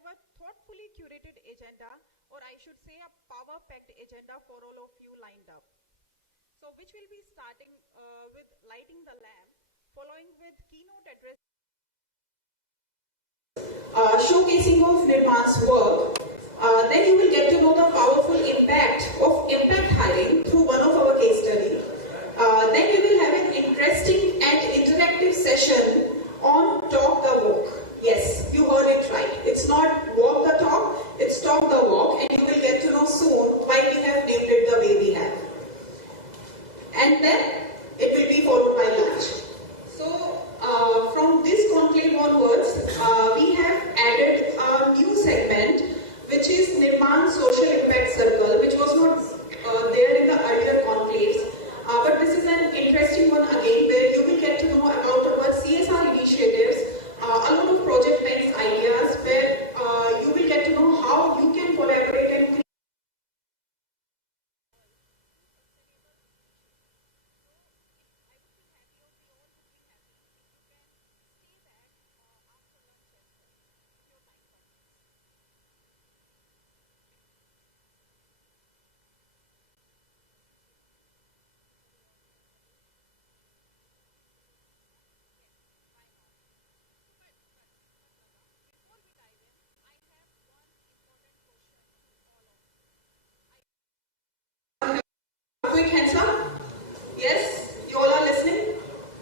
have a thoughtfully curated agenda, or I should say a power-packed agenda for all of you lined up. So which will be starting with lighting the lamp, following with keynote address, showcasing of Nirman's work. Then you will get to know the powerful impact of impact hiring through one of our case studies. Then we will have an interesting and interactive session on talk the walk. Yes, you heard it right. It's not walk the talk, it's talk the walk, and you will get to know soon why we have named it the way we have. And then it will be followed by lunch. So from this conclave onwards, we have added a new segment, which is Nirman Social Impact Circle, which was not there in the earlier conclaves. But this is an interesting one again, where you will get to know about our CSR initiatives, a lot of project-based ideas, where you will get to know how you can collaborate and create. Quick hands up. Yes, you all are listening?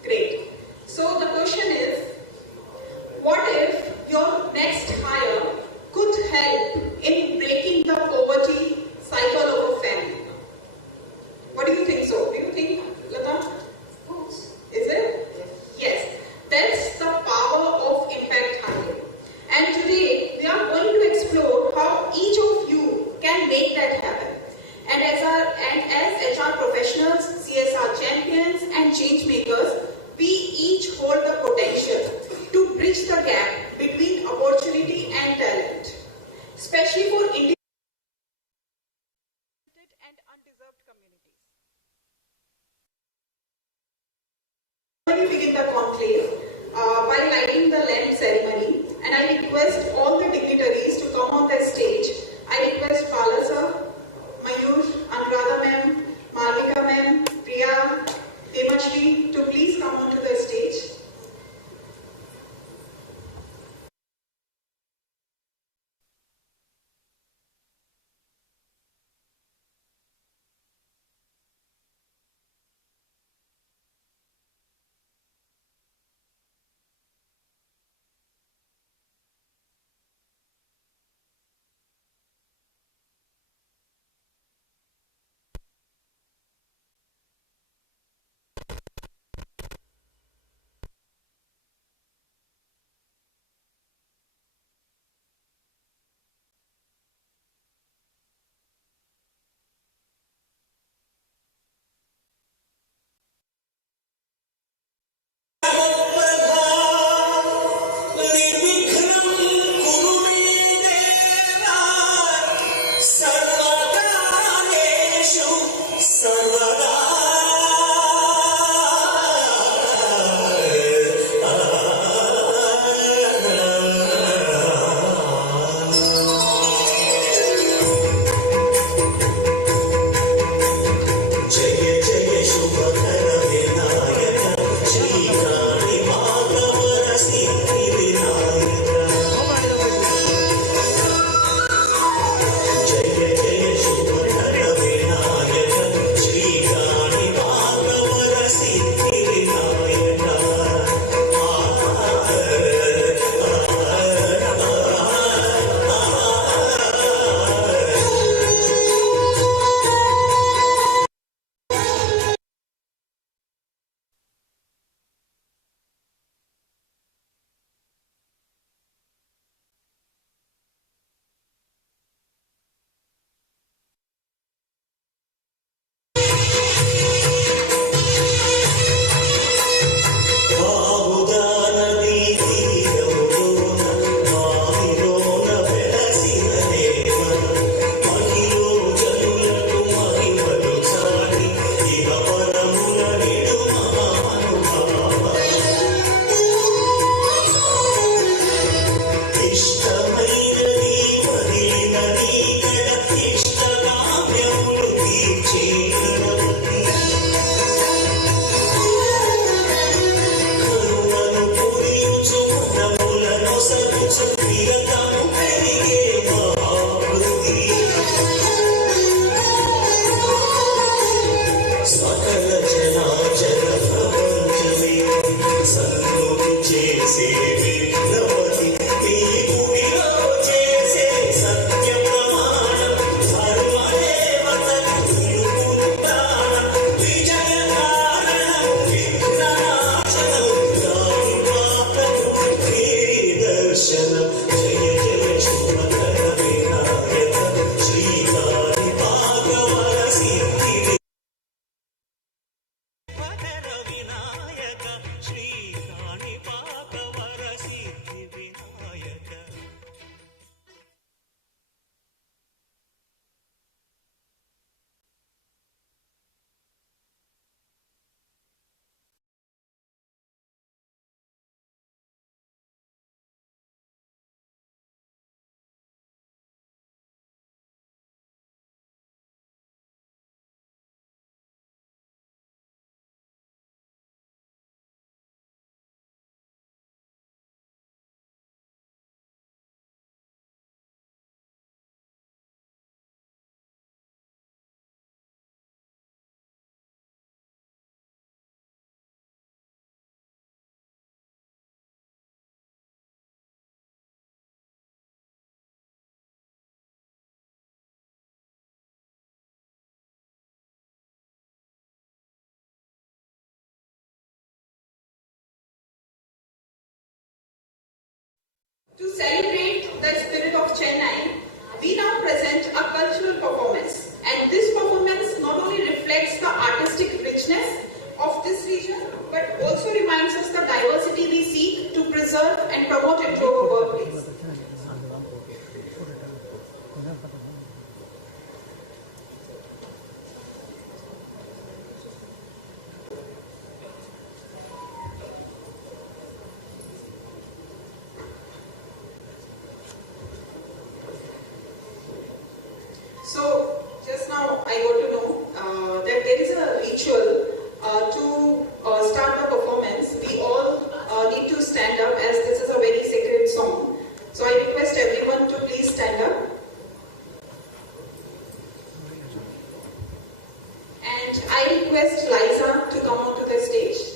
Great. So the question is, what if your next hire could help in breaking the poverty cycle of a family? What do you think so? Do you think, Lata? Is it? Yes. That's the power of impact hiring. And today we are going to explore how each of you can make that happen. And as HR professionals, CSR champions, and change makers, we each hold the potential to bridge the gap between opportunity and talent, especially for independent and undeserved communities. We begin the conclave by lighting the lamp ceremony, and I request all the dignitaries to come on the stage. I request Pala sir, Mayur, Anuradha ma'am, Malvika ma'am, Priya, Hemashri to please come onto the stage. To celebrate the spirit of Chennai, we now present a cultural performance. And this performance not only reflects the artistic richness of this region, but also reminds us the diversity we seek to preserve and promote it to our workplace. So, just now I got to know that there is a ritual to start the performance. We all need to stand up as this is a very sacred song. So, I request everyone to please stand up. And I request Liza to come onto the stage.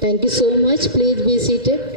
Thank you so much. Please be seated.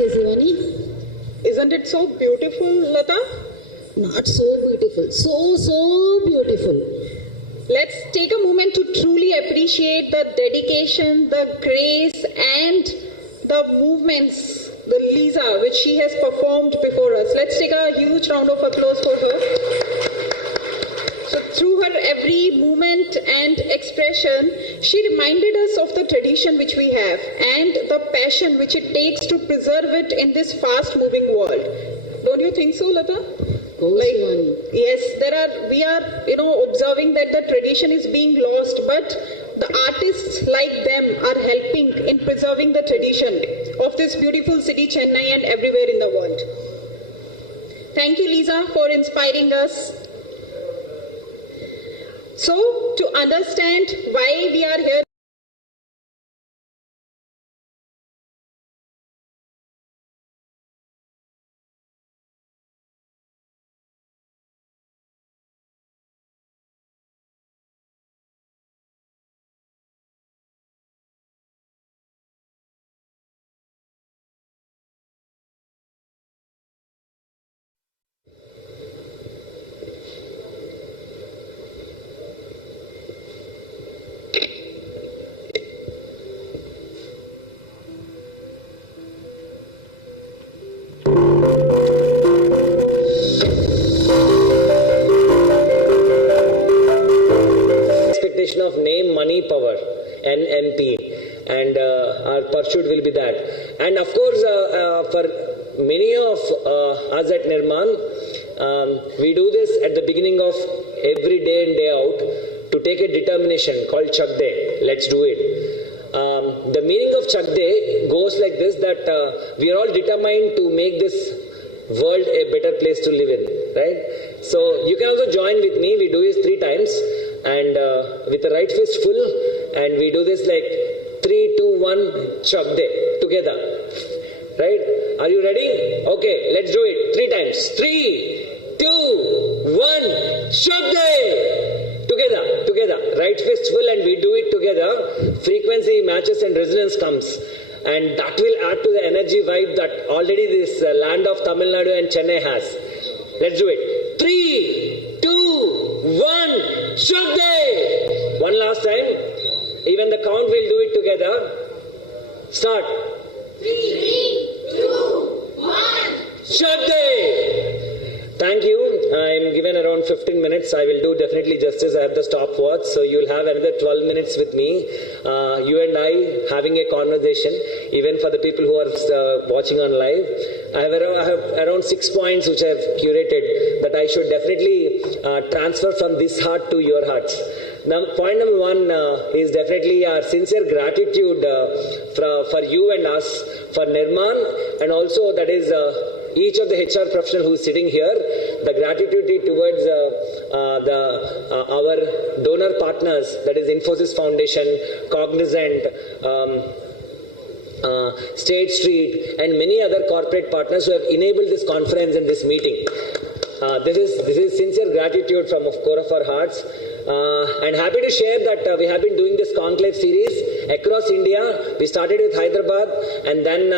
Kesivani. Isn't it so beautiful, Lata? Not so beautiful. So beautiful. Let's take a moment to truly appreciate the dedication, the grace, and the movements, the Lisa, which she has performed before us. Let's take a huge round of applause for her. So through her every movement and expression, she reminded us of the tradition which we have and the passion which it takes to preserve it in this fast-moving world. Don't you think so, Lata? Yes, we are observing that the tradition is being lost, but the artists like them are helping in preserving the tradition of this beautiful city, Chennai, and everywhere in the world. Thank you, Lisa, for inspiring us. So, to understand why we are here, of name, money, power, NMP, and our pursuit will be that. And of course, for many of us at Nirman, we do this at the beginning of every day in, day out, to take a determination called Chak Day. Let's do it. The meaning of Chak Day goes like this, that we are all determined to make this world a better place to live in, right? So you can also join with me. We do this 3 times. And with the right fist full, and we do this like 3, 2, 1, Chak Day together. Right? Are you ready? Okay, let's do it 3 times. 3, 2, 1, Chak Day! Together. Right fist full, and we do it together. Frequency matches and resonance comes. And that will add to the energy vibe that already this land of Tamil Nadu and Chennai has. Let's do it. 3, 2, 1, Chak Day! One last time. Even the count will do it together. Start. 3, 2, 1. Chak Day! Thank you. I'm given around 15 minutes. I will do definitely justice. I have the stopwatch. So you'll have another 12 minutes with me. You and I having a conversation. Even for the people who are watching on live. I have around 6 points which I have curated that I should definitely transfer from this heart to your hearts. Now, point number 1 is definitely our sincere gratitude for you and us, for Nirman, and also that is each of the HR professional who is sitting here, the gratitude towards our donor partners, that is Infosys Foundation, Cognizant, State Street, and many other corporate partners who have enabled this conference and this meeting. This is sincere gratitude from the core of our hearts. And happy to share that we have been doing this Conclave series across India. We started with Hyderabad, and then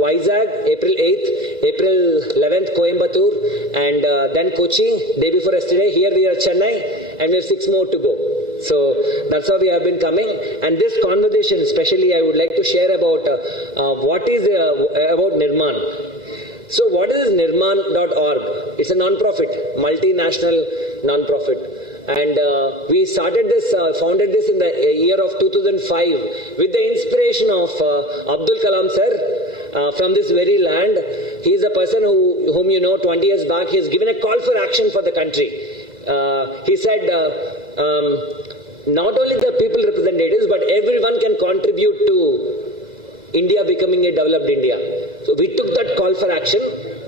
Vizag, April 8th, April 11th, Coimbatore, and then Kochi, day before yesterday. Here we are Chennai, and we have 6 more to go. So that's how we have been coming. And this conversation, especially, I would like to share about what is about Nirman. So what is Nirman.org? It's a non-profit, multinational non-profit. And we started this, founded this in the year of 2005 with the inspiration of Abdul Kalam sir from this very land. He is a person whom you know 20 years back. He has given a call for action for the country. He said, not only the people representatives, but everyone can contribute to India becoming a developed India. So we took that call for action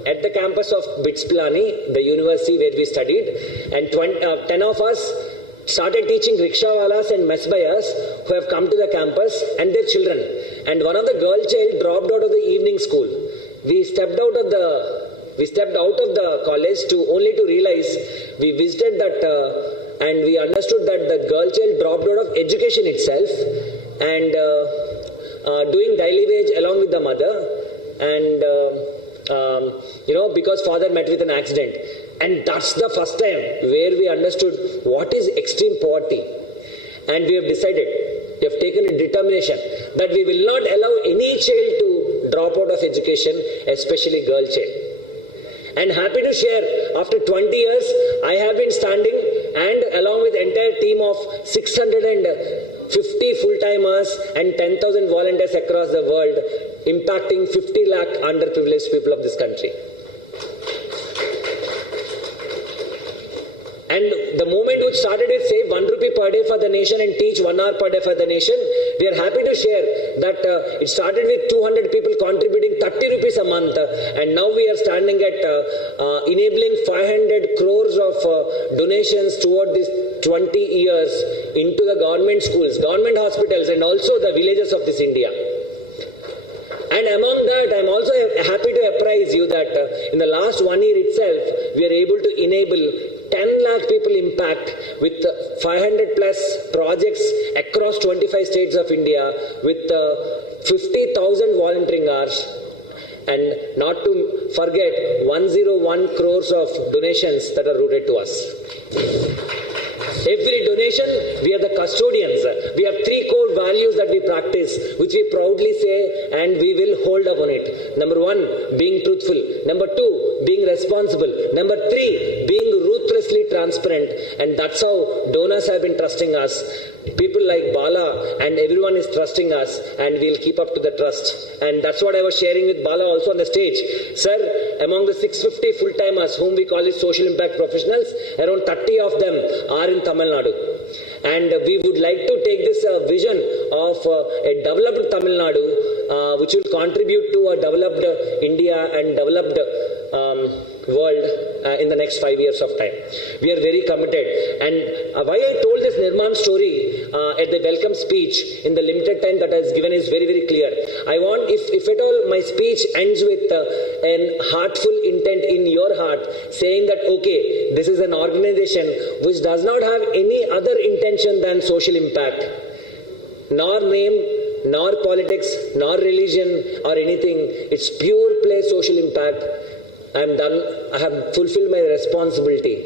at the campus of BITS Pilani, the university where we studied, and 10 of us started teaching rickshawalas and mesbayas who have come to the campus and their children. And one of the girl child dropped out of the evening school. We stepped out of the college only to realize we visited that and we understood that the girl child dropped out of education itself and doing daily wage along with the mother. and because father met with an accident. And that's the first time where we understood what is extreme poverty. And we have decided, we have taken a determination that we will not allow any child to drop out of education, especially girl child. And happy to share, after 20 years, I have been standing and along with entire team of 650 full-timers and 10,000 volunteers across the world, impacting 50 lakh underprivileged people of this country. And the moment we started with save 1 rupee per day for the nation and teach 1 hour per day for the nation, we are happy to share that it started with 200 people contributing 30 rupees a month, and now we are standing at enabling 500 crores of donations toward these 20 years into the government schools, government hospitals, and also the villages of this India. And among that, I am also happy to apprise you that in the last 1 year itself, we are able to enable 10 lakh people impact with 500 plus projects across 25 states of India with 50,000 volunteering hours, and not to forget 101 crores of donations that are routed to us. Every donation, we are the custodians. We have 3 core values that we practice, which we proudly say, and we will hold upon it. Number 1, being truthful. Number 2, being responsible. Number 3, being ruthlessly transparent. And that's how donors have been trusting us. People like Bala and everyone is trusting us, and we'll keep up to the trust. And that's what I was sharing with Bala also on the stage. Sir, among the 650 full-timers whom we call it social impact professionals, around 30 of them are in Tamil Nadu. And we would like to take this vision of a developed Tamil Nadu, which will contribute to a developed India and developed world in the next 5 years of time. We are very committed. And why I told this Nirman story at the welcome speech in the limited time that I was given is very, very clear. I want, if at all my speech ends with an heartful intent in your heart, saying that, okay, this is an organization which does not have any other intention than social impact, nor name, nor politics, nor religion or anything. It's pure play social impact. I am done. I have fulfilled my responsibility.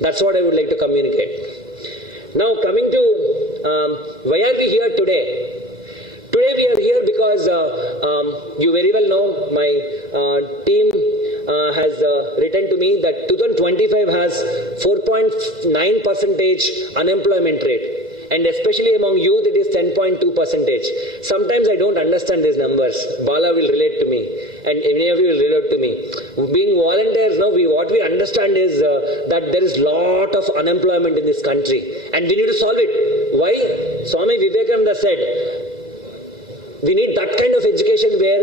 That's what I would like to communicate. Now coming to why are we here today? Today we are here because you very well know my team has written to me that 2025 has 4.9% unemployment rate. And especially among youth, it is 10.2%. Sometimes I don't understand these numbers. Bala will relate to me, and many of you will relate to me. Being volunteers now, what we understand is that there is lot of unemployment in this country, and we need to solve it. Why? Swami Vivekananda said, we need that kind of education where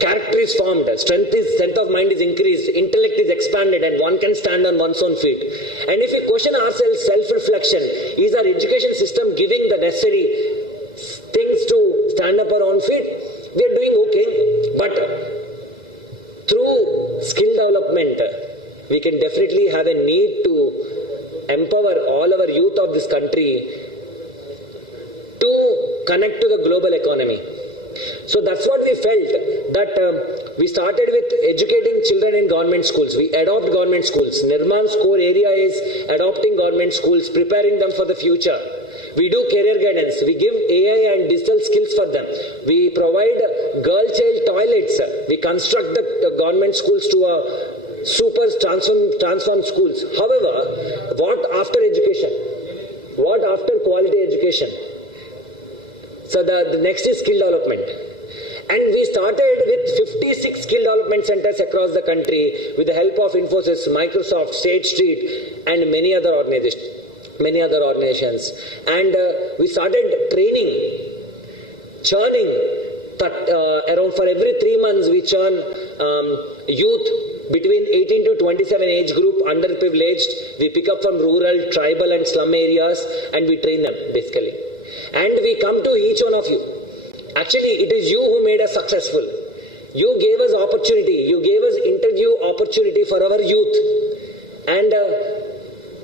character is formed, strength of mind is increased, intellect is expanded, and one can stand on one's own feet. And if we question ourselves, self-reflection, is our education system giving the necessary things to stand up our own feet? We are doing okay, but through skill development, we can definitely have a need to empower all our youth of this country to connect to the global economy. So that's what we felt, that we started with educating children in government schools. We adopt government schools. Nirman's core area is adopting government schools, preparing them for the future. We do career guidance. We give AI and digital skills for them. We provide girl child toilets. We construct the government schools to a super transformed schools. However, what after education? What after quality education? So the next is skill development. And we started with 56 skill development centers across the country with the help of Infosys, Microsoft, State Street, and many other organizations. And we started training, churning, around for every 3 months we churn youth between 18 to 27 age group, underprivileged. We pick up from rural, tribal and slum areas, and we train them basically. And we come to each one of you. Actually, it is you who made us successful. You gave us opportunity. You gave us interview opportunity for our youth. And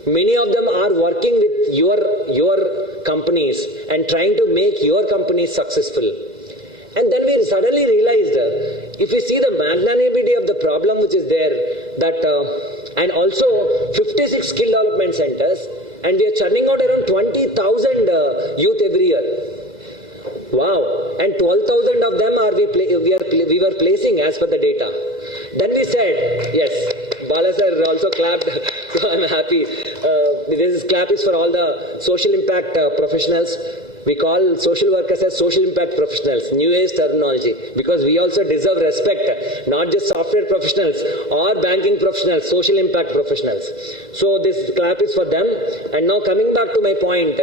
many of them are working with your companies and trying to make your companies successful. And then we suddenly realized if you see the magnanimity of the problem which is there, that and also 56 skill development centers, and we are churning out around 20,000 youth every year. Wow! And 12,000 of them we were placing as per the data. Then we said, yes, Bala sir also clapped, so I'm happy. This clap is for all the social impact professionals. We call social workers as social impact professionals, new age terminology, because we also deserve respect, not just software professionals or banking professionals, social impact professionals. So this clap is for them. And now coming back to my point,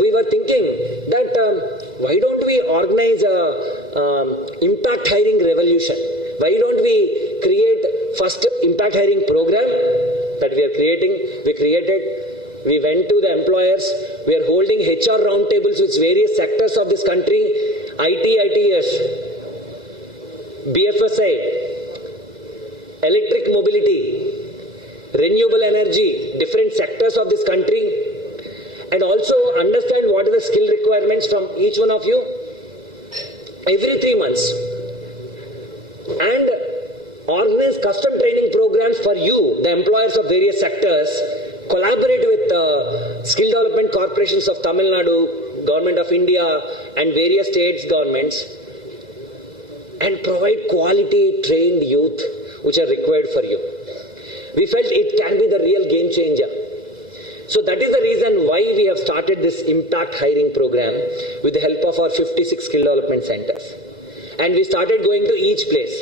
we were thinking that why don't we organize a impact hiring revolution? Why don't we create first impact hiring program that we are creating? We created. We went to the employers. We are holding HR roundtables with various sectors of this country, ITS, BFSI, electric mobility, renewable energy, different sectors of this country, and also understand what are the skill requirements from each one of you every 3 months. And organize custom training programs for you, the employers of various sectors. Collaborate with skill development corporations of Tamil Nadu, Government of India, and various states governments, and provide quality trained youth which are required for you. We felt it can be the real game changer. So that is the reason why we have started this impact hiring program with the help of our 56 skill development centers. And we started going to each place.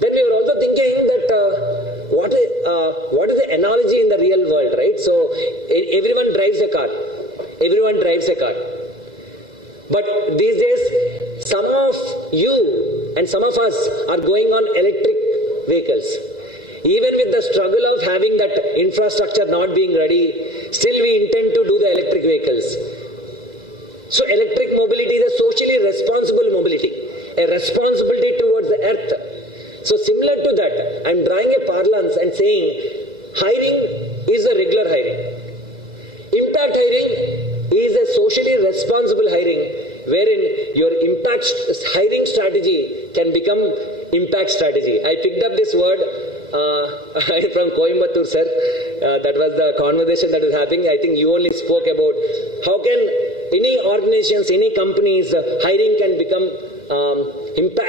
Then we were also thinking that what is the analogy in the real world, right? So everyone drives a car. Everyone drives a car. But these days, some of you and some of us are going on electric vehicles. Even with the struggle of having that infrastructure not being ready, still we intend to do the electric vehicles. So electric mobility is a socially responsible mobility, a responsibility towards the earth. So similar to that, I'm drawing a parlance and saying hiring is a regular hiring. Impact hiring is a socially responsible hiring wherein your impact hiring strategy can become impact strategy. I picked up this word from Coimbatore, sir. That was the conversation that was happening. I think you only spoke about how can any organizations, any companies, hiring can become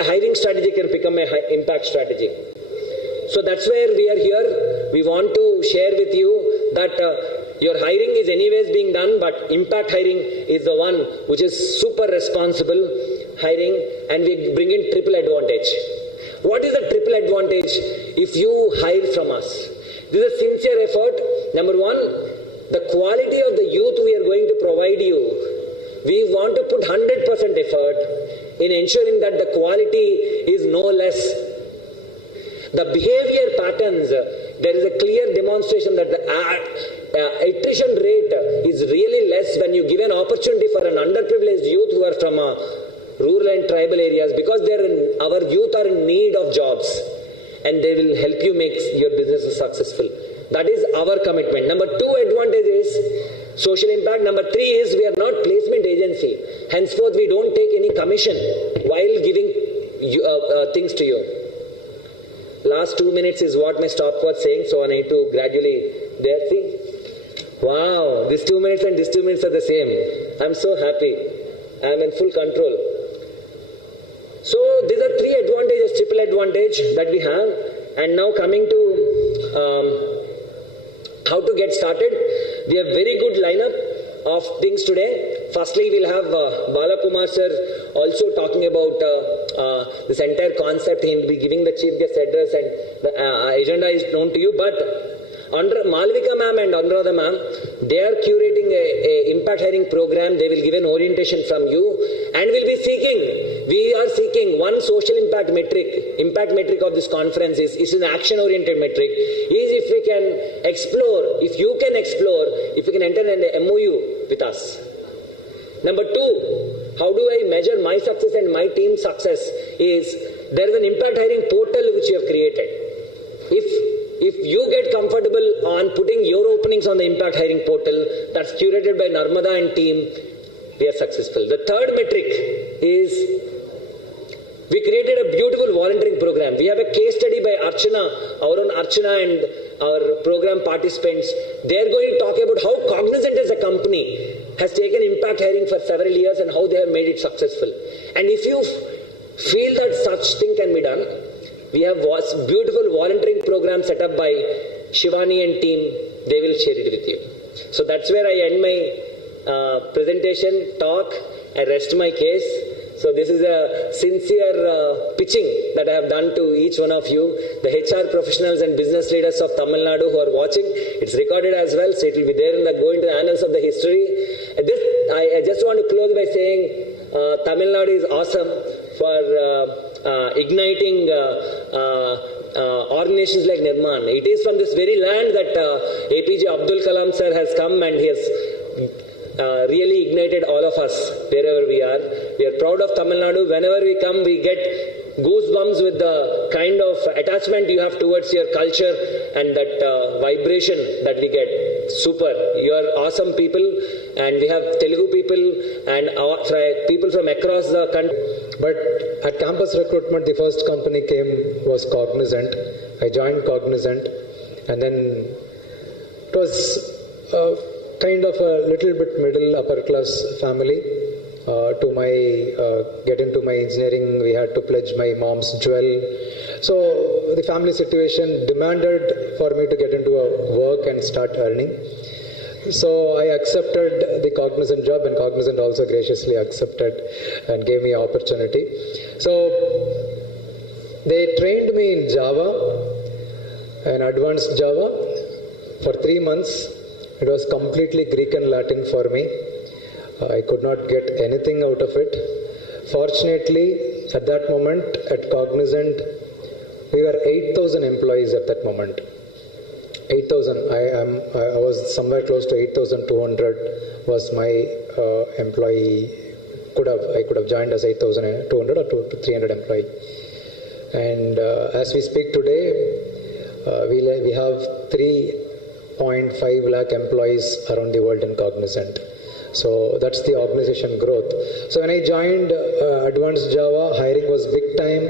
hiring strategy can become an impact strategy. So that's where we are here. We want to share with you that your hiring is anyways being done, but impact hiring is the one which is super responsible hiring, and we bring in triple advantage. What is the triple advantage if you hire from us? This is a sincere effort. Number one, the quality of the youth we are going to provide you. We want to put 100% effort in ensuring that the quality is no less. The behavior patterns, there is a clear demonstration that the attrition rate is really less when you give an opportunity for an underprivileged youth who are from rural and tribal areas, because our youth are in need of jobs, and they will help you make your business successful. That is our commitment. Number 2 advantage is social impact. Number 3 is we are not placement agency. Henceforth, we don't take any commission while giving things to you. Last 2 minutes is what my stopwatch saying, so I need to gradually there. See? Wow, these 2 minutes and these 2 minutes are the same. I'm so happy. I'm in full control. So these are 3 advantages, triple advantage that we have. And now coming to how to get started. We have very good lineup of things today. Firstly, we'll have Balakumar sir also talking about this entire concept. He'll be giving the chief guest address, and the agenda is known to you. But Malvika ma'am and Anuradha ma'am, they are curating a impact hiring program. They will give an orientation from you, and we are seeking one social impact metric of this conference is an action oriented metric, is if we can explore, if you can enter an MOU with us. Number 2, how do I measure my success and my team's success is there is an impact hiring portal which you have created. If you get comfortable on putting your openings on the impact hiring portal that's curated by Narmada and team, we are successful. The third metric is We created a beautiful volunteering program. We have a case study by Archana, our own Archana and our program participants. They are going to talk about how Cognizant as a company has taken impact hiring for several years and how they have made it successful. And if you feel that such thing can be done, we have beautiful volunteering program set up by Shivani and team. They will share it with you. So that's where I end my presentation, talk. I rest my case. So this is a sincere pitching that I have done to each one of you, the HR professionals and business leaders of Tamil Nadu who are watching. It's recorded as well, so it will be there in the go into the annals of the history. I just want to close by saying Tamil Nadu is awesome for igniting organizations like Nirman. It is from this very land that APJ Abdul Kalam sir has come and he has really ignited all of us wherever we are. We are proud of Tamil Nadu. Whenever we come, we get goosebumps with the kind of attachment you have towards your culture and that vibration that we get. Super. You are awesome people, and we have Telugu people and people from across the country. But at campus recruitment, the first company was Cognizant. I joined Cognizant, and then it was kind of a little bit middle upper class family. To get into my engineering, we had to pledge my mom's jewel. So the family situation demanded for me to get into a work and start earning. So I accepted the Cognizant job, and Cognizant also graciously accepted and gave me an opportunity. So they trained me in Java, an advanced Java, for 3 months. It was completely Greek and Latin for me. I could not get anything out of it. Fortunately, at that moment at Cognizant, we were 8,000 employees at that moment. 8,000. I was somewhere close to 8,200 was my employee. I could have joined as 8,200 or 300 employee. And as we speak today, we have 3.5 lakh employees around the world in Cognizant. So that's the organization growth. So when I joined Advanced Java, hiring was big time.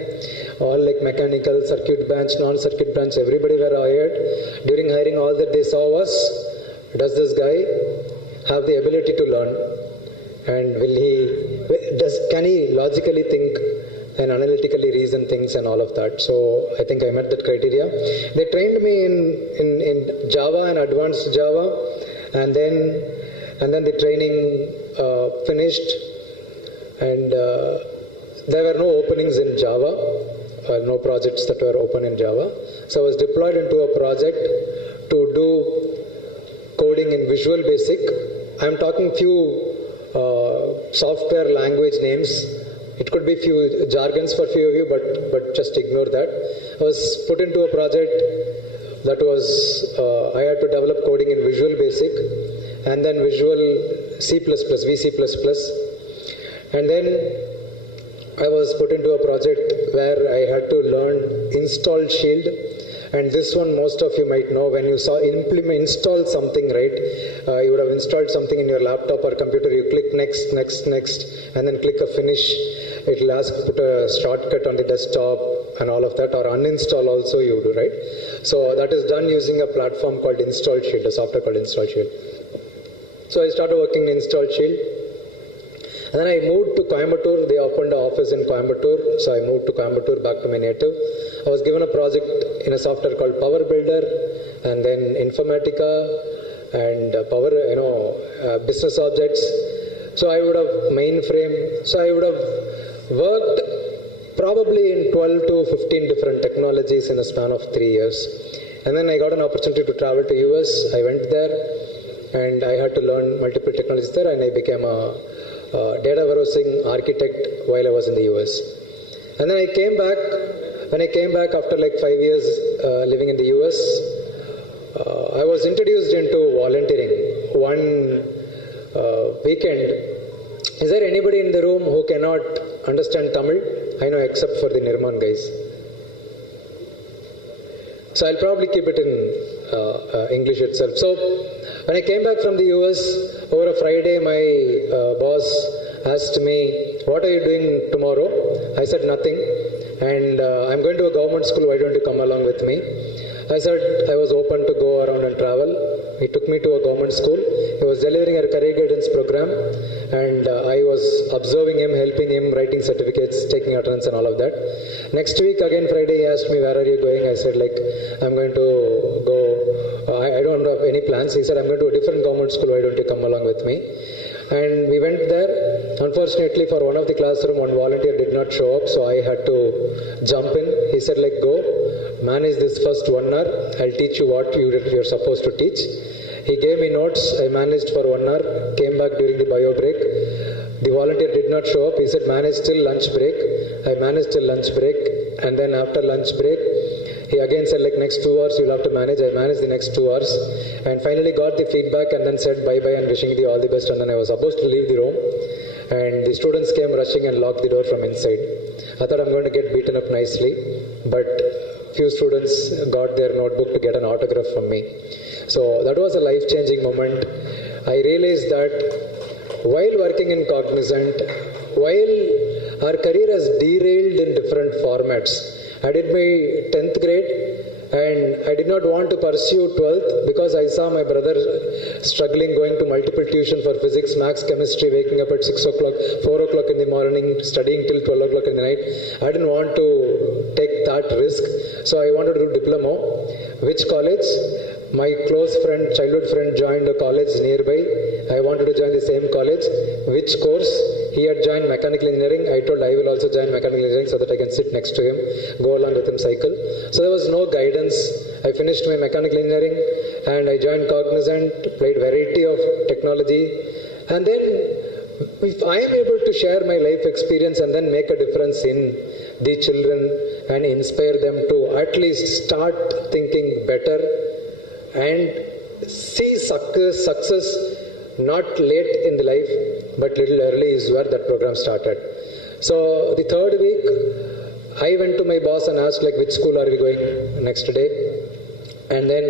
All like mechanical, circuit branch, non-circuit branch, everybody were hired. During hiring, all that they saw was, does this guy have the ability to learn? And can he logically think and analytically reason things and all of that? So I think I met that criteria. They trained me in Java and Advanced Java, and then the training finished, and there were no openings in Java, no projects that were open in Java. So I was deployed into a project to do coding in Visual Basic. I'm talking few software language names. It could be few jargons for few of you, but just ignore that. I was put into a project that was, I had to develop coding in Visual Basic, and then Visual C++, VC++. And then I was put into a project where I had to learn Install Shield. And this one, most of you might know, when you install something, right? You would have installed something in your laptop or computer, you click next, and then click a finish. It will ask put a shortcut on the desktop and all of that, or uninstall also you do, right? So that is done using a platform called Install Shield, a software called Install Shield. So I started working in Install Shield. And then I moved to Coimbatore. They opened an office in Coimbatore. So I moved to Coimbatore, back to my native. I was given a project in a software called Power Builder, and then Informatica, and business objects. So I would have mainframe. So I would have worked probably in 12 to 15 different technologies in a span of 3 years. And then I got an opportunity to travel to US. I went there, and I had to learn multiple technologies there, and I became a data warehousing architect while I was in the US. And then I came back. When I came back after like 5 years living in the US, I was introduced into volunteering. One weekend, is there anybody in the room who cannot understand Tamil? I know, except for the Nirman guys. So I'll probably keep it in English itself. So when I came back from the US, over a Friday, my boss asked me what are you doing tomorrow? I said, nothing. And I'm going to a government school, why don't you come along with me? I said I was open to go around and travel. He took me to a government school. He was delivering a career guidance program, and I was observing him, helping him, writing certificates, taking attendance and all of that. Next week, again Friday, he asked me, where are you going? I said, like, I'm going to go, I don't have any plans. He said, I'm going to a different government school, why don't you come along with me? And we went there. Unfortunately, for one of the classroom, one volunteer did not show up, so I had to jump in. He said, like, go, manage this first 1 hour. I'll teach you what you're supposed to teach. He gave me notes. I managed for 1 hour, came back during the bio break. The volunteer did not show up. He said, manage till lunch break. I managed till lunch break. And then after lunch break, he again said, like, next 2 hours you'll have to manage. I managed the next 2 hours and finally got the feedback and then said bye-bye and wishing you all the best. And then I was supposed to leave the room and the students came rushing and locked the door from inside. I thought I'm going to get beaten up nicely, but few students got their notebook to get an autograph from me. So that was a life-changing moment. I realized that while working in Cognizant, while our career has derailed in different formats, I did my 10th grade and I did not want to pursue 12th because I saw my brother struggling, going to multiple tuition for physics, maths, chemistry, waking up at 6 o'clock, 4 o'clock in the morning, studying till 12 o'clock in the night. I didn't want to take that risk. So I wanted to do diploma. Which college? My close friend, childhood friend joined a college nearby. I wanted to join the same college. Which course? He had joined mechanical engineering. I told I will also join mechanical engineering so that I can sit next to him, go along with him, cycle. So there was no guidance. I finished my mechanical engineering and I joined Cognizant, played variety of technology. And then if I am able to share my life experience and then make a difference in the children and inspire them to at least start thinking better and see success not late in the life but little early is where that program started. So the third week I went to my boss and asked, like, which school are we going next day? And then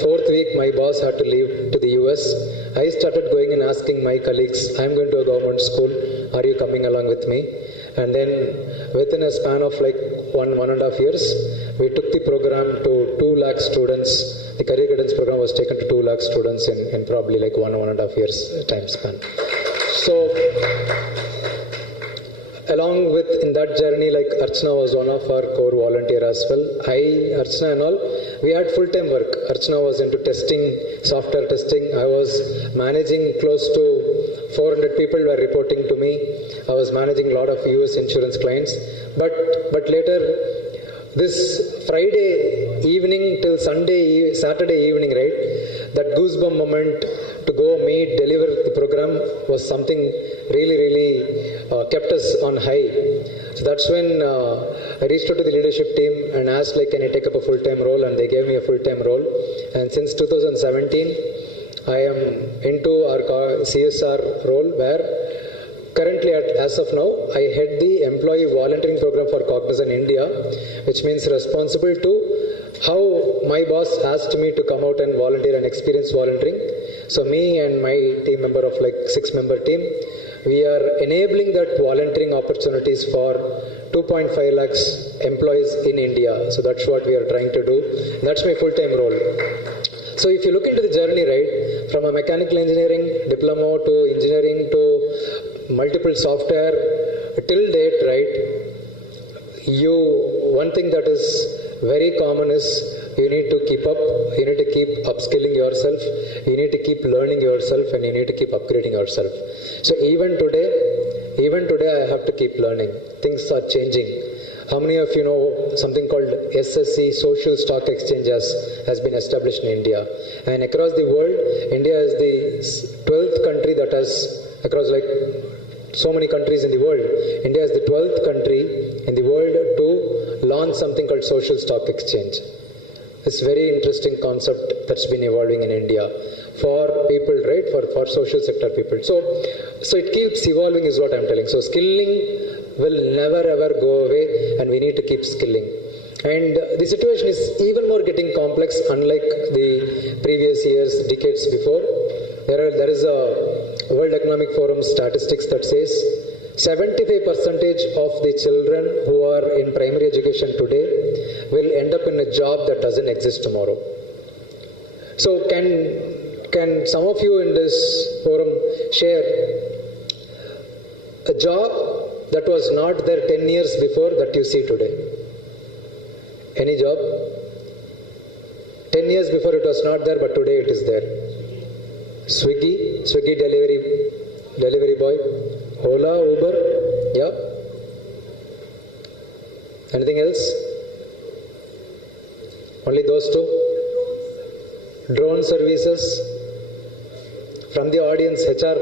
fourth week my boss had to leave to the US. I started going and asking my colleagues, I'm going to a government school, are you coming along with me? And then within a span of like 1.5 years, we took the program to 2 lakh students. The career guidance program was taken to 2 lakh students in probably like 1.5 years time span. So along with in that journey, like Archana was one of our core volunteer as well. Archana and all, we had full-time work. Archana was into testing, software testing. I was managing close to 400 people were reporting to me. I was managing a lot of US insurance clients. But later, this Friday evening till Saturday evening, right? That goosebump moment to go meet, deliver the program was something really kept us on high. So that's when I reached out to the leadership team and asked, like, can I take up a full-time role? And they gave me a full-time role. And since 2017, I am into our CSR role where currently, as of now, I head the employee volunteering program for Cognizant India, which means responsible to how my boss asked me to come out and volunteer and experience volunteering. So me and my team member of like 6-member team, we are enabling that volunteering opportunities for 2.5 lakhs employees in India. So that's what we are trying to do. That's my full-time role. So if you look into the journey, right, from a mechanical engineering diploma to engineering to multiple software till date, right, one thing that is very common is you need to keep up, you need to keep upskilling yourself, you need to keep learning yourself, and you need to keep upgrading yourself. So even today I have to keep learning. Things are changing. How many of you know something called SSC, Social Stock Exchange, has been established in India? And across the world, India is the 12th country that has, across like so many countries in the world, India is the 12th country in the world to launch something called Social Stock Exchange. It's a very interesting concept that's been evolving in India for people, right, for social sector people. So it keeps evolving is what I'm telling. So skilling will never ever go away and we need to keep skilling. And the situation is even more getting complex unlike the previous years, decades before. There is a World Economic Forum statistics that says 75% of the children who are in primary education today will end up in a job that doesn't exist tomorrow. So can some of you in this forum share a job that was not there 10 years before that you see today? Any job? 10 years before it was not there, but today it is there. Swiggy delivery boy, Ola, Uber, yeah. Anything else? Only those two? Drone services. From the audience, HR,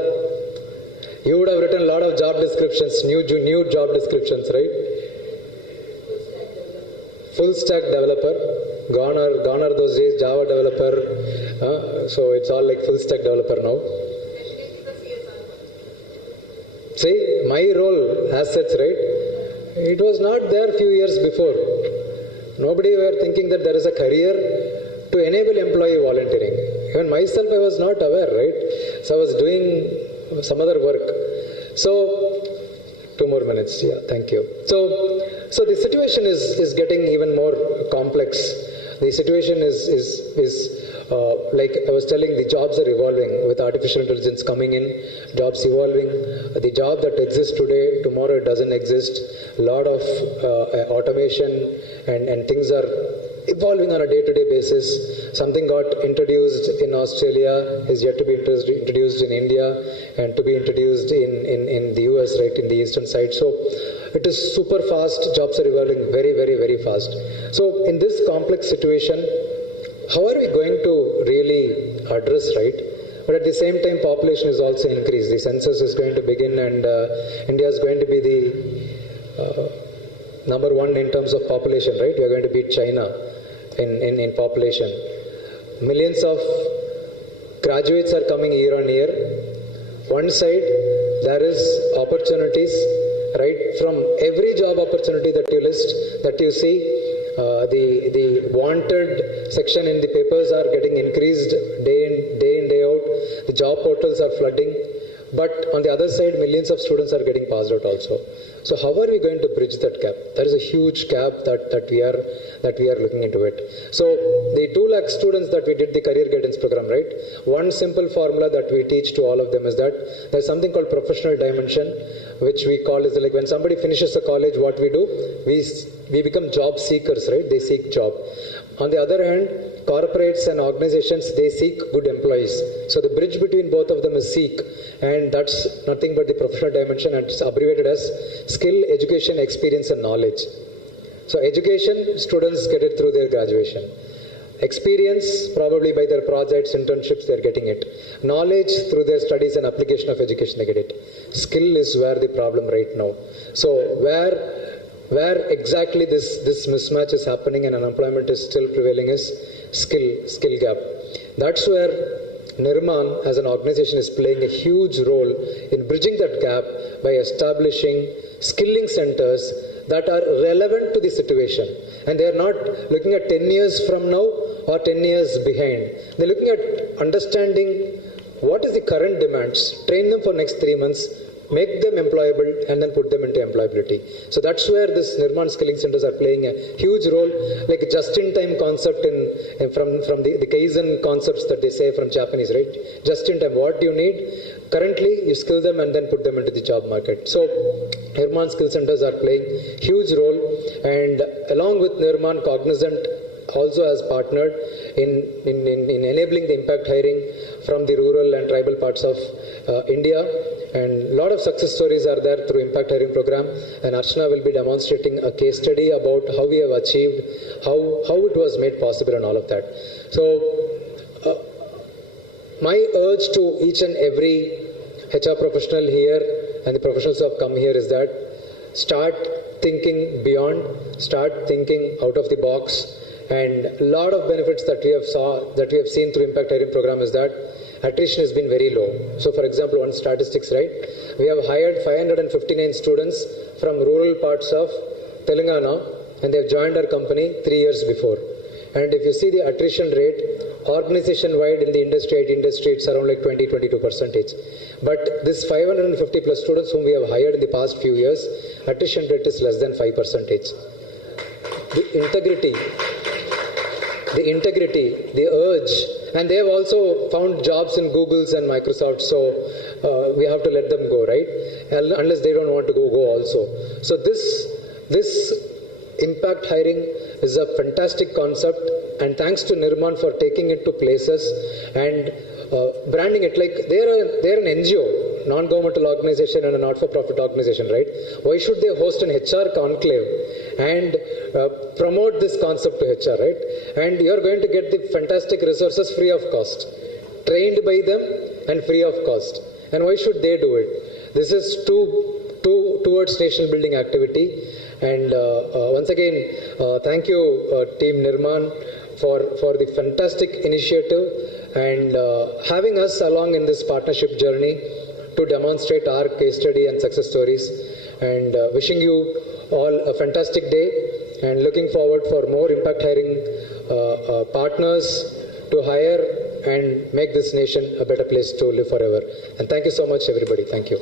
you would have written a lot of job descriptions, new job descriptions, right? Full stack developer, gone are those days, Java developer, so it's all like full stack developer now. See, my role as such, right? It was not there few years before. Nobody were thinking that there is a career to enable employee volunteering. Even myself, I was not aware, right? So I was doing some other work. So, 2 more minutes. Yeah, thank you. So the situation is getting even more complex. The situation is like I was telling, the jobs are evolving with artificial intelligence coming in, jobs evolving. The job that exists today, tomorrow it doesn't exist. A lot of automation and things are evolving on a day-to-day basis. Something got introduced in Australia, is yet to be introduced in India, and to be introduced in the US, right, in the eastern side. So it is super fast. Jobs are evolving very, very, very fast. So in this complex situation, how are we going to really address, right? But at the same time, population is also increased. The census is going to begin, and India is going to be the number one in terms of population, right? We are going to beat China in population. Millions of graduates are coming year on year. One side, there is opportunities, right? From every job opportunity that you list, that you see, the wanted section in the papers are getting increased day in, day out. The job portals are flooding. But on the other side, millions of students are getting passed out also. So how are we going to bridge that gap? There is a huge gap that we are looking into it. So the 2 lakh students that we did the career guidance program, right? One simple formula that we teach to all of them is that there's something called professional dimension, which we call is like when somebody finishes the college, what we do, we become job seekers, right? They seek job. On the other hand, corporates and organizations, they seek good employees. So the bridge between both of them is seek, and that's nothing but the professional dimension, and it's abbreviated as skill, education, experience, and knowledge. So education, students get it through their graduation. Experience, probably by their projects, internships, they're getting it. Knowledge, through their studies and application of education, they get it. Skill is where the problem right now. So where exactly this mismatch is happening and unemployment is still prevailing is skill gap. That's where Nirman as an organization is playing a huge role in bridging that gap by establishing skilling centers that are relevant to the situation. And they are not looking at 10 years from now or 10 years behind. They're looking at understanding what is the current demands, train them for next 3 months, make them employable, and then put them into employability. So that's where this Nirman skilling centers are playing a huge role, like a just-in-time concept from the Kaizen concepts that they say from Japanese, right? Just-in-time, what you need, currently you skill them and then put them into the job market. So Nirman skill centers are playing huge role, and along with Nirman, Cognizant also has partnered in enabling the impact hiring from the rural and tribal parts of India. And a lot of success stories are there through impact hiring program, and Archana will be demonstrating a case study about how we have achieved, how it was made possible and all of that. So my urge to each and every HR professional here and the professionals who have come here is that start thinking beyond, start thinking out of the box. And a lot of benefits that we have seen through impact hiring program is that attrition has been very low. So for example, one statistics, right? We have hired 559 students from rural parts of Telangana, and they have joined our company 3 years before. And if you see the attrition rate, organization-wide in the industry, IT industry, it's around like 20-22%. But this 550 plus students whom we have hired in the past few years, attrition rate is less than 5%. The integrity, the urge, and they have also found jobs in Google's and Microsoft, so we have to let them go, right? Unless they don't want to go also. So this impact hiring is a fantastic concept, and thanks to Nirman for taking it to places and branding it. Like they're an NGO, non-governmental organization and a not-for-profit organization, right? Why should they host an HR conclave and promote this concept to HR, right? And you're going to get the fantastic resources free of cost, trained by them and free of cost. And why should they do it? This is towards nation building activity. And once again, thank you, Team Nirman, for the fantastic initiative and having us along in this partnership journey to demonstrate our case study and success stories. And wishing you all a fantastic day and looking forward for more impact hiring partners to hire and make this nation a better place to live forever. And thank you so much, everybody. Thank you.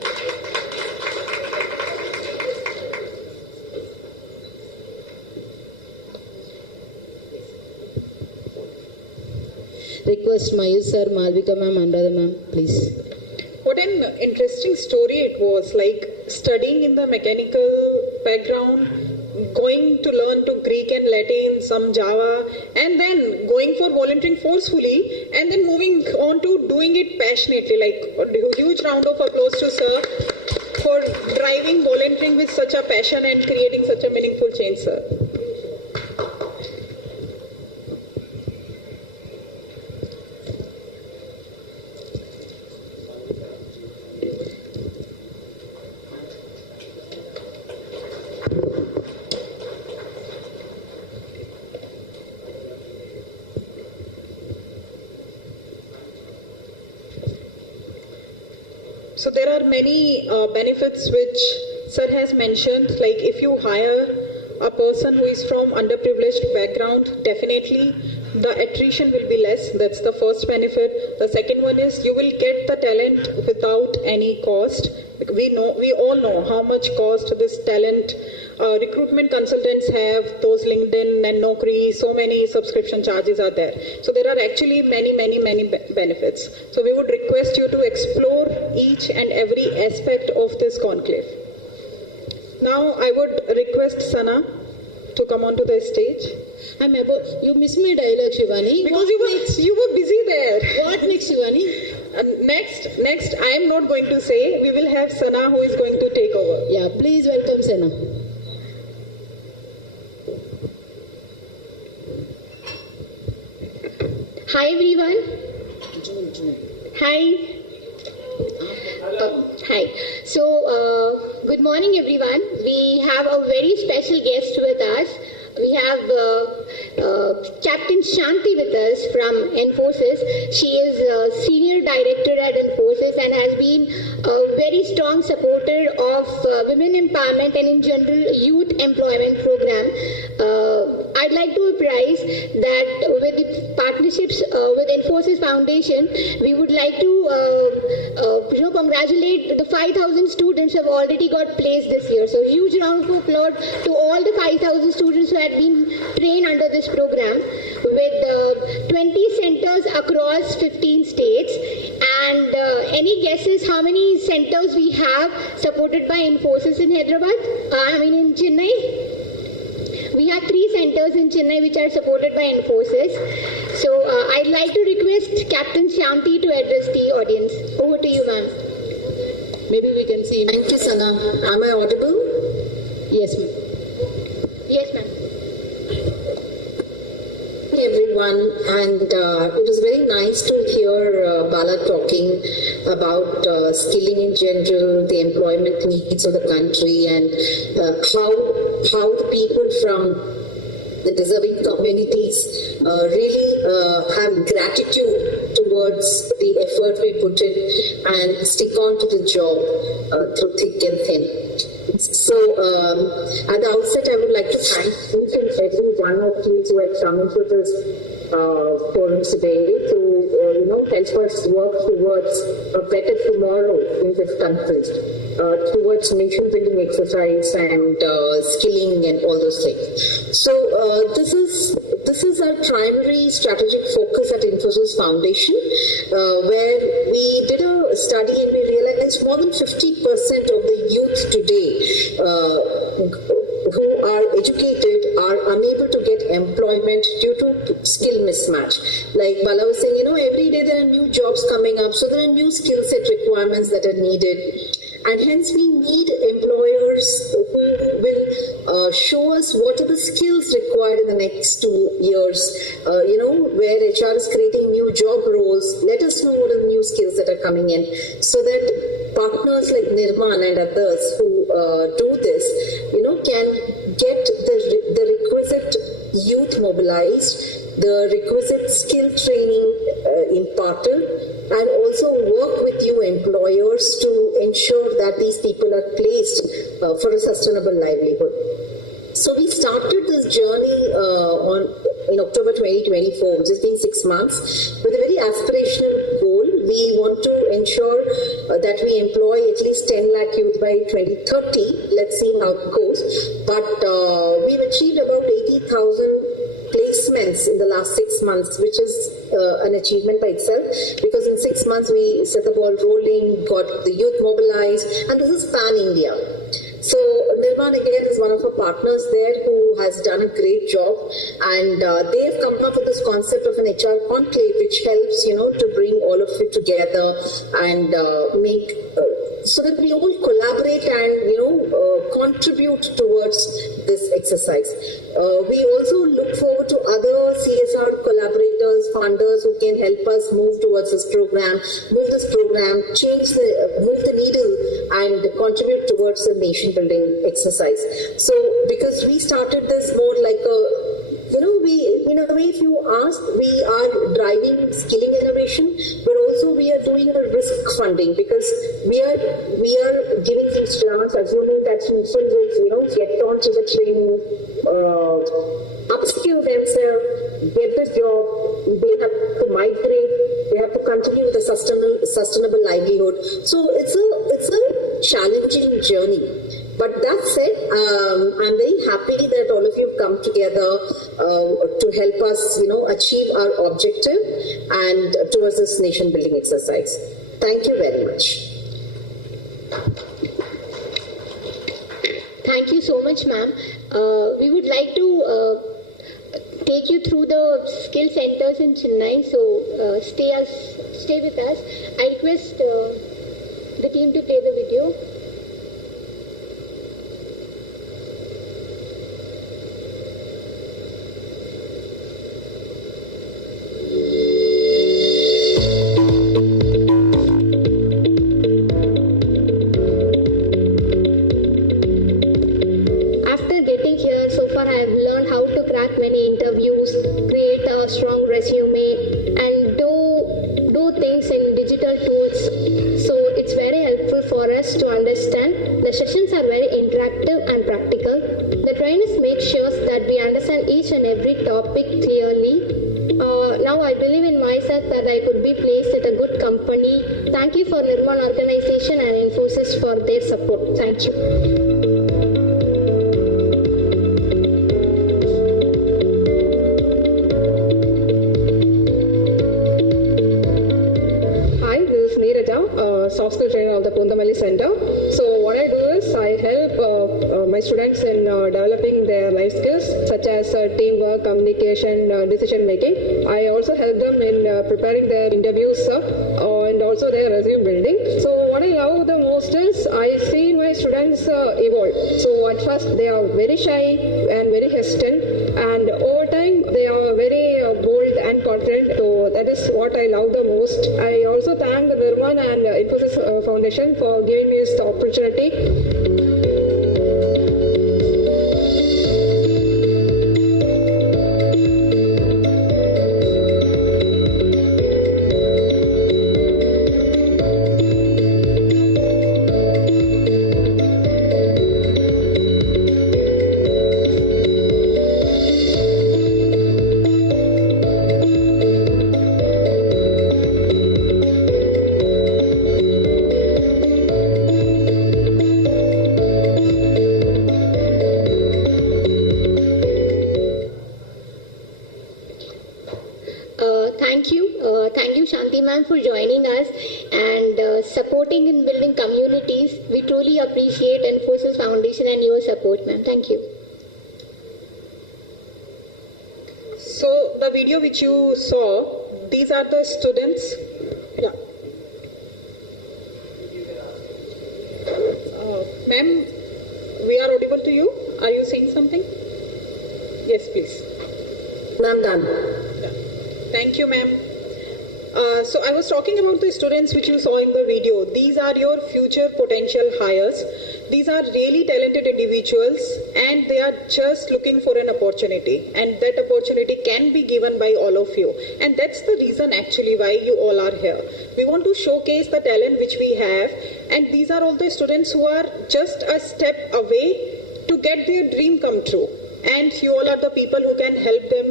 Request Mayur sir, Malvika ma'am, Anuradha ma'am, please. What an interesting story it was, like studying in the mechanical background, going to learn to Greek and Latin, some Java, and then going for volunteering forcefully, and then moving on to doing it passionately. Like a huge round of applause to sir for driving volunteering with such a passion and creating such a meaningful change, sir. So there are many benefits which sir has mentioned, like if you hire a person who is from underprivileged background, definitely the attrition will be less. That's the first benefit. The second one is you will get the talent without any cost. We all know how much cost this talent recruitment consultants have, those LinkedIn and Naukri, so many subscription charges are there. So there are actually many benefits. So we would request you to explore each and every aspect of this conclave. Now I would request Sana to come onto the stage. You missed my dialogue, Shivani. Because you were busy there. What next, Shivani? Next, I am not going to say. We will have Sana who is going to take over. Yeah, please welcome Sana. Hi everyone. Hi. Hi. So, good morning everyone. We have a very special guest with us. We have Captain Shanti with us from Infosys. She is a senior director at Infosys and has been a very strong supporter of women empowerment and in general youth employment program. I'd like to apprise that with the partnerships with Infosys Foundation, we would like to congratulate the 5,000 students who have already got placed this year. So huge round of applause to all the 5,000 students who had been trained under this program with 20 centers across 15 states. And any guesses how many centers we have supported by Infosys in Hyderabad? In Chennai? We have 3 centers in Chennai which are supported by Infosys. So I'd like to request Captain Shanti to address the audience. Over to you, ma'am. Maybe we can see. Thank you, Sana. Am I audible? Yes, ma'am. Yes, ma'am. Hey everyone, and it was very nice to hear Bala talking about skilling in general, the employment needs of the country, and how the people from the deserving communities really have gratitude towards the effort we put in and stick on to the job through thick and thin. So at the outset, I would like to thank each and every one of you who had come into this forum today to help us work towards a better tomorrow in this country, towards nation building exercise and skilling and all those things. So this is our primary strategic focus at Infosys Foundation, where we did a study and we realized more than 50% of the youth today who are educated are unable to get employment due to skill mismatch. Like Bala was saying, every day there are new jobs coming up, so there are new skill set requirements that are needed. And hence we need employers who will show us what are the skills required in the next 2 years, where HR is creating new job roles. Let us know what are the new skills that are coming in, so that partners like Nirman and others who do this, can get the requisite youth mobilized, the requisite skill training imparted, and also work with you employers to ensure that these people are placed for a sustainable livelihood. So we started this journey in October 2024, which has been 6 months, with a very aspirational goal. We want to ensure that we employ at least 10 lakh youth by 2030. Let's see how it goes. But we've achieved about 80,000 placements in the last 6 months, which is an achievement by itself, because in 6 months we set the ball rolling, got the youth mobilized, and this is pan-India. So Nirman again is one of our partners there who has done a great job, and they have come up with this concept of an HR conclave, which helps to bring all of it together and make so that we all collaborate and contribute towards this exercise. We also look forward to other CSR collaborators, funders who can help us move towards this program, move the needle and contribute towards the nation building exercise. So because we started this more like in a way, if you ask, we are driving skilling innovation, but also we are doing a risk funding, because we are giving these grants, assuming that people will get onto the training, upskill themselves, get the job, they have to migrate, they have to continue the sustainable livelihood. So it's a challenging journey. But that said, I'm very happy that all of you have come together to help us, achieve our objective and towards this nation building exercise. Thank you very much. Thank you so much, ma'am. We would like to take you through the skill centers in Chennai. So stay with us. I request the team to play the video. Thank you for Nirman organization and Infosys for their support. Thank you. Soft skill trainer of the Pundamalli Center. So what I do is I help my students in developing their life skills such as teamwork, communication, decision making. I also help them in preparing their interviews and also their resume building. So what I love the most is I see my students evolve. So at first they are very shy and very hesitant, and over time they are very bold and confident. So that is what I love the most. I also thank Nirman and Infosys Foundation for giving me this opportunity. Nirman for joining us and supporting in building communities. We truly appreciate Infosys Foundation and your support, ma'am. Thank you. So the video which you saw, these are the students. Yeah. Ma'am, we are audible to you. Are you saying something? Yes, please. I'm done. Yeah. Thank you, ma'am. So I was talking about the students which you saw in the video. These are your future potential hires. These are really talented individuals and they are just looking for an opportunity, and that opportunity can be given by all of you. And that's the reason actually why you all are here. We want to showcase the talent which we have, and these are all the students who are just a step away to get their dream come true. And you all are the people who can help them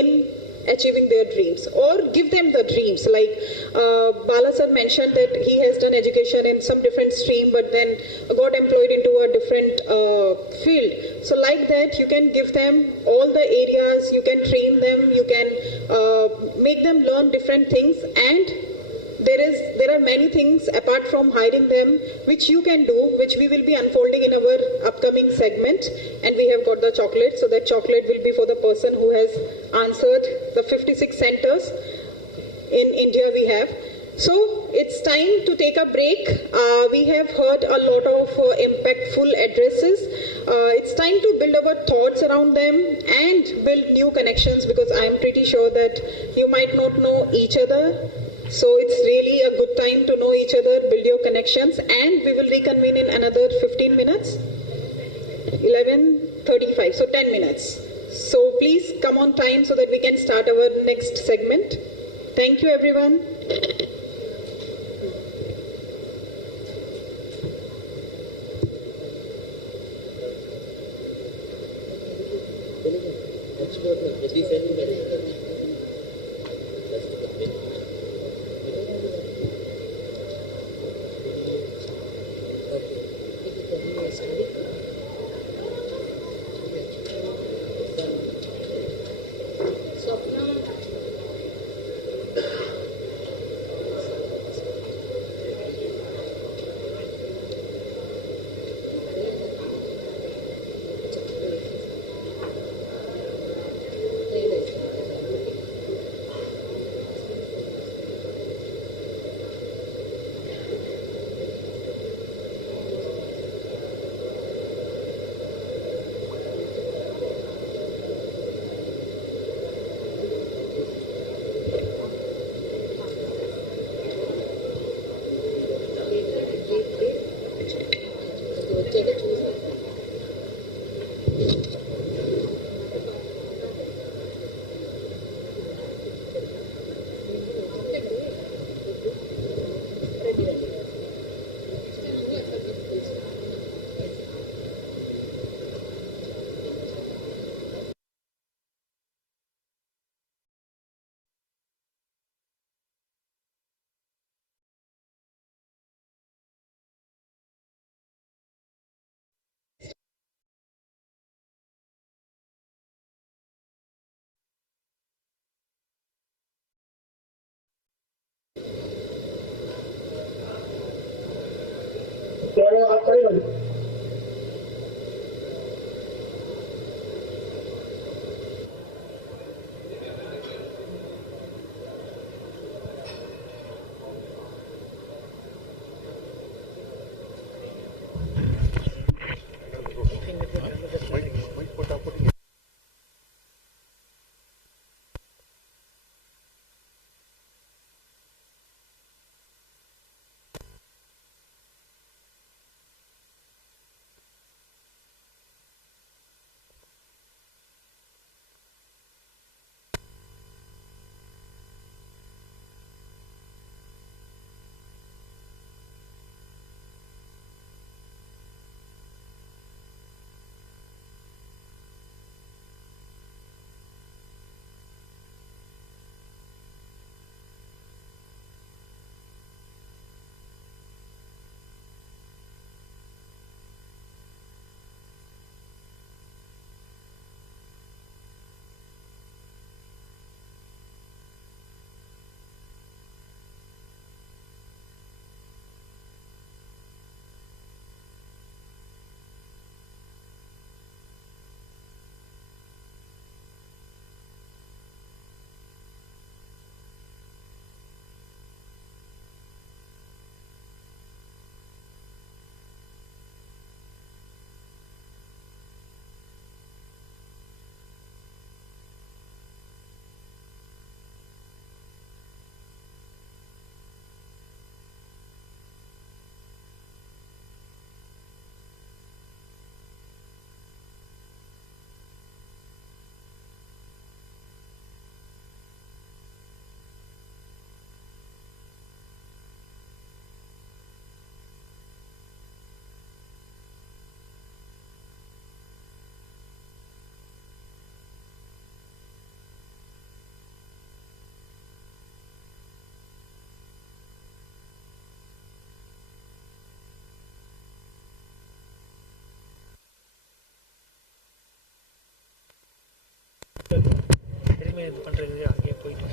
in achieving their dreams or give them the dreams. Like Bala sir mentioned that he has done education in some different stream but then got employed into a different field. So like that you can give them all the areas, you can train them, you can make them learn different things, and there are many things apart from hiring them which you can do, which we will be unfolding in our upcoming segment. And we have got the chocolate, so that chocolate will be for the person who has answered the 56 centers in India we have. So it's time to take a break. We have heard a lot of impactful addresses. It's time to build our thoughts around them and build new connections, because I'm pretty sure that you might not know each other. So it's really a good time to know each other, build your connections, and we will reconvene in another 15 minutes, 11:35, so 10 minutes. So please come on time so that we can start our next segment. Thank you, everyone. எதுவுமே இது பண்ணுறது அங்கேயே போயிட்டு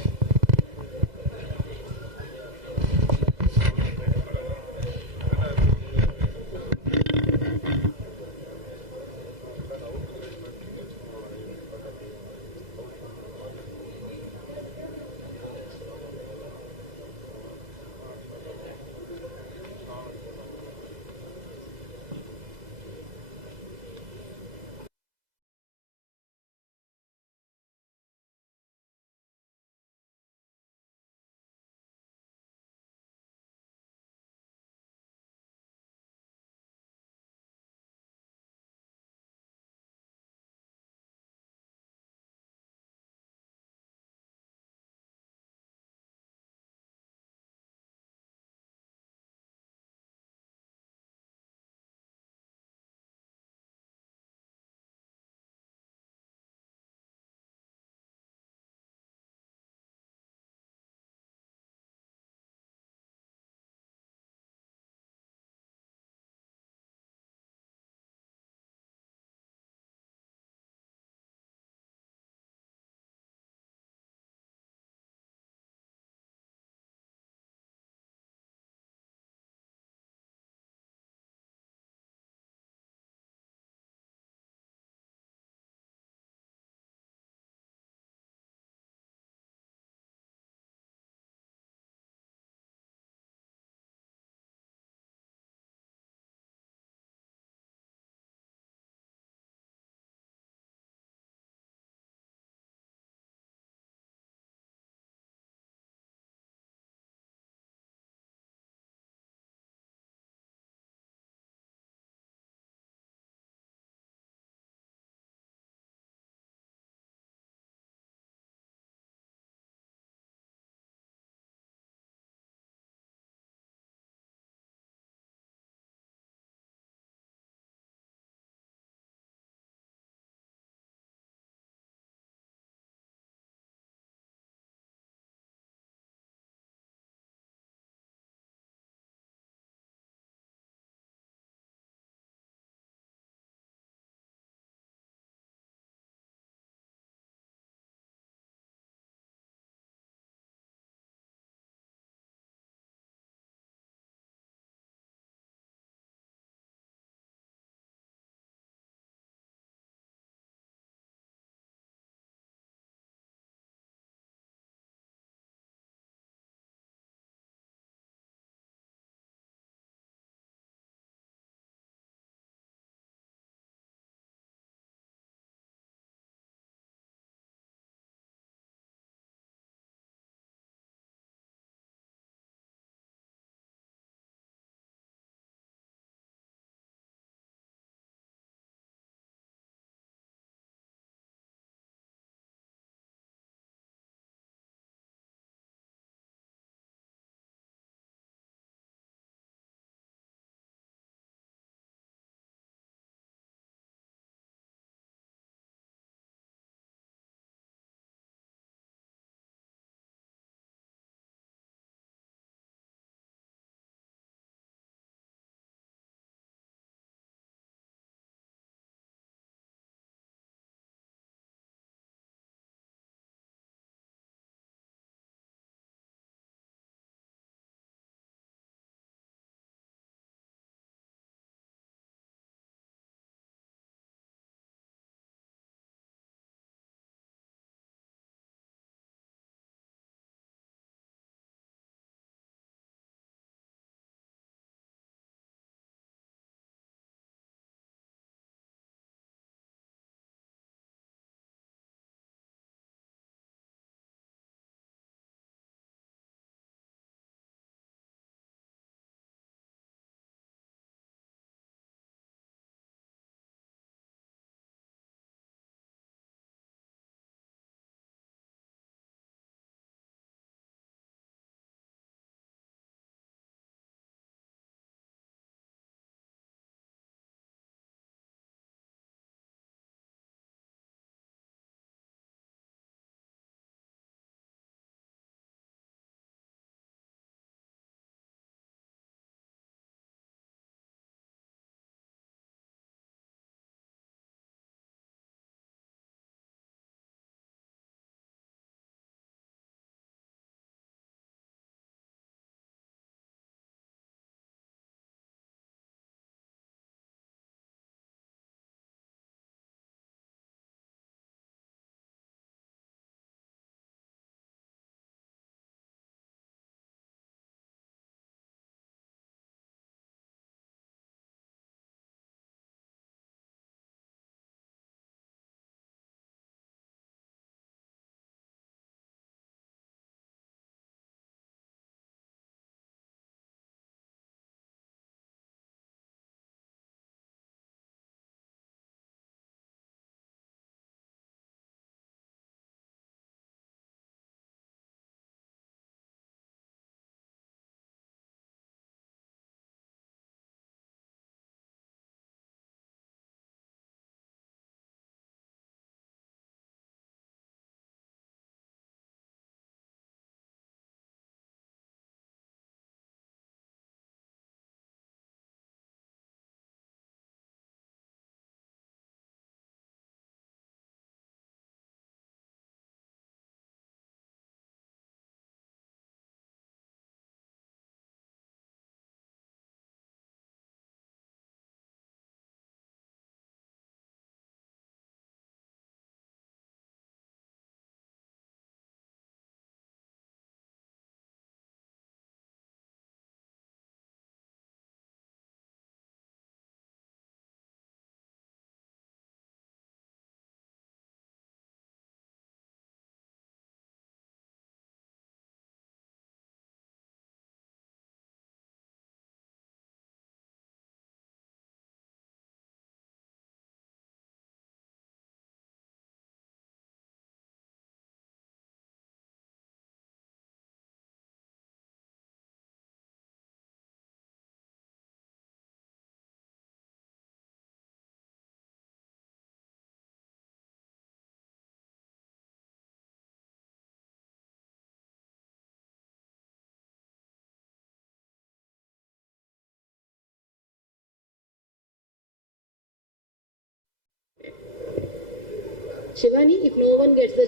Shivani, if no one gets the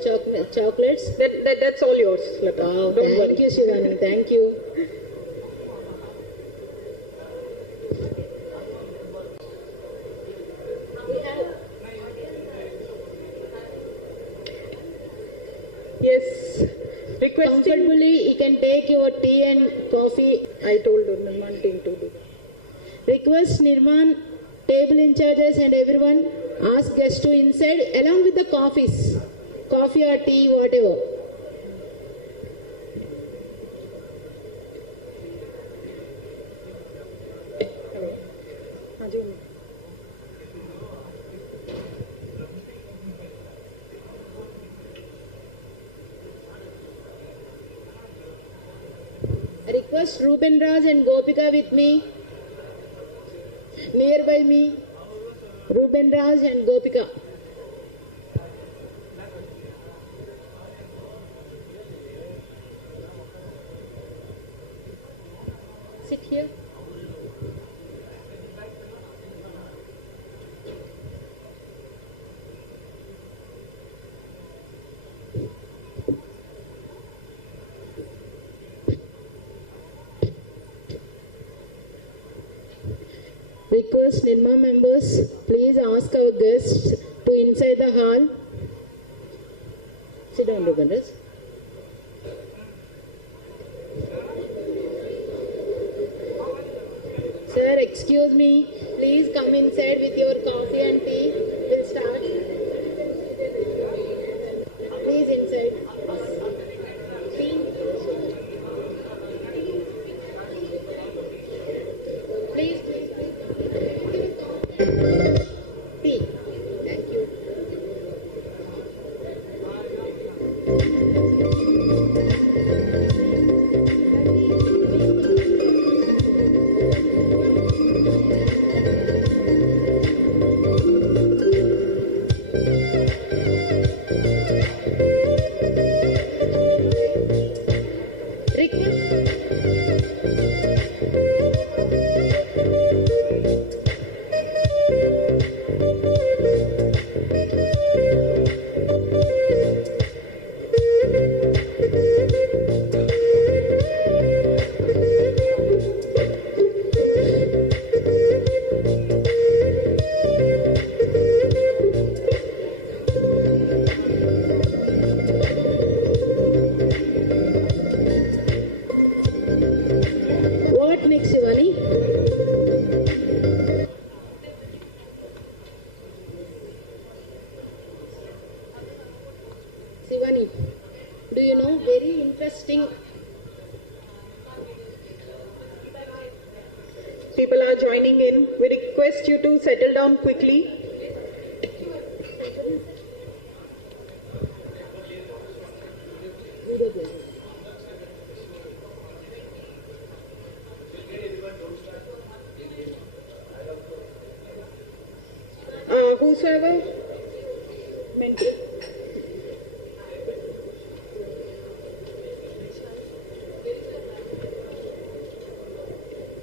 chocolates, That's all yours, Lata. oh, Don't thank worry. you, Shivani. Thank you. Yes. Requesting. Comfortably, you can take your tea and coffee. I told Nirman team to do. Request Nirman, table in charges and everyone, ask guests to inside along with the coffees. Coffee or tea, whatever. Request Ruben Raj and Gopika with me. Nearby me, Ruben Raj and Gopika. Sit here. Request Nirman members, please ask our guests to inside the hall. Sit down, Ruben Raj. Sir, excuse me. Please come inside with your coffee and tea. We'll start. Please inside. Tea. Please. Tea. Thank you. What next, Shivani? Shivani, do you know very interesting? People are joining in. We request you to settle down quickly. Whosoever. Mental.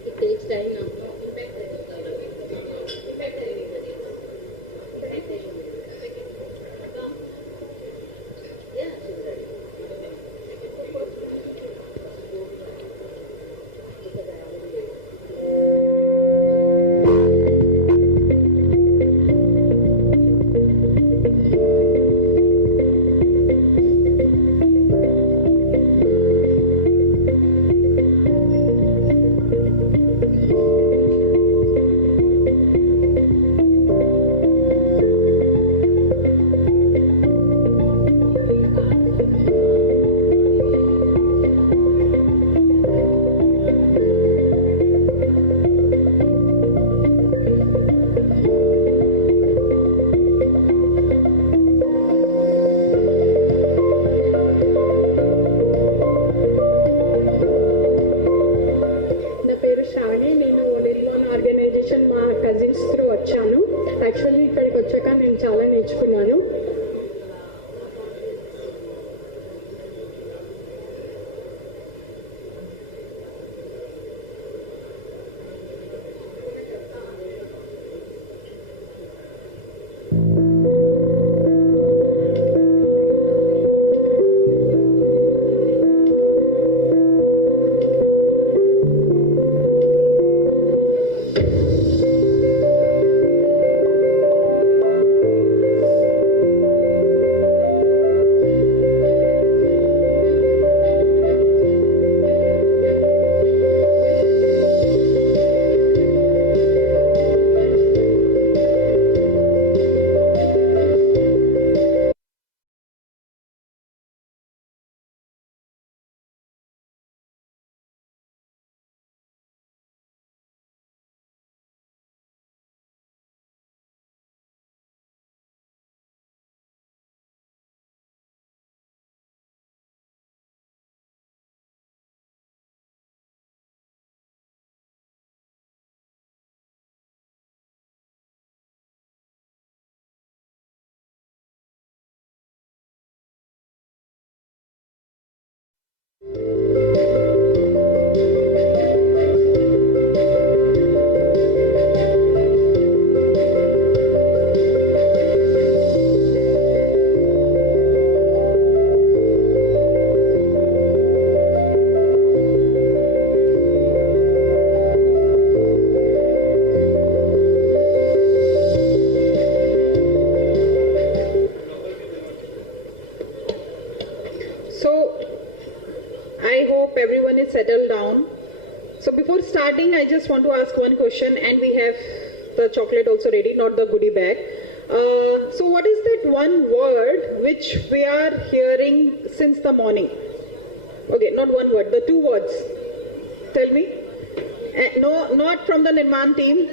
It takes time now. నా పేరు షాని. నేను Nirman organisation మా cousins through వచ్చాను. Actually ఇక్కడికి వచ్చాక నేను చాలా నేర్చుకున్నాను. Settle down. So before starting, I just want to ask one question, and we have the chocolate also ready, not the goodie bag. So what is that one word which we are hearing since the morning? Okay, not one word, the two words. Tell me. No, not from the Nirman team.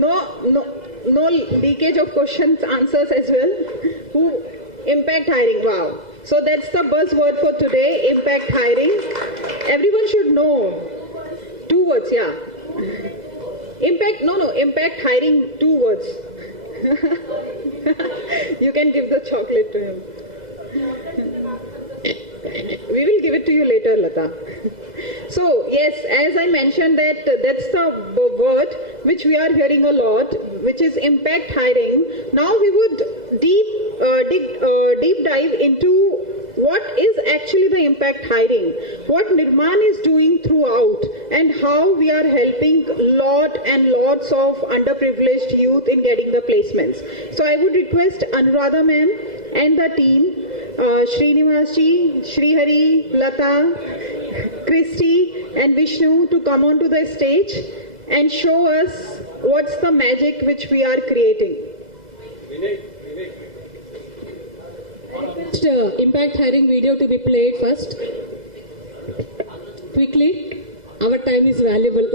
No leakage of questions, answers as well. Who? Impact hiring. Wow. So that's the buzzword for today, impact hiring. Everyone should know. Two words, yeah. Impact hiring, 2 words. You can give the chocolate to him. We will give it to you later, Lata. So, yes, as I mentioned that's the word which we are hearing a lot, which is impact hiring. Now we would deep dive into what is actually the impact hiring, what Nirman is doing throughout, and how we are helping lots of underprivileged youth in getting the placements. So I would request Anuradha ma'am and the team, Srinivas ji, Srihari, Lata, Christy and Vishnu to come onto the stage and show us what's the magic which we are creating. Impact hiring video to be played first. Quickly, our time is valuable.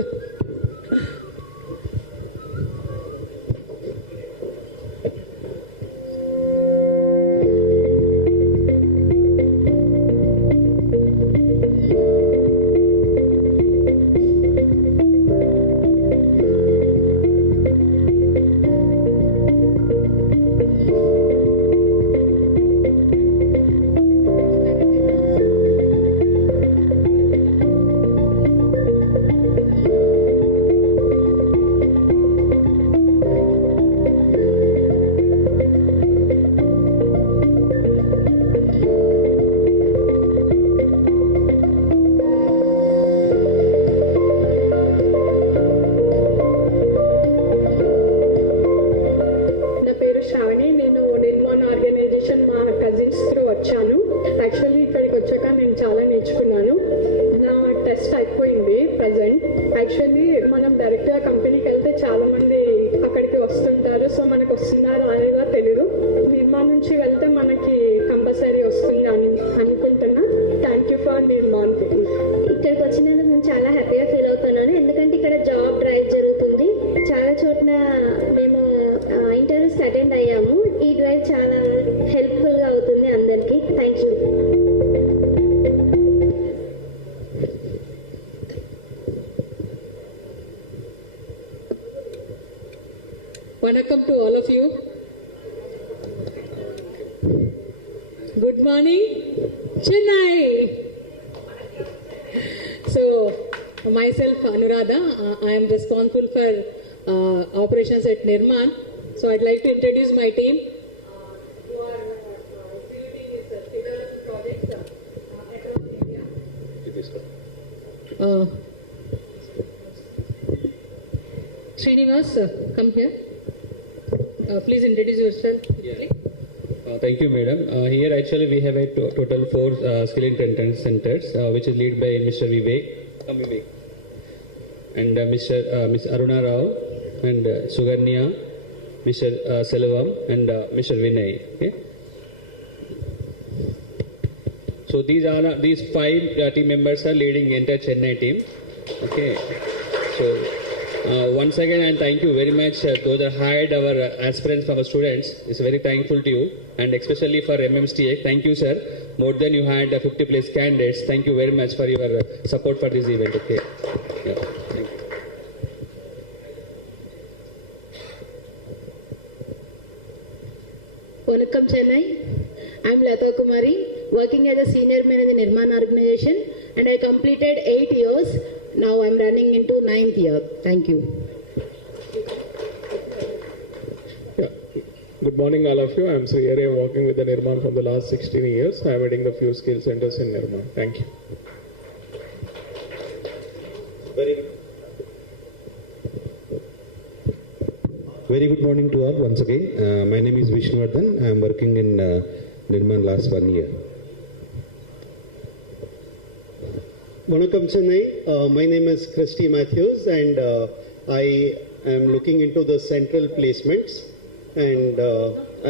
Welcome to all of you. Good morning, Chennai. So, myself, Anuradha, I am responsible for operations at Nirman. So, I'd like to introduce my team. Who are executing these civil projects across India. Srinivas, come here. Please introduce yourself. Yeah. Thank you, madam. Here actually we have a total 4 skill training centers, which is led by Mr. Vivek, and Miss Aruna Rao, and Sugarnia, Mr. Selvam, and Mr. Vinay. Okay? So these 5 team members are leading entire Chennai team. Okay. So. Once again, and thank you very much those that hired our aspirants, our students. It's very thankful to you, and especially for MMSTA. Thank you, sir. More than you had 50 plus candidates. Thank you very much for your support for this event. Okay. Yeah. Thank you. Vanakkam Chennai. I'm Lata Kumari, working as a senior man in the Nirman organization, and I completed 8 years. Now I'm running into 9th year. Thank you. Yeah. Good morning, all of you. I'm Sri Hari. I'm working with the Nirman for the last 16 years. I'm heading the few skill centers in Nirman. Thank you. Very good morning to all once again. My name is Vishnuvardhan. I am working in Nirman last 1 year. Vanakkam Chennai. My name is Christy Matthews and I am looking into the central placements. And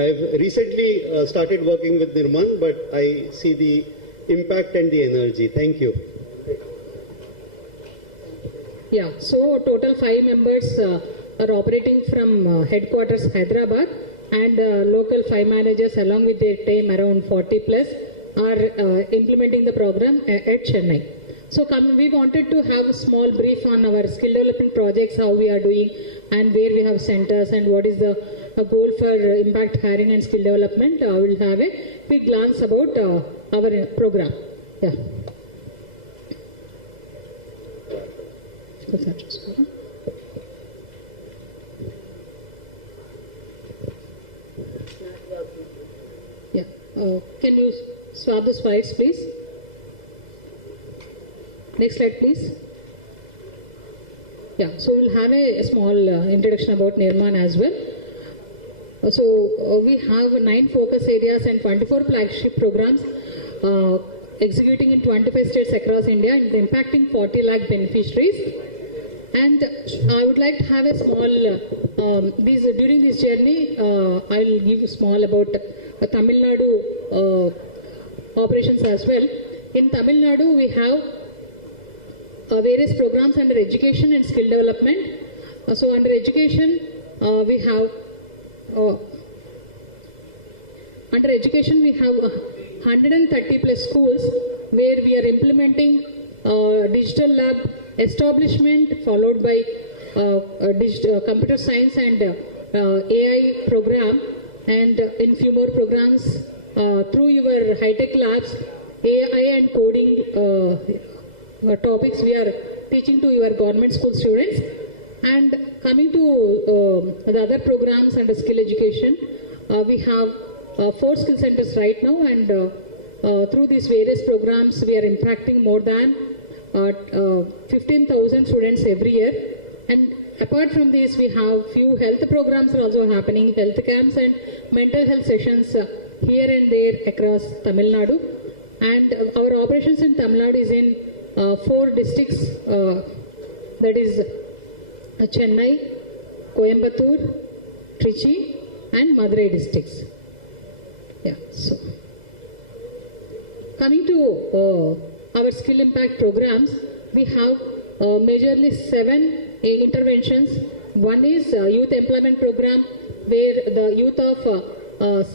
I have recently started working with Nirman, but I see the impact and the energy. Thank you. Yeah, so total 5 members are operating from headquarters Hyderabad, and local 5 managers along with their team around 40 plus are implementing the program at Chennai. So we wanted to have a small brief on our skill development projects, how we are doing and where we have centers and what is the goal for impact hiring and skill development. We'll have a quick glance about our program. Yeah. Yeah. Can you swap the slides, please? Next slide, please. Yeah, so we'll have a small introduction about Nirman as well. So we have 9 focus areas and 24 flagship programs executing in 25 states across India and impacting 40 lakh beneficiaries. And I would like to have a small, during this journey, I'll give small about Tamil Nadu operations as well. In Tamil Nadu, we have various programs under education and skill development. So under education, we have 130 plus schools where we are implementing digital lab establishment, followed by computer science and AI program, and in few more programs through your high-tech labs, AI and coding topics we are teaching to your government school students. And coming to the other programs under skill education, we have 4 skill centers right now, and through these various programs we are impacting more than 15,000 students every year. And apart from this, we have few health programs are also happening, health camps and mental health sessions here and there across Tamil Nadu. And our operations in Tamil Nadu is in 4 districts, that is Chennai, Coimbatore, Trichy and Madurai districts. Yeah, so coming to our skill impact programs, we have majorly 7 interventions. One is youth employment program, where the youth of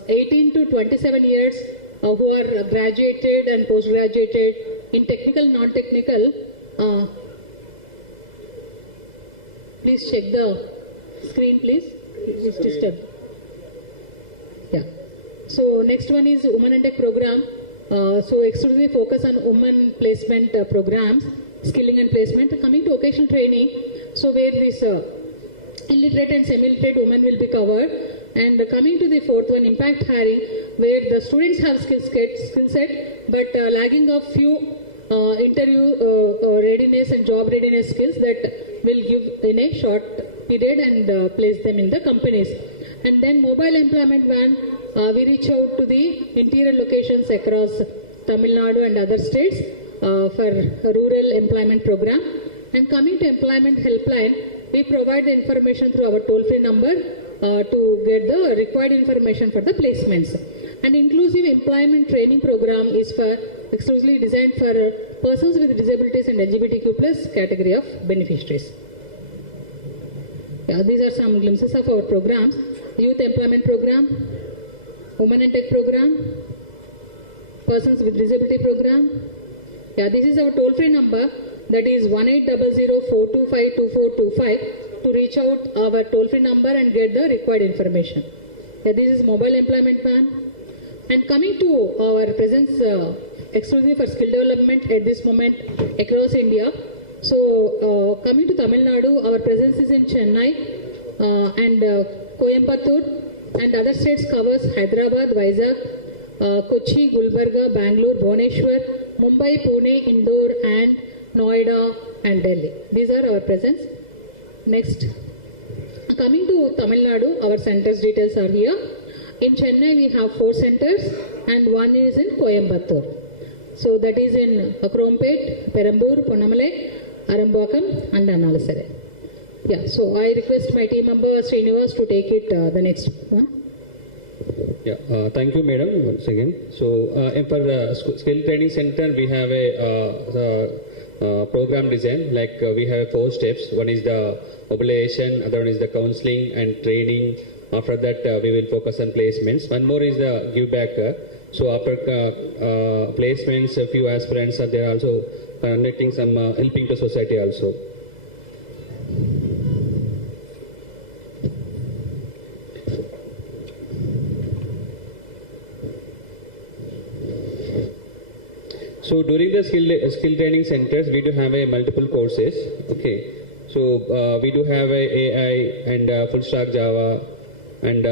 18 to 27 years who are graduated and post-graduated in technical, non-technical. Please check the screen, please. It's disturbed. Yeah. So next one is Women and Tech program. So exclusively focus on women placement programs, skilling and placement. Coming to occasional training, so where this illiterate and semi-literate women will be covered. And coming to the 4th one, impact hiring, where the students have skill set, but lagging of few interview readiness and job readiness skills that will give in a short period and place them in the companies. And then mobile employment van, we reach out to the interior locations across Tamil Nadu and other states for rural employment program. And coming to employment helpline, we provide the information through our toll-free number to get the required information for the placements. And inclusive employment training program is for exclusively designed for persons with disabilities and LGBTQ plus category of beneficiaries. Yeah, these are some glimpses of our programs. Youth employment program, Women and Tech program, persons with disability program. Yeah, this is our toll-free number, that is 1800-425-2425 to reach out our toll-free number and get the required information. Yeah, this is mobile employment plan. And coming to our presence exclusively for skill development at this moment across India. So coming to Tamil Nadu, our presence is in Chennai and Coimbatore, and other states covers Hyderabad, Vizag, Kochi, Gulbarga, Bangalore, Bhubaneswar, Mumbai, Pune, Indore, and Noida and Delhi. These are our presence. Next, coming to Tamil Nadu, our centers details are here. In Chennai, we have 4 centers and 1 is in Coimbatore. So that is in Akrompet, Perambur, Ponnamalai, Arambakam and Annalasare. Yeah, so I request my team member Srinivas to take it the next one. Yeah, thank you, madam, once again. So, for skill training center, we have a program design. Like we have 4 steps. One is the mobilization, other one is the counseling and training. After that, we will focus on placements. One more is the give back. So after placements, a few aspirants are there also conducting some helping to society also. So during the skill training centers, we do have a multiple courses. Okay, so we do have a AI and full stack Java and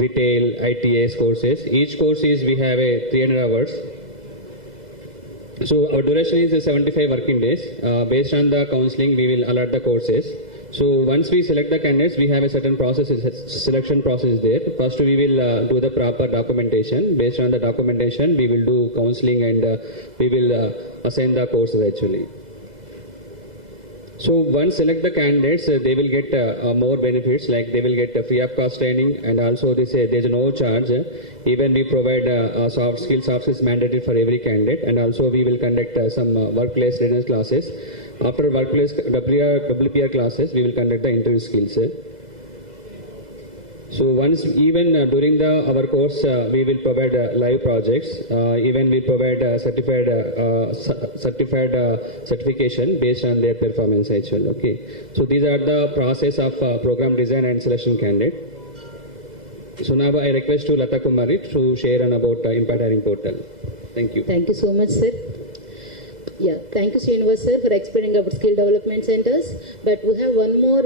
retail ITS courses. Each course is we have a 300 hours. So our duration is 75 working days. Based on the counseling, we will allot the courses. So once we select the candidates, we have a certain process, selection process there. First, we will do the proper documentation. Based on the documentation, we will do counseling and we will assign the courses actually. So once select the candidates, they will get more benefits, like they will get free of cost training, and also they say there's no charge. Even we provide soft skills mandatory for every candidate, and also we will conduct some workplace readiness classes. After workplace WPR classes, we will conduct the interview skills. So once even during our course, we will provide live projects. Even we provide certification based on their performance actually. Okay. So these are the process of program design and selection candidate. So now I request to Lata Kumari to share on about Impact Hiring Portal. Thank you. Thank you so much, sir. Yeah, thank you, Srinivas sir, for explaining about skill development centers. But we have one more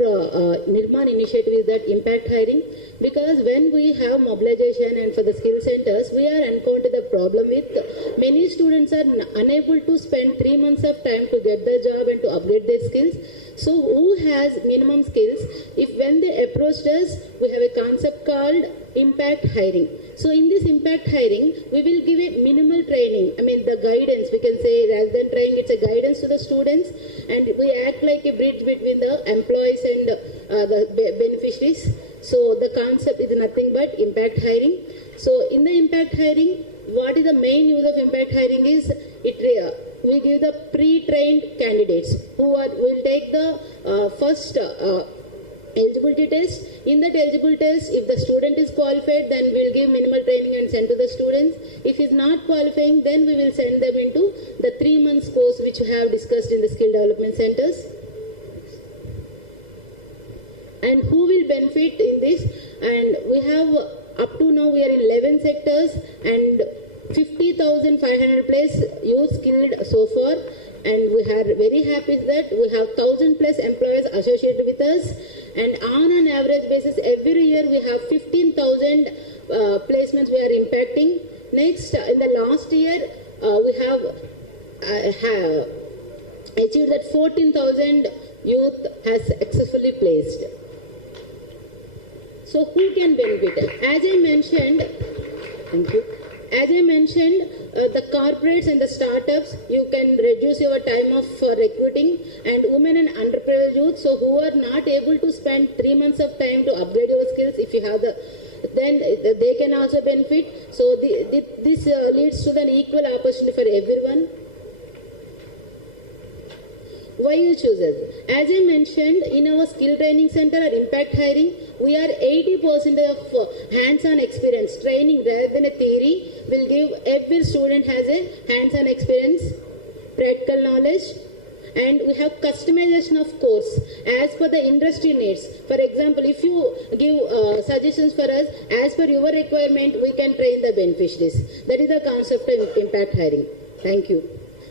Nirman initiative, is that impact hiring. Because when we have mobilization and for the skill centers, we are encountered the problem with many students are unable to spend 3 months of time to get the job and to upgrade their skills. So who has minimum skills? If when they approached us, we have a concept called impact hiring. So in this impact hiring, we will give a minimal training. I mean, the guidance, we can say, rather than training, it's a guidance to the students, and we act like a bridge between the employees and the beneficiaries. So the concept is nothing but impact hiring. So in the impact hiring, what is the main use of impact hiring is, we give the pre-trained candidates who will take the first eligibility test. In that eligibility test, if the student is qualified, then we'll give minimal training and send to the students. If he's not qualifying, then we will send them into the 3 months course which we have discussed in the skill development centers. And who will benefit in this? And we have up to now we are in 11 sectors and 50,500 plus youth skilled so far, and we are very happy that we have 1,000 plus employees associated with us, and on an average basis every year we have 15,000 placements we are impacting. Next, in the last year we have achieved that 14,000 youth has successfully placed. So who can benefit? As I mentioned, thank you. As I mentioned, the corporates and the startups, you can reduce your time of recruiting, and women and underprivileged youth, so who are not able to spend 3 months of time to upgrade your skills, if you have then they can also benefit. So this leads to an equal opportunity for everyone. Why you choose us? As I mentioned, in our skill training center or impact hiring, we are 80% of hands-on experience training rather than a theory. Will give every student has a hands-on experience, practical knowledge, and we have customization of course as per the industry needs. For example, if you give suggestions for us as per your requirement, we can train the beneficiaries. That is the concept of impact hiring. Thank you.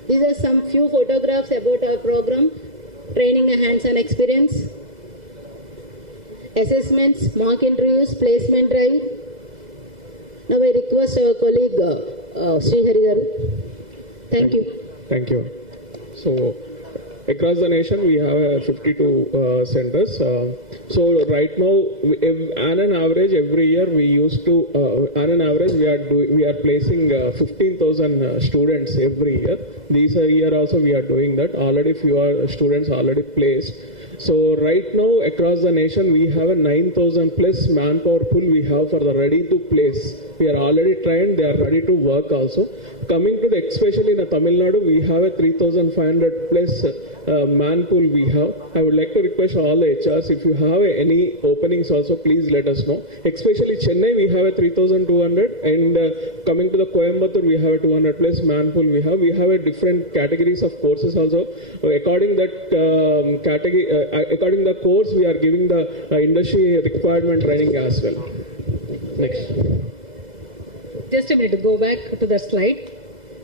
These are some few photographs about our program, training and hands-on experience, assessments, mock interviews, placement drive. Now I request our colleague Srihari Garu. Thank you. Thank you. So, across the nation, we have 52 centers. So right now, on an average, every year we used to, on an average, we are placing 15,000 students every year. This year also we are doing that. Already few students already placed. So right now, across the nation, we have a 9,000 plus manpower pool we have for the ready to place. We are already trained, they are ready to work also. Coming to the, especially in Tamil Nadu, we have a 3,500 plus man pool we have. I would like to request all the HRs, if you have any openings also, please let us know. Especially Chennai, we have a 3,200, and coming to the Coimbatore, we have a 200 plus man pool we have. We have a different categories of courses also. According that category, according the course, we are giving the industry requirement training as well. Next. Just a minute, go back to the slide.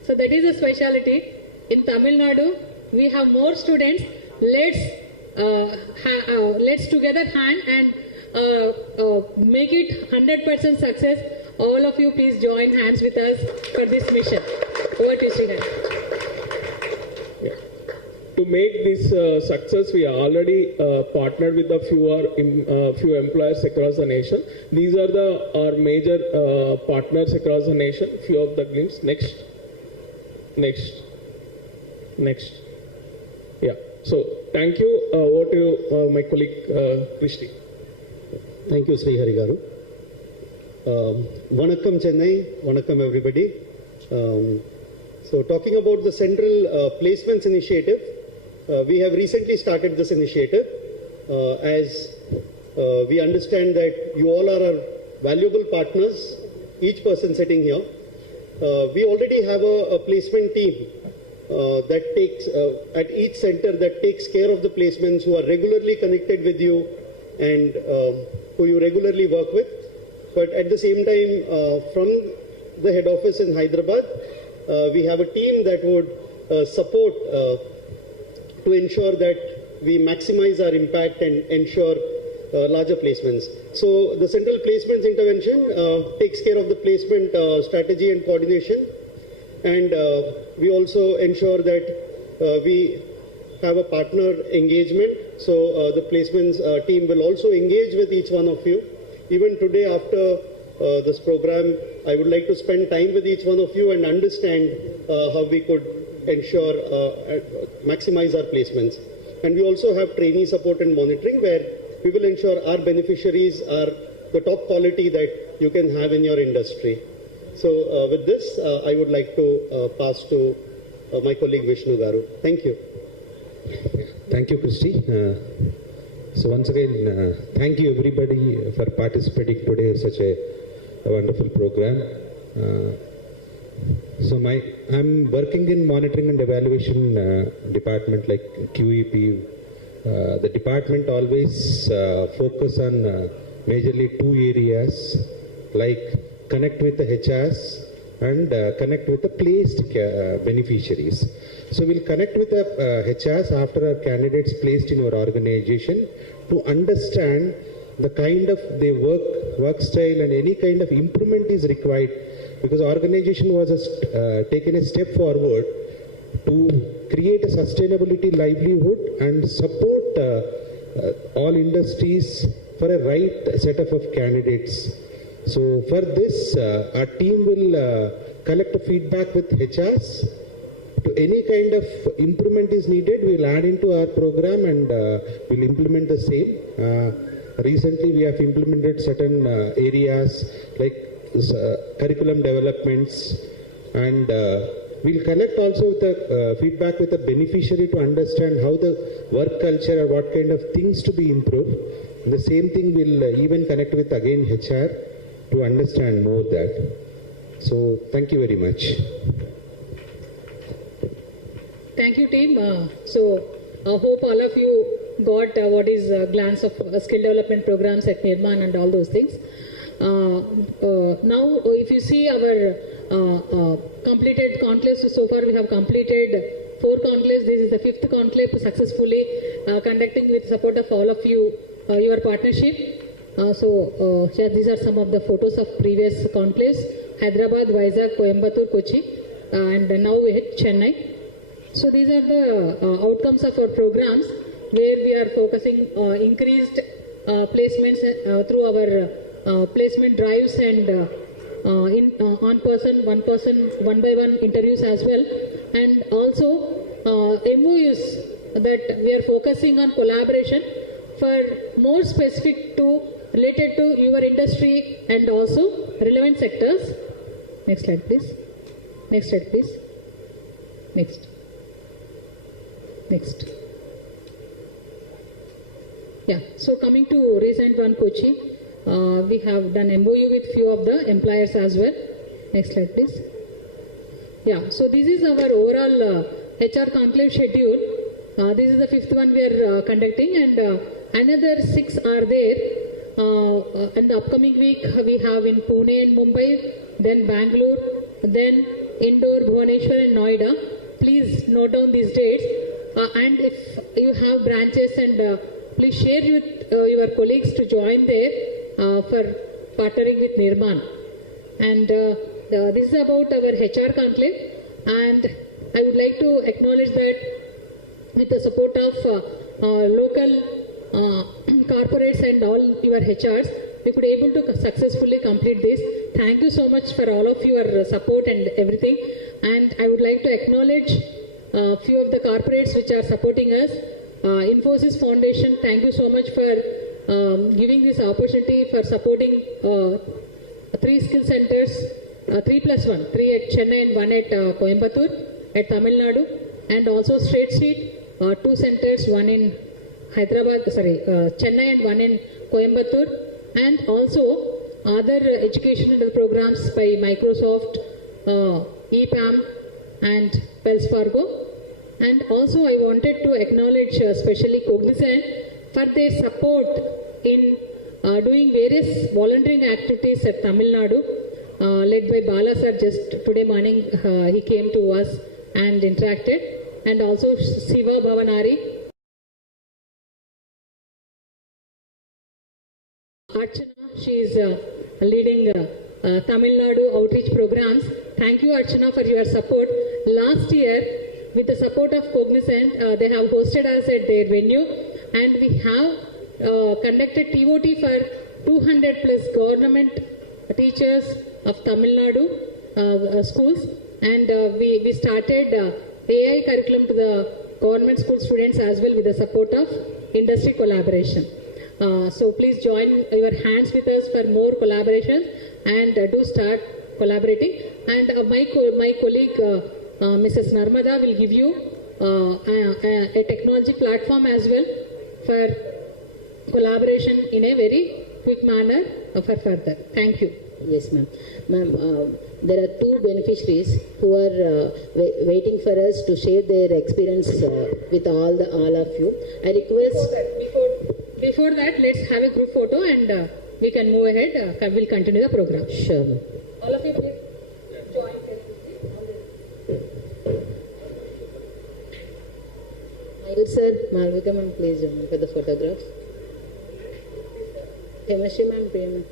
So that is a specialty. In Tamil Nadu, we have more students. Let's together hand and make it 100% success. All of you please join hands with us for this mission. Over to you, Srihari. Yeah. To make this success, we are already partnered with a few employers across the nation. These are our major partners across the nation. Few of the glimpse. Next. Yeah. So thank you. Over to you, my colleague Christy. Thank you, Srihari Garu. Vanakkam Chennai, Vanakkam everybody. So talking about the Central Placements Initiative, we have recently started this initiative. As we understand that you all are our valuable partners, each person sitting here. We already have a placement team that takes at each center that takes care of the placements, who are regularly connected with you and who you regularly work with. But at the same time, from the head office in Hyderabad, we have a team that would support to ensure that we maximize our impact and ensure larger placements. So the Central Placements Intervention takes care of the placement strategy and coordination, and we also ensure that we have a partner engagement. So the placements team will also engage with each one of you. Even today, after this program, I would like to spend time with each one of you and understand how we could ensure maximize our placements. And we also have trainee support and monitoring, where we will ensure our beneficiaries are the top quality that you can have in your industry. So with this, I would like to pass to my colleague Vishnu Garu. Thank you. Thank you, Christy. So once again, thank you everybody for participating today in such a wonderful program. So I'm working in monitoring and evaluation department like QEP. The department always focus on majorly two areas, like connect with the HRs and connect with the placed beneficiaries. So we'll connect with the HRs after our candidates placed in our organization to understand the kind of their work style and any kind of improvement is required, because organization was taken a step forward to create a sustainability livelihood and support all industries for a right setup of candidates. So for this, our team will collect feedback with HRs. To any kind of improvement is needed, we'll add into our program and we'll implement the same. Recently, we have implemented certain areas like curriculum developments, and we'll collect also the feedback with the beneficiary to understand how the work culture or what kind of things to be improved. The same thing will even connect with again HR to understand more that. So thank you very much. Thank Thank you, team. I hope all of you got what is a glance of skill development programs at Nirman and all those things. Now, if you see our completed conclaves, so far we have completed 4 conclaves. This is the 5th conclave successfully conducting with support of all of you, your partnership. Here these are some of the photos of previous conclaves: Hyderabad, Vizag, Coimbatore, Kochi, and now we hit Chennai. So these are the outcomes of our programs, where we are focusing increased placements through our placement drives and one by one interviews as well, and also MOUs that we are focusing on collaboration for more specific to related to your industry and also relevant sectors. Next slide, please. Next slide, please. Next. Yeah, so coming to recent one, Kochi, we have done MOU with few of the employers as well. Next slide, please. Yeah, so this is our overall HR conclave schedule. This is the 5th one we are conducting, and another 6 are there. In the upcoming week, we have in Pune and Mumbai, then Bangalore, then Indore, Bhubaneswar and Noida. Please note down these dates. And if you have branches, and please share with your colleagues to join there for partnering with Nirman. And this is about our HR conclave, and I would like to acknowledge that with the support of local corporates and all your HRs, we could able to successfully complete this. Thank you so much for all of your support and everything. And I would like to acknowledge few of the corporates which are supporting us. Infosys Foundation, thank you so much for giving this opportunity for supporting 3 skill centers, 3+1, 3 at Chennai and 1 at Coimbatore at Tamil Nadu, and also Straight Street, 2 centers, 1 in Chennai and 1 in Coimbatore, and also other educational programs by Microsoft, EPAM and Wells Fargo. And also I wanted to acknowledge especially Cognizant for their support in doing various volunteering activities at Tamil Nadu, led by Bala sir. Just today morning he came to us and interacted, and also Siva Bhavanari, Archana, she is leading Tamil Nadu outreach programs. Thank you, Archana, for your support. Last year, with the support of Cognizant, they have hosted us at their venue, and we have conducted TOT for 200 plus government teachers of Tamil Nadu schools, and we started AI curriculum to the government school students as well with the support of industry collaboration. So please join your hands with us for more collaborations, and do start collaborating. And my colleague Mrs. Narmada will give you a technology platform as well for collaboration in a very quick manner for further. Thank you. Yes, ma'am. Ma'am, there are 2 beneficiaries who are waiting for us to share their experience with all of you. I request... Before that, let's have a group photo, and we can move ahead. We'll continue the program. Sure, ma'am. All of you, please join. Mayur sir, Malvika ma'am, please join for the photographs. Hemashri ma'am, Priya ma'am.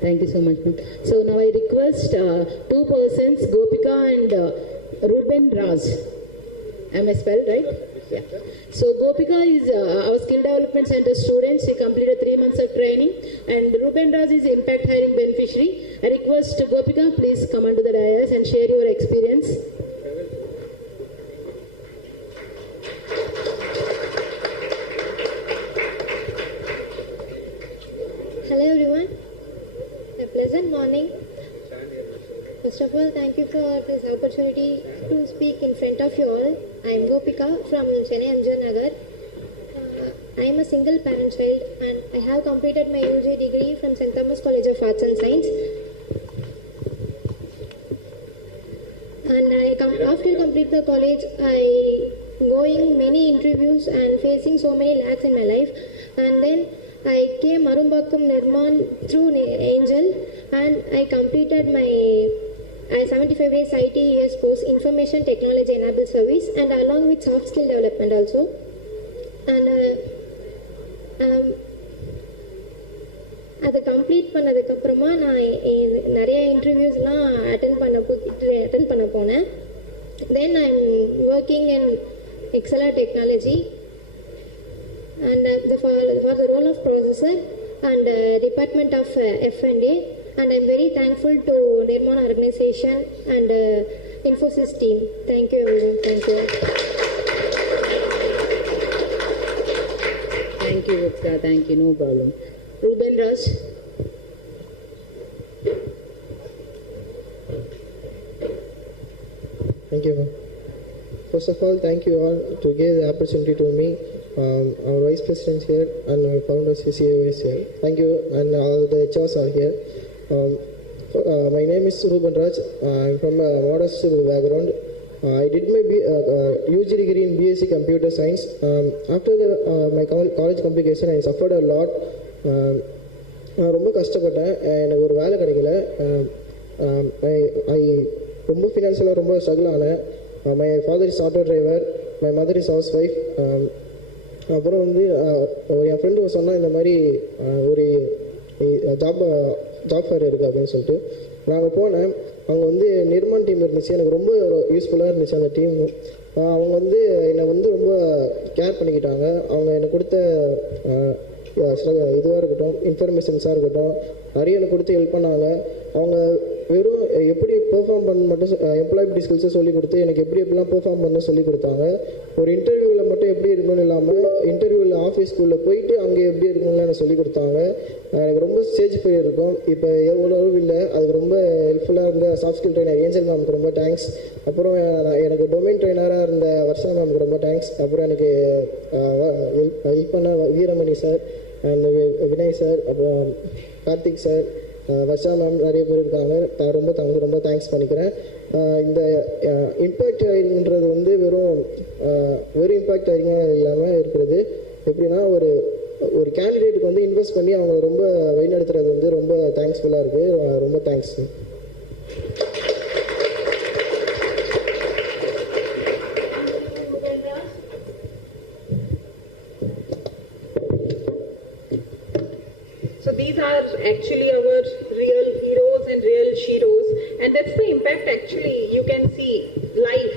Thank you so much, ma'am. So now I request 2 persons, Gopika and Ruben Raz. Am I spelled right? Yeah. So Gopika is our skill development center student. She completed 3 months of training, and Ruben Raj is impact hiring beneficiary. I request Gopika, please come onto the dais and share your experience. Hello everyone. A pleasant morning. First of all, thank you for this opportunity to speak in front of you all. I am Gopika from Chennai Nagar. I am a single parent child and I have completed my UG degree from St. Thomas College of Arts and Science. And after complete the college, I going many interviews and facing so many lakhs in my life. And then I came Arumbakkam Nirman through Angel, and I completed my 75 days ITES course, Information Technology Enabled Service, and along with soft skill development also. And அதை complete பண்ணதுக்கப்புறமா நான் நிறைய இன்டர்வியூஸ்லாம் attend பண்ண போனேன். Then I am working in ExcelR technology and for the role of processor and department of F&A, and I'm very thankful to Nirman organization and Infosys team. Thank you everyone. Thank you. Thank you, Gupta. Thank you. No problem. Ruben Raj. Thank you. First of all, thank you all to give the opportunity to me. Our Vice President here and our founder CCO is here. Thank you, and all the HRs are here. My name is Ruben Raj. I'm from a modest background. I did my UG degree in BSc Computer Science. After my college complication, I suffered a lot. நான் ரொம்ப கஷ்டப்பட்டேன். எனக்கு ஒரு வேலை கிடைக்கல. I ரொம்ப ஃபினான்ஷியலாக ரொம்ப ஸ்ட்ரகிள் ஆனேன். My father is auto driver. My mother is housewife. அப்புறம் வந்து என் ஃப்ரெண்டு சொன்னால் இந்த மாதிரி ஒரு ஜாப் ஃபேர் இருக்குது அப்படின்னு சொல்லிட்டு நாங்கள் போனேன். அங்கே வந்து நிர்மான் டீம் இருந்துச்சு. எனக்கு ரொம்ப யூஸ்ஃபுல்லாக இருந்துச்சு அந்த டீம். அவங்க வந்து என்னை வந்து ரொம்ப கேர் பண்ணிக்கிட்டாங்க. அவங்க எனக்கு கொடுத்த இதுவாக இருக்கட்டும், இன்ஃபர்மேஷன்ஸாக இருக்கட்டும், நிறைய எனக்கு கொடுத்து ஹெல்ப் பண்ணாங்க. அவங்க வெறும் எப்படி பெர்ஃபார்ம் பண்ண மட்டும் எம்ப்ளாயபிலிட்டி ஸ்கில்ஸை சொல்லிக் கொடுத்து எனக்கு எப்படிலாம் பெர்ஃபார்ம் பண்ண சொல்லிக் கொடுத்தாங்க. ஒரு இன்டர்வியூவில் மட்டும் எப்படி இருக்கணும்னு இல்லாமல் இன்டர்வியூவில் ஆஃபீஸ் ஸ்கூலில் போயிட்டு அங்கே எப்படி இருக்கணும்னு எனக்கு சொல்லிக் கொடுத்தாங்க. எனக்கு ரொம்ப ஸ்டேஜ் ஃபைவ் இருக்கும். இப்போ எவ்வளோ இல்லை, அதுக்கு ரொம்ப ஹெல்ப்ஃபுல்லாக இருந்த சாஃப்ட் ஸ்கில் ட்ரைனர் ஏஞ்சல் மேம்க்கு ரொம்ப தேங்க்ஸ். அப்புறம் எனக்கு டொமைன் ட்ரைனராக இருந்த வர்ஷா மேம்க்கு ரொம்ப தேங்க்ஸ். அப்புறம் எனக்கு ஹெல்ப் பண்ண Veeramani sir and Vinay sir, அப்புறம் கார்த்திக் சார், வர்ஷா மேம், நிறைய பேர் இருக்காங்க. ரொம்ப தேங்க்ஸ் பண்ணிக்கிறேன். இந்த இம்பேக்ட் ஹைரிங்கிறது வந்து வெறும் இம்பேக்ட் ஹைரிங்காக இல்லாமல் இருக்கிறது எப்படின்னா, ஒரு கேண்டிடேட்டுக்கு வந்து இன்வெஸ்ட் பண்ணி அவங்க ரொம்ப வழிநடத்துறது வந்து ரொம்ப தேங்க்ஸ்ஃபுல்லாக இருக்குது. ரொம்ப thanks. So these are actually our real heroes and real sheroes, and that's the impact actually you can see live.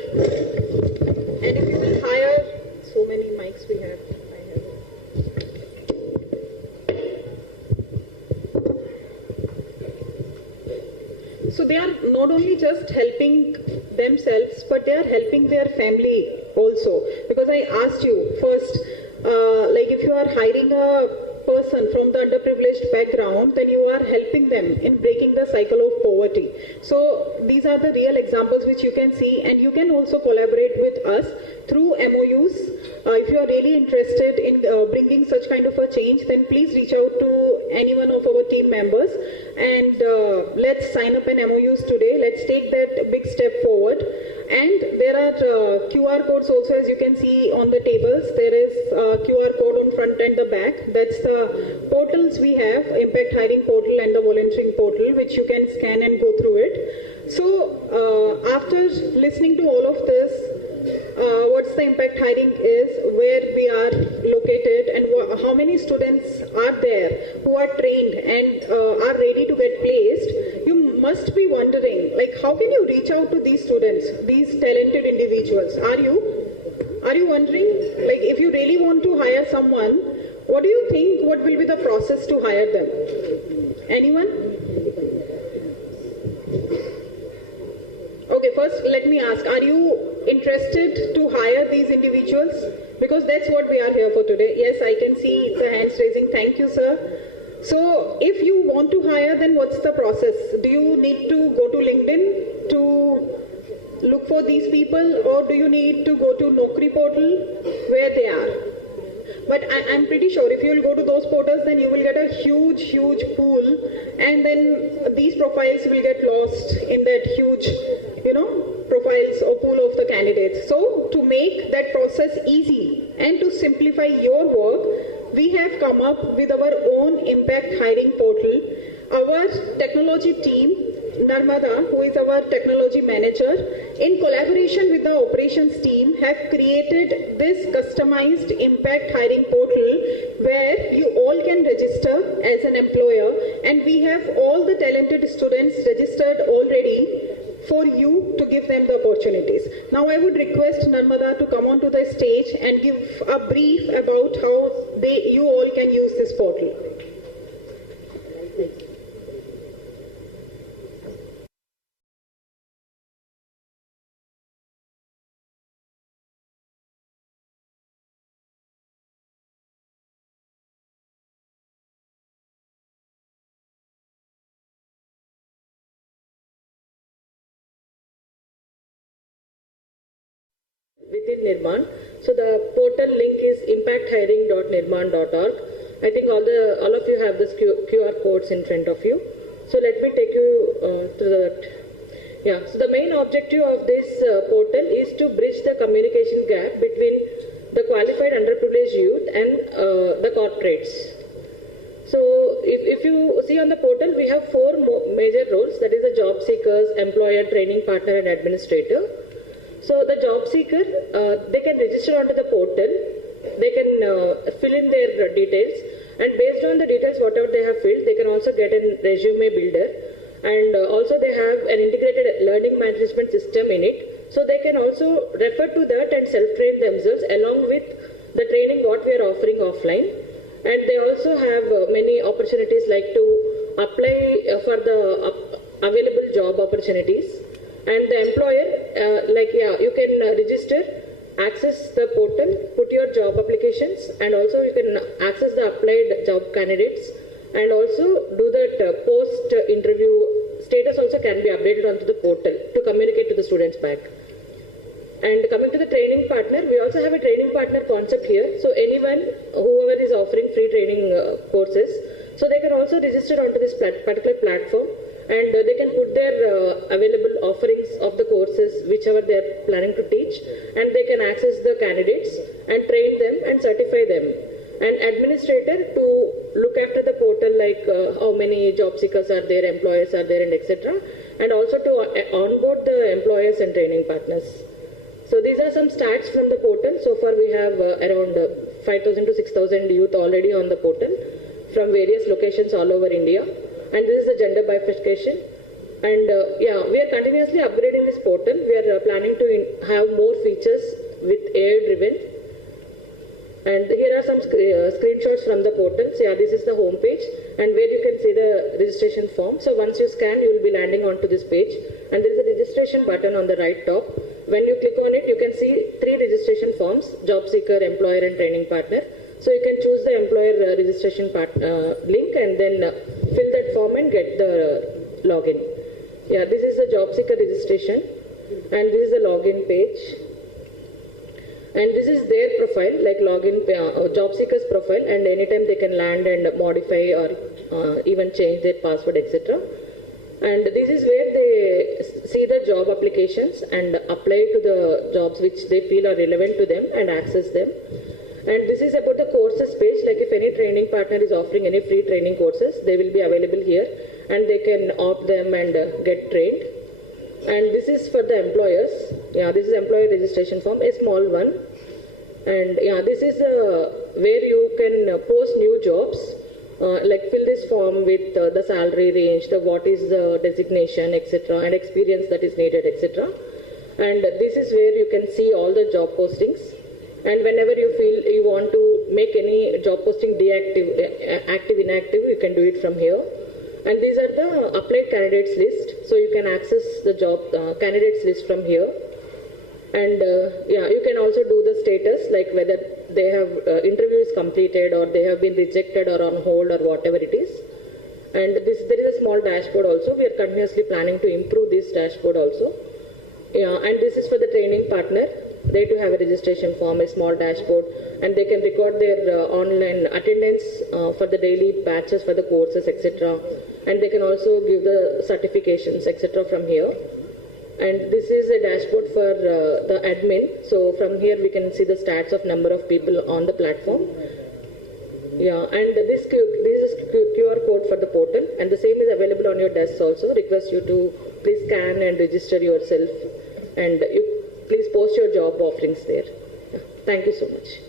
And if you will hire, so many mics we have. So they are not only just helping themselves, but they are helping their family also. Because I asked you first, like if you are hiring a person from the underprivileged background, then you are helping them in breaking the cycle of poverty. So these are the real examples which you can see, and you can also collaborate with us through MOUs. If you are really interested in bringing such kind of a change, then please reach out to any one of our team members, and let's sign up an MOUs today. Let's take that big step forward. And there are QR codes also, as you can see on the tables. There is QR code on front and the back. That's the portals we have, Impact Hiring Portal and the Volunteering Portal, which you can scan and go through it. So after listening to all of this, what's the impact hiring is, where we are located, and how many students are there who are trained and are ready to get placed, you must be wondering, like, how can you reach out to these students, these talented individuals? Are you? Are you wondering, like, if you really want to hire someone, what do you think, what will be the process to hire them? Anyone? Okay, first let me ask, are you interested to hire these individuals? Because that's what we are here for today. Yes, I can see the hands raising. Thank you, sir. So if you want to hire, then what's the process? Do you need to go to LinkedIn to look for these people, or do you need to go to Naukri portal where they are? But I'm pretty sure if you will go to those portals, then you will get a huge pool, and then these profiles will get lost in that huge, profiles or pool of the candidates. So to make that process easy and to simplify your work, we have come up with our own impact hiring portal. Our technology team, Narmada, who is our technology manager, in collaboration with the operations team, have created this customized impact hiring portal where you all can register as an employer, and we have all the talented students registered already for you to give them the opportunities. Now I would request Narmada to come onto the stage and give a brief about how you all can use this portal. Within Nirman. So the portal link is impacthiring.nirman.org. I think all of you have this QR codes in front of you. So let me take you to that. Yeah. So the main objective of this portal is to bridge the communication gap between the qualified underprivileged youth and the corporates. So if you see on the portal, we have 4 major roles. That is the job seekers, employer, training partner, and administrator. So the job seeker, they can register onto the portal, they can fill in their details, and based on the details whatever they have filled, they can also get a resume builder, and also they have an integrated learning management system in it, so they can also refer to that and self-train themselves along with the training what we are offering offline. And they also have many opportunities like to apply for the available job opportunities. And the employer, you can register, access the portal, put your job applications, and also you can access the applied job candidates, and also do that post-interview status also can be updated onto the portal to communicate to the students back. And coming to the training partner, we also have a training partner concept here. So anyone, whoever is offering free training courses, so they can also register onto this particular platform, and they can put their available offerings of the courses whichever they are planning to teach, and they can access the candidates and train them and certify them. And administrator to look after the portal, like how many job seekers are there, employers are there, and etc. And also to onboard the employers and training partners. So these are some stats from the portal. So far we have around 5,000 to 6,000 youth already on the portal from various locations all over India. And this is the gender bifurcation. And we are continuously upgrading this portal. We are planning to have more features with AI-driven. And here are some screenshots from the portal. So this is the home page, and where you can see the registration form. So once you scan, you will be landing onto this page. And there is a registration button on the right top. When you click on it, you can see 3 registration forms: job seeker, employer, and training partner. So you can choose the employer registration link and then fill that form and get the login. Yeah, this is the job seeker registration, and this is the login page. And this is their profile, like login, job seeker's profile, and anytime they can land and modify or even change their password, etc. And this is where they see the job applications and apply to the jobs which they feel are relevant to them and access them. And this is about the courses page, like if any training partner is offering any free training courses, they will be available here and they can opt them and get trained. And this is for the employers. Yeah, this is employer registration form, a small one. And yeah, this is where you can post new jobs, like fill this form with the salary range, what is the designation, etc., and experience that is needed, etc. And this is where you can see all the job postings. And whenever you feel you want to make any job posting active, inactive, you can do it from here. And these are the applied candidates list. So you can access the job candidates list from here. And you can also do the status, like whether they have interview is completed or they have been rejected or on hold or whatever it is. And there is a small dashboard also. We are continuously planning to improve this dashboard also. And this is for the training partner. They too have a registration form, a small dashboard, and they can record their online attendance for the daily batches for the courses, etc. And they can also give the certifications, etc. from here. And this is a dashboard for the admin. So from here we can see the stats of number of people on the platform. And this is QR code for the portal, and the same is available on your desks also. Request you to please scan and register yourself, and you please post your job offerings there. Thank you so much.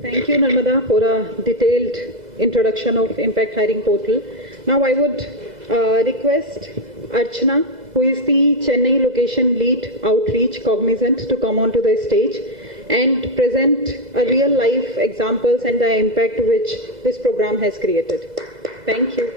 Thank you, Narmada, for a detailed introduction of Impact Hiring Portal. Now I would request Archana, who is the Chennai location lead outreach Cognizant, to come onto the stage and present a real life examples and the impact which this program has created. Thank you.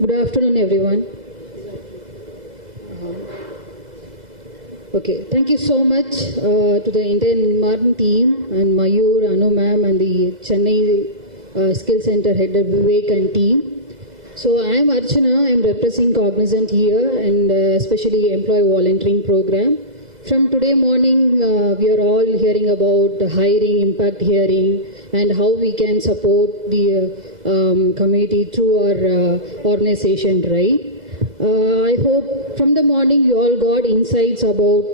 Good afternoon, everyone. Okay, thank you so much to the entire Nirman team and Mayur, Anu ma'am, and the Chennai Skill Center head Vivek and team. So I am Archana. I am representing Cognizant here, and especially employee volunteering program. From today morning, we are all hearing about the hiring, impact hiring, and how we can support the community through our organization, right? I hope from the morning you all got insights about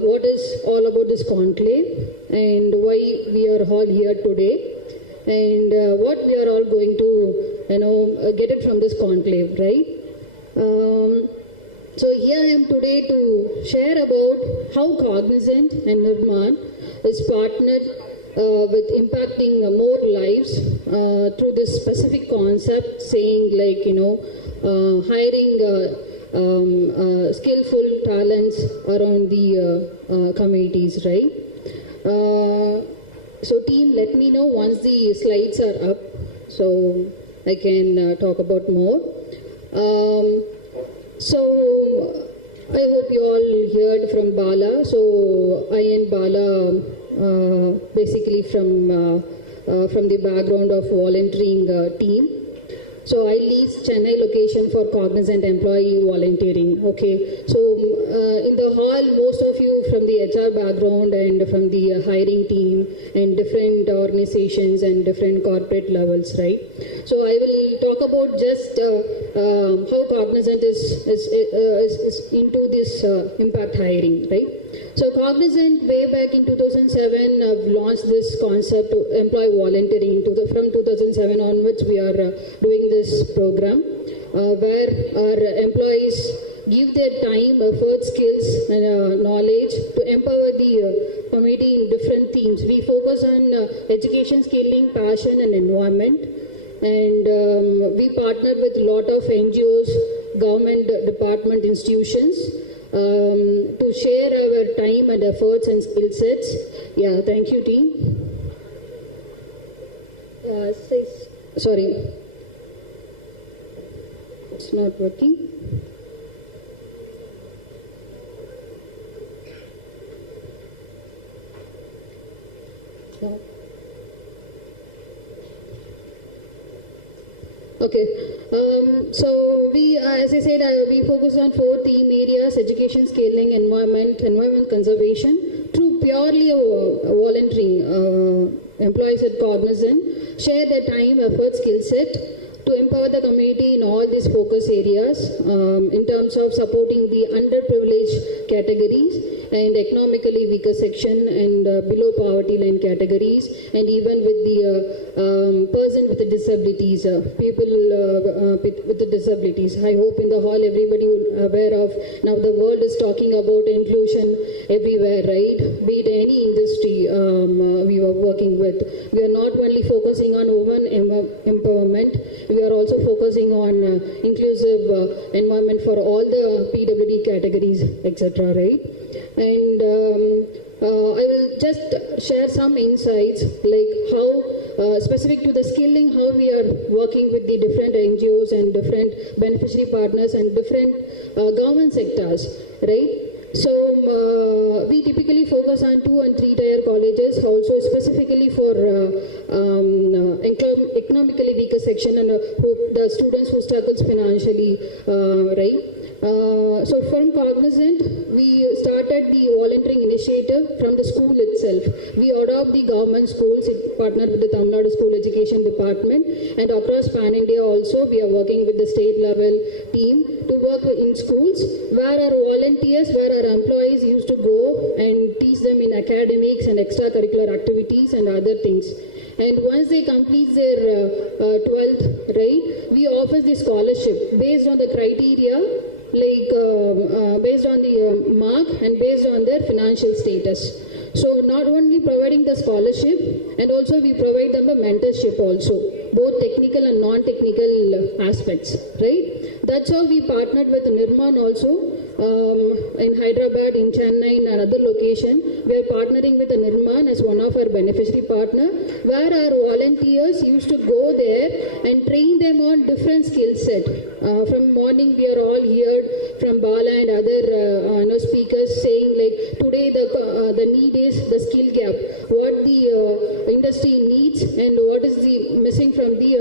what is all about this conclave and why we are all here today, and what we are all going to, get it from this conclave, right? So here I am today to share about how Cognizant and Nirman is partnered with impacting more lives through this specific concept, saying like, hiring skillful talents around the communities, right? So team, let me know once the slides are up so I can talk about more. So I hope you all heard from Bala. So I and Bala basically from the background of volunteering team. So I lead Chennai location for Cognizant employee volunteering. Okay, so in the hall, most of you from the HR background and from the hiring team and different organizations and different corporate levels, right? So I will talk about just how Cognizant is into this impact hiring, right? So Cognizant way back in 2007 launched this concept of employee volunteering. From 2007 onwards, we are doing this program where our employees give their time, effort, skills, and knowledge to empower the community in different themes. We focus on education, skilling, passion, and environment. And we partner with a lot of NGOs, government department institutions to share our time and efforts and skill sets. Yeah, thank you, team. Sorry, it's not working. No. Okay, so we, as I said, we focus on 4 theme areas: education, scaling, environment conservation. Through purely volunteering, employees at Cognizant share their time, effort, skill set to empower the community in all these focus areas in terms of supporting the underprivileged categories and economically weaker section and below poverty line categories, and even with the person with the disabilities, people with the disabilities. I hope in the hall everybody will aware of, now the world is talking about inclusion everywhere, right? Be it any industry we are working with. We are not only focusing on women empowerment, we are also focusing on inclusive environment for all the PWD categories, etc., right? And I will just share some insights like how specific to the skilling, how we are working with the different NGOs and different beneficiary partners and different government sectors, right? So we typically focus on 2 and 3 tier colleges, also specifically for economically weaker section and the students who struggles financially, right? So from Cognizant, we started the volunteering initiative from the school itself. We adopt the government schools, partnered with the Tamil Nadu School Education Department, and across Pan India also we are working with the state level team to work in schools where our volunteers, where our employees used to go and teach them in academics and extracurricular activities and other things. And once they complete their 12th, right, we offer the scholarship based on the criteria, like based on the mark and based on their financial status. So not only providing the scholarship, and also we provide them a mentorship also, both technical and non-technical aspects, right? That's how we partnered with Nirman also in Hyderabad, in Chennai, in another location. We are partnering with Nirman as one of our beneficiary partner, where our volunteers used to go there and train them on different skill set. From morning we are all heard from Bala and other speakers saying like today the need is the skill gap, what the industry needs and what is the missing from the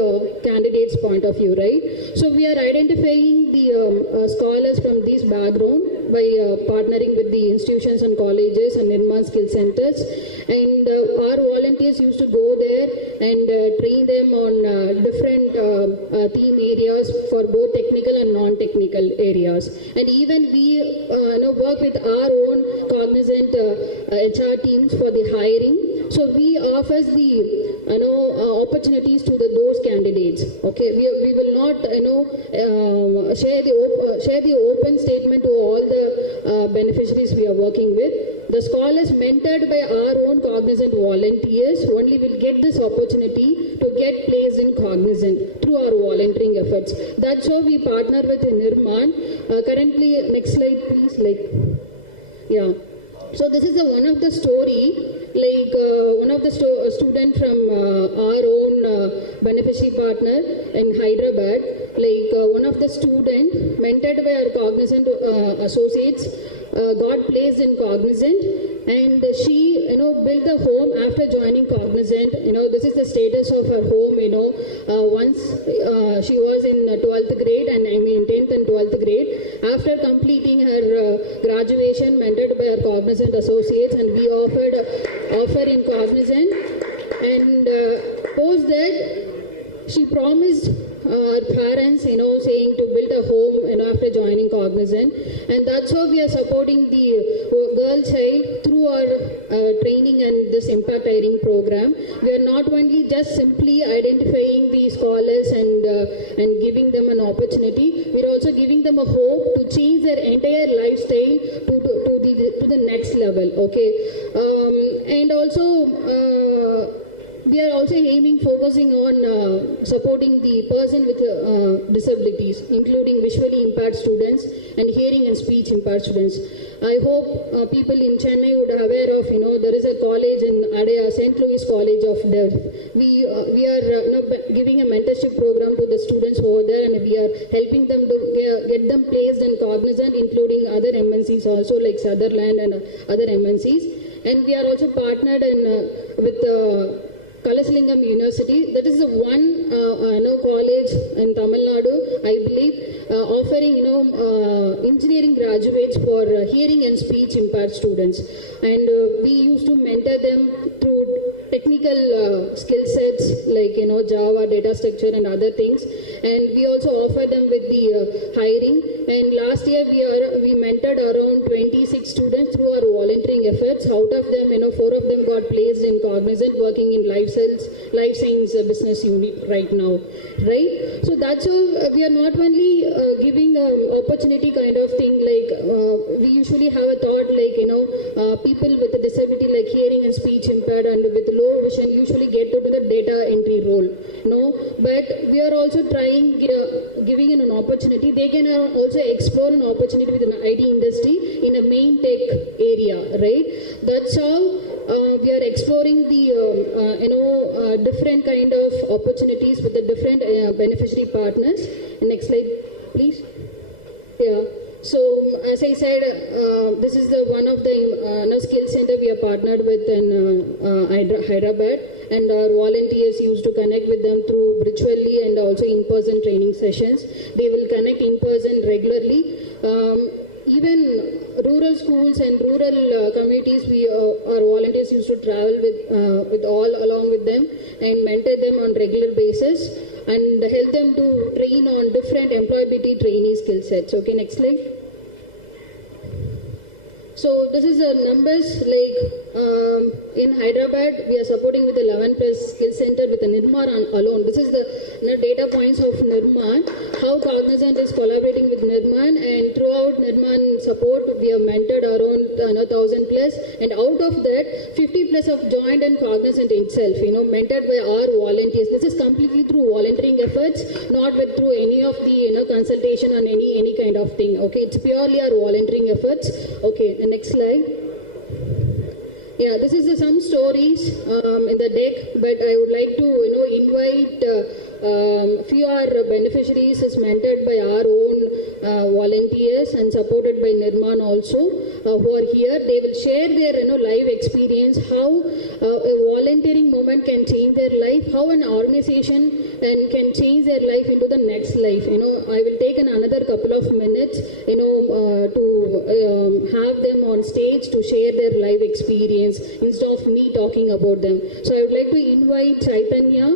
candidate's point of view, right? So we are identifying the scholars from this background by partnering with the institutions and colleges and Nirman skill centers, and our volunteers used to go there and train them on different theme areas for both technical and non-technical areas. And even we work with our own Cognizant HR teams for the hiring. So we offer the opportunities to those candidates. Okay, we will not share the open statement to all the beneficiaries we are working with. The scholars mentored by our own Cognizant volunteers only will get this opportunity to get placed in Cognizant through our volunteering efforts. That's how we partner with Nirman. Currently, next slide please. Yeah. So this is one of the story. One of the student from our own beneficiary partner in Hyderabad, one of the student mentored by our Cognizant associates got placed in Cognizant, and she built a home after joining Cognizant. This is the status of her home. Once she was in 12th grade, and 10th and 12th grade, after completing her graduation mentored by our Cognizant associates, and we offer in Cognizant, and post that she promised her parents, saying to build a home, after joining Cognizant, and that's how we are supporting the girl child through our training and this impact hiring program. We are not only just simply identifying the scholars and giving them an opportunity, we are also giving them a hope to change their entire lifestyle to the next level. Okay, and also. We are also focusing on supporting the person with disabilities, including visually impaired students and hearing and speech impaired students. I hope people in Chennai would be aware of, there is a college in Adaya, St. Louis College of Deaf. We are giving a mentorship program to the students over there, and we are helping them to get them placed in Cognizant, including other MNCs also like Sutherland and other MNCs. And we are also partnered with Kalaslingam University. That is the one college in Tamil Nadu, I believe, offering engineering graduates for hearing and speech impaired students. And we used to mentor them through technical skill sets like Java, data structure, and other things. And we also offer them with the hiring. And last year we mentored around 26 students through our volunteering efforts. Out of them, 4 of them got placed in Cognizant, working in life science business unit right now. Right? So that's how we are not only giving opportunity kind of thing, like we usually have a thought like people with a disability like hearing and speech impaired and with low vision usually get to the data entry role. But we are also trying giving an opportunity. They can also explore an opportunity within the IT industry in a main tech area, right? That's how we are exploring the different kind of opportunities with the different beneficiary partners. Next slide, please. Yeah. So as I said, this is the one of the skill center we are partnered with in Hyderabad, and our volunteers used to connect with them through virtually and also in-person training sessions. They will connect in person regularly. Even rural schools and rural communities, our volunteers used to travel with all along with them and mentor them on regular basis and help them to train on different employability trainee skill sets. Okay, next slide. So this is the numbers, like in Hyderabad, we are supporting with 11 plus skill center with the Nirman alone. This is the data points of Nirman, how Cognizant is collaborating with Nirman, and throughout Nirman support, we have mentored around 1,000 plus, and out of that, 50 plus have joined in Cognizant itself, mentored by our volunteers. This is completely through volunteering efforts, not through any of the consultation on any kind of thing. Okay, it's purely our volunteering efforts. Okay, the next slide. Yeah, this is some stories in the deck, but I would like to invite few our beneficiaries is mentored by our own volunteers and supported by Nirman also, who are here. They will share their live experience, how a volunteering movement can change their life, how an organization can change their life into the next life. I will take another couple of minutes to have them on stage to share their live experience instead of me talking about them. So I would like to invite Chaitanya,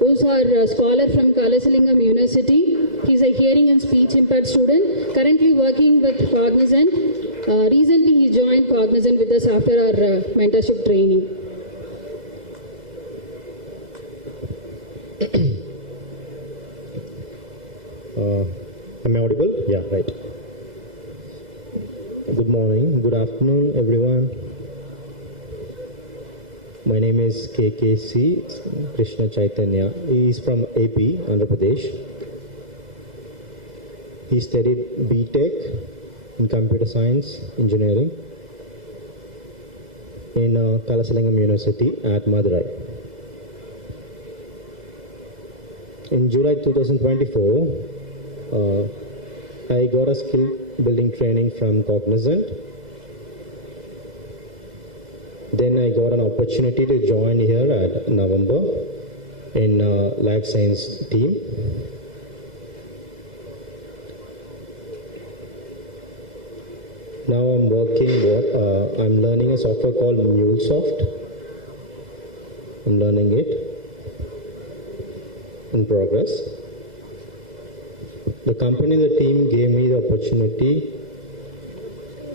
who's our scholar from Kalasalingam University. He's a hearing and speech impaired student, currently working with Cognizant. Recently he joined Cognizant with us after our mentorship training. Am I audible? Yeah, right. Good morning, good afternoon, everyone. My name is KKC Krishna Chaitanya. He is from AP, Andhra Pradesh. He studied BTech in Computer Science Engineering in Kalasalingam University at Madurai. In July 2024, I got a skill building training from Cognizant. Then I got an opportunity to join here at November in life science team. Now I'm working, I'm learning a software called MuleSoft. I'm learning it in progress. The company, the team gave me the opportunity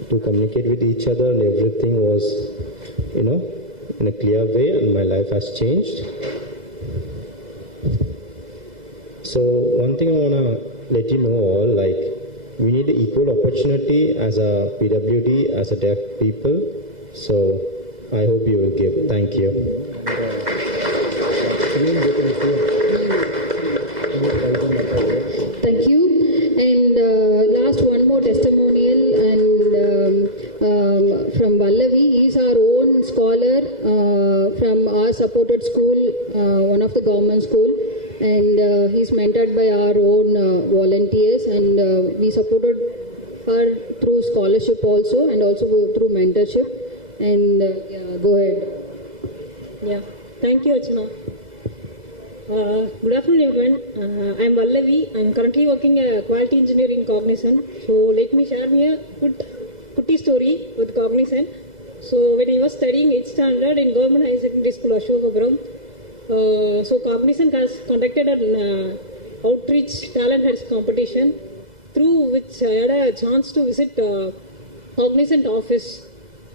to communicate with each other, and everything was, in a clear way, and my life has changed. So one thing I want to let you know all, like, we need equal opportunity as a PWD, as a deaf people. So I hope you will give. Thank you. Thank you. And last one more testimonial, and from Vallavi. He's our own scholar from our supported school, one of the government school, and he's mentored by our own volunteers, and we supported her through scholarship also, and also through mentorship. And yeah, go ahead. Yeah, thank you, Archana. Good afternoon, everyone. I'm Vallavi. I'm currently working as a quality engineer in Cognizant. So let me share me a good story with Cognizant. So when I was studying 8th standard in Government High Secondary School, Ashokagaram, so Cognizant has conducted an outreach talent health competition through which I had a chance to visit Cognizant office.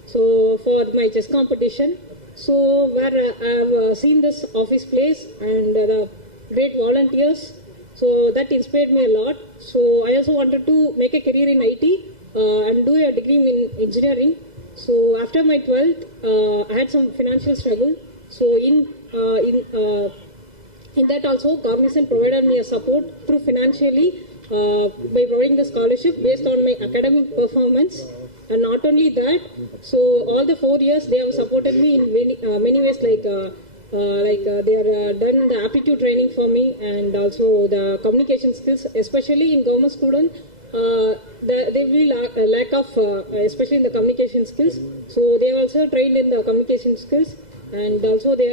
So for my chess competition, so where I have seen this office place and the great volunteers, so that inspired me a lot. So I also wanted to make a career in IT and do a degree in engineering. So after my 12th, I had some financial struggle. So in that also, Cognizant provided me a support through financially by providing the scholarship based on my academic performance. And not only that, so all the 4 years they have supported me in many ways, like they have done the aptitude training for me and also the communication skills, especially in government students. They will lack of, especially in the communication skills. So they have also trained in the communication skills, and also they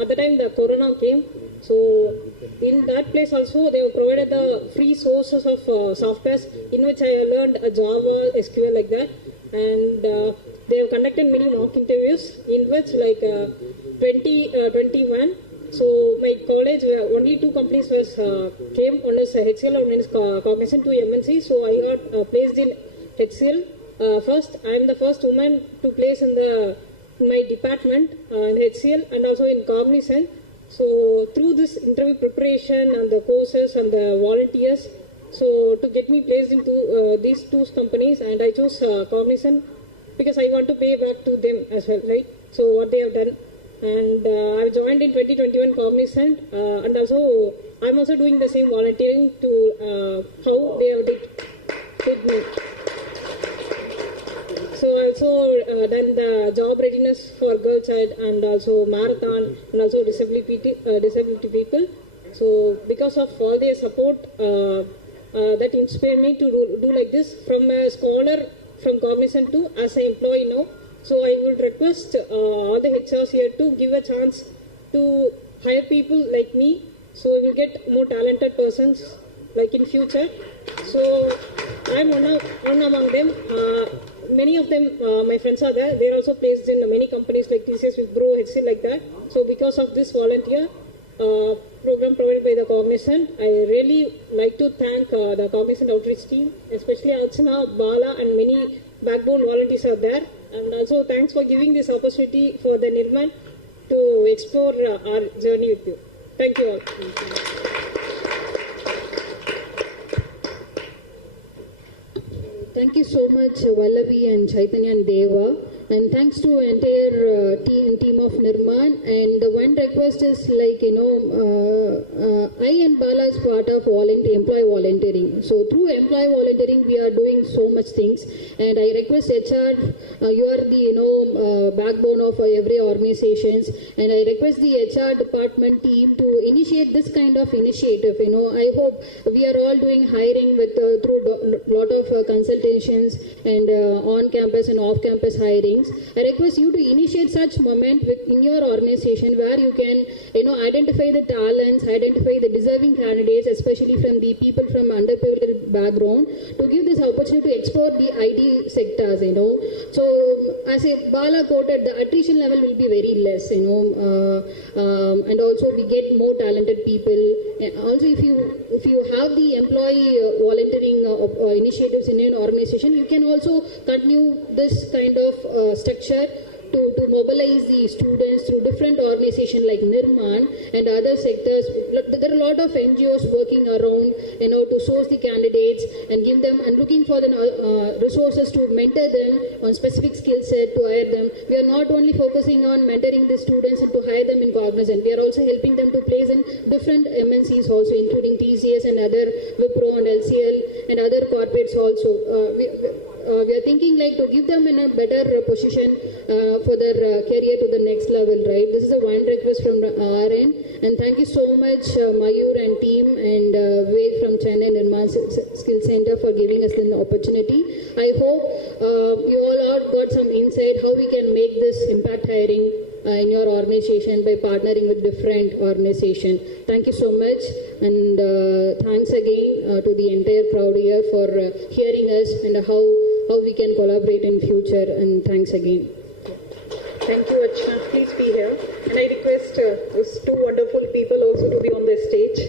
at the time the Corona came. So in that place also they have provided the free sources of softwares in which I learned Java, SQL like that, and they have conducted many mock interviews in which like 21. So my college, only 2 companies was came. One is HCL, one is Cognizant, 2 MNC. So I got placed in HCL. First, I am the first woman to place in my department in HCL and also in Cognizant. So through this interview preparation and the courses and the volunteers, so to get me placed into these 2 companies, and I chose Cognizant because I want to pay back to them as well, right? So what they have done. And I joined in 2021 Cognizant, and also I'm also doing the same volunteering to how they have did me. So I also done the job readiness for girls child and also marathon and also disability people. So because of all their support, that inspired me to do like this, from a scholar from Cognizant to as an employee now. So I would request all the HRs here to give a chance to hire people like me, so we will get more talented persons like in future. So I'm one among them. Many of them, my friends are there. They're also placed in many companies like TCS, Wipro, HCL like that. So because of this volunteer program provided by the Cognizant, I really like to thank the Cognizant outreach team, especially Archana, Bala and many backbone volunteers are there. And also thanks for giving this opportunity for the Nirman to explore our journey with you. Thank you all. Thank you so much, Vallavi and Chaitanya and Deva. And thanks to entire team of Nirman. And the one request is like, I and Bala is part of employee volunteering. So through employee volunteering, we are doing so much things. And I request HR, you are the backbone of every organization. And I request the HR department team to initiate this kind of initiative. I hope we are all doing hiring with through lot of consultations and on-campus and off-campus hiring. I request you to initiate such moment in your organization where you can, identify the talents, identify the deserving candidates, especially from the people from underprivileged background, to give this opportunity to explore the IT sectors. So as a Bala quoted, the attrition level will be very less. And also we get more talented people. And also, if you have the employee volunteering initiatives in an organization, you can also continue this kind of structure to mobilize the students through different organizations like Nirman and other sectors. There are a lot of NGOs working around, to source the candidates and give them, and looking for the resources to mentor them on specific skill set to hire them. We are not only focusing on mentoring the students and to hire them in Cognizant, we are also helping them to place in different MNCs also, including TCS and other Wipro and LCL and other corporates also. We are thinking like to give them in a better position for their career to the next level, right? This is a one request from our end. And thank you so much, Mayur and team, and Ved from Chennai and Nirman Skill Center for giving us an opportunity. I hope you all got some insight how we can make this impact hiring in your organization by partnering with different organizations. Thank you so much, and thanks again to the entire crowd here for hearing us and how we can collaborate in future, and thanks again. Thank you, Archana. Please be here. And I request those two wonderful people also to be on the stage.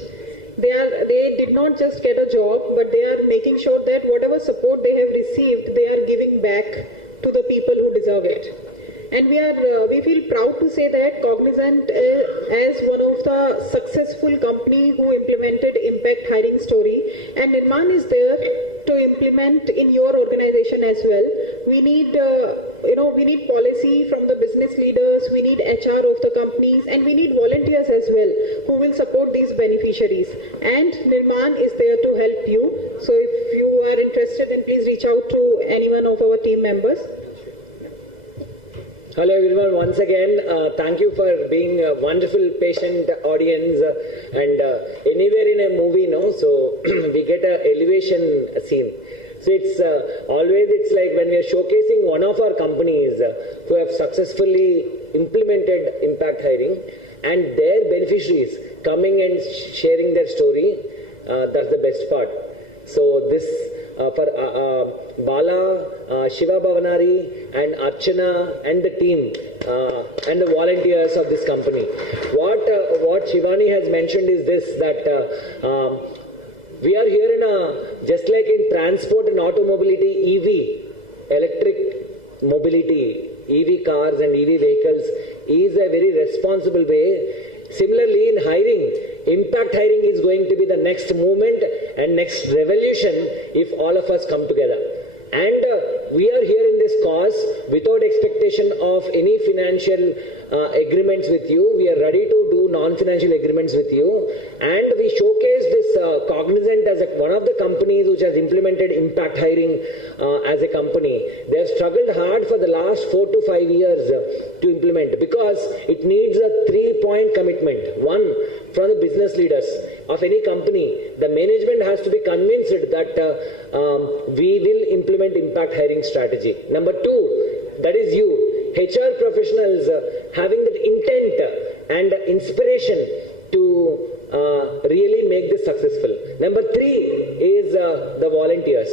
They did not just get a job, but they are making sure that whatever support they have received, they are giving back to the people who deserve it. And we feel proud to say that Cognizant, as one of the successful company who implemented impact hiring story, and Nirman is there to implement in your organization as well. We need, we need policy from the business leaders, we need HR of the companies, and we need volunteers as well who will support these beneficiaries. And Nirman is there to help you. So if you are interested, then please reach out to any one of our team members. Hello everyone, once again, thank you for being a wonderful patient audience and anywhere in a movie, so we get an elevation scene. So it's like when we are showcasing one of our companies who have successfully implemented impact hiring and their beneficiaries coming and sharing their story, that's the best part. So this for Bala, Shiva Bhavanari and Archana and the team and the volunteers of this company. What Shivani has mentioned is this, that we are here in just like in transport and automobility, EV, electric mobility, EV cars and EV vehicles is a very responsible way. Similarly, in hiring, impact hiring is going to be the next movement and next revolution if all of us come together. And we are here in this cause without expectation of any financial agreements with you. We are ready to do non-financial agreements with you. And we showcase this Cognizant as one of the companies which has implemented impact hiring as a company. They have struggled hard for the last 4 to 5 years to implement because it needs a 3-point commitment. One, from the business leaders of any company, the management has to be convinced that we will implement impact hiring strategy. Number 2, that is you, HR professionals having that intent and inspiration to really make this successful. Number 3 is the volunteers.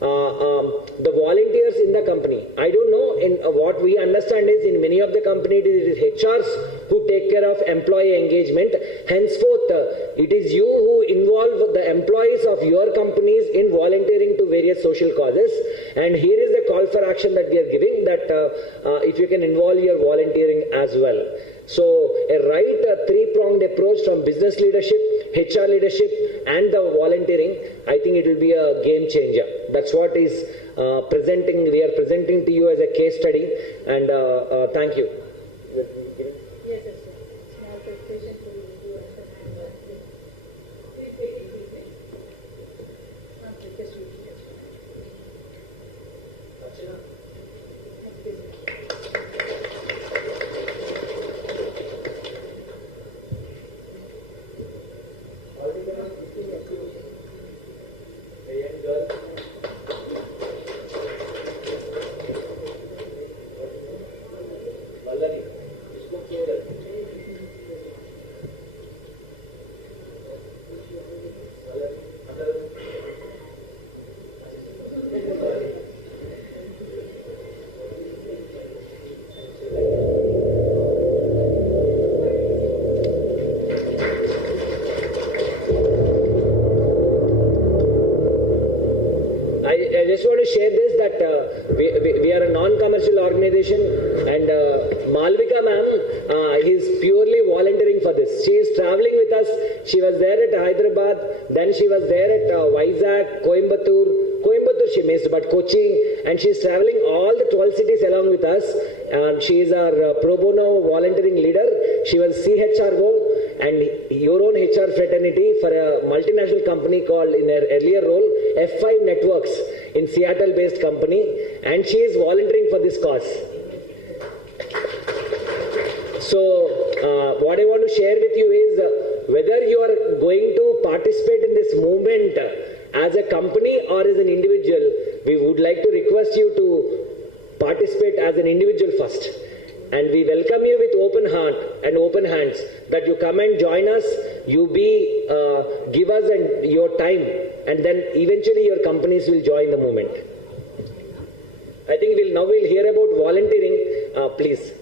The volunteers in the company. I don't know, in what we understand is in many of the companies it is HRs who take care of employee engagement. Henceforth, it is you who involve the employees of your companies in volunteering to various social causes. And here is the call for action that we are giving, that if you can involve your volunteering as well. So a right 3-pronged approach from business leadership, HR leadership and the volunteering, I think it will be a game changer. That's what is we are presenting to you as a case study, and thank you. Yes, sir. Small presentation to you. Please take it easy. I just want to share this, that we are a non-commercial organization, and Malvika ma'am is purely volunteering for this. She is traveling with us. She was there at Hyderabad, then she was there at Vizag, Coimbatore she missed, but Kochi, and she is traveling all the 12 cities along with us. She is our pro bono volunteering leader. She was CHRO and your own HR fraternity for a multinational company called, in her earlier role, F5 Networks in Seattle-based company, and she is volunteering for this cause. So what I want to share with you is whether you are going to participate in this movement as a company or as an individual, we would like to request you to participate as an individual first. And we welcome you with open heart and open hands, that you come and join us, give us your time, and then eventually your companies will join the movement. I think we'll hear about volunteering. Please.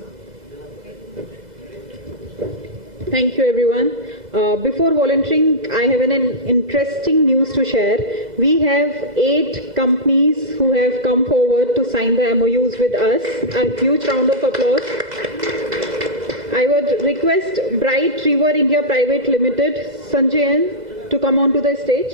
Before volunteering, I have an interesting news to share. We have 8 companies who have come forward to sign the MOUs with us. A huge round of applause. I would request Bright River India Private Limited, Sanjayan, to come onto the stage.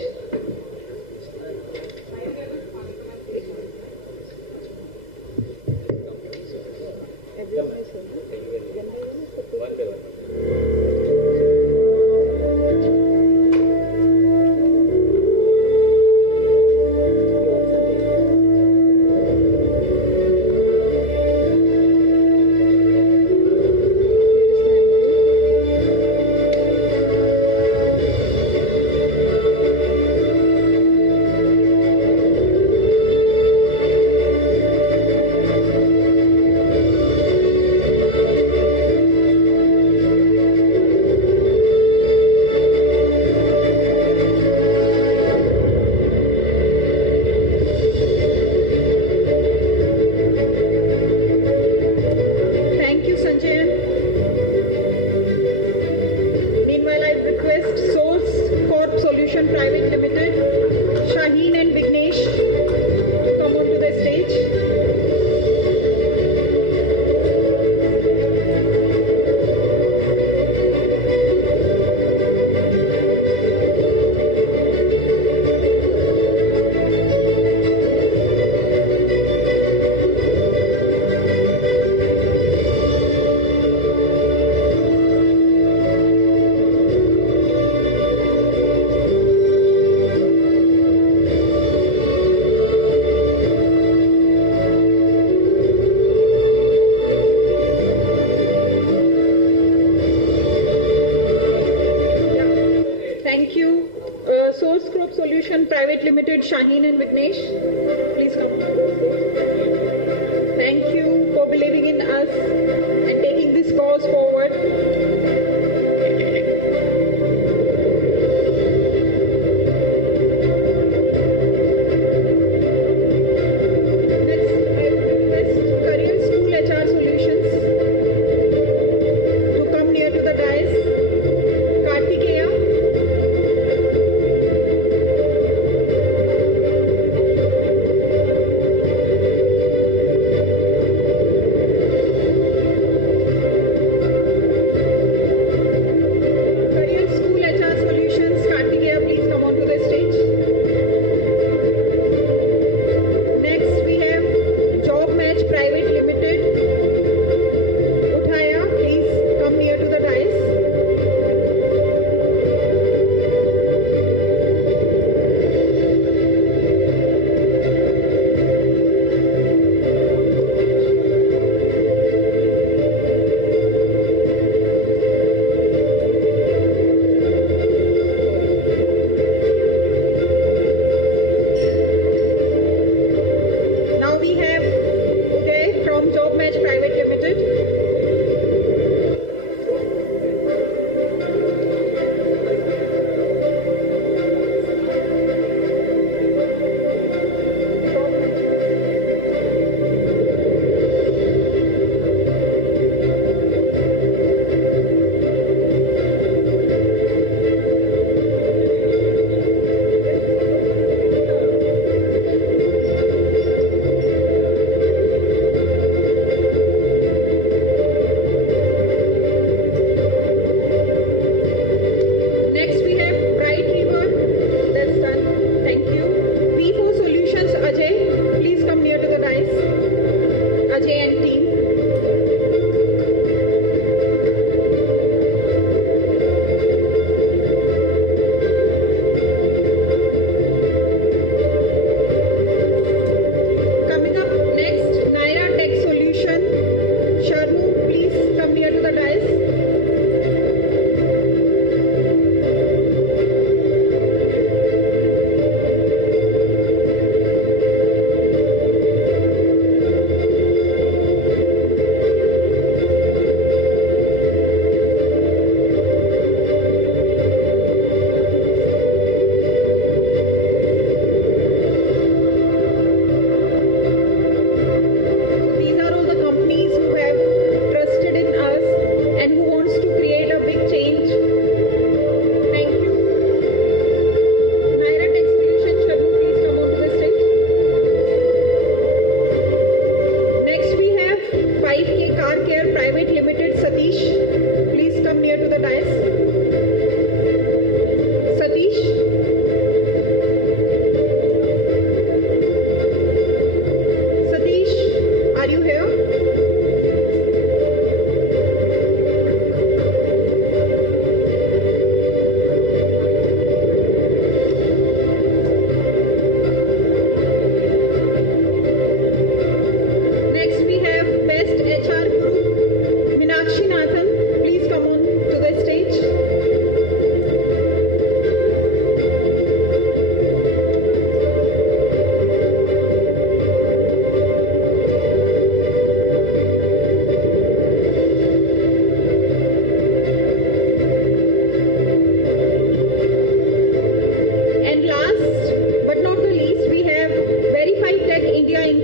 Limited, Shaheen and Vignesh, please come. Thank you for believing in us and taking this cause forward. Next, I request Career School HR Solutions to come near to the dais. Kartikeya.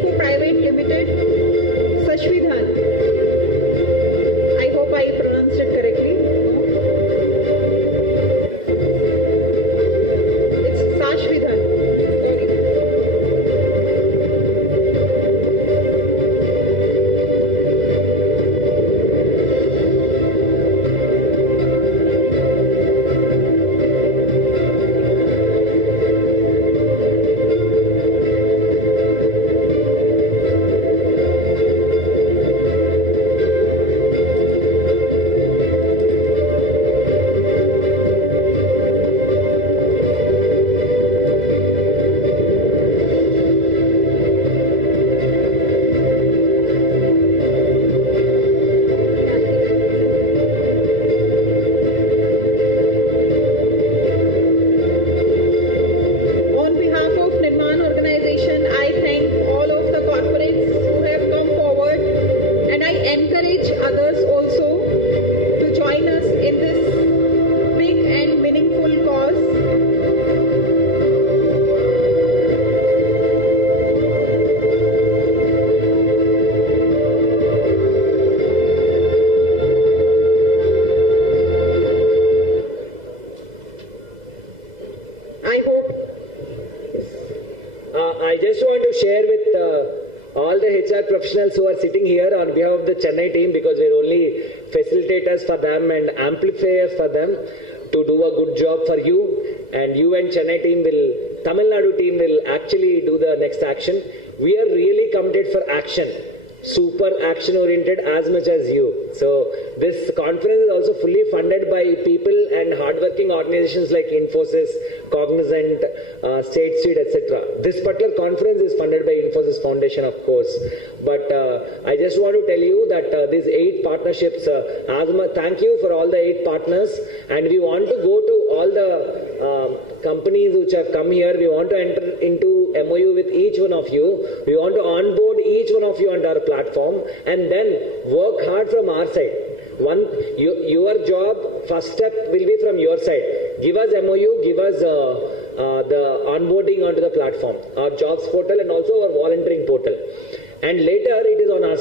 Info Private Limited, Sashvidhan. I hope I pronounced it correctly. It's Sashvidhan. Professionals who are sitting here on behalf of the Chennai team, because we're only facilitators for them and amplifiers for them to do a good job for you, and you and Chennai team will, Tamil Nadu team will actually do the next action. We are really committed for action, super action oriented as much as you. So this conference is also fully funded by people and hardworking organizations like Infosys, Cognizant, State Street, etc. This particular conference is funded by Infosys Foundation, of course. But I just want to tell you that these 8 partnerships, thank you for all the 8 partners. And we want to go to all the companies which have come here. We want to enter into MOU with each one of you. We want to onboard each one of you onto our platform and then work hard from our side. Your job, first step will be from your side. Give us MOU, give us the onboarding onto the platform, our jobs portal and also our volunteering portal. And later it is on us.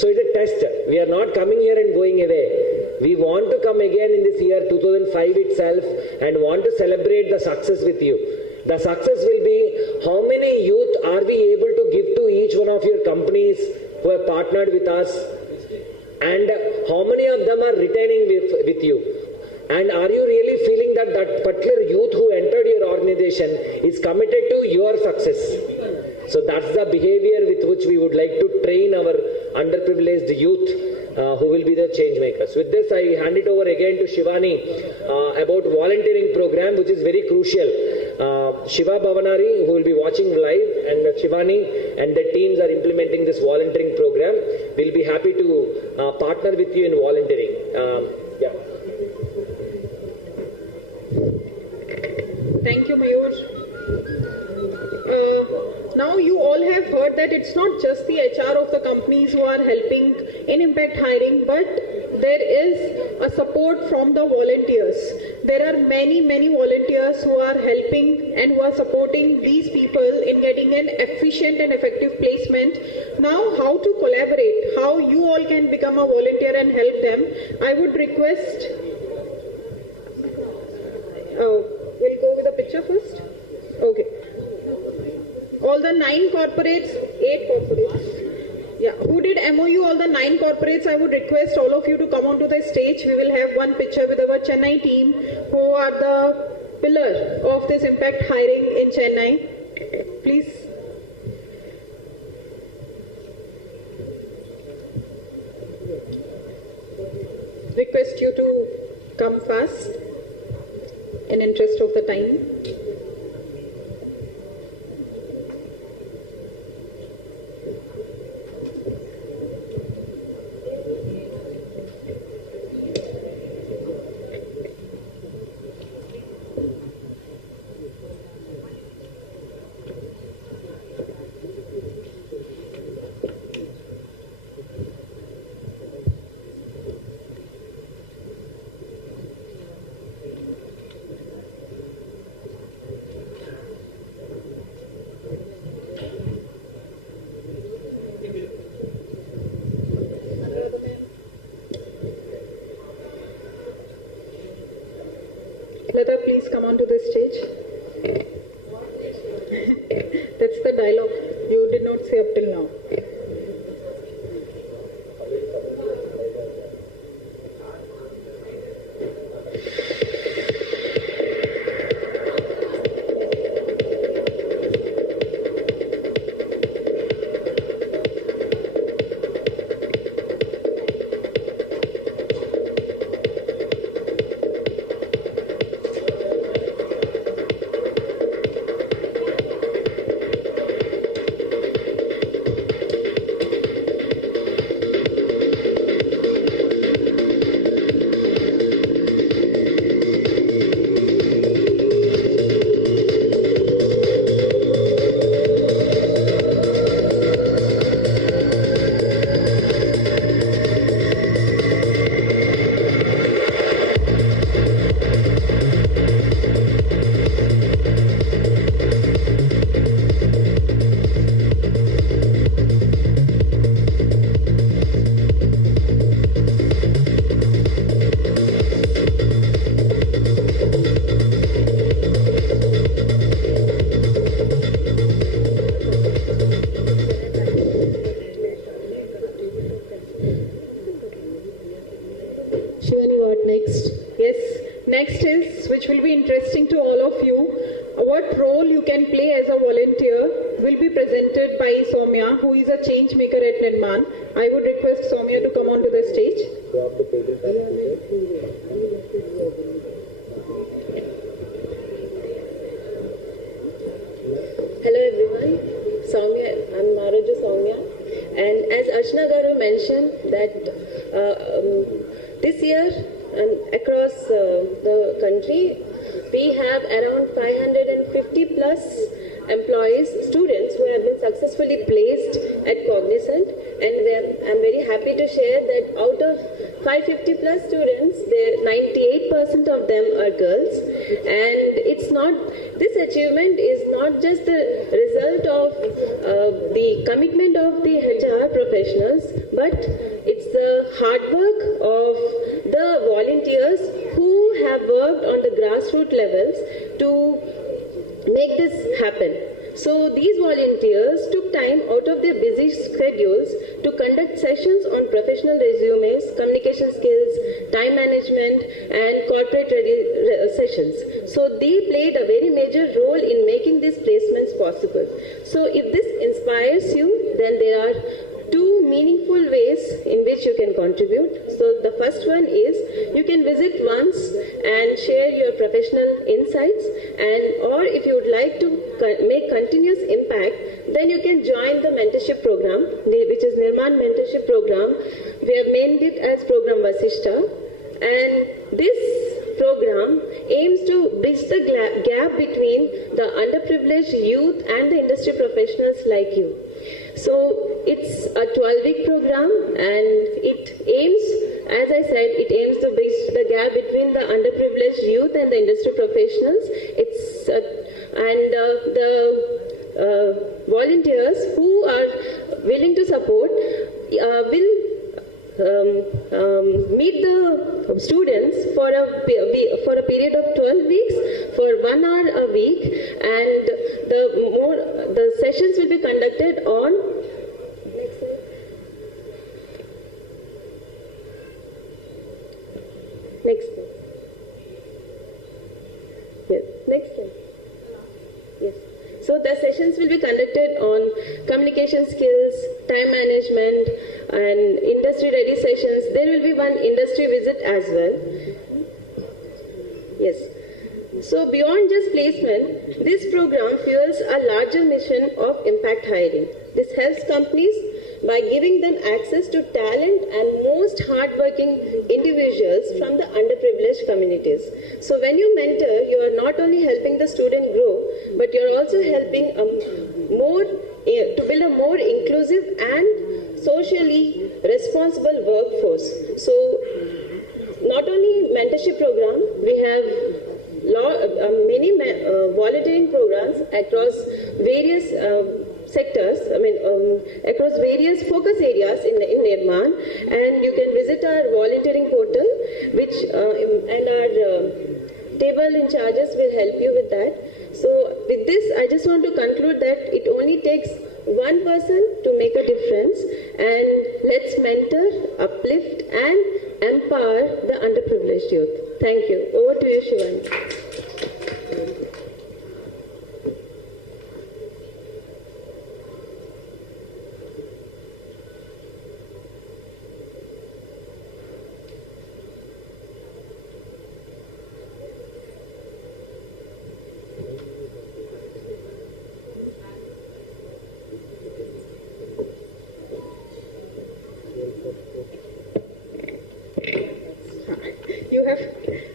So it's a test. We are not coming here and going away. We want to come again in this year 2005 itself and want to celebrate the success with you. The success will be how many youth are we able to give to each one of your companies who have partnered with us, and how many of them are retaining with you. And are you really feeling that that particular youth who entered your organization is committed to your success? So that's the behavior with which we would like to train our underprivileged youth who will be the change makers. With this, I hand it over again to Shivani about volunteering program, which is very crucial. Shiva Bhavanari, who will be watching live, and Shivani and the teams are implementing this volunteering program. We'll be happy to partner with you in volunteering. Thank you, Mayur. Now you all have heard that it's not just the HR of the companies who are helping in impact hiring, but there is a support from the volunteers. There are many volunteers who are helping and who are supporting these people in getting an efficient and effective placement. Now, how to collaborate, how you all can become a volunteer and help them, I would request, we'll go with the picture first. Okay. All the 9 corporates, 8 corporates. Yeah, who did MOU, all the 9 corporates, I would request all of you to come onto the stage. We will have one picture with our Chennai team, who are the pillar of this impact hiring in Chennai. Please. Request you to come fast in interest of the time. please come onto the stage. That's the dialogue you did not say up till now. employees, students who have been successfully placed at Cognizant, and I'm very happy to share that out of 550 plus students, 98% of them are girls, and this achievement is not just the result of the commitment of the HR professionals, but it's the hard work of the volunteers who have worked on the grassroots levels to make this happen. So these volunteers took time out of their busy schedules to conduct sessions on professional resumes, communication skills, time management, and corporate sessions. So they played a very major role in making these placements possible. So if this inspires you, then there are two meaningful ways in which you can contribute. So the first one is you can visit once and share your professional insights, or if you would like to make continuous impact, then you can join the mentorship program, which is Nirman mentorship program. We have named it as Program Vasishta, and this program aims to bridge the gap between the underprivileged youth and the industry professionals like you. So it's a 12-week program, and it aims, as I said, it aims to bridge the gap between the underprivileged youth and the industry professionals. The volunteers who are willing to support will meet the students for a period of 12 weeks for 1 hour a week, and the sessions will be conducted on next slide. Yes. So the sessions will be conducted on communication skills, time management, and industry-ready sessions. There will be one industry visit as well. Yes. So beyond just placement, this program fuels a larger mission of impact hiring. This helps companies by giving them access to talent and most hardworking individuals from the underprivileged communities. So when you mentor, you are not only helping the student grow, but you're also helping to build a more inclusive and socially responsible workforce. So not only mentorship program, we have many volunteering programs across various sectors, across various focus areas in Nirman, and you can visit our volunteering portal, which and our table in charges will help you with that. So with this, I just want to conclude that it only takes one person to make a difference, and let's mentor, uplift and empower the underprivileged youth. Thank you. Over to you, Shivani.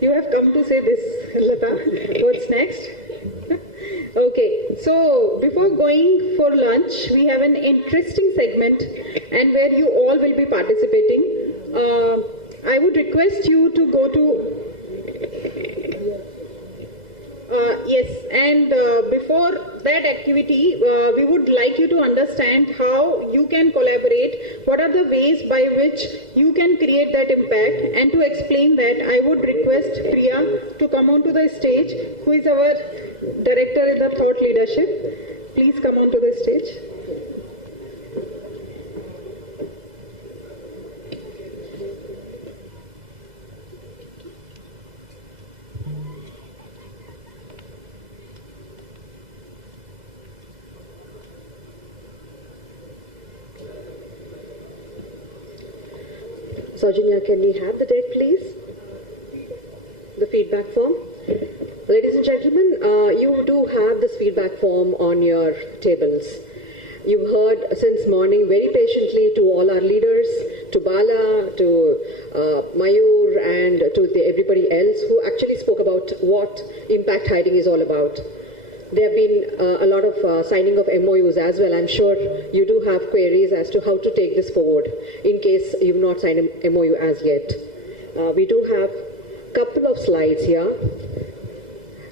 You have come to say this, Lata. What's next? Okay, so before going for lunch, we have an interesting segment and where you all will be participating. I would request you to go to yes, and before that activity, we would like you to understand how you can collaborate, what are the ways by which you can create that impact, and to explain that, I would request Priya to come onto the stage, who is our Director in the Thought Leadership. Please come onto the stage. Saujanya, can we have the deck, please? The feedback form. Ladies and gentlemen, you do have this feedback form on your tables. You've heard since morning very patiently to all our leaders, to Bala, to Mayur, and to everybody else who actually spoke about what impact hiring is all about. There have been a lot of signing of MOUs as well. I'm sure you do have queries as to how to take this forward in case you've not signed an MOU as yet. We do have a couple of slides here.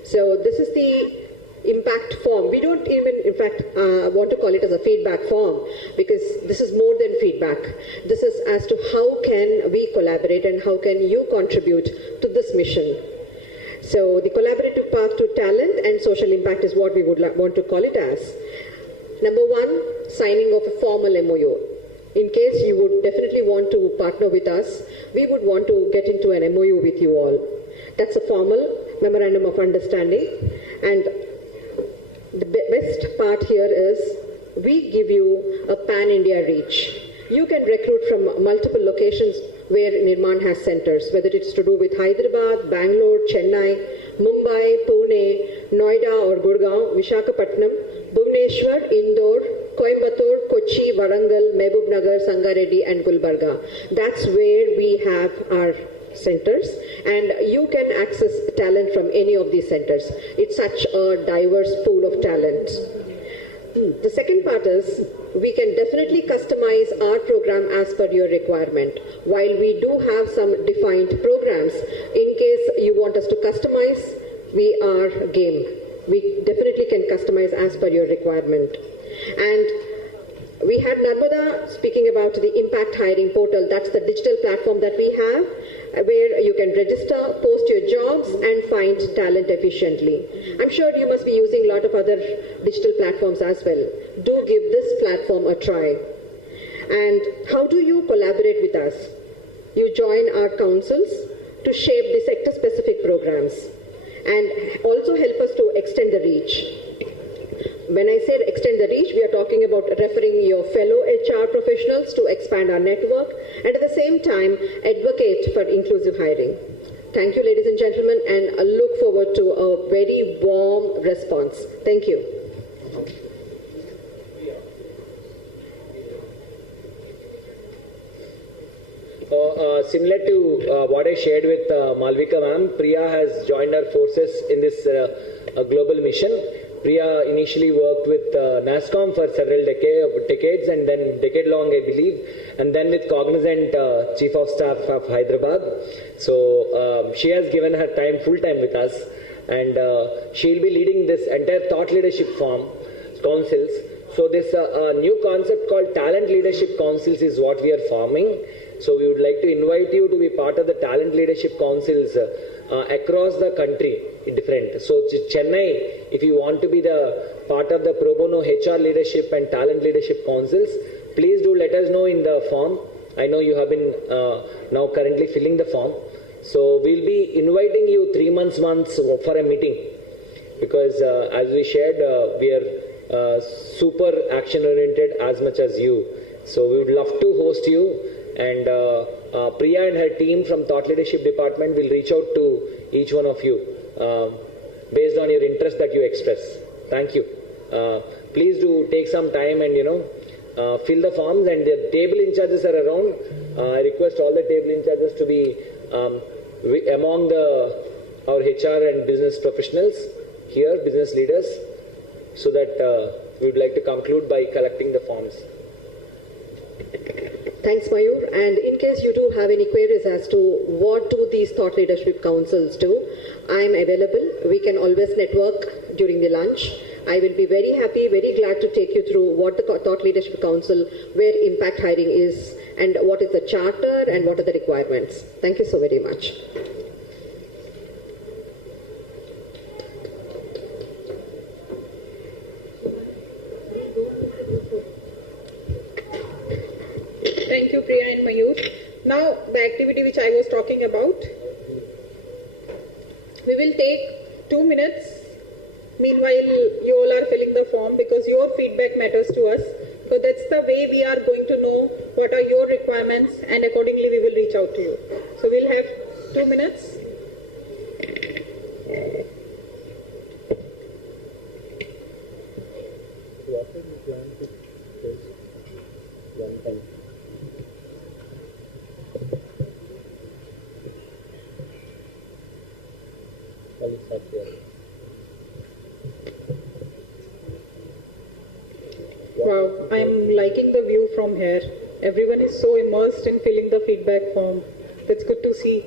So this is the impact form. We don't even, in fact, want to call it as a feedback form because this is more than feedback. This is as to how can we collaborate and how can you contribute to this mission. So the collaborative path to talent and social impact is what we would want to call it as. Number one, signing of a formal MOU. In case you would definitely want to partner with us, we would want to get into an MOU with you all. That's a formal memorandum of understanding. And the best part here is we give you a pan-India reach. You can recruit from multiple locations where Nirman has centers, whether it's to do with Hyderabad, Bangalore, Chennai, Mumbai, Pune, Noida or Gurgaon, Visakhapatnam, Bhubaneswar, Indore, Coimbatore, Kochi, Warangal, Mehbubnagar, Sangareddy and Gulbarga. That's where we have our centers, and you can access talent from any of these centers. It's such a diverse pool of talent. The second part is we can definitely customize our program as per your requirement. While we do have some defined programs, in case you want us to customize, we are game. We definitely can customize as per your requirement. And we had Narmada speaking about the impact hiring portal. That's the digital platform that we have where you can register, post your jobs and find talent efficiently. I'm sure you must be using a lot of other digital platforms as well. Do give this platform a try. And how do you collaborate with us? You join our councils to shape the sector-specific programs and also help us to extend the reach. When I said extend the reach, we are talking about referring your fellow HR professionals to expand our network and at the same time advocate for inclusive hiring. Thank you, ladies and gentlemen, and I look forward to a very warm response. Thank you. Similar to what I shared with Malvika ma'am, Priya has joined our forces in this global mission. Priya initially worked with NASSCOM for several decades and then decade long, I believe, and then with Cognizant Chief of Staff of Hyderabad. So she has given her time, full time with us, and she will be leading this entire thought leadership councils So this new concept called Talent Leadership Councils is what we are forming. So we would like to invite you to be part of the Talent Leadership Councils across the country, different. So Chennai, if you want to be the part of the Pro Bono HR Leadership and Talent Leadership Councils, please do let us know in the form. I know you have been now currently filling the form. So we'll be inviting you 3 months for a meeting, because as we shared, we are super action oriented as much as you. So we would love to host you, and Priya and her team from Thought Leadership Department will reach out to each one of you based on your interest that you express. Thank you. Please do take some time and fill the forms, and the table in charges are around. I request all the table in charges to be among our HR and business professionals here, business leaders, so that we would like to conclude by collecting the forms. Thanks, Mayur. And in case you do have any queries as to what do these thought leadership councils do, I am available. We can always network during the lunch. I will be very happy, very glad to take you through what the Thought Leadership Council, where impact hiring is, and what is the charter, and what are the requirements. Thank you so very much. Thank you, Priya and Mayur. Now, the activity which I was talking about, we will take 2 minutes. Meanwhile, you all are filling the form, because your feedback matters to us. So that's the way we are going to know what are your requirements, and accordingly we will reach out to you. So we'll have 2 minutes. Wow, I'm liking the view from here. Everyone is so immersed in filling the feedback form. That's good to see.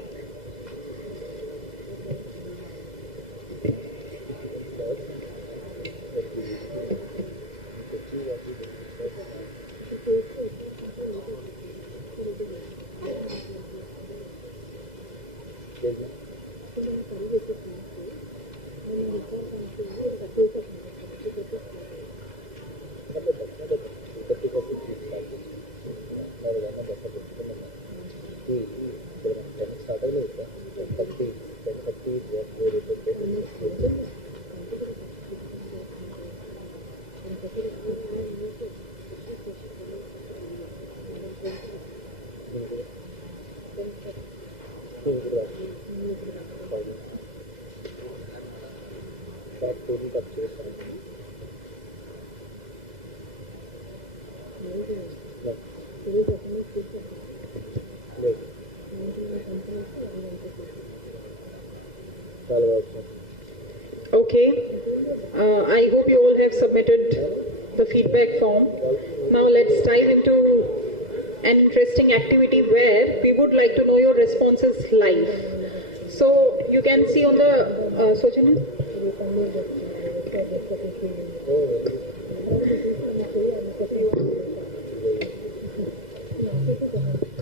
Okay, I hope you all have submitted the feedback form. Now let's dive into an interesting activity where we would like to know your responses live. So you can see on the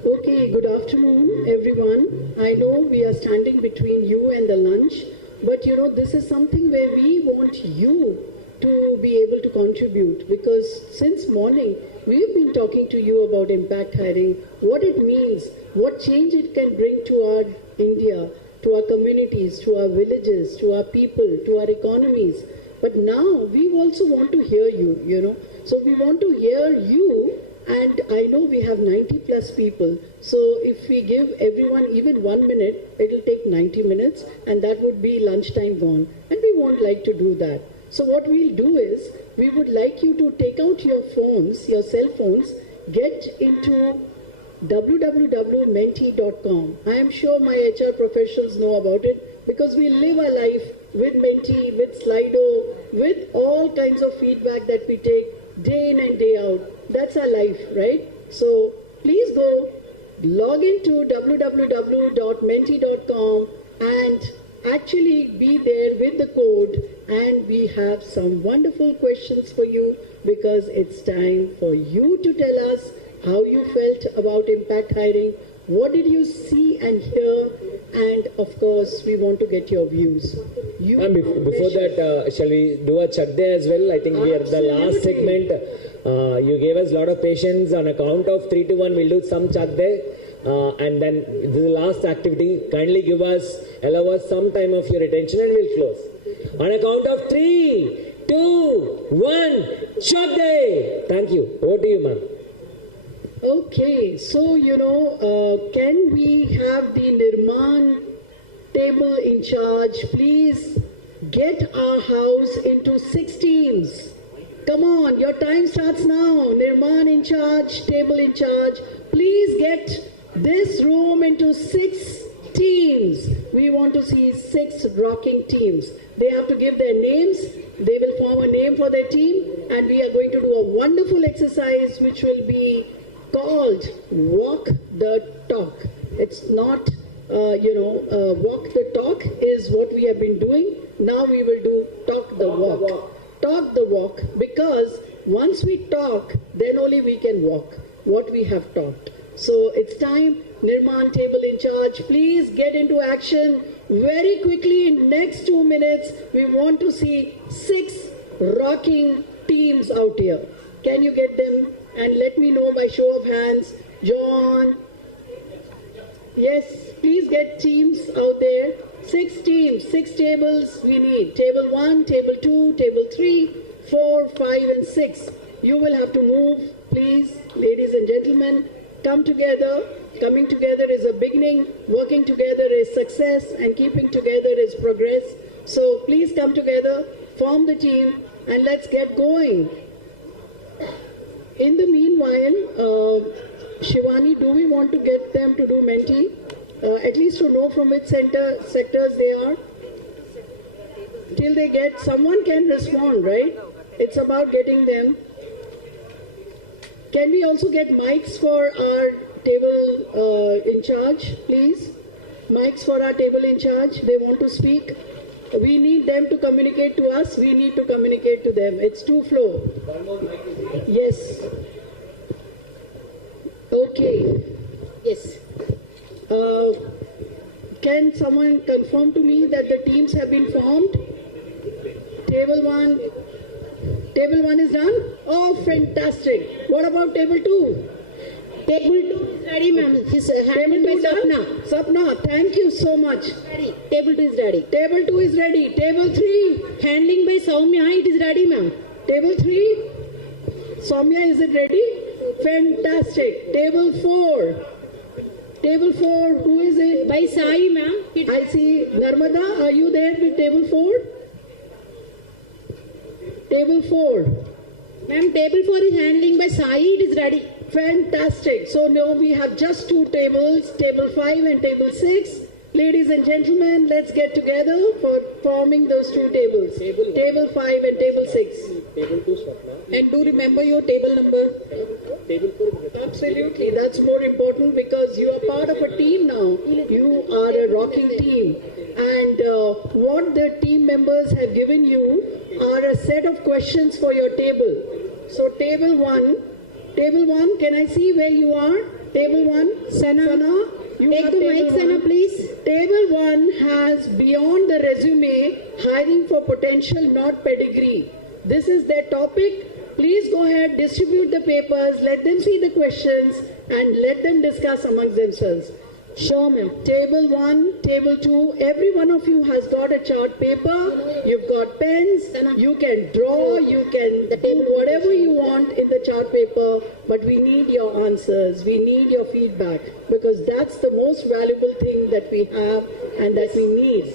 Okay, good afternoon everyone. I know we are standing between you and the lunch, but this is something where we want you to be able to contribute, because since morning we've been talking to you about impact hiring, what it means, what change it can bring to our India, to our communities, to our villages, to our people, to our economies. But now we also want to hear you, So we want to hear you, and I know we have 90 plus people. So if we give everyone even 1 minute, it'll take 90 minutes, and that would be lunchtime gone. And we won't like to do that. So what we'll do is, we would like you to take out your phones, your cell phones, get into www.menti.com. I am sure my HR professionals know about it, because we live our life with Menti, with Slido, with all kinds of feedback that we take day in and day out. That's our life, right? So please go log into www.menti.com and actually be there with the code, and we have some wonderful questions for you because it's time for you to tell us how you felt about impact hiring, what did you see and hear, and of course we want to get your views. Before that, shall we do a chak day as well? I think we are the last segment. You gave us a lot of patience. On a count of 3 to 1, we'll do some chak day. And then this is the last activity. Kindly allow us some time of your attention and we'll close. On a count of 3, 2, 1, chak day. Thank you. Over to you, ma'am. Okay, so can we have the Nirman table in charge please get our house into 6 teams? Come on, your time starts now. Nirman in charge, table in charge. Please get this room into 6 teams. We want to see 6 rocking teams. They have to give their names. They will form a name for their team, and we are going to do a wonderful exercise which will be called Walk the Talk. It's not, walk the talk is what we have been doing. Now we will do Talk the Walk. Talk the walk, because once we talk, then only we can walk what we have talked. So it's time. Nirman table in charge, please get into action very quickly. In next 2 minutes, we want to see 6 rocking teams out here. Can you get them? And let me know by show of hands. John. Yes, please get teams out there. 6 teams, 6 tables we need. Table 1, table 2, table 3, 4, 5 and 6. You will have to move, please, ladies and gentlemen. Come together. Coming together is a beginning. Working together is success, and keeping together is progress. So please come together, form the team, and let's get going. In the meanwhile, Shivani, do we want to get them to do Menti? At least to know from which sectors they are? Till they get, someone can respond, right? It's about getting them. Can we also get mics for our table in charge, please? Mics for our table in charge. They want to speak. We need them to communicate to us. We need to communicate to them. It's 2 flow. Yes. Okay. Yes. Can someone confirm to me that the teams have been formed? Table 1. Table 1 is done? Oh, fantastic. What about table 2? Table 2 is ready, ma'am. His handled by Sapna. Sapna, thank you so much. Ready. Table 2 is ready. Table 2 is ready. Table 3, handling by Soumya. It is ready, ma'am. Table 3, Soumya, is it ready? Fantastic. Table 4. Table 4, who is it? By Sai, ma'am. I see. Narmada, are you there with table 4? Table 4. Ma'am, table 4 is handling by Sai. It is ready. Fantastic. So now we have just 2 tables, table 5 and table 6. Ladies and gentlemen, let's get together for forming those 2 tables. Table 5 and table 6. Table 2, Swapna. And do remember your table number. Table 4. Absolutely. That's more important because you are part of a team now. You are a rocking team. And what the team members have given you are a set of questions for your table. So table 1, can I see where you are? Table 1, Sana, you take the mic, Sana, please. Table 1 has beyond the resume, hiring for potential, not pedigree. This is their topic. Please go ahead, distribute the papers, let them see the questions, and let them discuss amongst themselves. Sure, ma'am. Table 1, table 2, every one of you has got a chart paper, you've got pens, you can draw, you can do whatever you want in the chart paper, but we need your answers, we need your feedback, because that's the most valuable thing that we have and that we need.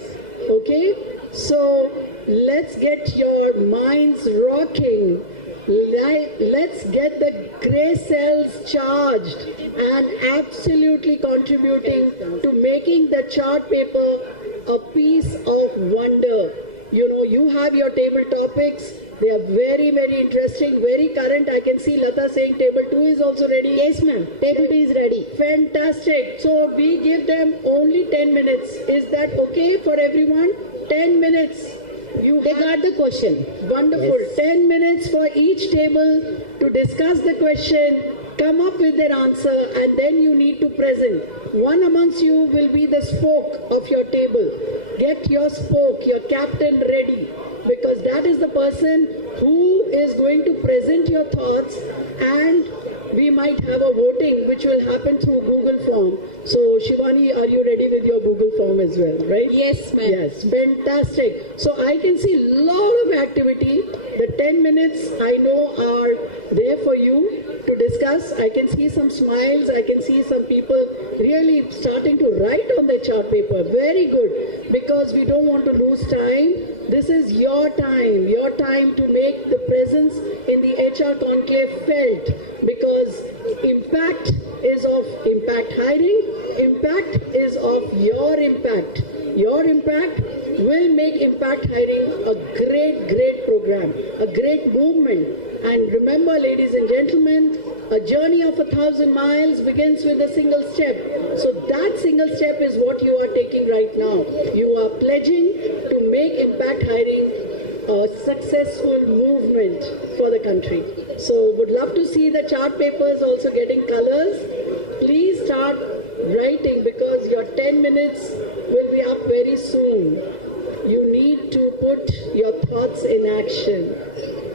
Okay? So, let's get your minds rocking. Let's get the grey cells charged and absolutely contributing to making the chart paper a piece of wonder. You know, you have your table topics, They are very, very interesting, very current. I can see Lata saying table 2 is also ready. Yes, ma'am. Table 2 is ready. Fantastic. So we give them only 10 minutes. Is that okay for everyone? 10 minutes. They got the question. Wonderful. Yes. 10 minutes for each table to discuss the question, come up with their answer, and then you need to present. One amongst you will be the spoke of your table. Get your spoke, your captain ready, because that is the person who is going to present your thoughts, and we might have a voting which will happen through Google form. So Shivani, are you ready with your Google form as well, right? Yes, ma'am. Yes, fantastic. So I can see a lot of activity. The 10 minutes I know are there for you to discuss. I can see some smiles. I can see some people really starting to write on their chart paper. Very good, because we don't want to lose time. This is your time to make the presence in the HR conclave felt, because impact is of impact hiring, impact is of your impact. Your impact will make impact hiring a great program, a great movement. And remember, ladies and gentlemen, a journey of 1,000 miles begins with a single step. So that single step is what you are taking right now. You are pledging to make impact hiring a successful movement for the country. So would love to see the chart papers also getting colors. Please start writing, because your 10 minutes will be up very soon. You need to put your thoughts in action.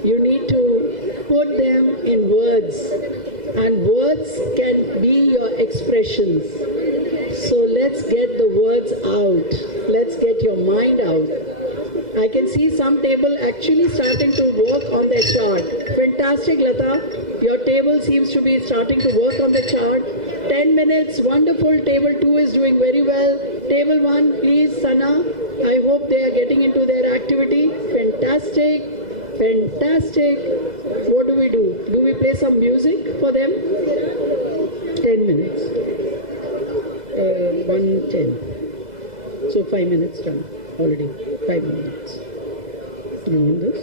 You need to put them in words, and words can be your expressions. So let's get the words out. Let's get your mind out. I can see some table actually starting to work on their chart. Fantastic, Lata. Your table seems to be starting to work on the chart. 10 minutes, wonderful. Table 2 is doing very well. Table 1, please, Sana. I hope they are getting into their activity. Fantastic. Fantastic. What do we do? Do we play some music for them? 10 minutes. 1:10. So 5 minutes done already. 5 minutes. You want this?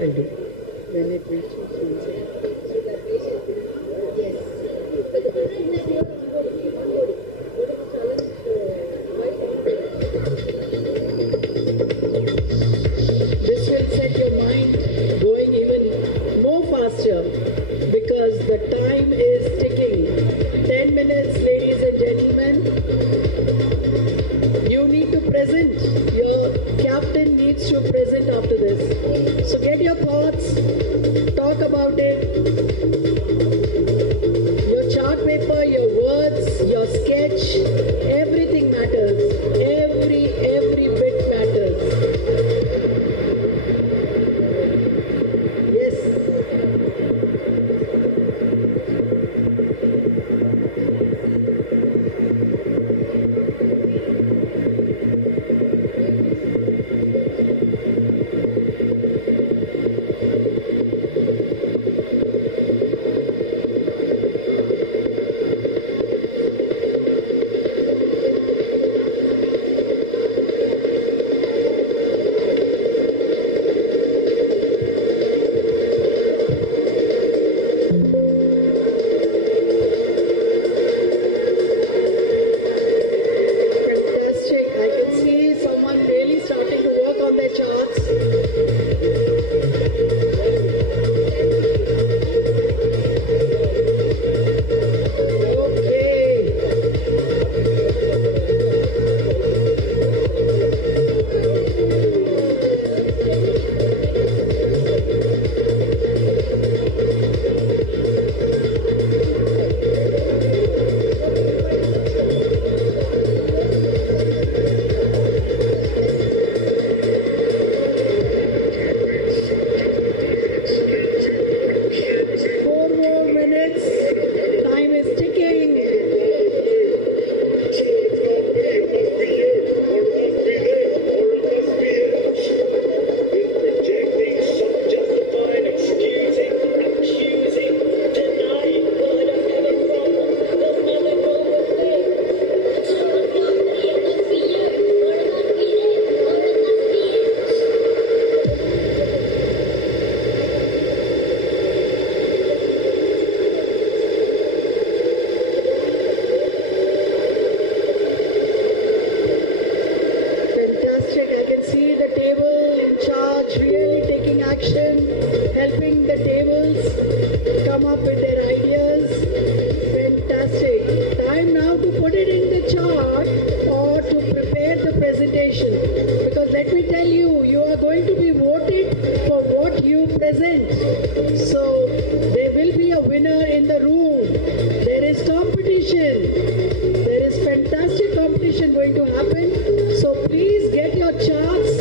I'll do. When it reaches 1 second. Yes. This will set your mind going even more faster, because the time is ticking. 10 minutes, ladies and gentlemen. You need to present. Your captain needs to present after this. So get your thoughts, talk about it. Your chart paper, your words, your sketch, everything matters. Every bit matters. Yes. time now to put it in the chart or to prepare the presentation. Because let me tell you, you are going to be voted for what you present. So there will be a winner in the room. There is competition. There is fantastic competition going to happen. So please get your charts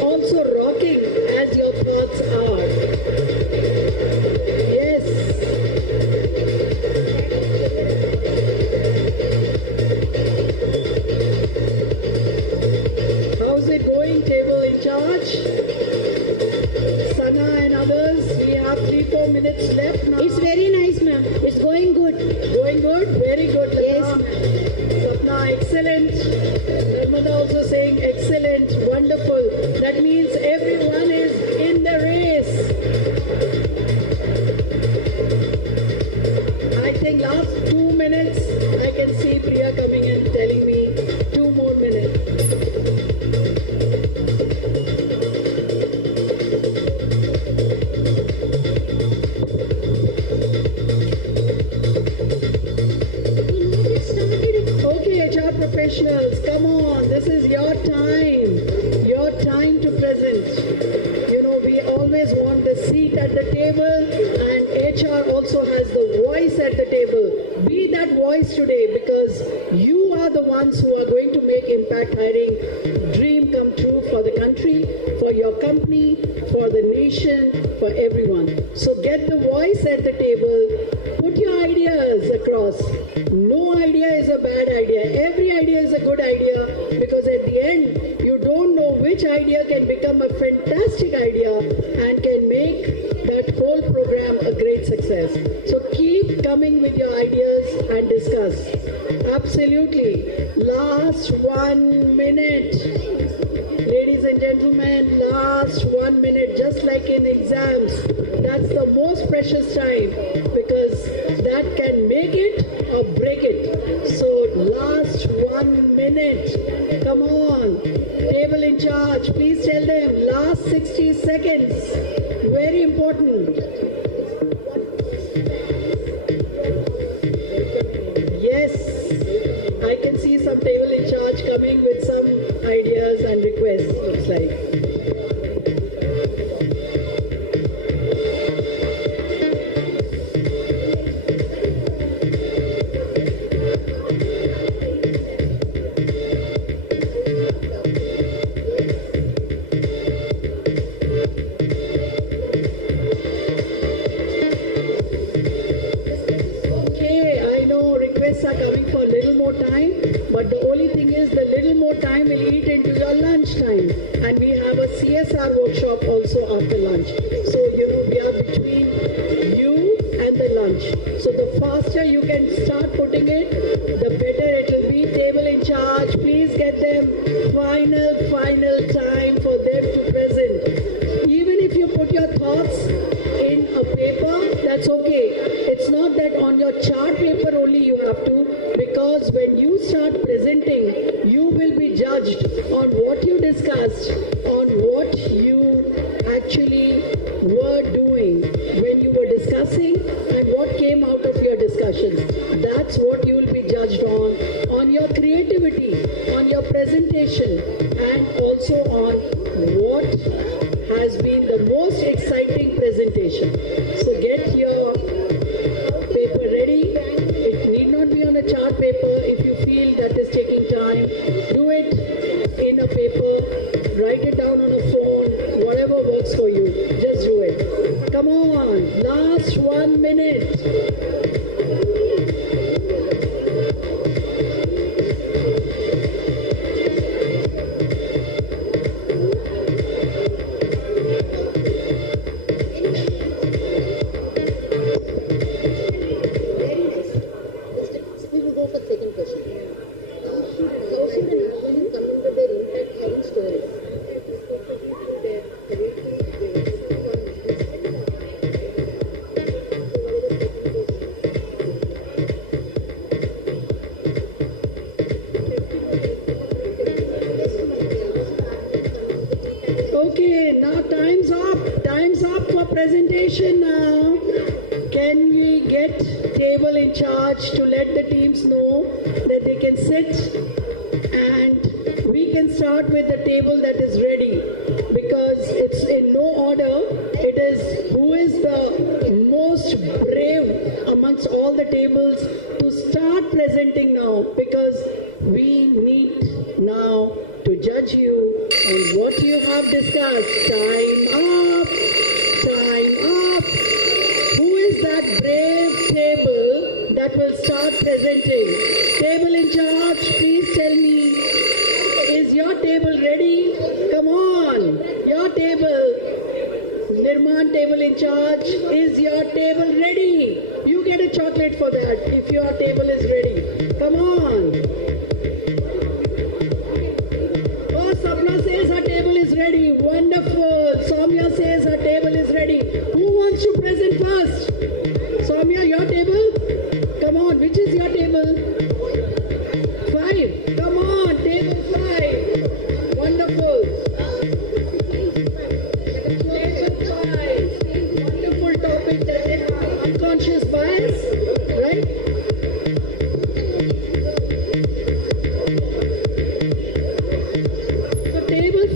also rocking as your thoughts are. Yes. How's it going, table in charge? Sana and others, we have 3-4 minutes left now. It's very nice, ma'am. It's going good. Going good? Very good. Yes, Sapna, excellent. Narmada also saying excellent, wonderful. That means everyone is in the race. I think last 2 minutes, I can see Priya coming in telling me 2 more minutes. Professionals, come on, this is your time to present. You know, we always want the seat at the table, and HR also has the voice at the table. Be that voice today, because you are the ones who are going to make impact hiring dream come true for the country, for your company, for the nation, for everyone. So get the voice at the table, put your ideas across. No idea is a bad idea. Every idea is a good idea, because at the end, you don't know which idea can become a fantastic idea and can make that whole program a great success. So keep coming with your ideas and discuss. Absolutely. Last 1 minute. Ladies and gentlemen, last 1 minute, just like in exams. That's the most precious time, because that can make it or break it. So last 1 minute. Come on. Table in charge. Please tell them last 60 seconds. Very important. Yes. I can see some table in charge coming with some ideas and requests, looks like. And we have a CSR workshop also after lunch. So, you know, we are between you and the lunch. So the faster you can start putting it, the better it will be. Table in charge, please get them final time for them to present. Even if you put your thoughts in a paper, that's okay. It's not that on your chart paper only you have to, because when you start presenting, you will be judged on what you discussed, on what you actually were doing when you were discussing and what came out of your discussions. That's what you will be judged on your creativity, on your presentation, and also on what has been the most exciting presentation. So get your paper ready. It need not be on a chart paper. If you feel that is taking time, do it in a paper, write it down on a phone, whatever works for you, just do it. Come on, last 1 minute. Okay, now time's up. Time's up for presentation now. Can we get table in charge to let the teams know that they can sit, and we can start with the table that is ready, because it's in no order. It is who is the most brave amongst all the tables to start presenting now, because we need now to judge you on what you have discussed. Time up. Time up. Who is that brave table that will start presenting? Table in charge, please tell me. Is your table ready? Come on. Your table. Nirman, table in charge. Is your table ready? You get a chocolate for that if your table is ready. Come on. Sapna says her table is ready. Wonderful. Soumya says her table is ready. Who wants to present first? Soumya, your table? Come on, which is your table? 5. Come on, table 5. Wonderful. Table 5. Wonderful topic, that is unconscious bias, right? Table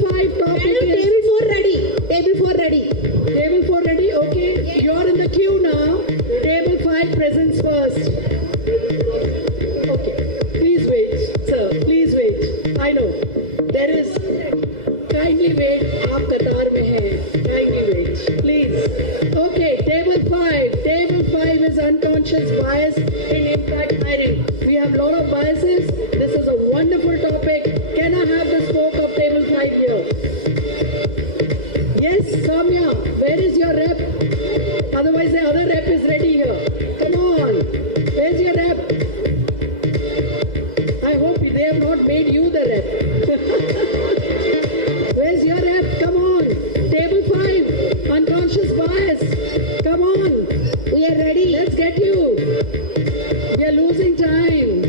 4 ready, okay. You're in the queue now. Table 5 presents first. Okay. Please wait, sir. Please wait. I know. There is. Kindly wait. Aap Qatar mein hai. Kindly wait. Please. Okay. Table 5. Table 5 is unconscious bias in impact hiring. We have a lot of biases. This is a wonderful topic. Can I have the spoke of table 5 here? Yes, Soumya, where is your rep? Otherwise the other rep is ready here. Come on. Where's your rep? I hope they have not made you the rep. Where's your rep? Come on. Table 5. Unconscious bias. Come on. We are ready. Let's get you. We are losing time.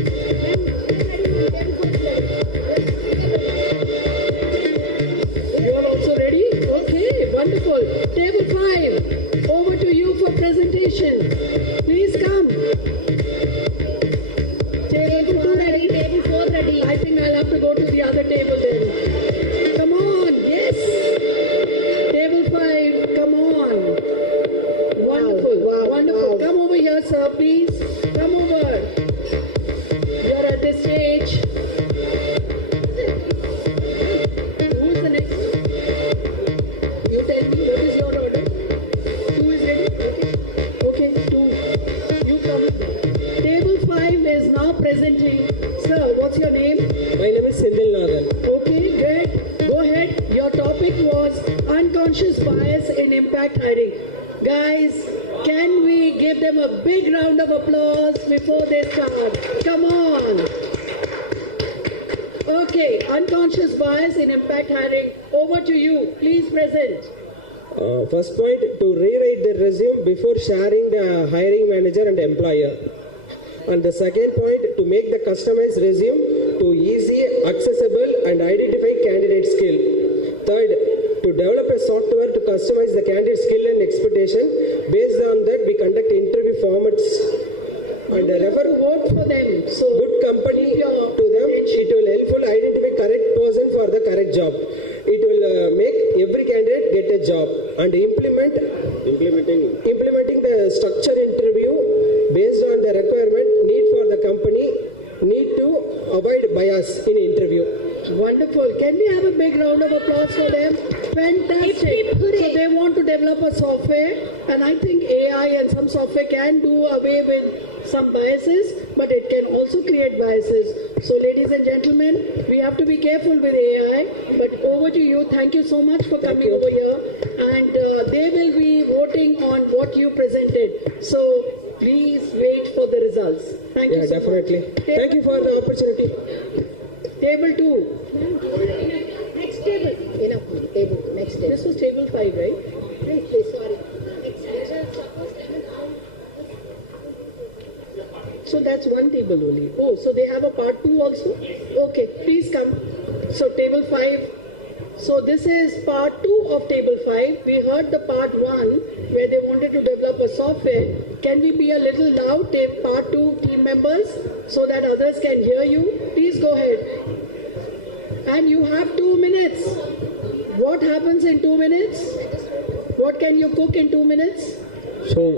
You are also ready? Okay, wonderful. Table 5, over to you for presentation. Please come. Table 4 ready, table 4 ready. I think I'll have to go to the other table then. Come on, yes. Table 5, come on. Wonderful, wonderful. Come over here, sir, please. Come over. You're at this stage. Who's the next? You tell me, what is your order? 2 is ready? Okay, 2. You come. Table 5 is now presenting. Sir, what's your name? My name is Sindhil Nagan. Okay, great. Go ahead. Your topic was unconscious bias in impact hiring. Guys, can we give them a big round of applause before they start? Come on. Okay, unconscious bias in impact hiring. Over to you. Please present. First point, to rewrite the resume before sharing the hiring manager and employer. And the second point, to make the customized resume to easy, accessible and identify candidate skill. Third, to develop a software to customize the candidate skill and expectation. Based on that, we conduct interview formats and refer to vote for them. So good company to them. It will helpful identify correct person for the correct job. It will make every candidate get a job and implementing the structure interview based on the requirement need for the company, need to avoid bias in interview. Wonderful. Can we have a big round of applause for them? Fantastic. So they want to develop a software, and I think AI and some software can do away with some biases, but it can also create biases. So ladies and gentlemen, we have to be careful with AI, but over to you. Thank you so much for coming over here, and they will be voting on what you presented. So please wait for the results. Thank you so definitely. much. Thank you for the opportunity. Table 2. Next table. Table. Next table. This was table 5, right? Right, sorry. So that's one table only. Oh, so they have a part 2 also? Okay, please come. So table 5. So this is part 2 of Table 5. We heard the part 1 where they wanted to develop a software. Can we be a little loud, take part 2 team members so that others can hear you? Please go ahead. And you have 2 minutes. What happens in 2 minutes? What can you cook in 2 minutes? So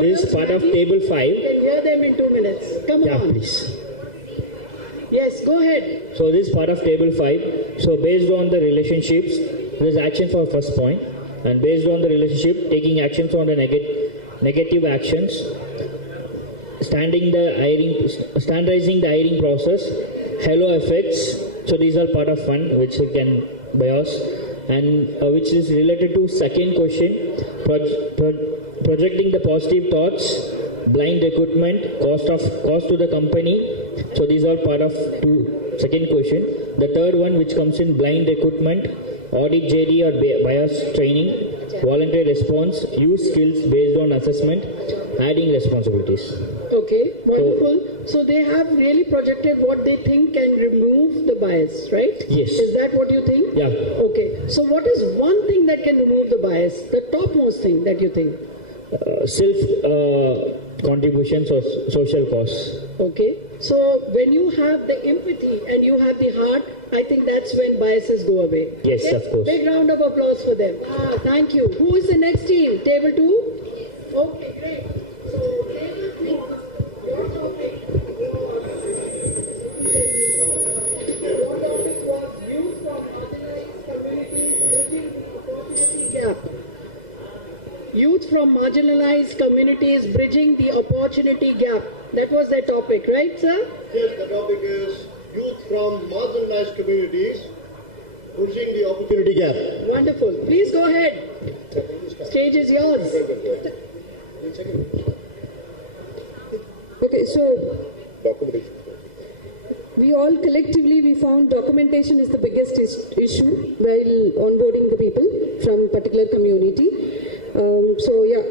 this is part of Table 5. You can hear them in 2 minutes. Come on. Please. Yes, go ahead. So this is part of Table 5. So based on the relationships, there is action for first point, and based on the relationship, taking actions on the negative actions, standardizing the hiring process, halo effects. So these are part of one which you can bias, and which is related to second question, projecting the positive thoughts, blind recruitment, cost to the company. So these are part of second question. The third one, which comes in blind recruitment, audit JD or bias training, voluntary response, use skills based on assessment, adding responsibilities. Okay, wonderful. So they have really projected what they think can remove the bias, right? Yes. Is that what you think? Yeah. Okay. So what is one thing that can remove the bias? The topmost thing that you think? Self contributions or social costs. Okay. So when you have the empathy and you have the heart, I think that's when biases go away. Yes, okay? of course. Big round of applause for them. Thank you. Who is the next team? Table 2? Okay, great. So table 2, your topic was youth from marginalized communities bridging the opportunity gap. Youth from marginalized communities bridging the opportunity gap. That was their topic, right, sir? Yes, the topic is youth from marginalized communities bridging the opportunity gap. Wonderful. Please go ahead. Stage is yours. Okay, so we all collectively found documentation is the biggest issue while onboarding the people from particular community. So yeah.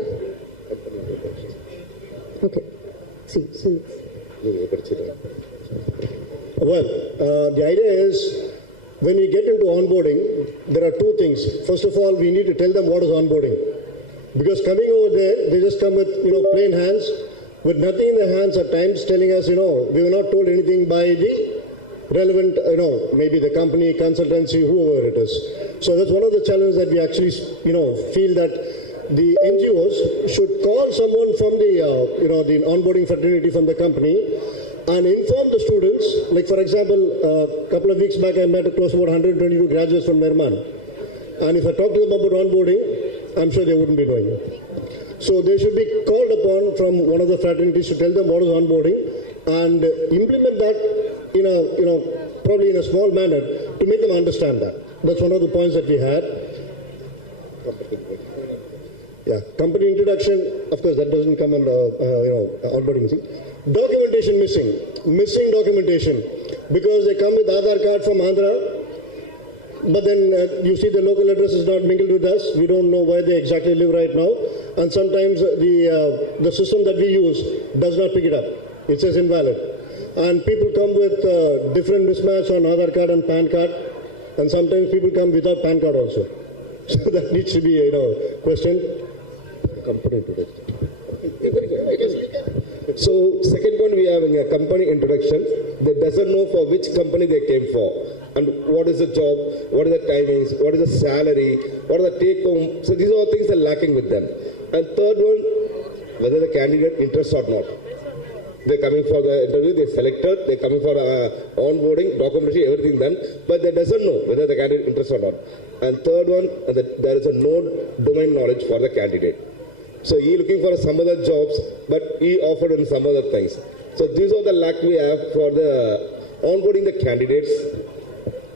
Okay. See. Well, the idea is when we get into onboarding, there are two things. First of all, we need to tell them what is onboarding. Because coming over there, they just come with, plain hands, with nothing in their hands at times telling us, we were not told anything by the relevant, maybe the company, consultancy, whoever it is. So that's one of the challenges that we actually, feel that the NGOs should call someone from the, the onboarding fraternity from the company and inform the students. Like, for example, a couple of weeks back, I met close to about 122 graduates from Nirman. And if I talk to them about onboarding, I'm sure they wouldn't be doing it. So they should be called upon from one of the fraternities to tell them what is onboarding and implement that in a, probably in a small manner to make them understand that. That's one of the points that we had. Yeah, company introduction, of course, that doesn't come under, onboarding thing. Documentation missing documentation, because they come with Aadhaar card from Andhra, but then you see the local address is not mingled with us. We don't know where they exactly live right now, and sometimes the system that we use does not pick it up. It says invalid, and people come with different mismatch on Aadhaar card and PAN card, and sometimes people come without PAN card also. So that needs to be, questioned. Company introduction. So second one, we are having a company introduction. They doesn't know for which company they came for, and what is the job, what are the timings, what is the salary, what are the take home. So these are all things that are lacking with them. And third one, whether the candidate interests or not. They're coming for the interview, they're selected, they're coming for onboarding, documentation, everything done, but they doesn't know whether the candidate interests or not. And third one, there is a no domain knowledge for the candidate. So he looking for some other jobs, but he offered in some other things. So these are the lack we have for the onboarding the candidates,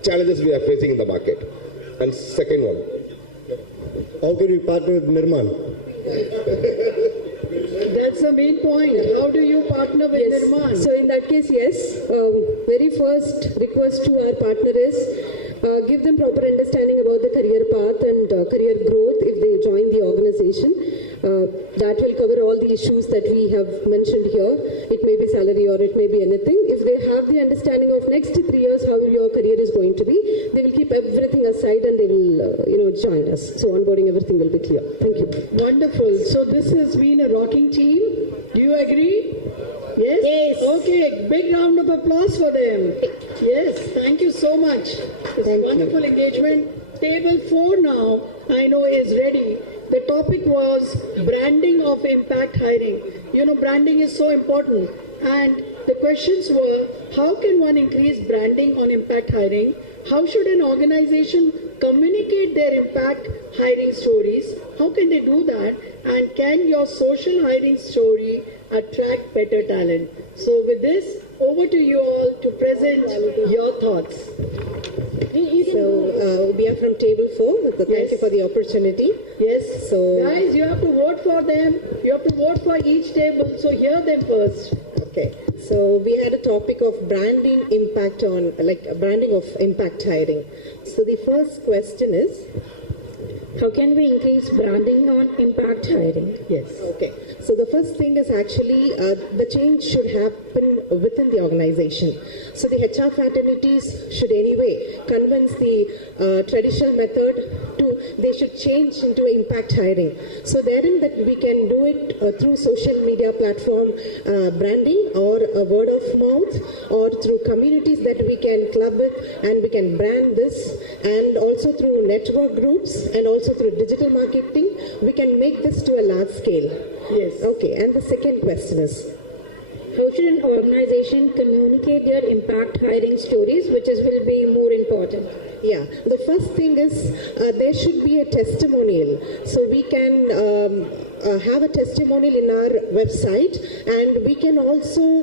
challenges we are facing in the market. And second one, how can we partner with Nirman? That's the main point. How do you partner with Nirman? So in that case, yes. Very first request to our partner is give them proper understanding about the career path and career growth if they join the organization. that will cover all the issues that we have mentioned here. It may be salary or it may be anything. If they have the understanding of next 3 years how your career is going to be, they will keep everything aside and they will join us. So onboarding, everything will be clear. Thank you. Wonderful. So this has been a rocking team. Do you agree? Yes? Yes. Okay, big round of applause for them. Yes, thank you so much. This wonderful engagement. Table 4 now, I know, is ready. The topic was branding of impact hiring. You know, branding is so important. And the questions were, how can one increase branding on impact hiring? How should an organization communicate their impact hiring stories? How can they do that? And can your social hiring story attract better talent? So with this, over to you all to present your thoughts. So we are from table 4. So thank you for the opportunity. Yes. So guys, you have to vote for them. You have to vote for each table. So hear them first. Okay. So we had a topic of branding impact on, branding of impact hiring. So the first question is, how can we increase branding on impact hiring? Yes. Okay. So the first thing is actually the change should happen within the organization. So the HR fraternities should anyway convince the traditional method they should change into impact hiring. So therein that we can do it through social media platform branding or word of mouth or through communities that we can club with and we can brand this, and also through network groups and also through digital marketing we can make this to a large scale. Yes. Okay, and the second question is, how should an organization communicate their impact hiring stories, which will be more important? Yeah, the first thing is there should be a testimonial. So we can have a testimonial in our website, and we can also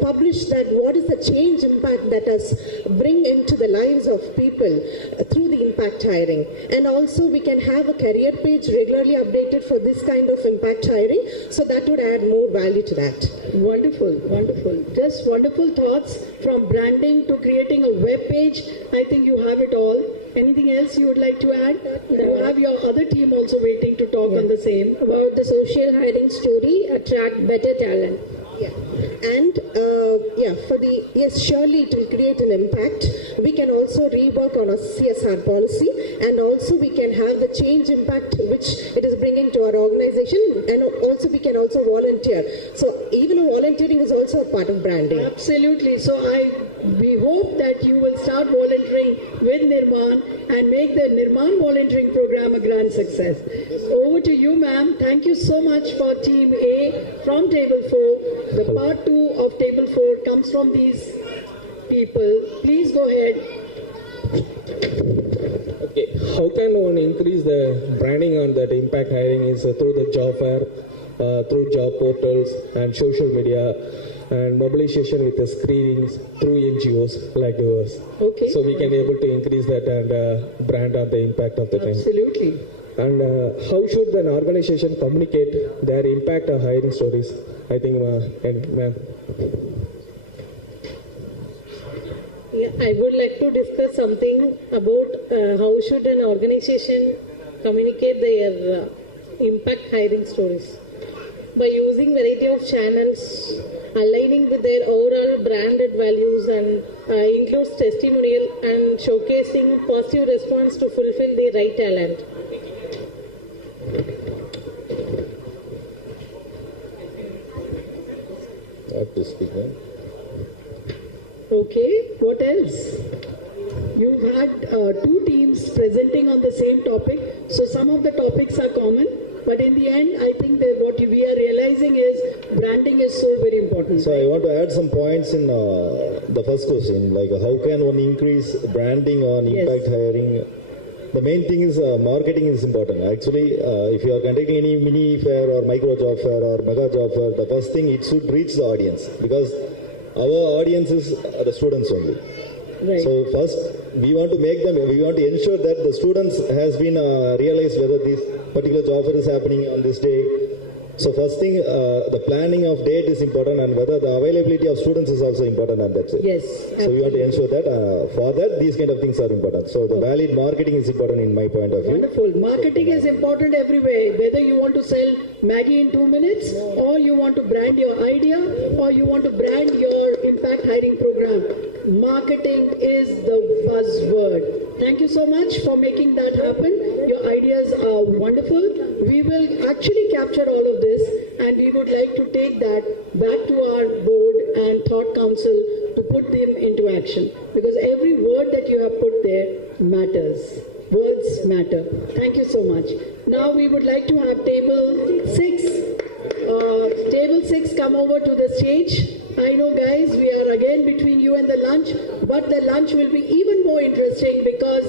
publish that what is the change impact that us bring into the lives of people through the impact hiring. And also we can have a career page regularly updated for this kind of impact hiring, so that would add more value to that. Wonderful, wonderful. Just wonderful thoughts, from branding to creating a web page. I think you have it all. Anything else you would like to add? You have your other team also waiting to talk on the same. About the social hiring story, attract better talent. Yeah. And surely it will create an impact. We can also rework on a CSR policy, and also we can have the change impact which it is bringing to our organization, and also we can also volunteer. So even volunteering is also a part of branding. Absolutely. So we hope that you will start volunteering with Nirman and make the Nirman volunteering program a grand success. Over to you, ma'am. Thank you so much for Team A from Table 4. The part 2 of Table 4 comes from these people. Please go ahead. Okay, how can one increase the branding on that impact hiring is through the job fair, through job portals and social media, and mobilization with the screenings through NGOs like yours. Okay. So we can able to increase that and brand on the impact of the time. Absolutely. And how should an organization communicate their impact of hiring stories? I think, ma'am. Yeah, I would like to discuss something about how should an organization communicate their impact hiring stories. By using variety of channels, aligning with their overall branded values, and includes testimonial and showcasing positive response to fulfill the right talent. I have to speak now. Okay, what else? You've had 2 teams presenting on the same topic, so some of the topics are common, but in the end, I think that what we are realizing is branding is so very important. So I want to add some points in the first question, like how can one increase branding on impact hiring? The main thing is marketing is important. Actually, if you are conducting any mini fair or micro job fair or mega job fair, the first thing it should reach the audience, because our audience is the students only. Right. So first, we want to ensure that the students has been realized whether this particular job fair is happening on this day, So first thing, the planning of date is important, and whether the availability of students is also important, and that's it. Yes. So we want to ensure that for that these kind of things are important. So the valid marketing is important in my point of view. Wonderful. Marketing is important everywhere. Whether you want to sell Maggie in 2 minutes, or you want to brand your idea, or you want to brand your impact hiring program, marketing is the buzzword. Thank you so much for making that happen. Your ideas are wonderful. We will actually capture all of this, and we would like to take that back to our board and thought council to put them into action, because every word that you have put there matters. Words matter. Thank you so much. Now we would like to have table 6. Table 6 come over to the stage. I know, guys, we are again between you and the lunch, but the lunch will be even more interesting because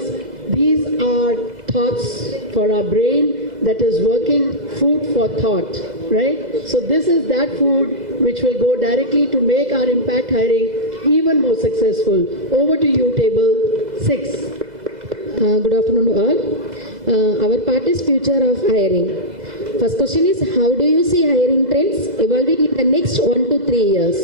these are thoughts for our brain that is working, food for thought, right? So this is that food which will go directly to make our impact hiring even more successful. Over to you, table 6. Good afternoon all. Our part is future of hiring. First question is, how do you see hiring trends evolving in the next 1 to 3 years?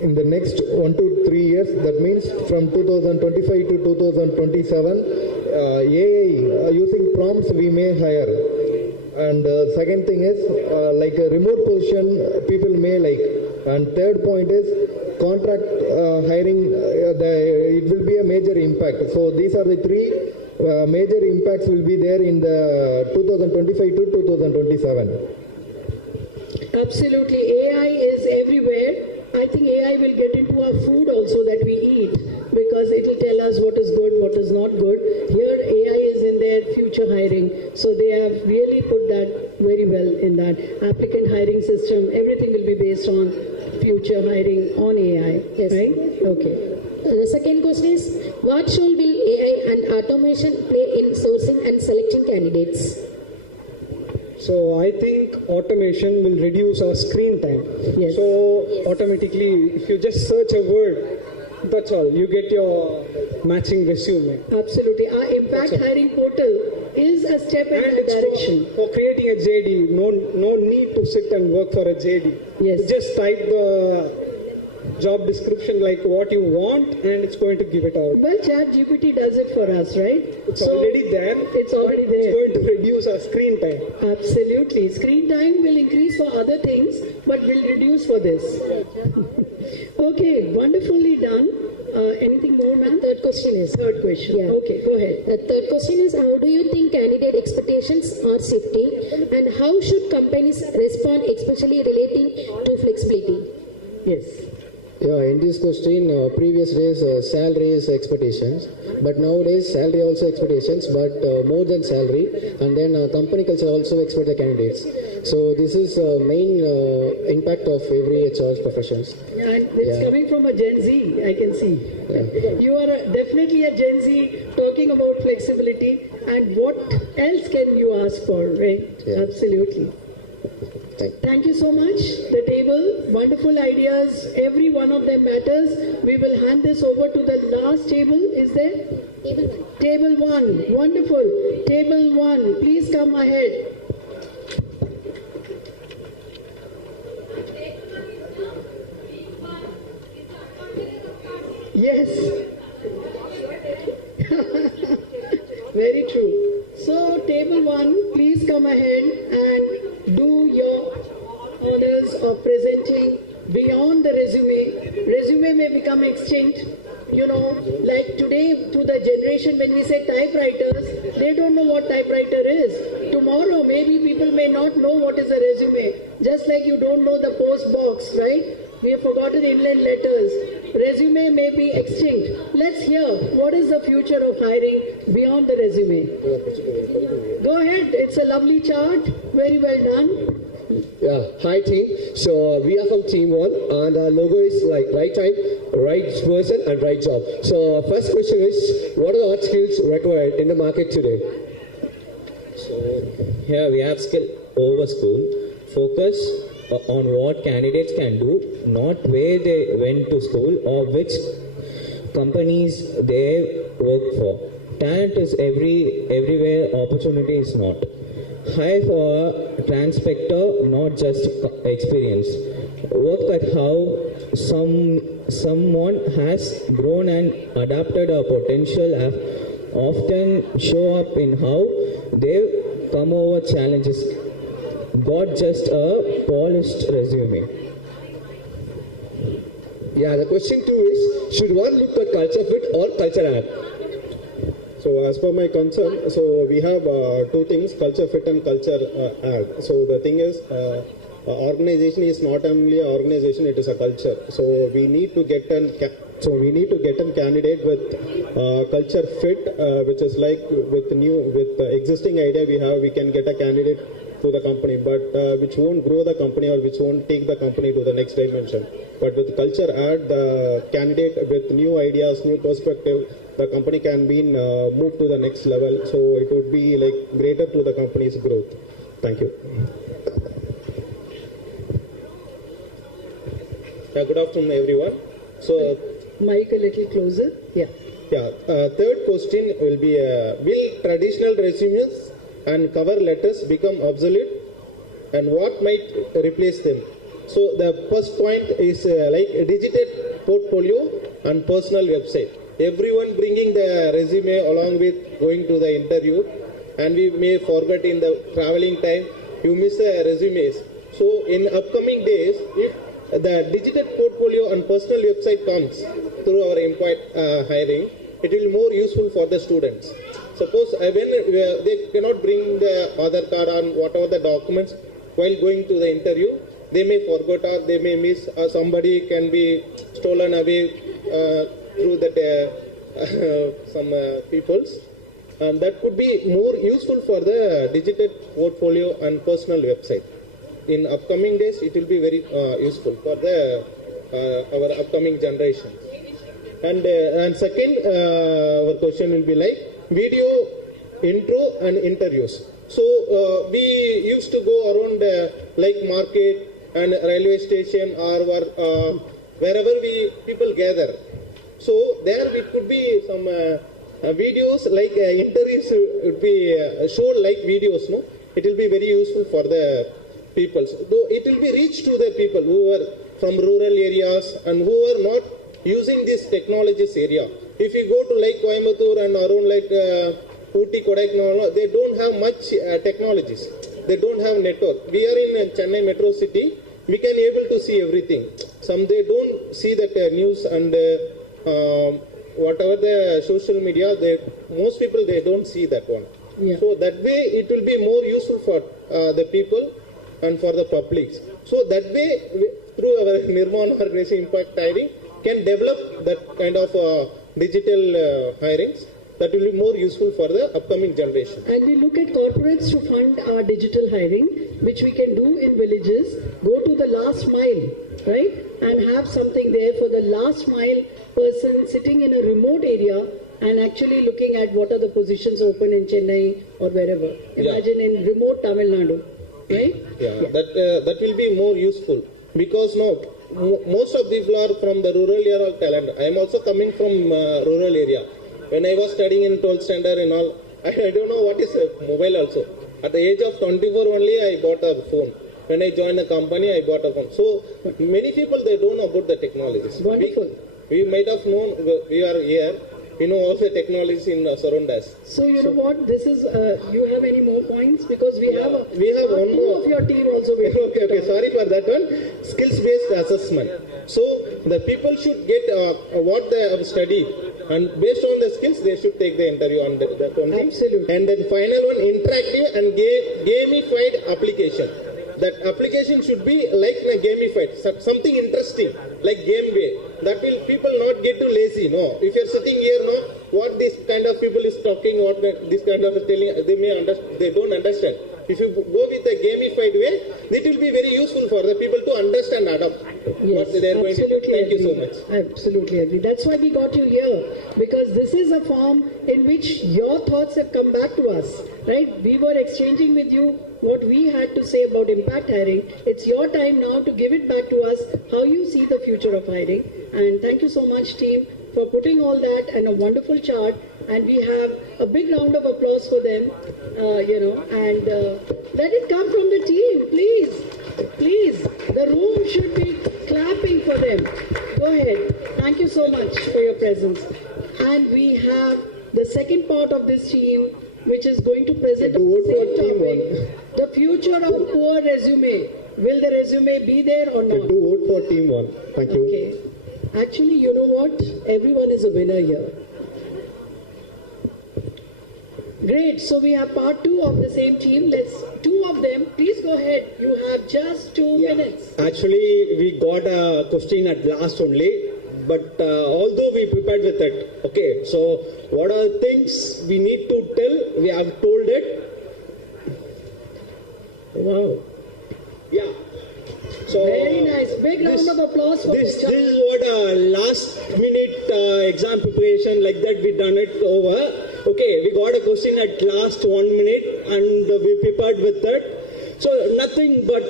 In the next 1 to 3 years, that means from 2025 to 2027, AI using prompts we may hire. And second thing is like a remote position people may like. And third point is contract hiring, it will be a major impact. So these are the three major impacts will be there in the 2025 to 2027. Absolutely. AI is everywhere. I think AI will get into our food also that we eat, because it will tell us what is good, what is not good. Here AI is in their future hiring. So they have really put that very well in that applicant hiring system. Everything will be based on future hiring on AI. Yes. Right? Okay. The second question is, what role will AI and automation play in sourcing and selecting candidates? So I think automation will reduce our screen time. Yes. So automatically, if you just search a word, that's all. You get your matching resume. Absolutely. Our impact hiring portal is a step in that direction. For creating a JD, no need to sit and work for a JD. Yes. You just type the job description like what you want, and it's going to give it out. Well, ChatGPT does it for us, right? It's already there. It's already there. It's going to reduce our screen time. Absolutely. Screen time will increase for other things, but will reduce for this. Okay, wonderfully done. Anything more, ma'am? Third question is. Third question. Yeah. Okay, go ahead. The third question is, how do you think candidate expectations are shifting, and how should companies respond, especially relating to flexibility? Yes. Yeah, in this question, previous days salary is expectations, but nowadays salary also expectations, but more than salary, and then company culture also expect the candidates. So this is main impact of every HR professions. And it's coming from a Gen Z, I can see. Yeah. You are definitely a Gen Z talking about flexibility, and what else can you ask for, right? Yeah. Absolutely. Thank you so much. The table, wonderful ideas. Every one of them matters. We will hand this over to the last table. Is there? Table 1. Table 1. Wonderful. Table 1. Please come ahead. Yes. Very true. So, table 1, please come ahead and do your honors of presenting beyond the resume. Resume may become extinct. You know, like today to the generation when we say typewriters, they don't know what typewriter is. Tomorrow maybe people may not know what is a resume. Just like you don't know the post box, right? We have forgotten inland letters. Resume may be extinct. Let's hear what is the future of hiring beyond the resume. Go ahead. It's a lovely chart. Very well done. Yeah, hi team. So we are from Team 1 and our logo is like right time, right person and right job. So first question is, what are the hard skills required in the market today? So here we have skill over school. Focus on what candidates can do, not where they went to school or which companies they work for. Talent is everywhere, opportunity is not. hire for a transpector, not just experience. Work at how someone has grown and adapted a potential often show up in how they've come over challenges, not just a polished resume. Yeah, the question 2 is, should one look at culture fit or culture add? So as per my concern, so we have two things, culture fit and culture add. So the thing is, organization is not only an organization, it is a culture. So we need to get a candidate with culture fit, which is like with the existing idea we can get a candidate to the company, but which won't grow the company or which won't take the company to the next dimension. But with culture add, the candidate with new ideas, new perspective, the company can be moved to the next level. So it would be like greater to the company's growth. Thank you. Yeah, good afternoon, everyone. So, mic a little closer. Yeah. Yeah. Third question will be: will traditional resumes and cover letters become obsolete, and what might replace them? So the first point is like a digital portfolio and personal website. Everyone bringing the resume along with going to the interview, and we may forget in the traveling time, you miss the resumes. So in upcoming days, if the digital portfolio and personal website comes through our employee hiring, it will be more useful for the students. Suppose when they cannot bring the Aadhaar card and whatever the documents while going to the interview, they may forget or they may miss, or somebody can be stolen away through that some peoples, and that could be more useful for the digital portfolio and personal website. In upcoming days, it will be very useful for the our upcoming generation. And second, our question will be like video intro and interviews. So we used to go around like market and railway station or wherever people gather. So there could be some videos like interviews would be shown like videos. No, it will be very useful for the people. Though it will be reached to the people who are from rural areas and who are not using this technologies area. If you go to like Coimbatore and around like Ooty, Kodaikanal, they don't have much technologies. They don't have network. We are in Chennai metro city. We can able to see everything. Some they don't see that news and whatever the social media. Most people they don't see that one. Yeah. So that way it will be more useful for the people and for the public. So that way through our Nirman organization impact hiring can develop that kind of digital hirings that will be more useful for the upcoming generation. And we look at corporates to fund our digital hiring, which we can do in villages, go to the last mile, right? And have something there for the last mile person sitting in a remote area and actually looking at what are the positions open in Chennai or wherever. Imagine in remote Tamil Nadu, right? Yeah. That will be more useful because now most of people are from the rural area of talent. I am also coming from rural area. When I was studying in 12th standard and all, I don't know what is a mobile also. At the age of 24 only, I bought a phone. When I joined a company, I bought a phone. So many people, they don't know about the technologies. Wonderful. We might have known, we are here, we know all the technologies in surround us. So you know what, this is, you have any more points? Because we have one more of your team also. Okay, sorry for that one. Skills-based assessment. So the people should get what they have studied, and based on the skills, they should take the interview on that one thing. Absolutely. And then final one, interactive and gamified application. That application should be like gamified, something interesting, like game way. That will people not get too lazy. No, if you're sitting here, no, what this kind of people is talking, what this kind of telling, they don't understand. If you go with a gamified way, it will be very useful for the people to understand and adapt what they are going to do. Thank you so much. Absolutely agree. That's why we got you here, because this is a form in which your thoughts have come back to us, right? We were exchanging with you what we had to say about impact hiring. It's your time now to give it back to us, how you see the future of hiring. And thank you so much, team, for putting all that and a wonderful chart. And we have a big round of applause for them, and let it come from the team, please. Please, the room should be clapping for them. Go ahead. Thank you so much for your presence. And we have the second part of this team, which is going to present the same topic, the future of poor resume. Will the resume be there or not? Do vote for team 1. Thank you. Okay. Actually, you know what? Everyone is a winner here. Great. So we have part 2 of the same team. Let's two of them. Please go ahead. You have just 2 minutes. Actually, we got a question at last only, but although we prepared with it. Okay. So what are the things we need to tell? We have told it. Wow. Yeah. So very nice. Big round of applause for this. This is what last minute exam preparation like that we done it over. Okay, we got a question at last 1 minute and we prepared with that. So nothing but.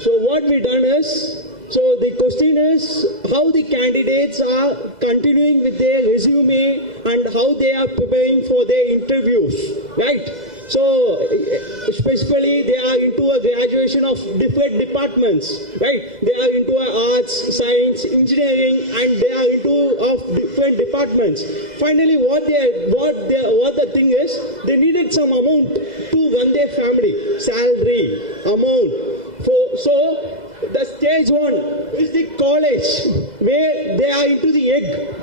So what we done is. So the question is how the candidates are continuing with their resume and how they are preparing for their interviews, right? So specifically they are into a graduation of different departments, right? They are into arts, science, engineering, and they are into of different departments. Finally, what the thing is, they needed some amount to run their family, salary, amount. So the stage 1 is the college where they are into the egg.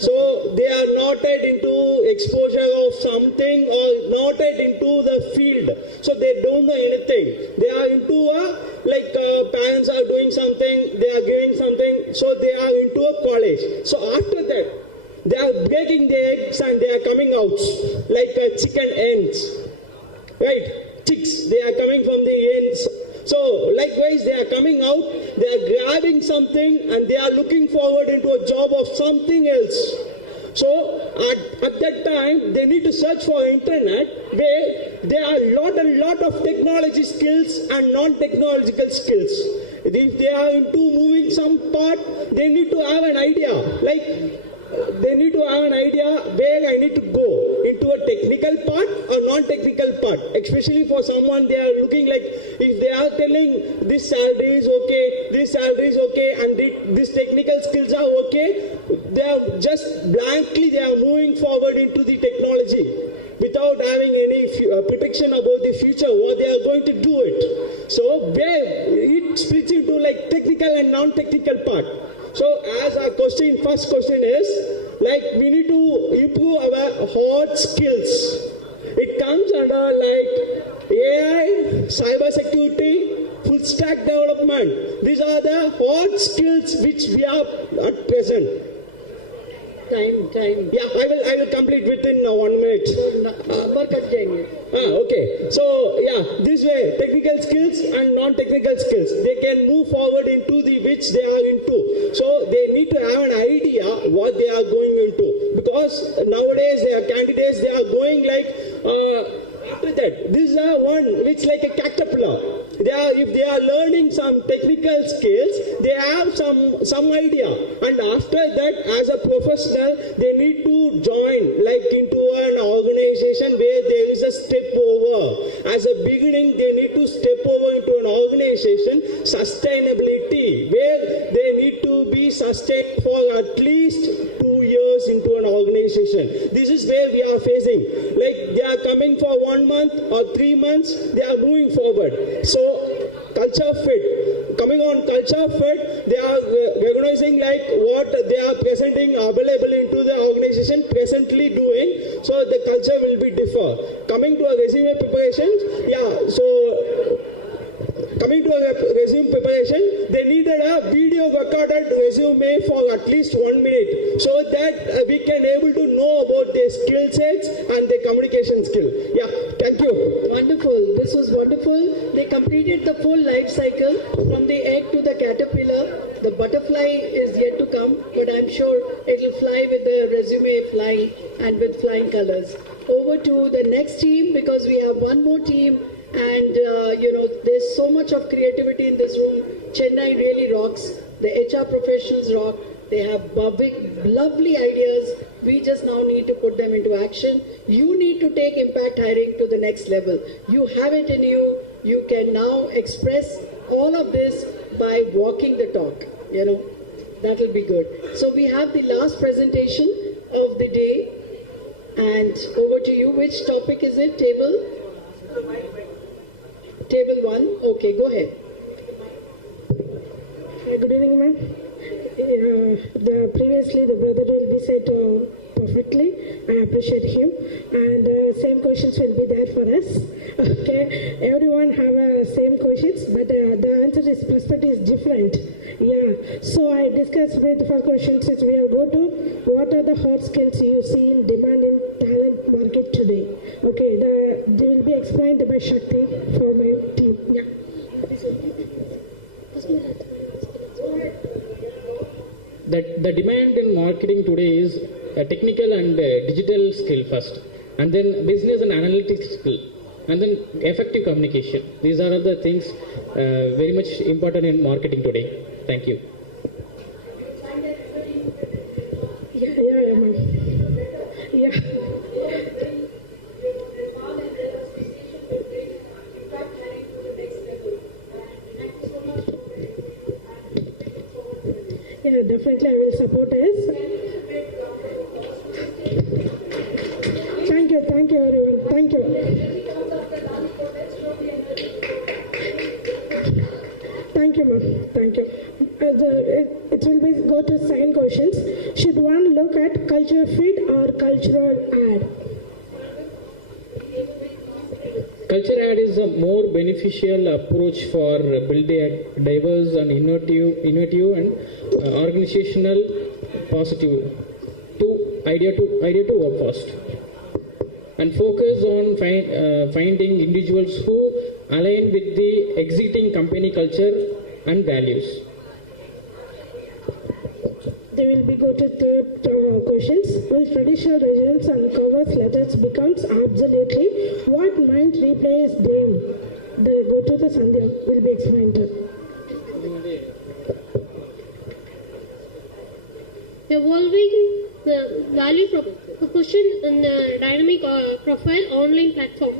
So they are not into exposure of something or not into the field. So they don't know anything. They are into parents are doing something, they are giving something. So they are into a college. So after that, they are breaking the eggs and they are coming out like chicken ends. Right? Chicks, they are coming from the ends. So likewise, they are coming out, they are grabbing something and they are looking forward into a job of something else. So at that time, they need to search for internet where there are a lot of technology skills and non-technological skills. If they are into moving some part, they need to have an idea. They need to have an idea where I need to go into a technical part or non-technical part. Especially for someone, they are looking like if they are telling this salary is okay, this salary is okay, and these technical skills are okay, they are just blankly they are moving forward into the technology without having any prediction about the future, what they are going to do it. So it splits into like technical and non-technical part. So as our first question is, we need to improve our hard skills. It comes under AI, cyber security, full stack development. These are the hard skills which we are at present. Time. Yeah, I will complete within 1 minute. Okay. So yeah, this way technical skills and non-technical skills they can move forward into the which they are into. So they need to have an idea what they are going into because nowadays their candidates they are going after that. This is one which like a caterpillar. If they are learning some technical skills, they have some idea, and after that, as a professional, they need to join into an organization where there is a step over. As a beginning, they need to step over into an organization, sustainability, where they need to be sustained for at least 2 years into an organization. This is where we are facing. They are coming for 1 month or 3 months, they are moving forward. So, culture fit. Coming on culture fit, they are recognizing what they are presenting available into the organization presently doing. So, the culture will be differ. Coming to a resume preparation, coming to a resume preparation, they needed a video recorded resume for at least 1 minute so that we can able to know about their skill sets and their communication skill. Yeah, thank you. Wonderful. This was wonderful. They completed the full life cycle from the egg to the caterpillar. The butterfly is yet to come, but I'm sure it will fly with the resume flying and with flying colors. Over to the next team because we have one more team. And, there's so much of creativity in this room. Chennai really rocks. The HR professionals rock. They have lovely ideas. We just now need to put them into action. You need to take impact hiring to the next level. You have it in you. You can now express all of this by walking the talk. That will be good. So we have the last presentation of the day. And over to you. Which topic is it? Table 1. Okay, go ahead. Good evening, ma'am. Previously, the brother will be said perfectly. I appreciate him. And same questions will be there for us. Okay, everyone have same questions, but the answer is perspective is different. Yeah. So I discussed with the first question since we will go to what are the hot skills you see in demand in talent market today. Okay, they will be explained by Shakti for my team. Yeah. The demand in marketing today is a technical and digital skill first, and then business and analytics skill, and then effective communication. These are the things very much important in marketing today. Thank you. Yeah, ma'am. Yeah. Yeah, definitely I will support us. Thank you everyone. Thank you. Thank you, ma'am. Thank you. It will be go to second questions. Should one look at culture fit or cultural ad? Culture ad is a more beneficial approach for building a diverse and innovative and organizational positive idea to work fast, and focus on finding individuals who align with the existing company culture and values. They will be go to third questions. Will traditional resumes and covers letters becomes obsolete? What might replace them? The go to the Sandhya will be explained. Evolving the value proposition in the dynamic profile online platform.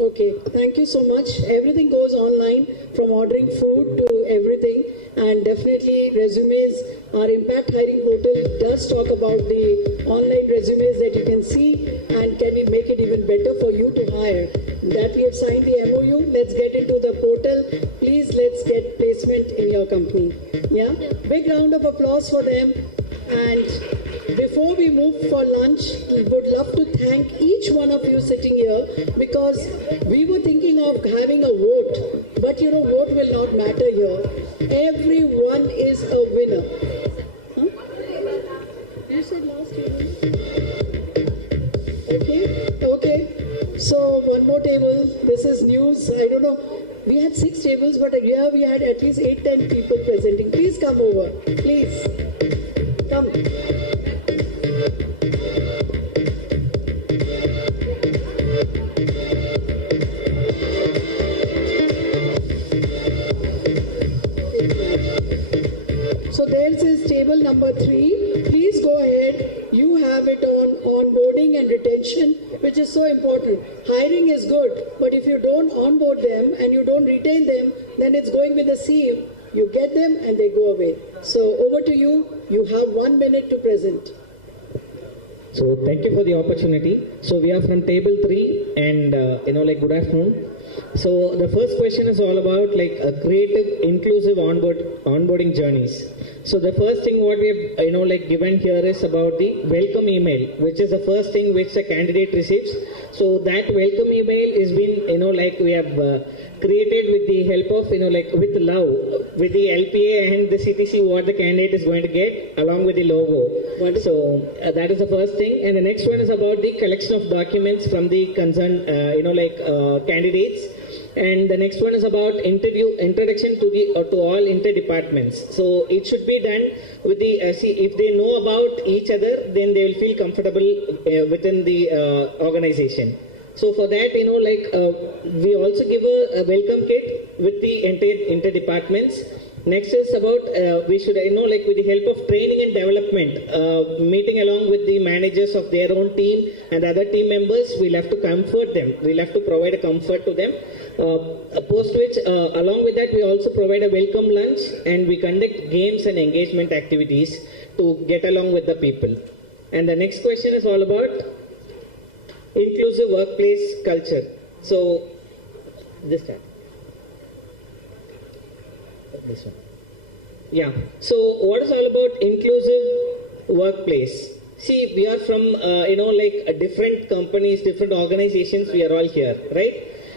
Okay, thank you so much. Everything goes online, from ordering food to everything, and definitely resumes. Our impact hiring portal does talk about the online resumes that you can see, and can we make it even better for you to hire. That we have signed the MOU. Let's get into the portal. Please, let's get placement in your company. Yeah, big round of applause for them. And before we move for lunch, we would love to thank each one of you sitting here, because we were thinking of having a vote, but vote will not matter here. Everyone is a winner. Huh? You said last year. Okay. So one more table. This is news. I don't know. We had 6 tables, but here we had at least 8-10 people presenting. Please come over. Please. Come. So there's is table number 3. Please go ahead. You have it on onboarding and retention, which is so important. Hiring is good, but if you don't onboard them and you don't retain them, then it's going with a sieve. You get them and they go away. So over to you. You have 1 minute to present. So thank you for the opportunity. So we are from table 3, and good afternoon. So the first question is all about a creative, inclusive onboarding journeys. So the first thing what we have given here is about the welcome email, which is the first thing which the candidate receives. So that welcome email is been we have created with the help of with love, with the LPA and the CTC what the candidate is going to get along with the logo. So that is the first thing, and the next one is about the collection of documents from the concerned candidates. And the next one is about introduction to all inter-departments. So it should be done with the if they know about each other, then they will feel comfortable within the organization. So for that, we also give a welcome kit with the inter-departments, Next is about we should like with the help of training and development, meeting along with the managers of their own team and other team members. We'll have to comfort them. We'll have to provide a comfort to them. Post which, along with that, we also provide a welcome lunch and we conduct games and engagement activities to get along with the people. And the next question is all about inclusive workplace culture. So, this time. This one. Yeah. So, what is all about inclusive workplace? See, we are from, like different companies, different organizations, we are all here, right?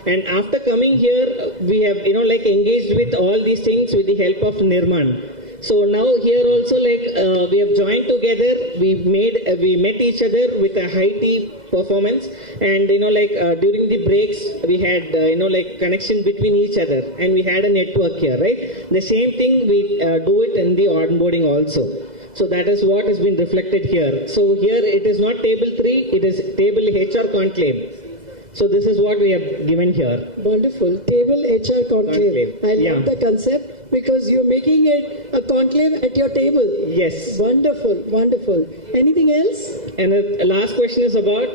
And after coming here, we have, like engaged with all these things with the help of Nirman. So now here also, like we have joined together, we met each other with a high tea performance, and during the breaks we had like connection between each other, and we had a network here, right? The same thing we do it in the onboarding also. So that is what has been reflected here. So here it is not table 3, it is table HR Conclave. So this is what we have given here. Wonderful. Table HR Conclave. I love the concept because you're making it a conclave at your table. Yes. Wonderful, wonderful. Anything else? And the last question is about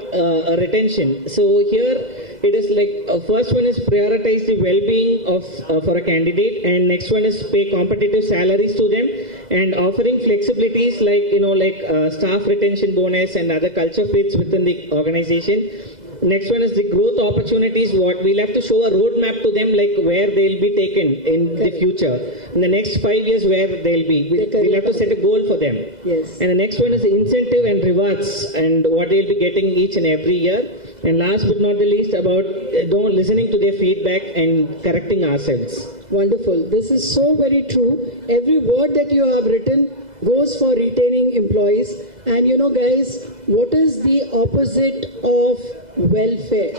retention. So here it is like first one is prioritize the well-being of for a candidate, and next one is pay competitive salaries to them, and offering flexibilities like staff retention bonus and other culture fits within the organization. Next one is the growth opportunities. What we'll have to show a roadmap to them, like where they'll be taken in the future. In the next 5 years, where they'll be. We'll have to set a goal for them. Yes. And the next one is the incentive and rewards and what they'll be getting each and every year. And last but not the least, about listening to their feedback and correcting ourselves. Wonderful. This is so very true. Every word that you have written goes for retaining employees. And guys, what is the opposite of welfare?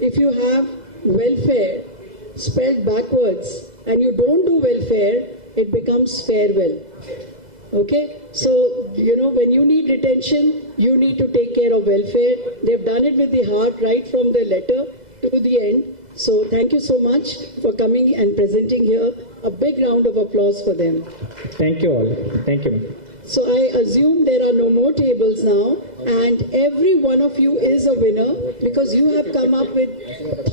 If you have welfare spelled backwards and you don't do welfare, it becomes farewell. Okay? So, when you need retention, you need to take care of welfare. They've done it with the heart right from the letter to the end. So, thank you so much for coming and presenting here. A big round of applause for them. Thank you all. Thank you. So I assume there are no more tables now, and every one of you is a winner because you have come up with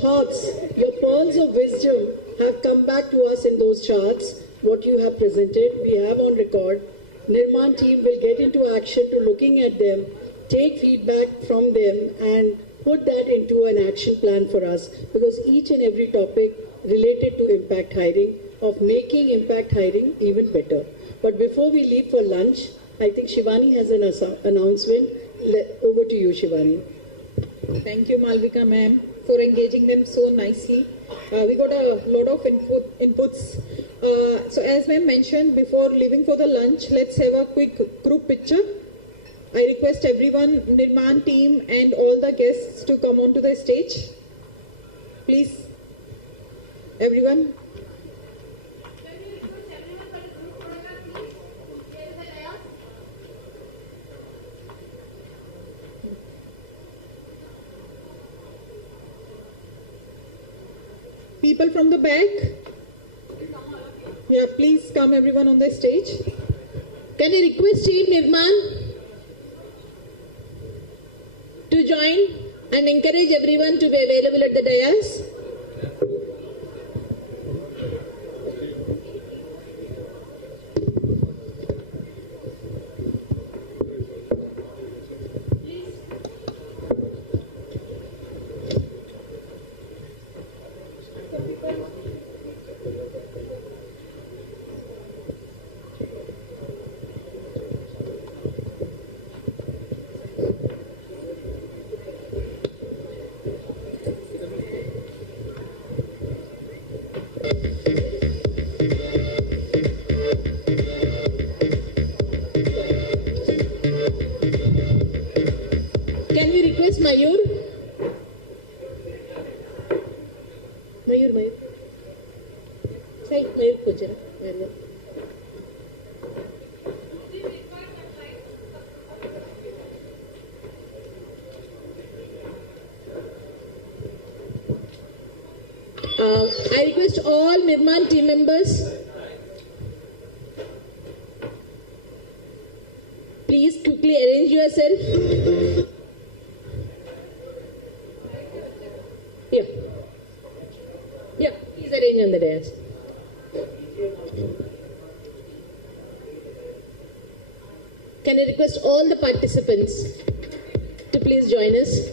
thoughts. Your pearls of wisdom have come back to us in those charts. What you have presented, we have on record. Nirman team will get into action to looking at them, take feedback from them, and put that into an action plan for us, because each and every topic related to impact hiring, of making impact hiring even better. But before we leave for lunch, I think Shivani has an announcement. Over to you, Shivani. Thank you, Malvika ma'am, for engaging them so nicely. We got a lot of inputs. So as ma'am mentioned, before leaving for the lunch, let's have a quick group picture. I request everyone, Nirman team and all the guests to come onto the stage. Please, everyone. People from the back, yeah, please come everyone on the stage. Can I request Team Nirman to join and encourage everyone to be available at the dais? Can we request Mayur? Mayur. Say, Mayur Kujara. I request all Nirman team members Please quickly arrange yourself. Yeah. Yeah, please arrange on the dais. Can I request all the participants to please join us?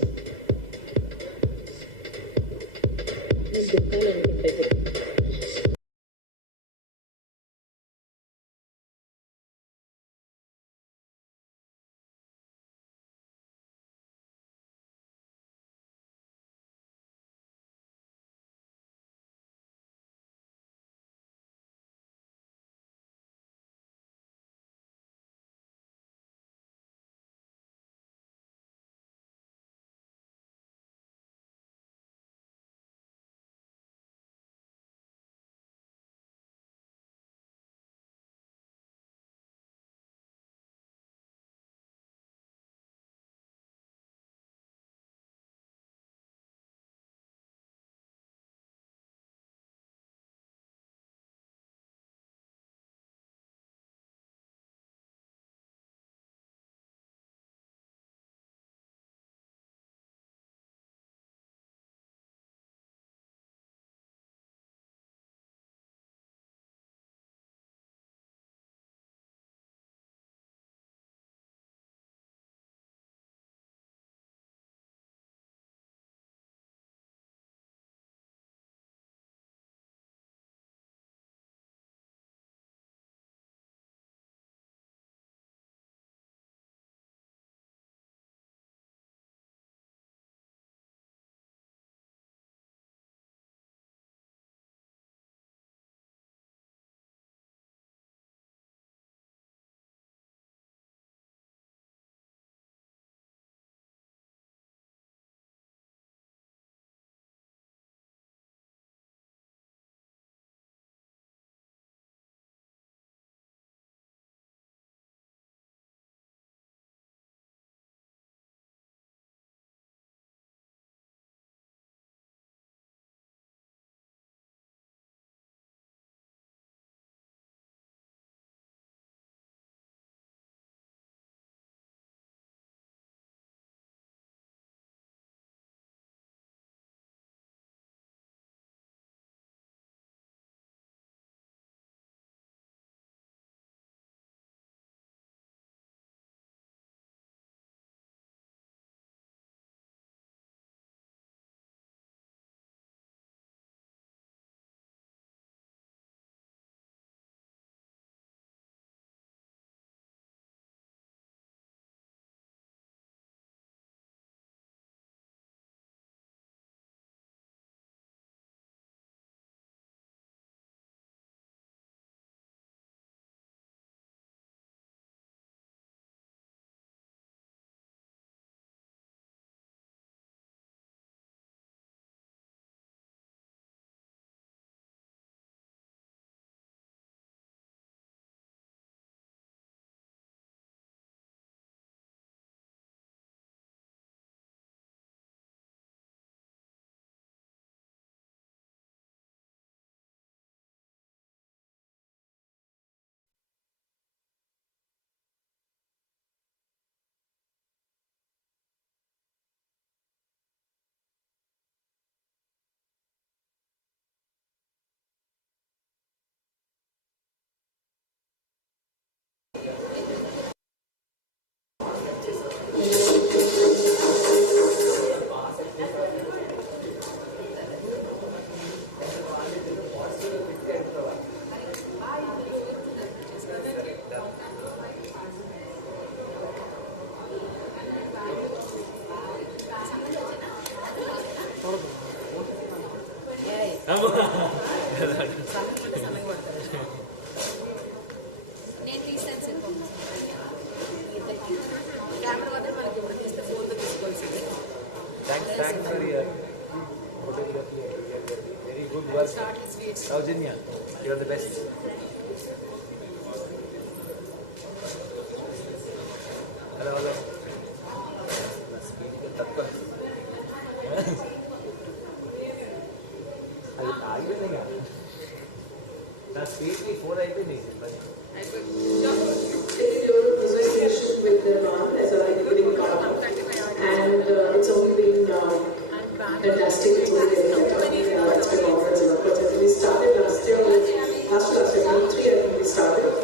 Thanks for your photography. Very good work. Saujanya, you are the best. Hello, hello. అది ఆగిపోయింది నా స్పీడ్కి 4 అయిపోయింది Your presentation will with Nirman as a beginning partner. And it's only been fantastic. It's only getting better. It's been always a project. We started last year, last year, 2023, I think we started.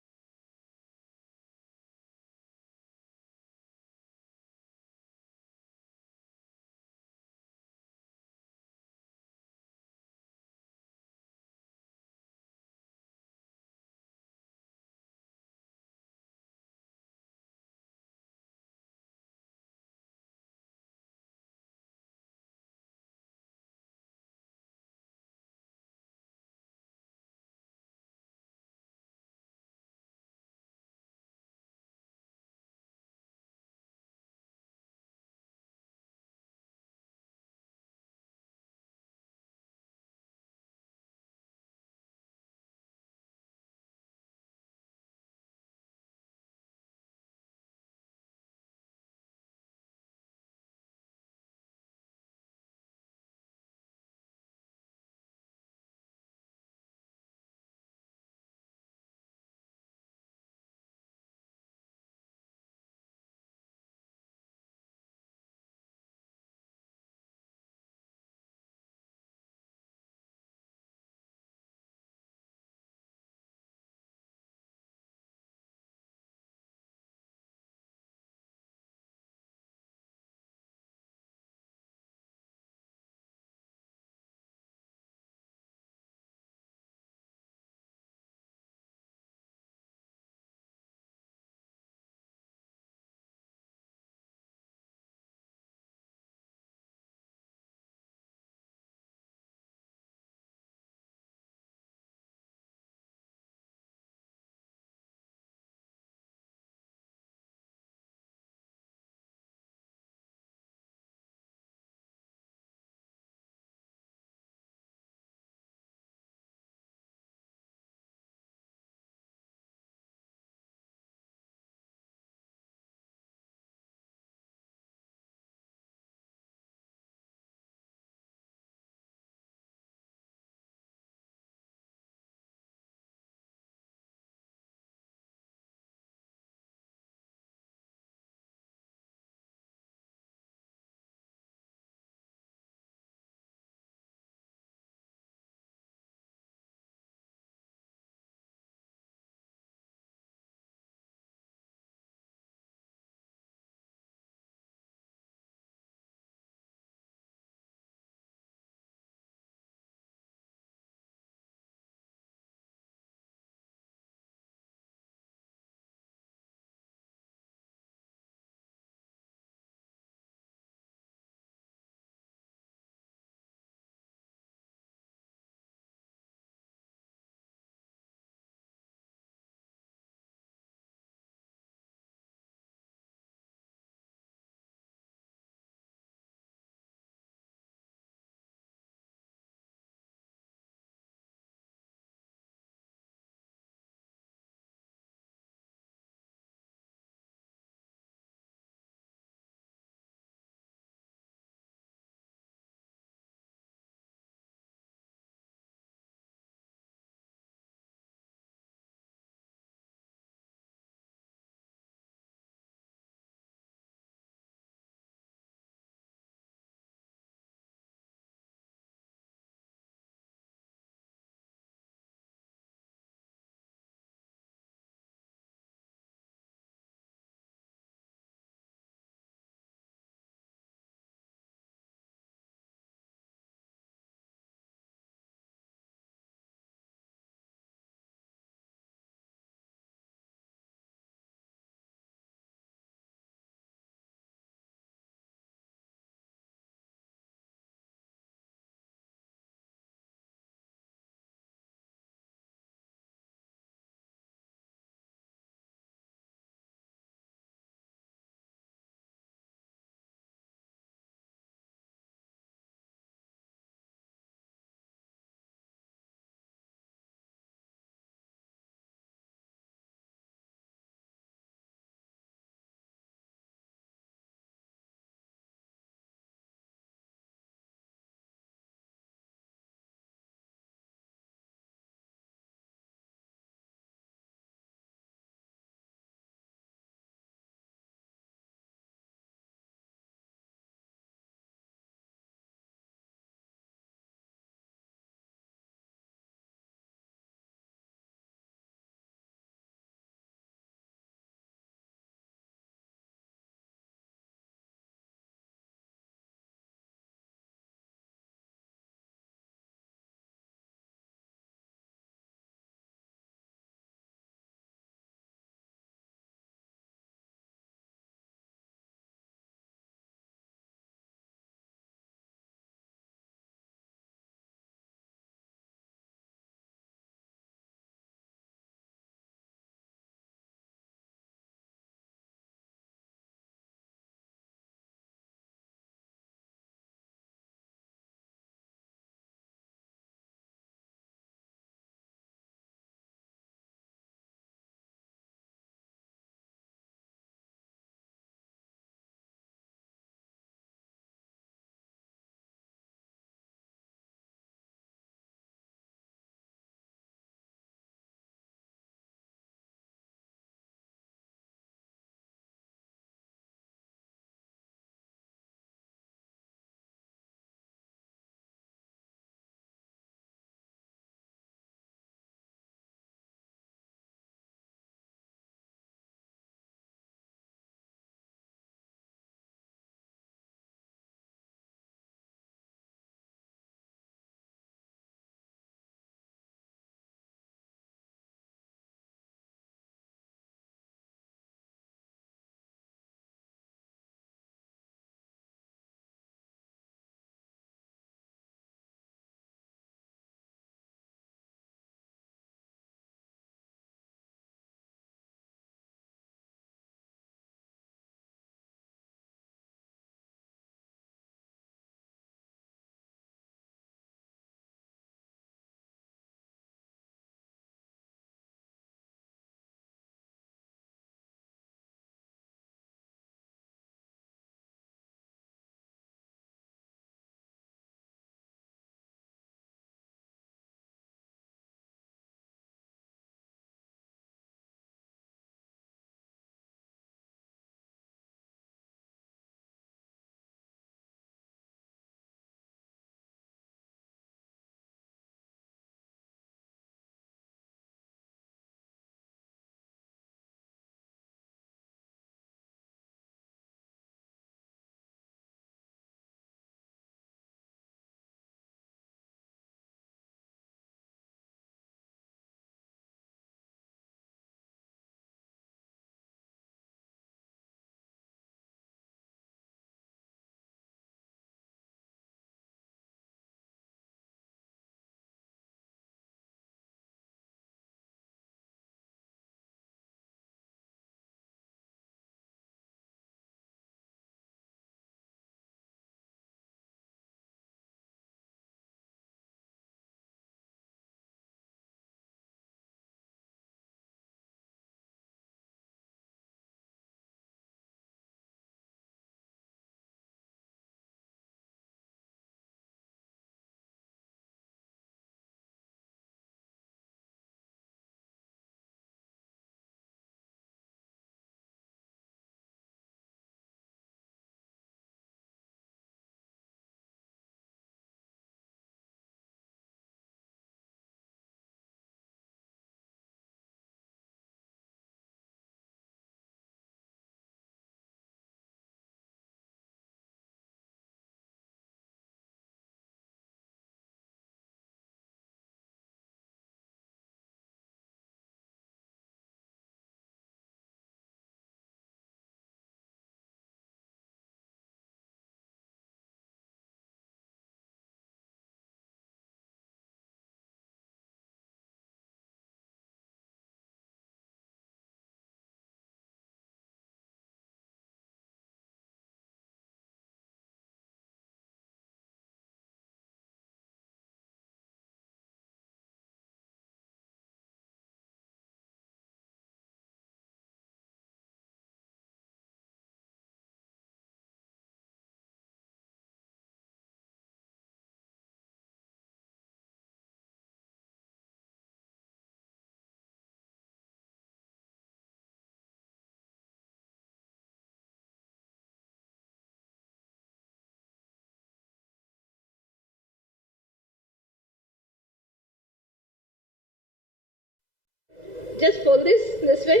just fold this way.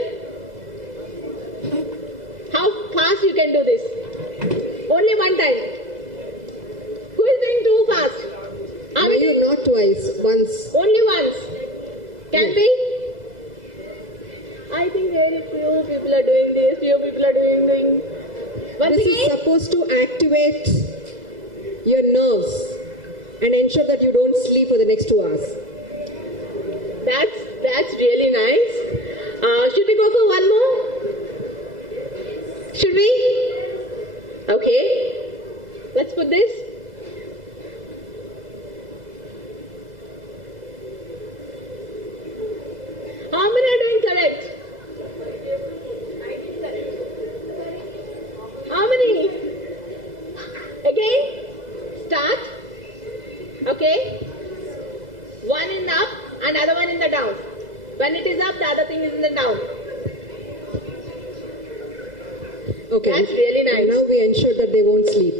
How fast you can do this? Only one time. Who is doing too fast? How many? Not twice, once. Only once. Can be? I think very few people are doing this, few people are doing. Once This again. is supposed to activate your nerves and ensure that you don't sleep for the next 2 hours. That's really nice. Should we go for one more? Should we? Okay. Let's put this. How many are doing correct? How many? Again? Start. Okay. One in up, another one in the down. When it is up, the other thing is in the down. Okay. That's really nice. And now we ensure that they won't sleep.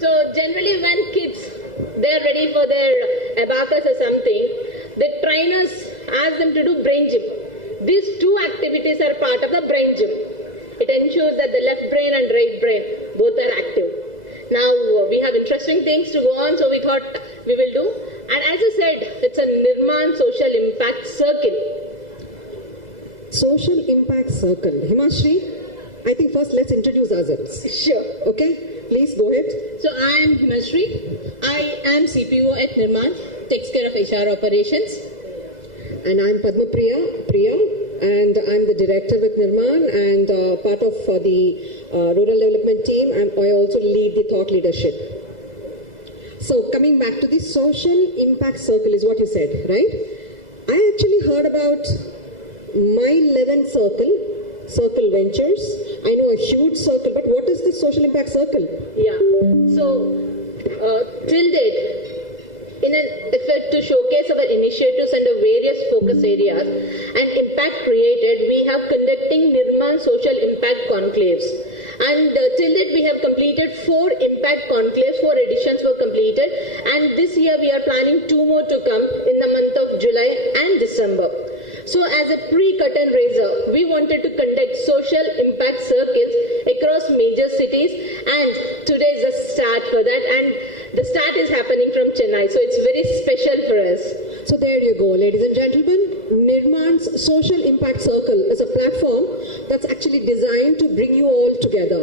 So generally when kids, they're ready for their abacus or something, the trainers ask them to do brain gym. These two activities are part of the brain gym. It ensures that the left brain and right brain both are active. Now we have interesting things to go on, so we thought we will do. And as I said, it's a Nirman Social Impact Circle. Social Impact Circle. Himashri, I think first let's introduce ourselves. Sure. Okay, please go ahead. So I am Himashri. I am CPO at Nirman, takes care of HR operations. And I'm Padma Priya, and I'm the director with Nirman and part of the rural development team. I also lead the thought leadership. So coming back to the Social Impact Circle is what you said, right? I actually heard about My 11 Circle Ventures. I know a huge circle, but what is the Social Impact Circle? Yeah. So till date, in an effort to showcase our initiatives under various focus areas and impact created, we have conducting Nirman Social Impact Conclaves. And till date, we have completed 4 impact conclaves, 4 editions were completed. And this year, we are planning 2 more to come in the month of July and December. So as a pre-curtain raiser, we wanted to conduct social impact circles across major cities. And today is the start for that. And the start is happening from Chennai. So it's very special for us. So there you go, ladies and gentlemen. Nirman's Social Impact Circle is a platform that's actually designed to bring you all together.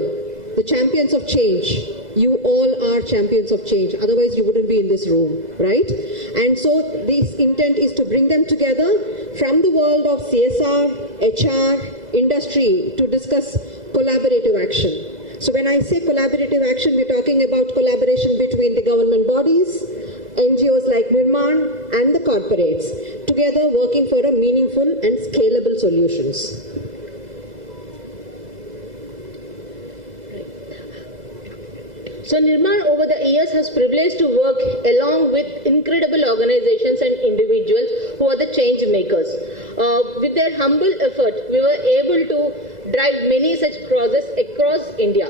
The champions of change. You all are champions of change. Otherwise, you wouldn't be in this room, right? And so this intent is to bring them together from the world of CSR, HR, industry to discuss collaborative action. So when I say collaborative action, we're talking about collaboration between the government bodies, NGOs like Nirman and the corporates, together working for a meaningful and scalable solutions. So Nirman over the years has privileged to work along with incredible organizations and individuals who are the change makers. With their humble effort, we were able to drive many such projects across India.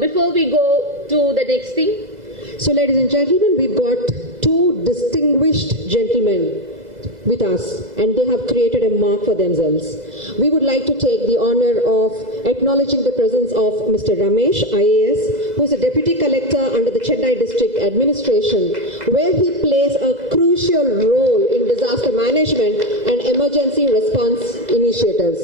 Before we go to the next thing. So ladies and gentlemen, we've got 2 distinguished gentlemen with us, and they have created a mark for themselves. We would like to take the honor of acknowledging the presence of Mr. Ramesh, IAS, who is a Deputy Collector under the Chennai District Administration, where he plays a crucial role in disaster management and emergency response initiatives.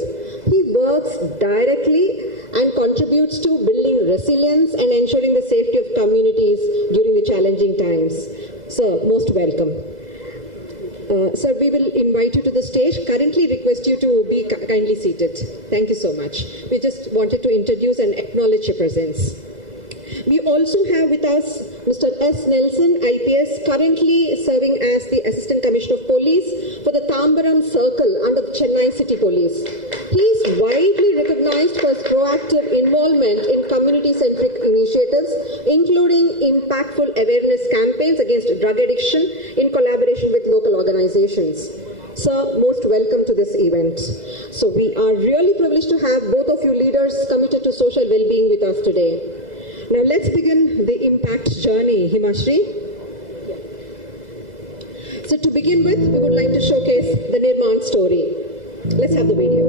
He works directly and contributes to building resilience and ensuring the safety of communities during the challenging times. Sir, most welcome. Sir, we will invite you to the stage. Currently request you to be kindly seated. Thank you so much. We just wanted to introduce and acknowledge your presence. We also have with us Mr. S. Nelson, IPS, currently serving as the Assistant Commissioner of Police for the Tambaram Circle under the Chennai City Police. He is widely recognized for his proactive involvement in community-centric initiatives, including impactful awareness campaigns against drug addiction in collaboration with local organizations. Sir, most welcome to this event. So we are really privileged to have both of you leaders committed to social well-being with us today. Now let's begin the impact journey, Himashri. So to begin with, we would like to showcase the Nirman story. Let's have the video.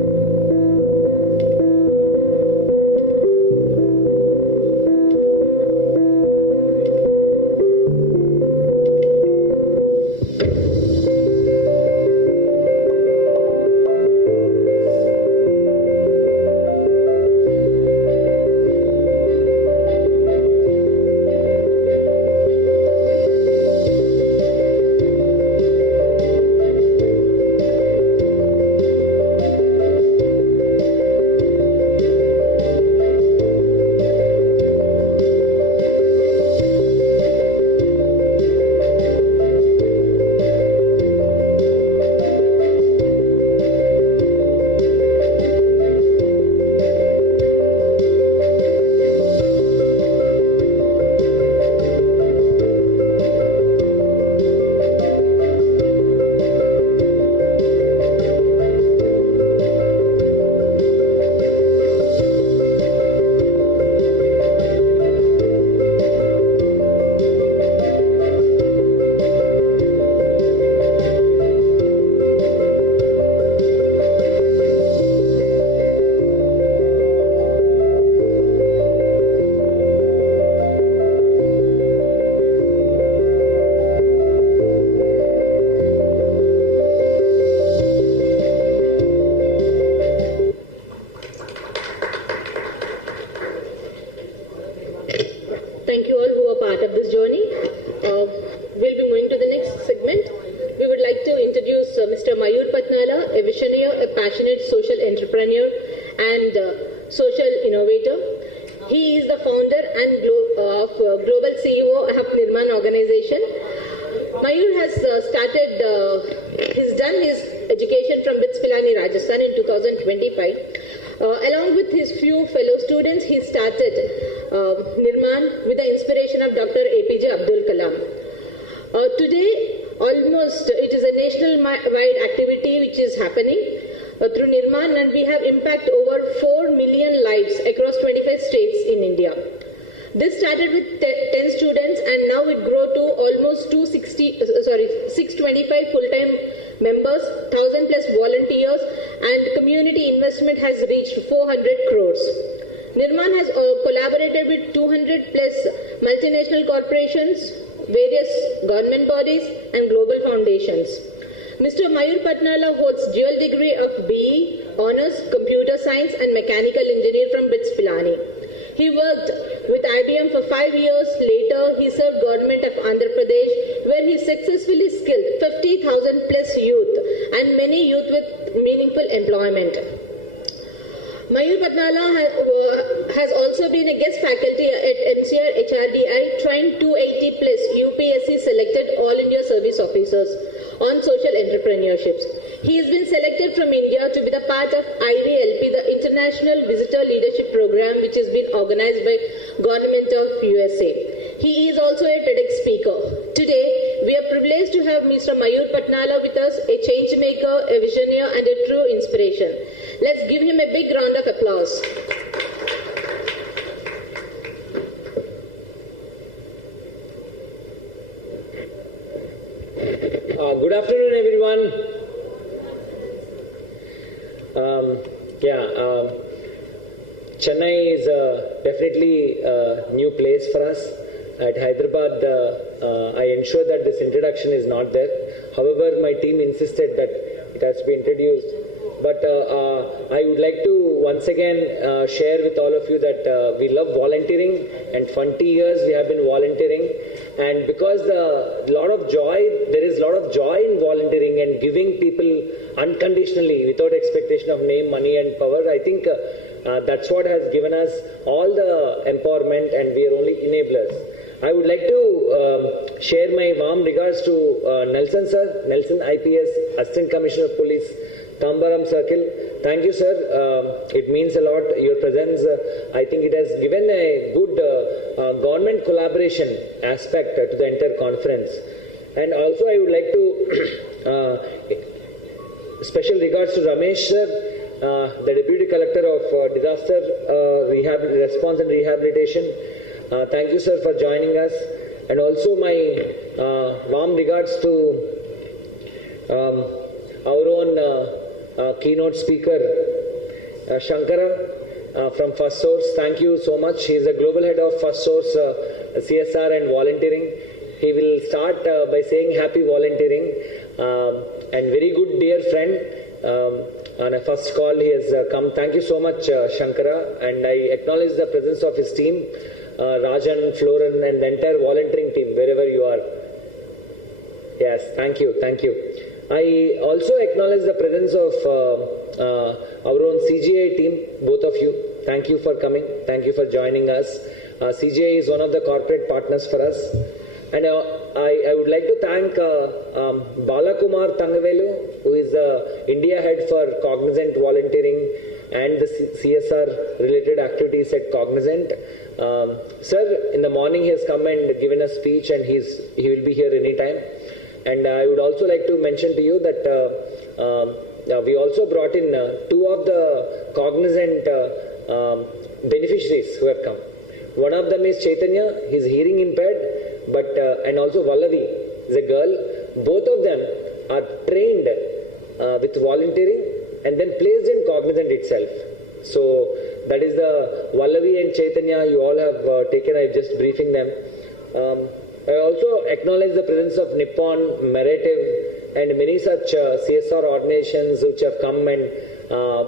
Along with his few fellow students, he started Nirman with the inspiration of Dr. APJ Abdul Kalam. Today, almost it is a national-wide activity which is happening through Nirman, and we have impact over 4 million lives across 25 states in India. This started with 10 students, and now it grew to almost 625 full-time members, 1,000 plus volunteers, and community investment has reached 400 crores. Nirman has collaborated with 200 plus multinational corporations, various government bodies, and global foundations. Mr. Mayur Patnala holds dual degree of BE, Honours, Computer Science and Mechanical Engineer from BITS Pilani. He worked with IBM for 5 years. Later, he served government of Andhra Pradesh, where he successfully skilled 50,000 plus youth and many youth with meaningful employment. Mayur Patnala has also been a guest faculty at NCR HRDI, trained 280 plus UPSC selected All India Service Officers on social entrepreneurships. He has been selected from India to be the part of IVLP, the International Visitor Leadership Program, which has been organized by Government of USA. He is also a TEDx speaker. Today, we are privileged to have Mr. Mayur Patnala with us, a change maker, a visionary, and a true inspiration. Let's give him a big round of applause. Good afternoon, everyone. Chennai is definitely a new place for us. At Hyderabad, I ensured that this introduction is not there. However, my team insisted that it has to be introduced. But I would like to once again share with all of you that we love volunteering, and 20 years we have been volunteering. And because there is a lot of joy in volunteering and giving people unconditionally without expectation of name, money and power, I think that's what has given us all the empowerment, and we are only enablers. I would like to share my warm regards to Nelson sir, Nelson IPS, Assistant Commissioner of Police, Tambaram Circle. Thank you, sir. It means a lot. Your presence, I think it has given a good government collaboration aspect to the entire conference. And also I would like to special regards to Ramesh sir, the Deputy Collector of Disaster Response and Rehabilitation. Thank you, sir, for joining us. And also my warm regards to Our own keynote speaker, Shankara from First Source. Thank you so much. He is the global head of First Source CSR and volunteering. He will start by saying happy volunteering, and very good dear friend. On a first call he has come. Thank you so much, Shankara, and I acknowledge the presence of his team, Rajan, Floran, and the entire volunteering team wherever you are. Yes, thank you. I also acknowledge the presence of our own CGI team, both of you. Thank you for coming. Thank you for joining us. CGI is one of the corporate partners for us. And I would like to thank Balakumar Tangavelu, who is the India head for Cognizant volunteering and the CSR related activities at Cognizant. Sir, in the morning he has come and given a speech, and he will be here anytime. And I would also like to mention to you that we also brought in two of the Cognizant beneficiaries who have come. One of them is Chaitanya, he is hearing impaired, but and also Vallavi is a girl. Both of them are trained with volunteering and then placed in Cognizant itself. So that is the Vallavi and Chaitanya you all have taken. I am just briefing them. I also acknowledge the presence of Nippon, Merative, and many such CSR organizations which have come and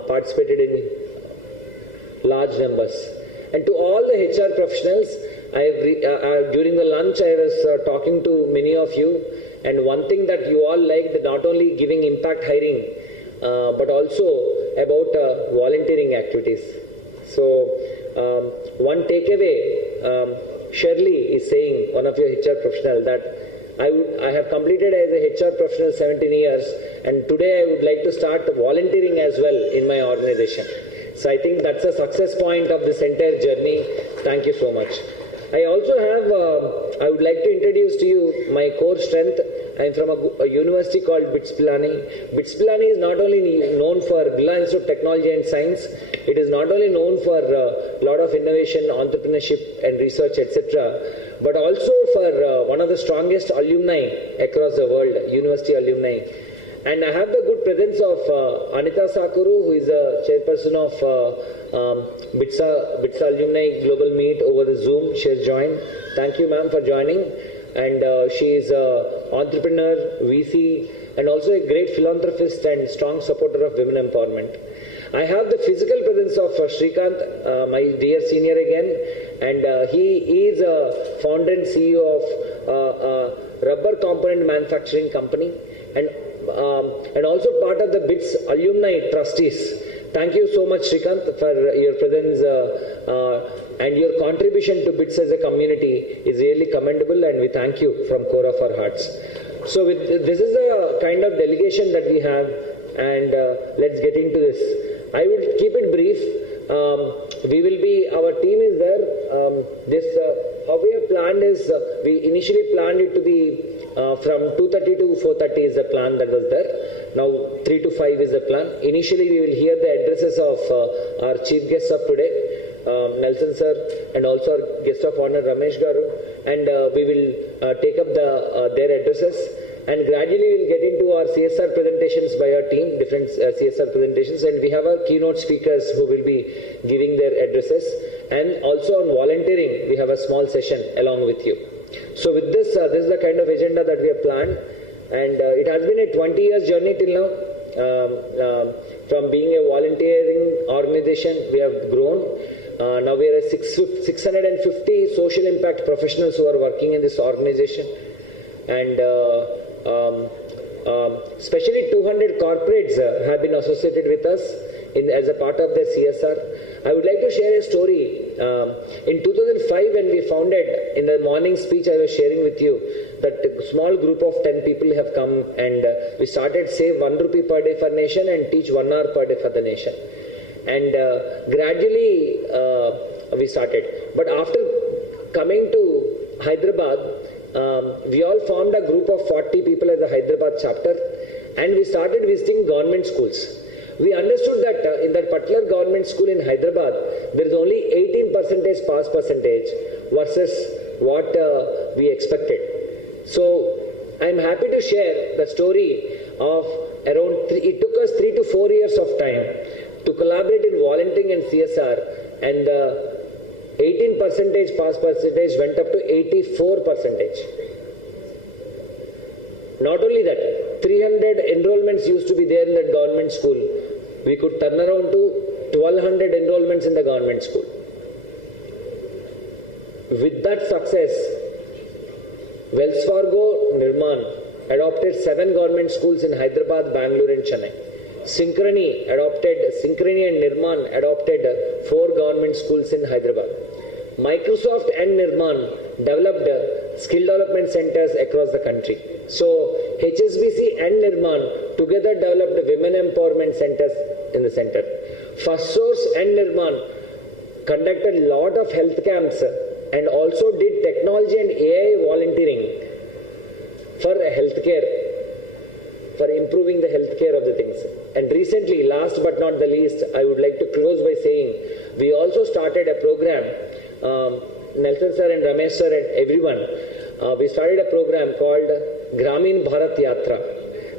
participated in large numbers. And to all the HR professionals, during the lunch I was talking to many of you, and one thing that you all liked, not only giving impact hiring, but also about volunteering activities. So one takeaway, Shirley is saying, one of your HR professionals, that I have completed as a HR professional 17 years, and today I would like to start volunteering as well in my organization. So I think that's a success point of this entire journey. Thank you so much. I also have, I would like to introduce to you my core strength. I am from a university called BITS Pilani. BITS Pilani is not only known for Birla Institute of Technology and Science, it is not only known for a lot of innovation, entrepreneurship and research, etc., but also for one of the strongest alumni across the world, university alumni. And I have the good presence of Anita Sakuru, who is the chairperson of BITS Alumni Global Meet over the Zoom. She has joined. Thank you, ma'am, for joining. And she is an entrepreneur, VC, and also a great philanthropist and strong supporter of women empowerment. I have the physical presence of Srikanth, my dear senior again, and he is a founder and CEO of a rubber component manufacturing company, and also part of the BITS Alumni Trustees. Thank you so much, Srikanth, for your presence and your contribution to BITS as a community is really commendable, and we thank you from core of our hearts. So this is the kind of delegation that we have, and let's get into this. I will keep it brief. Our team is there. How we have planned is, we initially planned it to be from 2:30 to 4:30 is the plan that was there. Now 3 to 5 is the plan. Initially we will hear the addresses of our chief guests of today, Nelson sir, and also our guest of honor Ramesh Garu, and we will take up their addresses, and gradually we will get into our CSR presentations by our team, different CSR presentations, and we have our keynote speakers who will be giving their addresses, and also on volunteering we have a small session along with you. So with this, this is the kind of agenda that we have planned, and it has been a 20 years journey till now. From being a volunteering organization, we have grown. Now we are 650 social impact professionals who are working in this organization, and especially 200 corporates have been associated with us as a part of their CSR. I would like to share a story. In 2005, when we founded, in the morning speech I was sharing with you, that a small group of 10 people have come, and we started Save 1 rupee per day for nation and teach 1 hour per day for the nation. And gradually we started. But after coming to Hyderabad, we all formed a group of 40 people as a Hyderabad chapter, and we started visiting government schools. We understood that in that particular government school in Hyderabad, there is only 18% pass percentage versus what we expected. So I am happy to share the story of around it took us 3 to 4 years of time to collaborate in volunteering and CSR, and the 18% pass percentage went up to 84%. Not only that, 300 enrollments used to be there in that government school. We could turn around to 1200 enrollments in the government school. With that success, Wells Fargo, Nirman adopted 7 government schools in Hyderabad, Bangalore and Chennai. Synchrony and Nirman adopted 4 government schools in Hyderabad. Microsoft and Nirman developed skill development centers across the country. So HSBC and Nirman together developed women empowerment centers in the center. FirstSource and Nirman conducted a lot of health camps and also did technology and AI volunteering for healthcare, for improving the healthcare of the things. And recently, last but not the least, I would like to close by saying we also started a program, Nelson sir and Ramesh sir and everyone, we started a program called Gramin Bharat Yatra.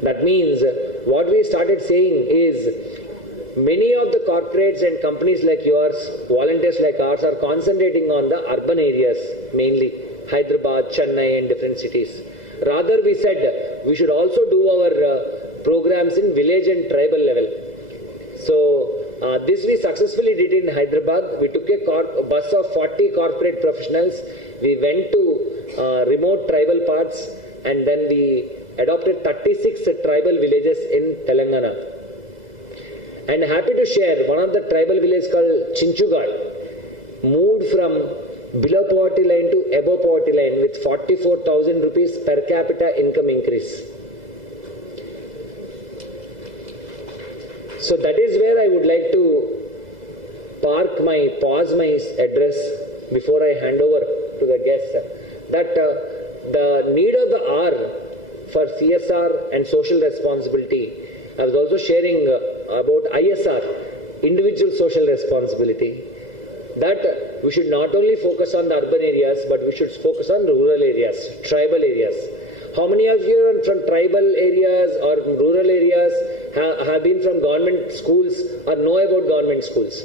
That means what we started saying is many of the corporates and companies like yours, volunteers like ours are concentrating on the urban areas, mainly Hyderabad, Chennai and different cities. Rather, we said we should also do our programs in village and tribal level. So this we successfully did in Hyderabad. We took a bus of 40 corporate professionals. We went to remote tribal parts and then we adopted 36 tribal villages in Telangana. And happy to share, one of the tribal villages called Chinchugal moved from below poverty line to above poverty line with 44,000 rupees per capita income increase. So that is where I would like to pause my address before I hand over to the guests. That the need of the hour for CSR and social responsibility. I was also sharing about ISR, individual social responsibility. That we should not only focus on the urban areas, but we should focus on rural areas, tribal areas. How many of you are from tribal areas or rural areas have been from government schools or know about government schools?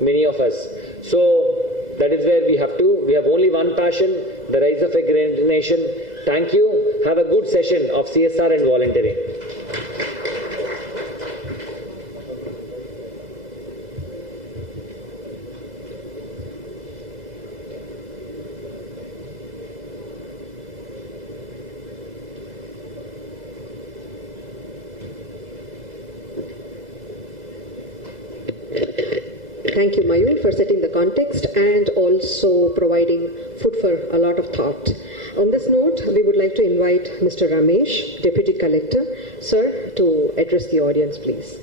Many of us. So that is where we have only one passion, the rise of a great nation. Thank you. Have a good session of CSR and volunteering. Thank you, Mayur, for setting the context and also providing food for a lot of thought. On this note, we would like to invite Mr. Ramesh, Deputy Collector, sir, to address the audience, please.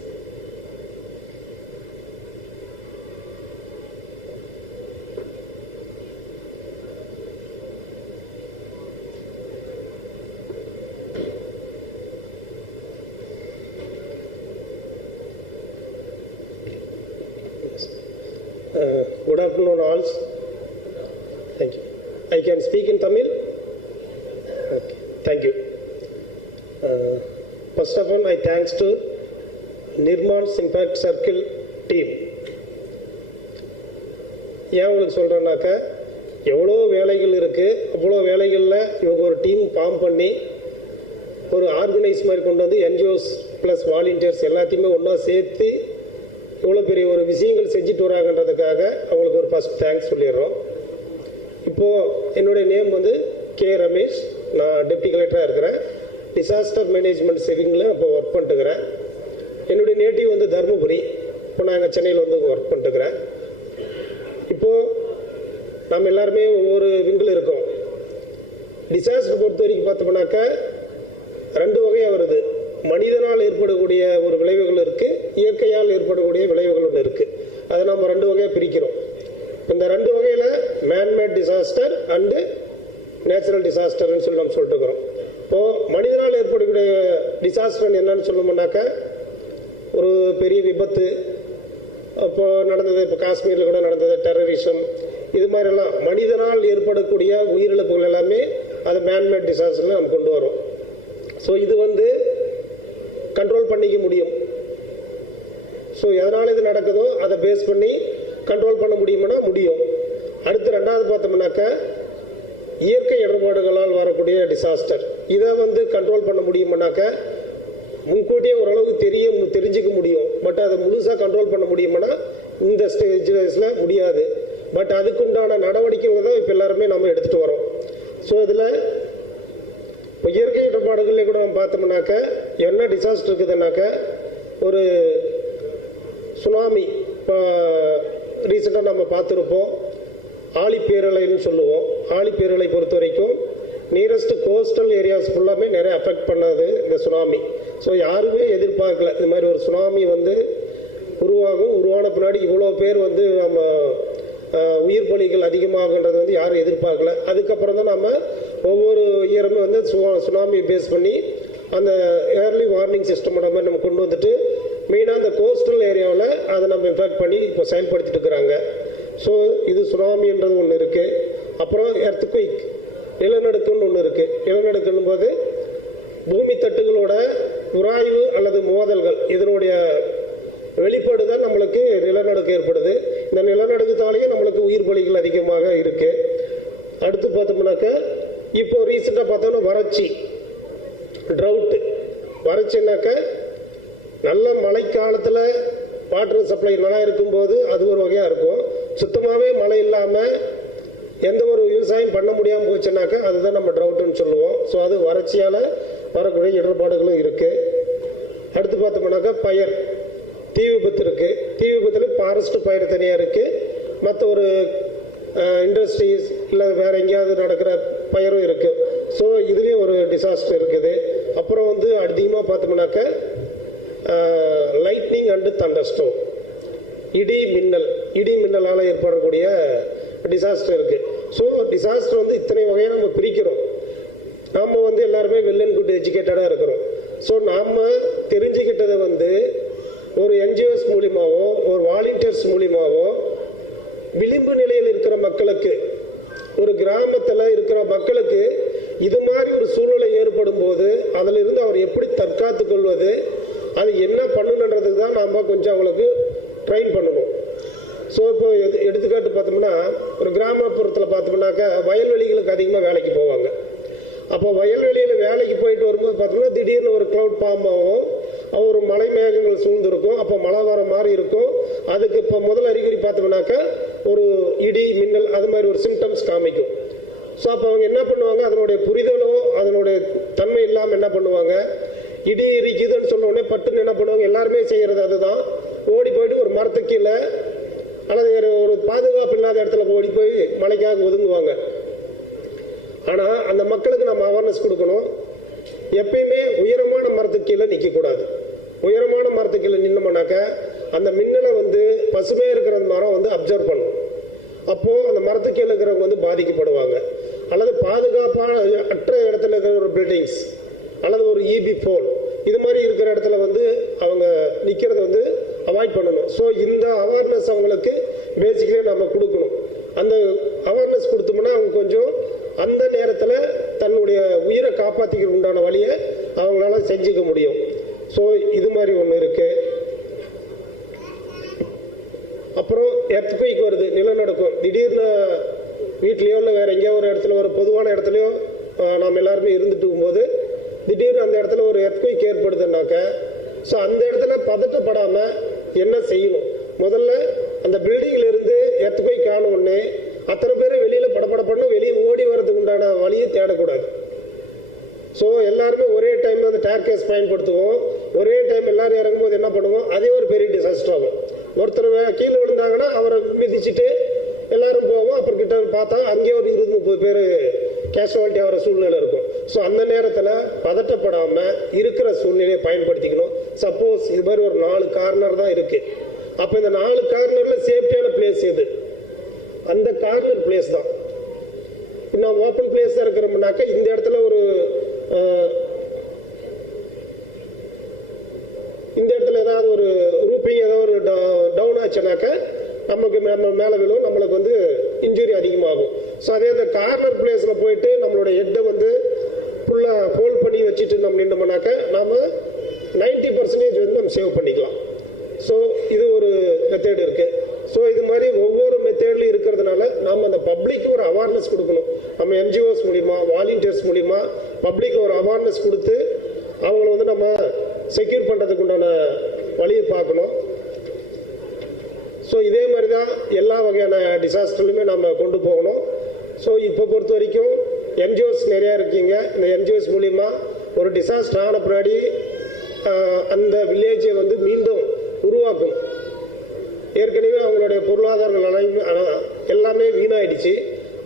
Good afternoon all. Thank you. I can speak in Tamil? Okay. Thank you. First of all, my thanks to Nirman's Impact Circle team. ஏன் உங்களுக்கு சொல்கிறேன்னாக்கா எவ்வளோ வேலைகள் இருக்குது, அவ்வளோ வேலைகளில் இவங்க ஒரு team form பண்ணி ஒரு ஆர்கனைஸ் மாதிரி கொண்டு வந்து என்ஜிஓஸ் ப்ளஸ் வாலண்டியர்ஸ் எல்லாத்தையுமே ஒன்றா சேர்த்து இவ்வளோ பெரிய ஒரு விஷயங்கள் செஞ்சுட்டு வராங்கன்றதுக்காக அவங்களுக்கு ஒரு ஃபஸ்ட் தேங்க்ஸ் சொல்லிடுறோம். இப்போது என்னுடைய நேம் வந்து கே ரமேஷ். நான் டெப்டி கலெக்டராக இருக்கிறேன். டிசாஸ்டர் மேனேஜ்மெண்ட் சேவிங்கில் இப்போ ஒர்க் பண்ணிட்டுக்கிறேன். என்னுடைய நேட்டிவ் வந்து தருமபுரி. இப்போ நாங்கள் சென்னையில் வந்து ஒர்க் பண்ணிட்டுக்கிறேன். இப்போது நம்ம எல்லாருமே ஒவ்வொரு விங்கில் இருக்கோம். டிசாஸ்டர் பொறுத்த வரைக்கும் பார்த்தோம்னாக்கா 2 வகையாக வருது. மனிதனால் ஏற்படக்கூடிய ஒரு விளைவுகள் இருக்குது, இயற்கையால் ஏற்படக்கூடிய விளைவுகள் ஒன்று இருக்குது. அதை நம்ம 2 வகையாக பிரிக்கிறோம். இந்த 2 வகையில் மேன்மேட் டிசாஸ்டர் அண்டு நேச்சுரல் டிசாஸ்டர்னு சொல்லி நம்ம சொல்லிட்டு இருக்கிறோம். இப்போது மனிதனால் ஏற்படக்கூடிய டிசாஸ்டர் என்னன்னு சொல்லணும்னாக்கா ஒரு பெரிய விபத்து, அப்போ நடந்தது, இப்போ காஷ்மீரில் கூட நடந்தது, டெரரிசம், இது மாதிரிலாம் மனிதனால் ஏற்படக்கூடிய உயிரிழப்புகள் எல்லாமே அது மேன்மேட் டிசாஸ்டர்னு நம்ம கொண்டு வரோம். ஸோ இது கண்ட்ரோல் பண்ணிக்க முடியும். ஸோ எதனால் இது நடக்குதோ அதை பேஸ் பண்ணி கண்ட்ரோல் பண்ண முடியும்னா முடியும். அடுத்து ரெண்டாவது பார்த்தோம்னாக்க இயற்கை இடர்பாடுகளால் வரக்கூடிய டிசாஸ்டர், இதை கண்ட்ரோல் பண்ண முடியும்னாக்க முன்கூட்டியே ஓரளவுக்கு தெரிஞ்சுக்க முடியும். பட் அதை முழுசாக கண்ட்ரோல் பண்ண முடியும்னா இந்த ஸ்டேஜஸில் முடியாது. பட் அதுக்குண்டான நடவடிக்கைகள் தான் இப்போ எல்லாருமே நம்ம எடுத்துகிட்டு வரோம். ஸோ இதில் இப்போ இயற்கை இடர்பாடுகளே கூட நம்ம பார்த்தோம்னாக்க என்ன டிசாஸ்டர் இருக்குதுன்னாக்க ஒரு சுனாமி இப்போ ரீசெண்டாக நம்ம பார்த்துருப்போம். ஆழிப்பேரலைன்னு சொல்லுவோம். ஆழிப்பேரலை பொறுத்த வரைக்கும் நியரஸ்ட் கோஸ்டல் ஏரியாஸ் ஃபுல்லாமே நிறைய அஃபெக்ட் பண்ணது இந்த சுனாமி. ஸோ யாருமே எதிர்பார்க்கல இந்த மாதிரி ஒரு சுனாமி உருவாகும், உருவான பின்னாடி இவ்வளோ பேர் நம்ம உயிர் பலிகள் அதிகமாகன்றது யாரும் எதிர்பார்க்கல. அதுக்கப்புறம் தான் நம்ம ஒவ்வொரு இயருமே சுனாமி பேஸ் பண்ணி அந்த ஏர்லி வார்னிங் சிஸ்டம் நம்ம கொண்டு வந்துட்டு மெயினாக அந்த கோஸ்டல் ஏரியாவில் அதை நம்ம இன்ஃபேக்ட் பண்ணி இப்போ செயல்படுத்திட்டு இருக்கிறாங்க. ஸோ இது சுனாமின்றது ஒன்று இருக்குது. அப்புறம் எர்த்குயிக், நிலநடுக்கம்னு ஒன்று இருக்குது. நிலநடுக்கணும் போது பூமி தட்டுகளோட உராய்வு அல்லது மோதல்கள், இதனுடைய வெளிப்பாடு தான் நம்மளுக்கு நிலநடுக்கம் ஏற்படுது. இந்த நிலநடுக்கத்தாலேயே நம்மளுக்கு உயிர் பலிகள் அதிகமாக இருக்கு. அடுத்து பார்த்தோம்னாக்க இப்போ ரீசெண்டாக பார்த்தோம்னா வறட்சி, ட்ரவுட்டு. வறட்சினாக்க நல்ல மழைக்காலத்தில் வாட்டர் சப்ளை நல்லா இருக்கும்போது அது ஒரு வகையாக இருக்கும். சுத்தமாகவே மழை இல்லாமல் எந்த ஒரு விவசாயம் பண்ண முடியாமல் போச்சுனாக்கா அதுதான் நம்ம ட்ரவுட்டுன்னு சொல்லுவோம். ஸோ அது வறட்சியால் வரக்கூடிய இடர்பாடுகளும் இருக்குது. அடுத்து பார்த்தோம்னாக்கா பயிர், தீ விபத்து இருக்குது. தீ விபத்தில் ஃபாரஸ்ட் பயிர் தனியாக இருக்குது, மற்ற ஒரு இண்டஸ்ட்ரீஸ் இல்லை வேறு எங்கேயாவது நடக்கிற பயிரும் இருக்குது. ஸோ இதுலேயும் ஒரு டிசாஸ்டர் இருக்குது. அப்புறம் அதிகமாக பார்த்தோம்னாக்க லைட்னிங் அண்டு தண்டர்ஸ்டோம், இடி மின்னலால் ஏற்படக்கூடிய டிசாஸ்டர் இருக்குது. ஸோ டிசாஸ்டர் இத்தனை வகையாக நம்ம பிரிக்கிறோம். நாம் எல்லாருமே வெல் அண்ட் குட் எஜுகேட்டடாக இருக்கிறோம். ஸோ நாம் தெரிஞ்சுக்கிட்டதை ஒரு என்ஜிஓஸ் மூலியமாவோ ஒரு வாலண்டியர்ஸ் மூலியமாவோ விளிம்பு நிலையில் இருக்கிற மக்களுக்கு, ஒரு கிராமத்தில் இருக்கிற மக்களுக்கு இது மாதிரி ஒரு சூழ்நிலை ஏற்படும் போது அதிலிருந்து அவர் எப்படி தற்காத்து கொள்வது, அது என்ன பண்ணணுன்றதுக்கு தான் நாம் கொஞ்சம் அவங்களுக்கு ட்ரெயின் பண்ணணும். ஸோ இப்போ எடுத்துக்காட்டு பார்த்தோம்னா ஒரு கிராமப்புறத்தில் பார்த்தோம்னாக்கா வயல்வெளிகளுக்கு அதிகமாக வேலைக்கு போவாங்க. அப்போ வயல்வெளியில் வேலைக்கு போயிட்டு வரும்போது பார்த்தோம்னா திடீர்னு ஒரு க்ளவுட் ஃபார்ம் ஆகும், ஒரு மலை மேகங்கள் சூழ்ந்திருக்கும், அப்போ மழை வர மாதிரி இருக்கும். அதுக்கு இப்போ முதல் அறிகுறி பார்த்தோம்னாக்கா ஒரு இடி மின்னல் அது மாதிரி ஒரு சிம்டம்ஸ் காமிக்கும். ஸோ அப்போ அவங்க என்ன பண்ணுவாங்க, அதனுடைய புரிதலோ அதனுடைய தன்மை இல்லாமல் என்ன பண்ணுவாங்க, இடி இடிக்குதுன்னு சொன்ன உடனே பட்டுன்னு என்ன பண்ணுவாங்க, எல்லாருமே செய்கிறது அதுதான், ஓடி போயிட்டு ஒரு மரத்துக்கு கீழே அல்லது ஒரு பாதுகாப்பு இல்லாத இடத்துல ஓடி போய் மழைக்காக ஒதுங்குவாங்க. ஆனால் அந்த மக்களுக்கு நம்ம அவேர்னஸ் கொடுக்கணும். எப்பயுமே உயரமான மரத்துக்கு கீழே நிற்கக்கூடாது. உயரமான மரத்துக்கு கீழே நின்னோம்னாக்க அந்த மின்னலை பசுமையாக இருக்கிற மரம் அப்சர்வ் பண்ணும். அப்போது அந்த மரத்துக்கு கீழே இருக்கிறவங்க பாதிக்கப்படுவாங்க. அல்லது பாதுகாப்பான அற்ற இடத்துல இருக்கிற ஒரு பில்டிங்ஸ் அல்லது ஒரு இபி போல் இது மாதிரி இருக்கிற இடத்துல அவங்க நிற்கிறது அவாய்ட் பண்ணணும். ஸோ இந்த அவேர்னஸ் அவங்களுக்கு பேசிக்கலி நம்ம கொடுக்கணும். அந்த அவேர்னஸ் கொடுத்தோம்னா அவங்க கொஞ்சம் அந்த நேரத்தில் தன்னுடைய உயிரை காப்பாற்றிக்க உண்டான வழியை அவங்களால செஞ்சுக்க முடியும். ஸோ இது மாதிரி ஒன்று இருக்கு. அப்புறம் எர்த்குயிக் வருது, நிலநடுக்கம். திடீர்னு வீட்லேயோ இல்லை வேற எங்கேயோ ஒரு இடத்துல ஒரு பொதுவான இடத்துலையோ நாம் எல்லாருமே இருந்துட்டு இருக்கும்போது திடீர்னு அந்த இடத்துல ஒரு எர்த்குயிக் ஏற்படுதுன்னாக்க ஸோ அந்த இடத்துல பதட்டப்படாமல் என்ன செய்யணும், முதல்ல அந்த பில்டிங்கில் இருந்து எர்த்குயிக் ஆன உடனே அத்தனை பேரும் வெளியில் படப்படப்படணும், வெளியே ஓடி வரதுக்கு உண்டான வழியை தேடக்கூடாது. ஸோ எல்லாருமே ஒரே டைம் டேர்கேஸ் பயன்படுத்துவோம். ஒரே டைம் எல்லாரும் இறங்கும்போது என்ன பண்ணுவோம், அதே ஒரு பெரிய டிசாஸ்டர் ஆகும். ஒருத்தர் கீழே விழுந்தாங்கன்னா அவரை மிதிச்சுட்டு எல்லாரும் போவோம். அப்புறம் கிட்ட பார்த்தா அங்கேயே ஒரு 20-30 பேர் கேஷுவாலிட்டி ஆகிற சூழ்நிலை இருக்கும். ஸோ அந்த நேரத்தில் பதட்டப்படாமல் இருக்கிற சூழ்நிலையை பயன்படுத்திக்கணும். சப்போஸ் இது மாதிரி ஒரு 4 கார்னர் தான் இருக்குது. அப்போ இந்த 4 கார்னரில் சேஃப்டியான பிளேஸ் எது, அந்த கார்னர் பிளேஸ் தான். நான் ஓப்பன் பிளேஸாக இருக்கிறோம்னாக்கா இந்த இடத்துல இந்த இடத்துல ஏதாவது ஒரு ரூப்பிங் ஏதாவது ஒரு டவுன் ஆச்சுனாக்கா நமக்கு நம்ம மேலே விழும், நம்மளுக்கு இன்ஜுரி அதிகமாகும். ஸோ அதே அந்த கார்னர் பிளேஸில் போயிட்டு நம்மளோட ஹெட்டை ஃபுல்லாக ஃபோல்ட் பண்ணி வச்சுட்டு நம்ம நின்றோம்னாக்க நாம் 90% வந்து நம்ம சேவ் பண்ணிக்கலாம். ஸோ இது ஒரு மெத்தேடு இருக்குது. ஸோ இது மாதிரி ஒவ்வொரு மெத்தேட்லையும் இருக்கிறதுனால நாம் அந்த பப்ளிக்கு ஒரு அவேர்னஸ் கொடுக்கணும். நம்ம என்ஜிஓஸ் மூலிமா, வாலண்டியர்ஸ் மூலிமா பப்ளிக்கு ஒரு அவேர்னஸ் கொடுத்து அவங்கள வந்து நம்ம செக்யூர் பண்ணுறதுக்கு உண்டான வழியை பார்க்கணும். ஸோ இதே மாதிரி தான் எல்லா வகையான டிசாஸ்டர்லையுமே நம்ம கொண்டு போகணும். ஸோ இப்போ பொறுத்த வரைக்கும் என்ஜிஓஸ் நிறையா இருக்கீங்க. இந்த என்ஜிஓஸ் மூலிமா ஒரு டிசாஸ்டர் ஆன பின்னாடி அந்த வில்லேஜை வந்து மீண்டும் உருவாக்கும். ஏற்கனவே அவங்களுடைய பொருளாதார எல்லாமே வீணாயிடுச்சு.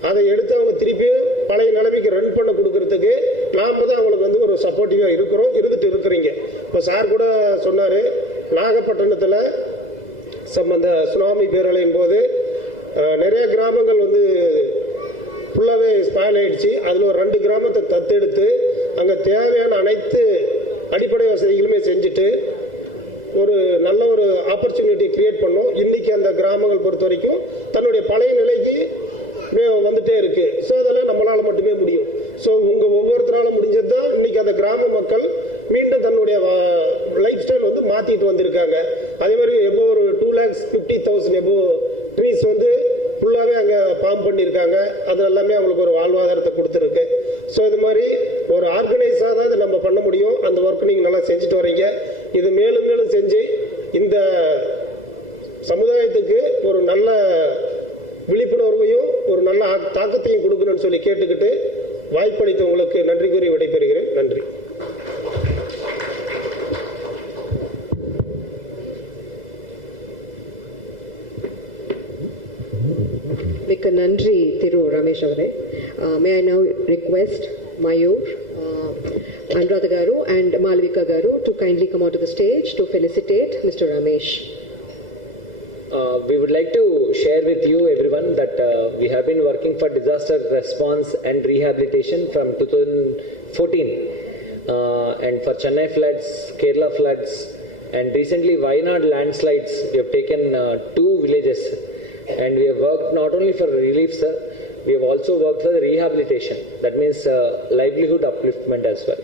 அதை எடுத்து அவங்க திருப்பி பழைய நிலைமைக்கு ரன் பண்ண கொடுக்கறதுக்கு நாம் தான் அவங்களுக்கு வந்து ஒரு சப்போர்ட்டிவாக இருந்துட்டு இருக்கிறீங்க. இப்போ சார் கூட சொன்னார், நாகப்பட்டினத்தில் அந்த சுனாமி பேரலையின் போது நிறைய கிராமங்கள் வந்து ஃபுல்லாகவே ஸ்பாயில் ஆகிடுச்சு. அதில் ஒரு 2 கிராமத்தை தத்தெடுத்து அங்கே தேவையான அனைத்து அடிப்படை வசதிகளுமே செஞ்சுட்டு ஒரு நல்ல ஒரு ஆப்பர்ச்சுனிட்டி கிரியேட் பண்ணோம். இன்னைக்கு அந்த கிராமங்கள் பொறுத்த வரைக்கும் தன்னுடைய பழைய நிலைக்கு வந்துட்டே இருக்கு. ஸோ அதெல்லாம் நம்மளால் மட்டுமே முடியும். ஸோ உங்கள் ஒவ்வொருத்தராலும் முடிஞ்சது தான் இன்னைக்கு அந்த கிராம மக்கள் மீண்டும் தன்னுடைய லைஃப் ஸ்டைல் வந்து மாற்றிட்டு வந்திருக்காங்க. அதே மாதிரி எபோ ஒரு 2,50,000 எபோ ட்ரீஸ் வந்து ஃபுல்லாகவே அங்கே பாம் பண்ணியிருக்காங்க. அது எல்லாமே அவங்களுக்கு ஒரு வாழ்வாதாரத்தை கொடுத்துருக்கு. ஸோ இது மாதிரி ஒரு ஆர்கனைஸாக தான் இதை நம்ம பண்ண முடியும். அந்த ஒர்க் நீங்கள் நல்லா செஞ்சுட்டு வரீங்க. இது மேலும் மேலும் செஞ்சு இந்த சமுதாயத்துக்கு ஒரு நல்ல விழிப்புணர்வையும் ஒரு நல்ல தாக்கத்தையும் கொடுக்கணும்னு சொல்லி கேட்டுக்கிட்டு வாய்ப்பளித்த உங்களுக்கு நன்றி கூறி விடைபெறுகிறேன். நன்றி. மிக்க நன்றி திரு ரமேஷ் அவரே. May I now request Mayur, Anuradha Garu and Malvika Garu to kindly come onto the stage to felicitate Mr. Ramesh. We would like to share with you everyone that we have been working for disaster response and rehabilitation from 2014 and for Chennai floods, Kerala floods and recently Wayanad landslides. We have taken 2 villages and we have worked not only for relief, sir, we have also worked for the rehabilitation. That means livelihood upliftment as well.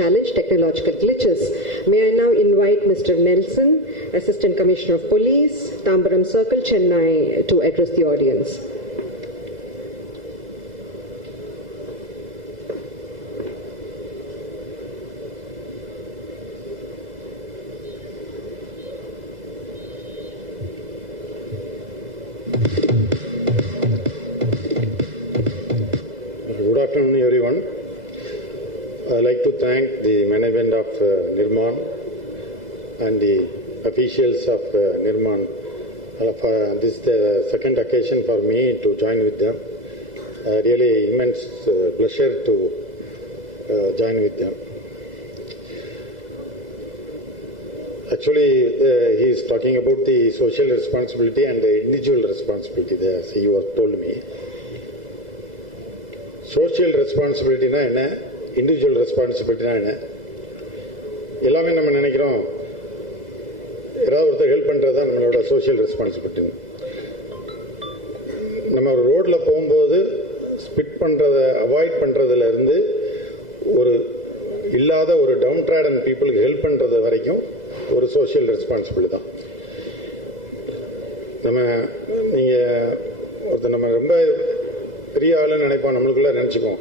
Challenge, technological glitches. May I now invite Mr. Nelson, Assistant Commissioner of Police, Tambaram Circle, Chennai, to address the audience. Good afternoon, everyone. I'd like to thank the management of Nirman and the officials of Nirman. This is the second occasion for me to join with them. Really immense pleasure to join with them. Actually, he is talking about the social responsibility and the individual responsibility, as you have told me. Social responsibility na enna? Individual ரெஸ்பான்சிபிலிட்டினா என்ன? எல்லாமே நம்ம நினைக்கிறோம் ஏதாவது ஒருத்தர் help பண்ணுறது தான் நம்மளோட சோஷியல் ரெஸ்பான்சிபிலிட்டின்னு. நம்ம ஒரு ரோட்டில் போகும்போது ஸ்பிட் பண்ணுறதை அவாய்ட் பண்ணுறதுலேருந்து ஒரு இல்லாத ஒரு டவுன் ட்ராடன் பீப்புளுக்கு ஹெல்ப் பண்ணுறது வரைக்கும் ஒரு சோஷியல் ரெஸ்பான்சிபிலிட்டி தான். நீங்கள் ஒருத்தர் நம்ம ரொம்ப பெரிய ஆளுன்னு நினைப்போம், நம்மளுக்குள்ளே நினச்சிப்போம்.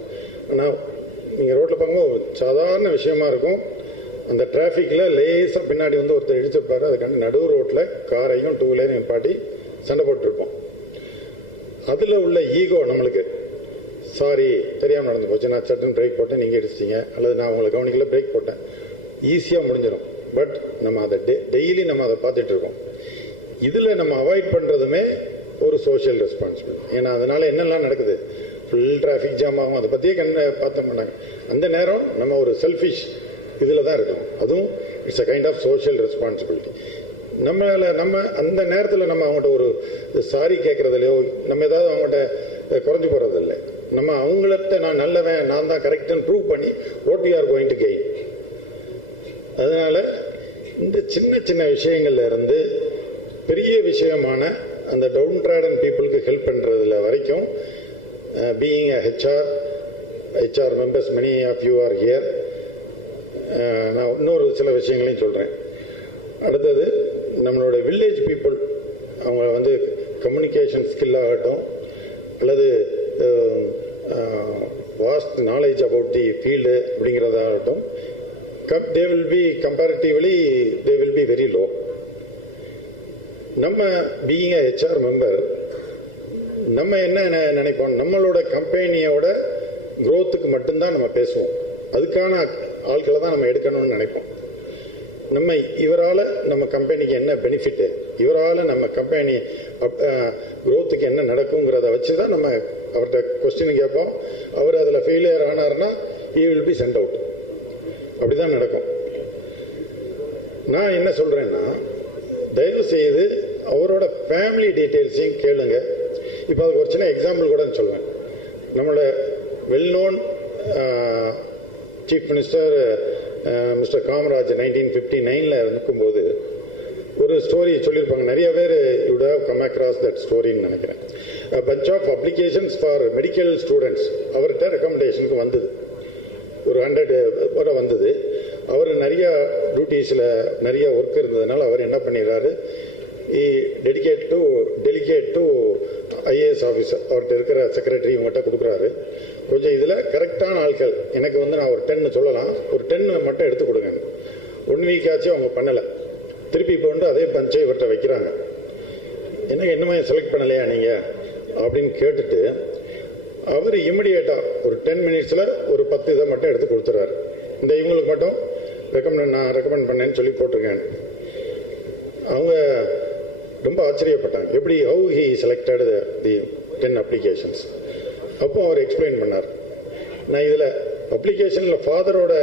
ஆனால் நீங்கள் ரோட்டில் பார்க்கும்போது சாதாரண விஷயமா இருக்கும். அந்த டிராஃபிக்கில் லேசாக பின்னாடி வந்து ஒருத்தர் இடிச்சிருப்பாரு, அதுக்காண்டி நடு ரோட்டில் காரையும் 2 வீலரையும் பாட்டி சண்டை போட்டுருப்போம். அதில் உள்ள ஈகோ நம்மளுக்கு சாரி தெரியாமல் நடந்து போச்சு, நான் சட்டன் பிரேக் போட்டேன், நீங்கள் எடுச்சிட்டீங்க, அல்லது நான் உங்களை கவனிக்கல பிரேக் போட்டேன், ஈஸியாக முடிஞ்சிடும். பட் நம்ம அதை டெய்லி நம்ம அதை பார்த்துட்டு இருக்கோம். இதில் நம்ம அவாய்ட் பண்ணுறதுமே ஒரு சோஷியல் ரெஸ்பான்சிபிலிட்டி. ஏன்னா அதனால என்னெல்லாம் நடக்குது, ஃபுல் டிராஃபிக் ஜாம் ஆகும், அதை பற்றியே பார்த்த மாட்டாங்க. அந்த நேரம் நம்ம ஒரு செல்ஃபிஷ் இதில் தான் இருக்கோம். அதுவும் it's a kind of social responsibility. நம்ம அந்த நேரத்தில் நம்ம அவங்கள்ட்ட ஒரு சாரி கேட்கறதுலையோ நம்ம ஏதாவது அவங்கள்ட்ட குறைஞ்சு போகிறதில்லை. நம்ம அவங்கள்ட்ட நான் நல்லவன், நான் தான் கரெக்டுன்னு ப்ரூவ் பண்ணி what we are going to gain. அதனால இந்த சின்ன சின்ன விஷயங்கள்ல இருந்து பெரிய விஷயமான அந்த டவுன் ட்ராடன் பீப்புளுக்கு ஹெல்ப் பண்ணுறதுல வரைக்கும் being a HR members many of you are here. நான் இன்னொரு சில விஷயங்களையும் சொல்கிறேன். அடுத்தது நம்மளோட வில்லேஜ் பீப்புள், அவங்க வந்து கம்யூனிகேஷன் ஸ்கில் ஆகட்டும் அல்லது vast knowledge about the field அப்படிங்கிறதாகட்டும், they will be comparatively they will be very low. நம்ம being a HR member, நம்ம என்ன நினைப்போம், நம்மளோட கம்பெனியோட growthக்கு மட்டும்தான் நம்ம பேசுவோம், அதுக்கான ஆட்களை தான் நம்ம எடுக்கணும்னு நினைப்போம். நம்ம இவரால் நம்ம கம்பெனிக்கு என்ன பெனிஃபிட்டு, இவரால் நம்ம கம்பெனி growthக்கு என்ன நடக்குங்கிறத வச்சு தான் நம்ம அவர்கிட்ட கொஸ்டின் கேட்போம். அவர் அதில் failure ஆனார்னா he will be sent out. அப்படிதான் நடக்கும். நான் என்ன சொல்றேன்னா, தயவு செய்து அவரோட ஃபேமிலி டீட்டெயில்ஸையும் கேளுங்க. இப்போ அதுக்கு ஒரு சின்ன எக்ஸாம்பிள் கூட சொல்லுவேன். நம்மளோட well known chief minister mister Kamaraj 1959 இருக்கும்போது ஒரு ஸ்டோரி சொல்லியிருப்பாங்க. நிறைய பேர் you'd have come across that ஸ்டோரின்னு நினைக்கிறேன். Bunch of applications for medical students அவர்கிட்ட ரெக்கமெண்டேஷனுக்கு வந்தது. ஒரு 100 வந்தது. அவர் நிறைய டியூட்டிஸில் நிறைய ஒர்க் இருந்ததுனால அவர் என்ன பண்ணிடுறாரு, டெலிகேட் டு ஐஏஎஸ் ஆஃபீஸர், அவர்கிட்ட இருக்கிற செக்ரட்டரி இவங்ககிட்ட கொடுக்குறாரு. கொஞ்சம் இதில் கரெக்டான ஆட்கள் எனக்கு வந்து நான் ஒரு 10 சொல்லலாம், ஒரு 10 மட்டும் எடுத்து கொடுங்க. 1 வீக் ஆச்சு அவங்க பண்ணலை. திருப்பி இப்போ வந்து அதே பஞ்சை இவர்கிட்ட வைக்கிறாங்க. எனக்கு என்னமே செலக்ட் பண்ணலையா நீங்கள் அப்படின்னு கேட்டுட்டு அவர் இமிடியேட்டாக ஒரு 10 மினிட்ஸில் ஒரு 10 இதை மட்டும் எடுத்து கொடுத்துறாரு. இந்த இவங்களுக்கு மட்டும் நான் ரெக்கமெண்ட் பண்ணேன்னு சொல்லி போட்டிருக்கேன். அவங்க ரொம்ப ஆச்சரியப்பட்டாங்க, எப்படி how he selected the 10 applications. அப்போ அவர் எக்ஸ்பிளைன் பண்ணார். நான் இதில் அப்ளிகேஷனில் ஃபாதரோட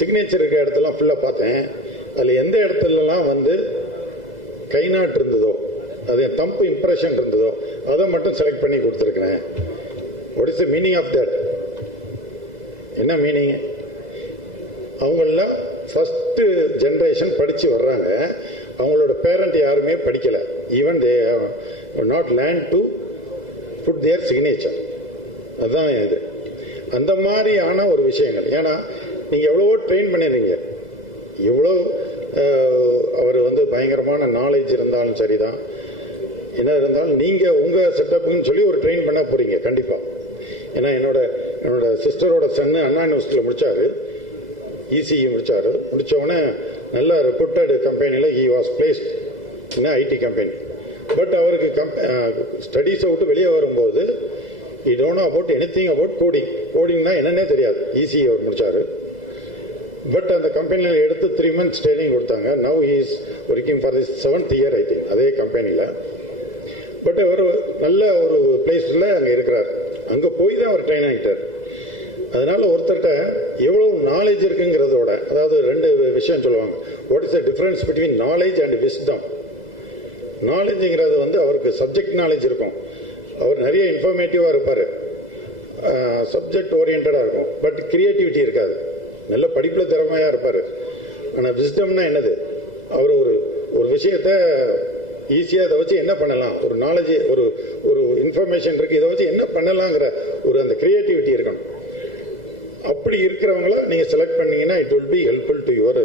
சிக்னேச்சர் இருக்கிற இடத்தெல்லாம் ஃபுல்லாக பார்த்தேன். அதில் எந்த இடத்துலலாம் வந்து கை நாட்டு இருந்ததோ, அது தம்பு இம்ப்ரெஷன் இருந்ததோ அதை மட்டும் செலக்ட் பண்ணி கொடுத்துருக்கிறேன். What is the meaning of that? என்ன மீனிங்? அவங்கள ஃபஸ்ட்டு ஜென்ரேஷன் படித்து வர்றாங்க, அவங்களோட பேரண்ட் யாருமே படிக்கலை. Even they have not learn to put their signature. அதுதான் இது. அந்த மாதிரியான ஒரு விஷயங்கள். ஏன்னா நீங்கள் எவ்வளவோ ட்ரெயின் பண்ணிடுறீங்க, எவ்வளோ அவர் வந்து பயங்கரமான நாலேஜ் இருந்தாலும் சரிதான், என்ன இருந்தாலும் நீங்கள் உங்கள் செட்டப்புன்னு சொல்லி ஒரு ட்ரெயின் பண்ண போகிறீங்க கண்டிப்பாக. ஏன்னா என்னோட சிஸ்டரோட சன்னு அண்ணா யூனிவர்சிட்டியில் முடித்தார், இசிஇ முடித்தார். முடித்தவுடனே நல்ல ரெப்யூட்டட் கம்பெனியில் he was placed in IT company. But அவருக்கு ஸ்டடீஸை விட்டு வெளியே வரும்போது he don't know about anything about கோடிங்னா என்னன்னே தெரியாது. இசிஇ அவர் முடித்தார். பட் அந்த கம்பெனியில் எடுத்து 3 months ட்ரைனிங் கொடுத்தாங்க. Now he is working for this 7th year I think அதே கம்பெனியில். பட் அவர் நல்ல ஒரு பிளேஸில் அங்கே இருக்கிறார். அங்கே போய் தான் அவர் ட்ரெயின் ஆகிட்டார். அதனால ஒருத்தர்கிட்ட எவ்வளோ நாலேஜ் இருக்குங்கிறதோட, அதாவது 2 விஷயம் சொல்லுவாங்க. What is the difference between knowledge and wisdom? நாலேஜுங்கிறது வந்து அவருக்கு சப்ஜெக்ட் நாலேஜ் இருக்கும், அவர் நிறைய இன்ஃபர்மேட்டிவாக இருப்பார், சப்ஜெக்ட் ஓரியன்டாக இருக்கும். பட் கிரியேட்டிவிட்டி இருக்காது, நல்ல படிப்பில் திறமையாக இருப்பார். ஆனால் விஸ்டம்னா என்னது? அவர் ஒரு விஷயத்தை ஈஸியாக இதை வச்சு என்ன பண்ணலாம், ஒரு நாலேஜ் ஒரு இன்ஃபர்மேஷன் இருக்குது, இதை வச்சு என்ன பண்ணலாங்கிற ஒரு அந்த கிரியேட்டிவிட்டி இருக்கணும். அப்படி இருக்கிறவங்கள நீங்கள் செலக்ட் பண்ணீங்கன்னா it will be helpful to your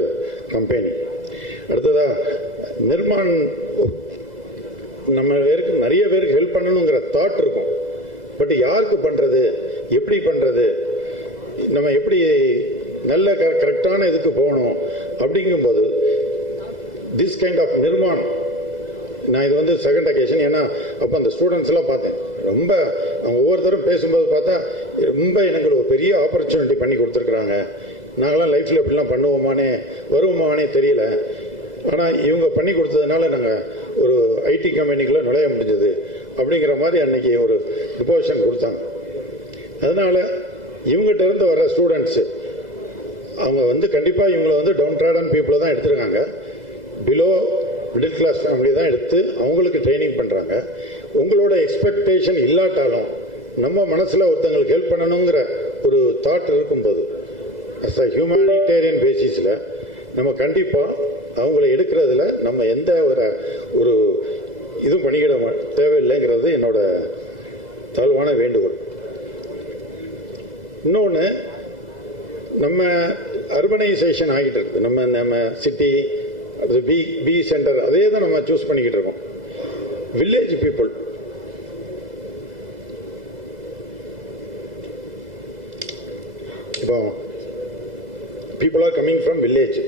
company. அடுத்ததா நிர்மான், நம்ம நிறைய பேருக்கு ஹெல்ப் பண்ணணுங்கிற தாட் இருக்கும். பட் யாருக்கு பண்ணுறது, எப்படி பண்ணுறது, நம்ம எப்படி நல்ல கரெக்டான இதுக்கு போகணும் அப்படிங்கும்போது திஸ் கைண்ட் ஆஃப் நிர்மான் நான் இது வந்து செகண்ட் அக்கேஷன். ஏன்னா அப்போ அந்த ஸ்டூடெண்ட்ஸ்லாம் பார்த்தேன், ரொம்ப அவங்க ஒவ்வொருத்தரும் பேசும்போது பார்த்தா ரொம்ப எனக்கு ஒரு பெரிய ஆப்பர்ச்சுனிட்டி பண்ணி கொடுத்துருக்குறாங்க. நாங்களாம் லைஃப்பில் எப்படிலாம் பண்ணுவோமானே வருவோமானே தெரியல. ஆனால் இவங்க பண்ணி கொடுத்ததுனால நாங்கள் ஒரு ஐடி கம்பெனிக்குள்ளே நுழைய முடிஞ்சது அப்படிங்கிற மாதிரி அன்னைக்கு ஒரு ப்ரிப்போசிஷன் கொடுத்தாங்க. அதனால் இவங்ககிட்ட இருந்து வர ஸ்டூடெண்ட்ஸு அவங்க வந்து கண்டிப்பாக இவங்களை வந்து டவுன் ட்ராடன் பீப்புளை தான் எடுத்துருக்காங்க. பிலோ மிடில் கிளாஸ் ஃபேமிலி தான் எடுத்து அவங்களுக்கு ட்ரைனிங் பண்ணுறாங்க. உங்களோட எக்ஸ்பெக்டேஷன் இல்லாட்டாலும் நம்ம மனசில் ஒருத்தங்களுக்கு ஹெல்ப் பண்ணணுங்கிற ஒரு தாட் இருக்கும்போது அஸ் அ ஹியூமனிடேரியன் பேசிஸில் நம்ம கண்டிப்பாக அவங்கள எடுக்கிறதுல நம்ம எந்த ஒரு இதுவும் பண்ணிக்கிட தேவையில்லைங்கிறது என்னோட தாழ்வான வேண்டுகோள். இன்னொன்று, நம்ம அர்பனைசேஷன் ஆகிட்டு இருக்குது. நம்ம சிட்டி அது பி சென்டர் அதே தான் நம்ம சூஸ் பண்ணிக்கிட்டு இருக்கோம். வில்லேஜ் பீப்புள் இப்போ people are coming from village.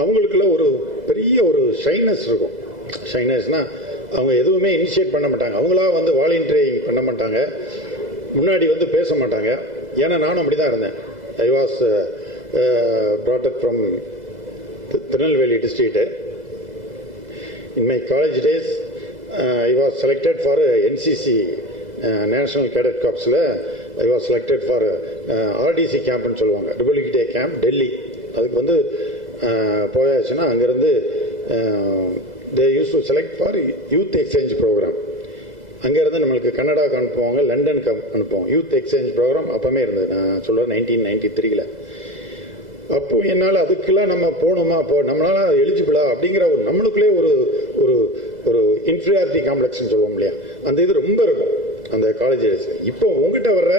அவங்களுக்குள்ள ஒரு பெரிய ஒரு ஷைனஸ் இருக்கும். ஷைனஸ்னால் அவங்க எதுவுமே இனிஷியேட் பண்ண மாட்டாங்க, அவங்களா வந்து வாலண்டியரிங் பண்ண மாட்டாங்க, முன்னாடி வந்து பேச மாட்டாங்க. ஏன்னா நானும் அப்படி தான் இருந்தேன். I was brought up from Tirunelveli district. In my college days, I was selected for NCC, National Cadet Corps. I was selected for RDC camp னு சொல்லுவாங்க, Republic Day camp, டெல்லி. அதுக்கு வந்து போயாச்சுன்னா அங்கேருந்து they used to select for youth exchange program. அங்கேருந்து நம்மளுக்கு கனடாவுக்கு அனுப்புவாங்க, லண்டனுக்கு அனுப்புவாங்க. யூத் எக்ஸ்சேஞ்ச் ப்ரோக்ராம் அப்போமே இருந்தது. நான் சொல்கிறேன் 1993. அப்போ என்னால் அதுக்கெல்லாம் நம்ம போகணுமா, நம்மளால எலிஜிபிளா அப்படிங்கிற ஒரு நம்மளுக்குள்ளே ஒரு ஒரு ஒரு இன்ஃபீரியாரிட்டி காம்ப்ளெக்ஸ்ன்னு சொல்லுவோம் இல்லையா, அந்த இது ரொம்ப இருக்கும் அந்த காலேஜ் டேஸில். இப்போ உங்ககிட்ட வர்ற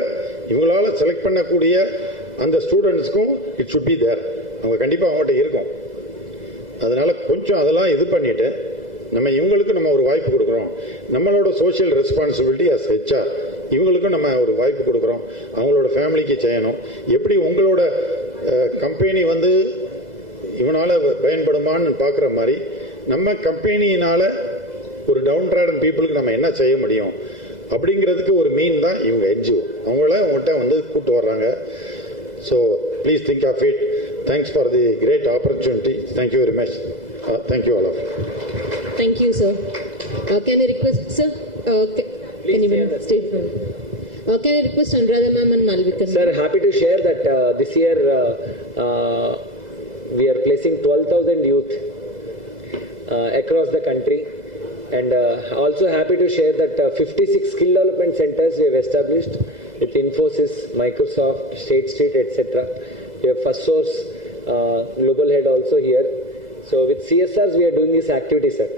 இவங்களால செலக்ட் பண்ணக்கூடிய அந்த ஸ்டூடெண்ட்ஸ்க்கும் இட் ஷுட் பி தேர். அவங்க கண்டிப்பாக அவங்ககிட்ட இருக்கும். அதனால கொஞ்சம் அதெல்லாம் இது பண்ணிட்டு நம்ம இவங்களுக்கு நம்ம ஒரு வாய்ப்பு கொடுக்குறோம். நம்மளோட சோஷியல் ரெஸ்பான்சிபிலிட்டி அஸ் ஹெச்ஆர் இவங்களுக்கும் நம்ம ஒரு வாய்ப்பு கொடுக்குறோம். அவங்களோட ஃபேமிலிக்கு செய்யணும். எப்படி உங்களோட கம்பெனி வந்து இவனால் பயன்படுமான்னு பார்க்குற மாதிரி நம்ம கம்பெனியினால் ஒரு டவுன் ட்ராடன் பீப்புளுக்கு நம்ம என்ன செய்ய முடியும் அப்படிங்கிறதுக்கு ஒரு மீன் தான் இவங்க என்ஜிஓ. அவங்கள்ட்ட வந்து கூப்பிட்டு வர்றாங்க. So please think of it. Thanks for the great opportunity. Thank you very much. Thank you all of. Thank you, sir. Can I request, sir? Can you stay for? Can I request Anuradha ma'am and Malvika? Sir, happy to share that this year we are placing 12,000 youth across the country, and also happy to share that 56 skill development centers we have established with Infosys, Microsoft, State Street, etc. We have First Source global head also here. So with CSRs we are doing this activity, sir.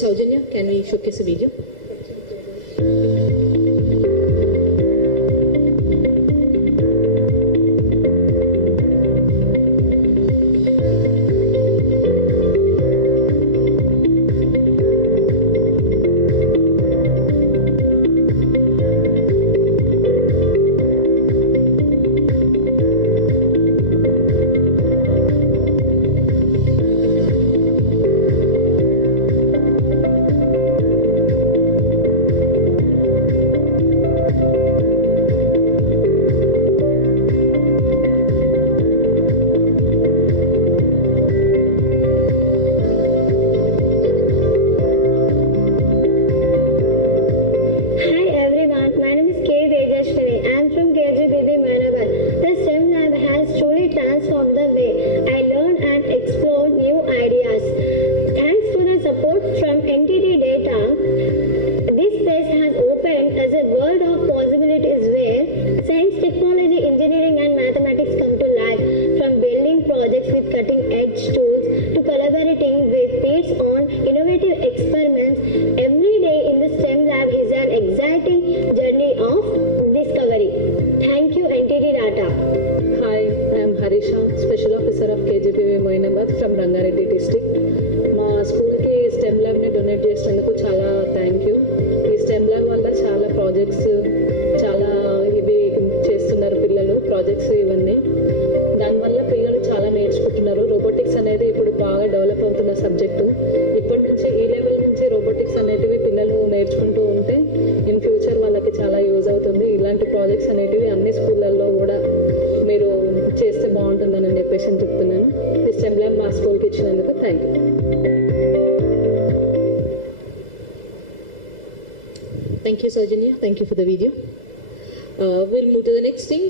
Saujanya, can we showcase a video? From Rangareddy district. మా స్కూల్కి stem ల్యాబ్ని donate చేసినందుకు చాలా thank you. ఈ stem lab వల్ల చాలా projects చాలా ఇవి చేస్తున్నారు పిల్లలు, ప్రాజెక్ట్స్ ఇవన్నీ. దానివల్ల పిల్లలు చాలా నేర్చుకుంటున్నారు. రోబోటిక్స్ అనేది ఇప్పుడు బాగా డెవలప్ అవుతున్న సబ్జెక్టు. ఇప్పటి నుంచి ఈ లెవెల్ నుంచి రోబోటిక్స్ అనేటివి పిల్లలు నేర్చుకుంటూ ఉంటే ఇన్ ఫ్యూచర్ వాళ్ళకి చాలా యూజ్ అవుతుంది. ఇలాంటి ప్రాజెక్ట్స్ అనేటివి అన్ని స్కూళ్ళల్లో కూడా మీరు చేస్తే బాగుంటుందని చెప్పేసి చెప్తున్నాను. ఈ స్టెమ్ ల్యాబ్ మా స్కూల్కి ఇచ్చినందుకు thank you. Thank you, Sajanya. Thank you for the video. We'll move to the next thing.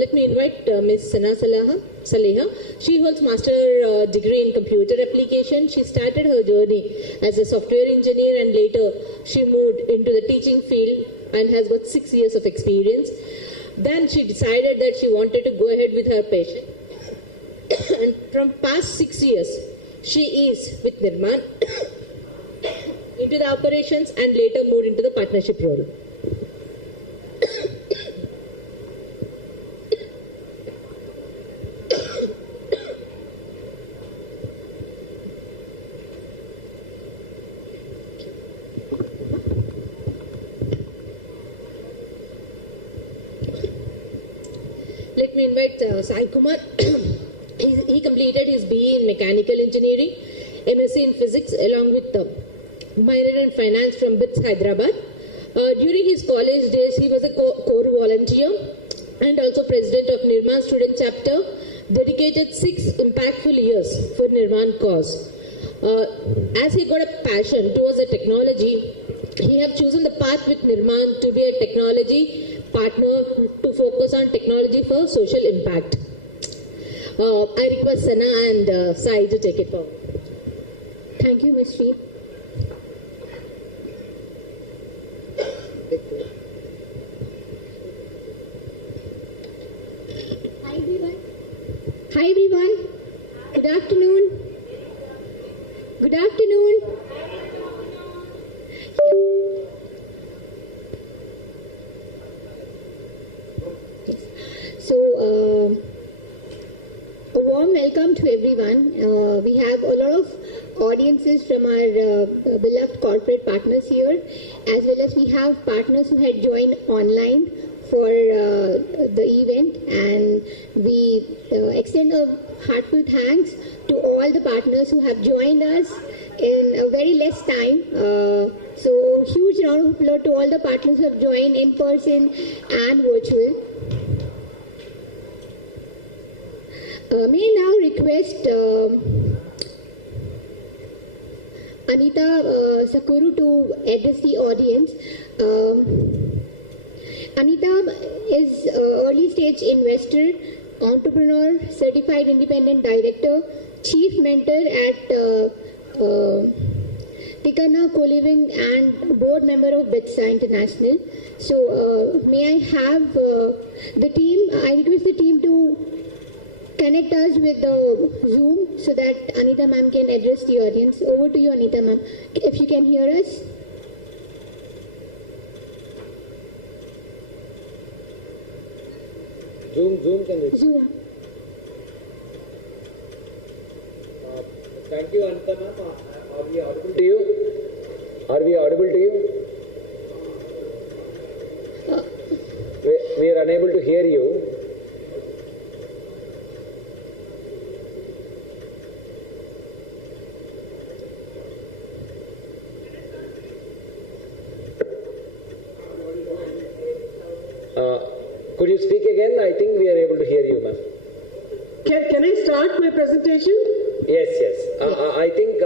Let me invite Ms. Sana Saleha. She holds master degree in computer application. She started her journey as a software engineer and later she moved into the teaching field and has got 6 years of experience. Then she decided that she wanted to go ahead with her passion. And from past 6 years, she is with Nirman into the operations and later moved into the partnership role. Let me invite Sai Kumar. He completed his BE in Mechanical Engineering, MSc in Physics along with minor in Finance from BITS, Hyderabad. During his college days, he was a core volunteer and also president of Nirman student chapter, dedicated 6 impactful years for Nirman cause. As he got a passion towards the technology, he have chosen the path with Nirman to be a technology partner to focus on technology for social impact. I request Sana and Sai to take it forward. Thank you, Ms. Sri. Hi everyone. Good afternoon. Good afternoon. So, a warm welcome to everyone. We have a lot of audiences from our beloved corporate partners here, as well as we have partners who had joined online for the event, and we extend a heartfelt thanks to all the partners who have joined us in a very less time. So huge round of applause to all the partners who have joined in person and virtual. May I now request Anita Sakuru to address the audience. Anita is early stage investor, entrepreneur, certified independent director, chief mentor at Tikana Co-Living and board member of BETSA International. So may I have the team, I request the team to connect us with the Zoom so that Anita ma'am can address the audience. Over to you, Anita ma'am, if you can hear us. Zoom can you? Zoom. Thank you, Anita ma'am. Are we audible to you? Are we audible to you? We are unable to hear you. Could you speak again? I think we are able to hear you, ma'am. Can I start my presentation? Yes. I think,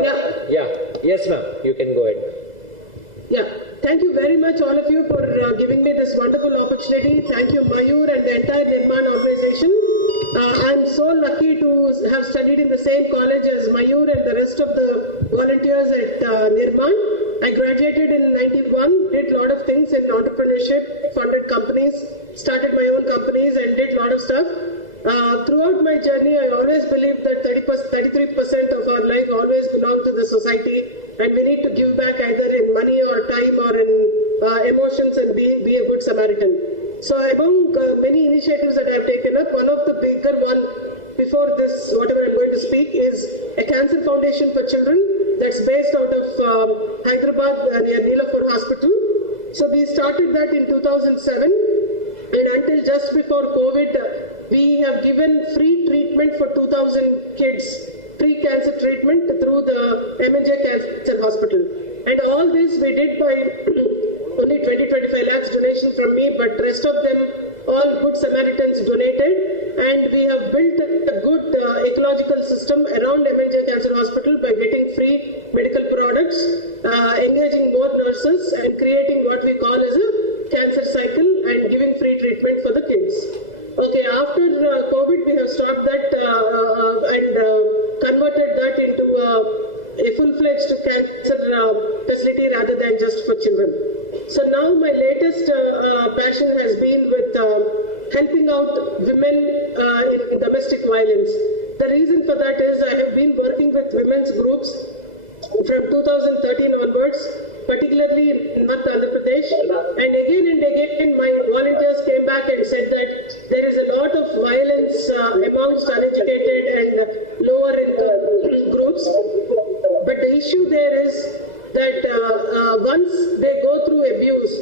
yes, ma'am. You can go ahead. Yeah. Thank you very much, all of you, for giving me this wonderful opportunity. Thank you, Mayur, and the entire Nirman organization. I'm so lucky to have studied in the same college as Mayur and the rest of the volunteers at Nirman. I graduated in 91, did a lot of things in entrepreneurship, funded companies, started my own companies, and did a lot of stuff. Throughout my journey, I always believed that 33% of our life always belong to the society, and we need to give back either in money or time or in emotions and be a good Samaritan. So among many initiatives that I've taken up, one of the bigger one before this, whatever I'm going to speak, is a cancer foundation for children that's based out of Hyderabad near Nilafur Hospital. So we started that in 2007, and until just before COVID, we have given free treatment for 2,000 kids, free cancer treatment through the M&J Cancer Hospital. And all this we did by only 20-25 lakhs donation from me, but rest of them all good Samaritans donated. And we have built a good ecological system around M&J Cancer Hospital by getting free medical products, engaging more nurses, and creating what we call as a cancer cycle and giving free treatment for the kids. Okay, after COVID, we have stopped that and converted that into a full-fledged cancer facility rather than just for children. So now my latest passion has been with helping out women in domestic violence. The reason for that is I have been working with women's groups from 2013 onwards, particularly in North Andhra Pradesh, and again my volunteers came back and said that there is a lot of violence amongst uneducated and lower income groups, but the issue there is that once they go through abuse,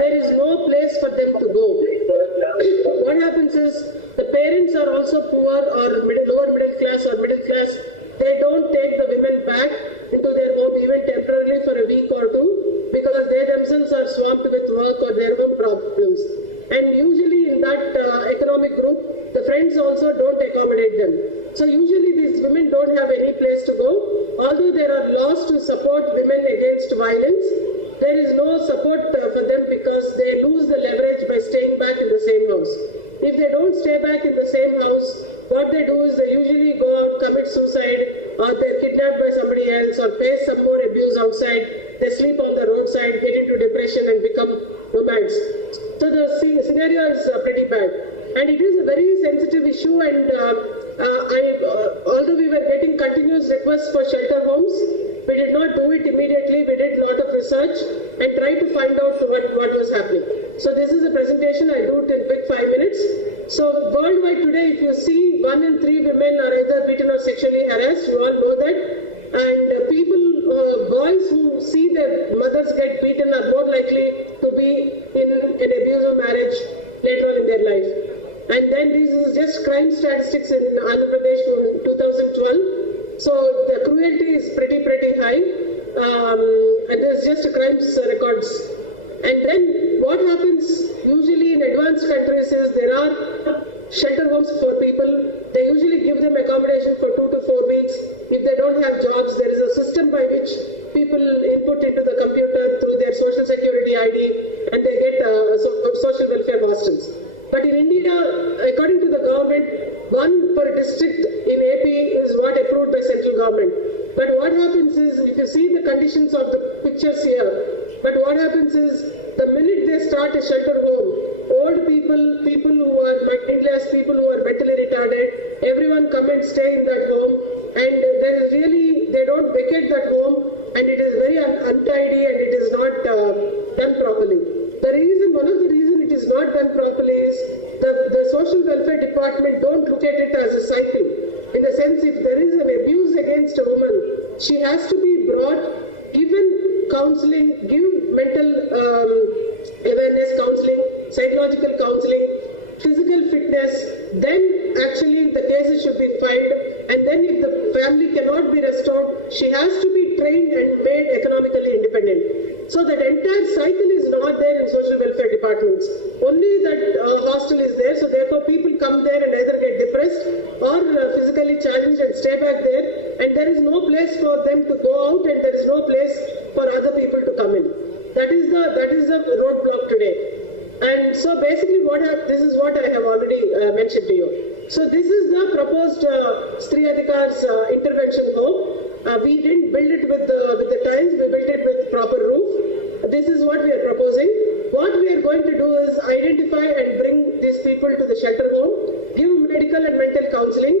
there is no place for them to go. What happens is the parents are also poor or lower middle class or middle class. They don't take the women back into their home even temporarily for a week or two because they themselves are swamped with work or their own problems. And usually in that economic group, the friends also don't accommodate them. So usually these women don't have any place to go. Although there are laws to support women against violence, there is no support for them because they lose the leverage by staying back in the same house. If they don't stay back in the same house, what they do is they usually go out, commit suicide, or they're kidnapped by somebody else, or face some more abuse outside. They sleep on the roadside, get into depression, and become nomads. So the scenario is pretty bad. And it is a very sensitive issue, and although we were getting continuous requests for shelter homes, we did not do it immediately. We did a lot of research and tried to find out what was happening. So this is a presentation. I do it in quick 5 minutes. So worldwide today, if you see 1 in 3 women are either beaten or sexually harassed, you all know that. And boys who see their mothers get beaten are more likely to be in an abusive marriage later on in their life. And then this is just crime statistics in Andhra Pradesh in 2012. So the cruelty is pretty high. And there's just crimes records. And then what happens usually in advanced countries is there are shelter homes for people. They usually give them accommodation for 2 to 4 weeks. If they don't have jobs, there is a system by which people input into the computer through their social security ID and they get social welfare hostels. But in India, according to the government, 1 per district in AP is what approved by central government. But what happens is, if you see the conditions of the pictures here, but what happens is, the minute they start a shelter home, old people who are mindless, people who are mentally retarded, everyone come and stay in that home, and they don't vacate that home, and it is very untidy and it is not done properly. One of the reasons it is not done properly is the social welfare department don't look at it as a cycle. In the sense, if there is an abuse against a woman, she has to be brought, given counseling, give mental awareness counseling, psychological counseling, physical fitness, then actually the cases should be filed, and then if the family cannot be restored, she has to be trained and made economically independent. So that entire cycle is not there in social welfare departments. Only that hostel is there, so therefore people come there and either get depressed or physically challenged and stay back there, and there is no place for them to go out, and there is no place for other people to come in. That is the roadblock today. And so basically this is what I have already mentioned to you. So this is the proposed Stri Adhikar's intervention home. We didn't build it with the tiles, we built it with proper roof. This is what we are proposing. What we are going to do is identify and bring these people to the shelter home, give medical and mental counseling,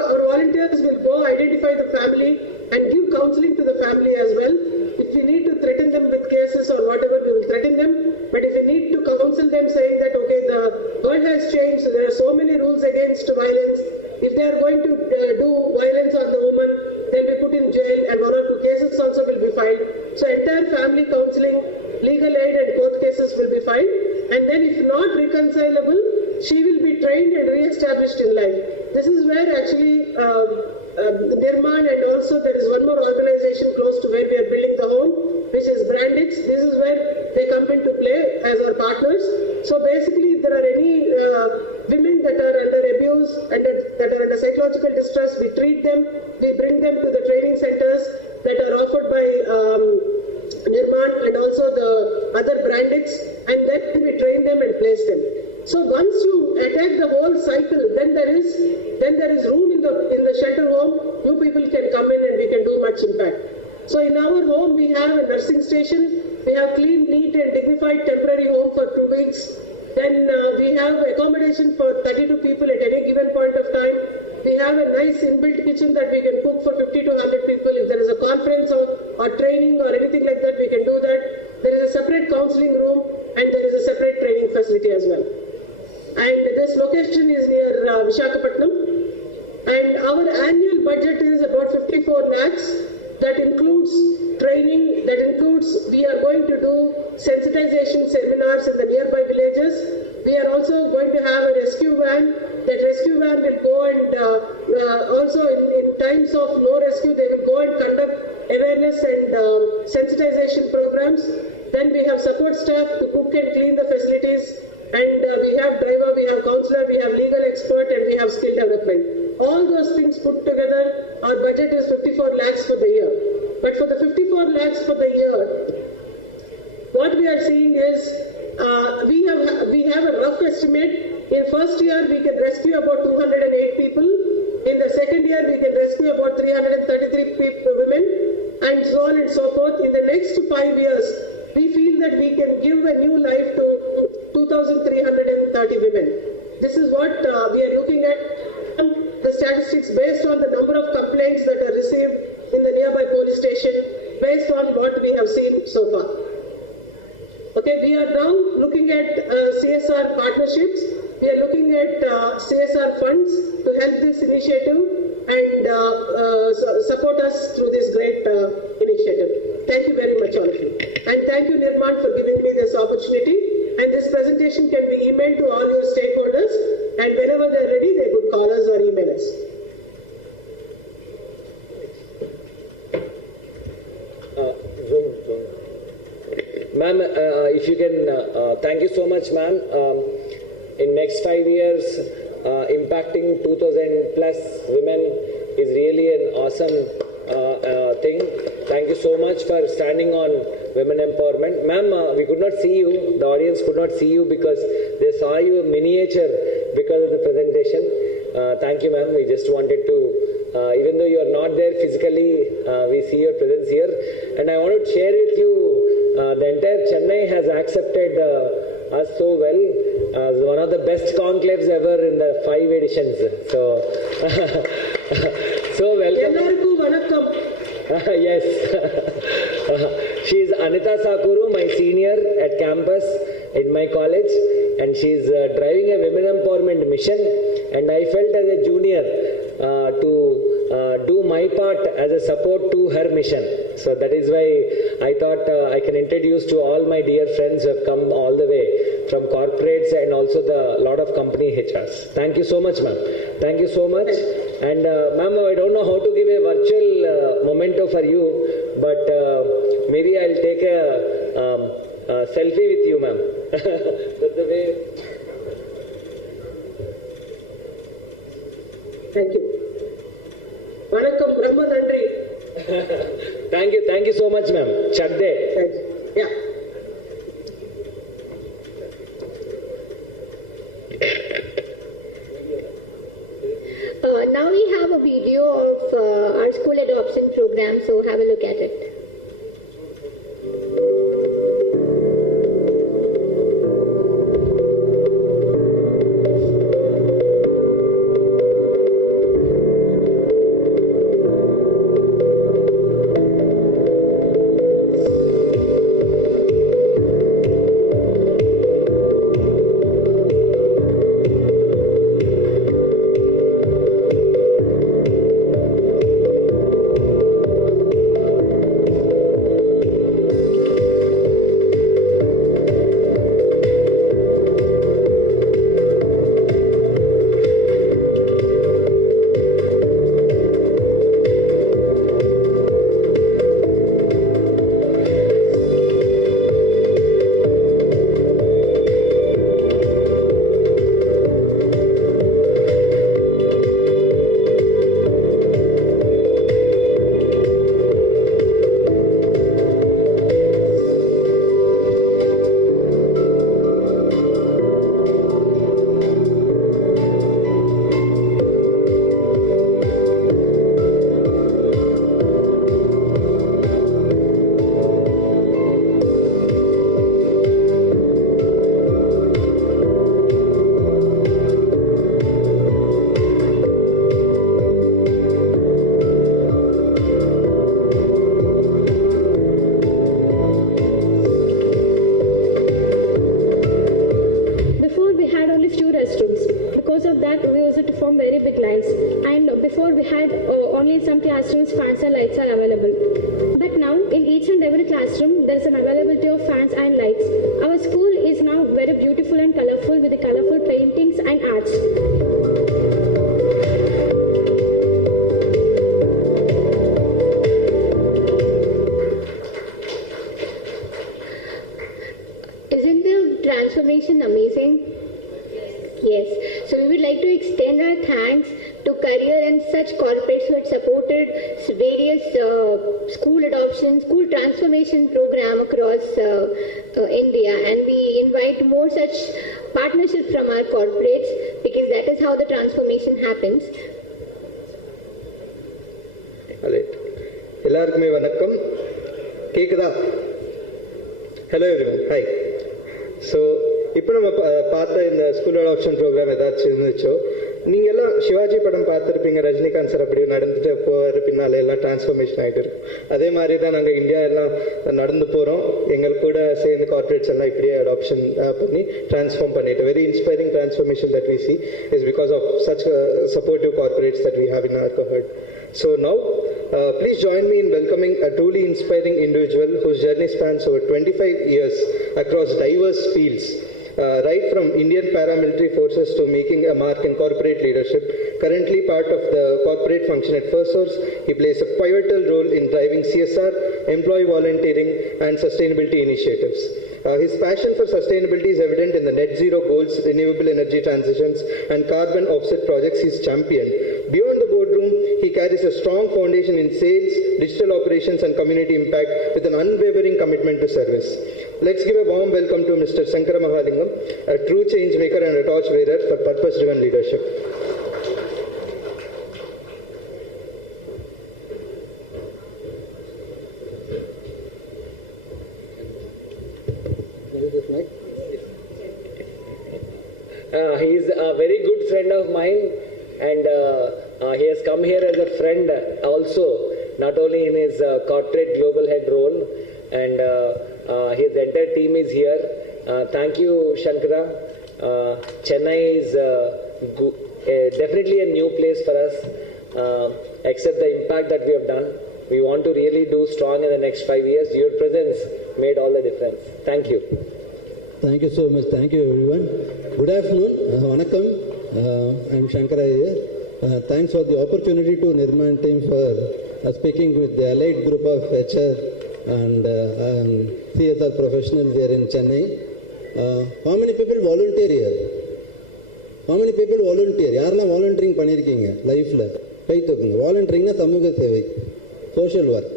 our volunteers will go identify the family and give counseling to the family as well. If we need to threaten them with cases or whatever, we will threaten them. But if we need to counsel them saying that, okay, the world has changed, there are so many rules against violence, they are going to do violence on the woman, they'll be put in jail, and 1 or 2 cases also will be filed. So entire family counseling, legal aid and court cases will be filed, and then if not reconcilable, she will be trained and re-established in life. This is where actually Nirman, and also there is one more organization close to where we are building the home, which is Brandix. This is where they come into play as our partners. So basically, if there are any women that are under abuse and that are under psychological distress, we treat them, we bring them to the training centers that are offered by Nirman and also the other Brandix, and then we train them and place them. So once you attack the whole cycle, then there is room in the shelter home. You people can come in and we can do much impact. So in our home we have a nursing station. We have clean, neat and dignified temporary home for 2 weeks. Then we have accommodation for 32 people at any given point of time. We have a nice inbuilt kitchen that we can cook for 50 to 100 people. If there is a conference or training or anything like that, we can do that. There is a separate counseling room and there is a separate training facility as well. And this location is near Visakhapatnam. And our annual budget is about 54 lakhs. That includes training, that includes we are going to do sensitization seminars in the nearby villages. We are also going to have a rescue van. That rescue van will go and also in times of no rescue, they will go and conduct awareness and sensitization programs. Then we have support staff to cook and clean the facilities. And we have driver, we have counselor, we have legal expert, and we have skill development. All those things put together, our budget is 54 lakhs for the year. But for the 54 lakhs for the year, what we are seeing is we have a rough estimate. In first year, we can rescue about 208 people. In the second year, we can rescue about 333 women, and so on and so forth. In the next 5 years, we feel that we can give a new life to 2,330 women. This is what we are looking at. The statistics based on the number of complaints that are received in the nearby police station, based on what we have seen so far. Okay, we are now looking at CSR partnerships. We are looking at CSR funds to help this initiative and support us through this great initiative. Thank you very much, all of you. And thank you, Nirman, for giving me this opportunity. And this presentation can be emailed to all your stakeholders, and whenever they're ready, they could call us or email us. Ma'am, if you can, thank you so much, ma'am. In next 5 years, impacting 2,000 plus women is really an awesome thing. Thank you so much for standing on women empowerment. Ma'am, we could not see you, the audience could not see you because they saw you miniature because of the presentation. Thank you, ma'am. We just wanted to, even though you are not there physically, we see your presence here. And I want to share with you, the entire Chennai has accepted us so well as one of the best conclaves ever in the 5 editions. So, so welcome. Yes. She is Anita Sakuru, my senior at campus in my college, and she is driving a women empowerment mission, and I felt as a junior to do my part as a support to her mission. So that is why I thought I can introduce to all my dear friends who have come all the way from corporates and also the lot of company HRs. Thank you so much, ma'am. Thank you so much. And ma'am, I don't know how to give a virtual memento for you, but maybe I'll take a selfie with you, ma'am. That's the way. Thank you. Vanakkam, Brahma Nandri. Thank you so much, ma'am. Chadde. Thank you. Yeah. Now we have a video of our school adoption program, so have a look at it. very big lights. And before we had only in some classrooms fans and lights are available. But now in each and every classroom there is an availability of fans and lights. Our school is now very beautiful and colorful with the colorful paintings and arts. Isn't the transformation amazing? Yes. So we would like to extend our thanks to career and such corporates who had supported various school adoption, school transformation program across India, and we invite more such partnership from our corporates because that is how the transformation happens. எல்லாருக்குமே வணக்கம். கேக்குதா? Hello everyone, hi. So இப்போ நம்ம பார்த்த இந்த school adoption program ஏதாச்சும் இருந்துச்சோ, நீங்கள் எல்லாம் சிவாஜி படம் பார்த்துருப்பீங்க. ரஜினிகாந்த் சார் அப்படி நடந்துட்டு போவார், பின்னால் எல்லாம் டிரான்ஸ்ஃபர்மேஷன் ஆகிட்டு இருக்கும். அதே மாதிரி தான் நாங்கள் இந்தியா எல்லாம் நடந்து போகிறோம். எங்கள் கூட சேர்ந்து கார்பரேட்ஸ் எல்லாம் இப்படியே அடாப்ஷன் பண்ணி டிரான்ஸ்ஃபார்ம் பண்ணிட்டு very inspiring transformation that we see is because of such supportive corporates that we have in our cohort. So now, please join me in welcoming a truly inspiring individual whose journey spans over 25 years across diverse fields. Right from Indian paramilitary forces to making a mark in corporate leadership. Currently part of the corporate function at FirstSource, he plays a pivotal role in driving CSR, employee volunteering and sustainability initiatives. His passion for sustainability is evident in the net zero goals, renewable energy transitions and carbon offset projects he's championed. Beyond the boardroom, he carries a strong foundation in sales, digital operations and community impact with an unwavering commitment to service. Let's give a warm welcome to Mr. Shankara Mahalingam, a true change maker and a torch bearer for purpose-driven leadership. He is a very good friend of mine, and he has come here as a friend also, not only in his corporate global head role, and his entire team is here. Thank you, Shankara. Chennai is definitely a new place for us, except the impact that we have done. We want to really do strong in the next 5 years. Your presence made all the difference. Thank you. Thank you so much. Thank you, everyone. Good afternoon. Vanakkam. I'm Shankara here. Thanks for the opportunity to Nirman team for speaking with the allied group of HR and CSR professionals here in Chennai. How many people volunteer here? How many people volunteer? யாரெல்லாம் volunteering பண்ணியிருக்கீங்க லைஃப்பில்? கை தூக்குங்க. வாலண்டியரிங்னா சமூக சேவை, social work.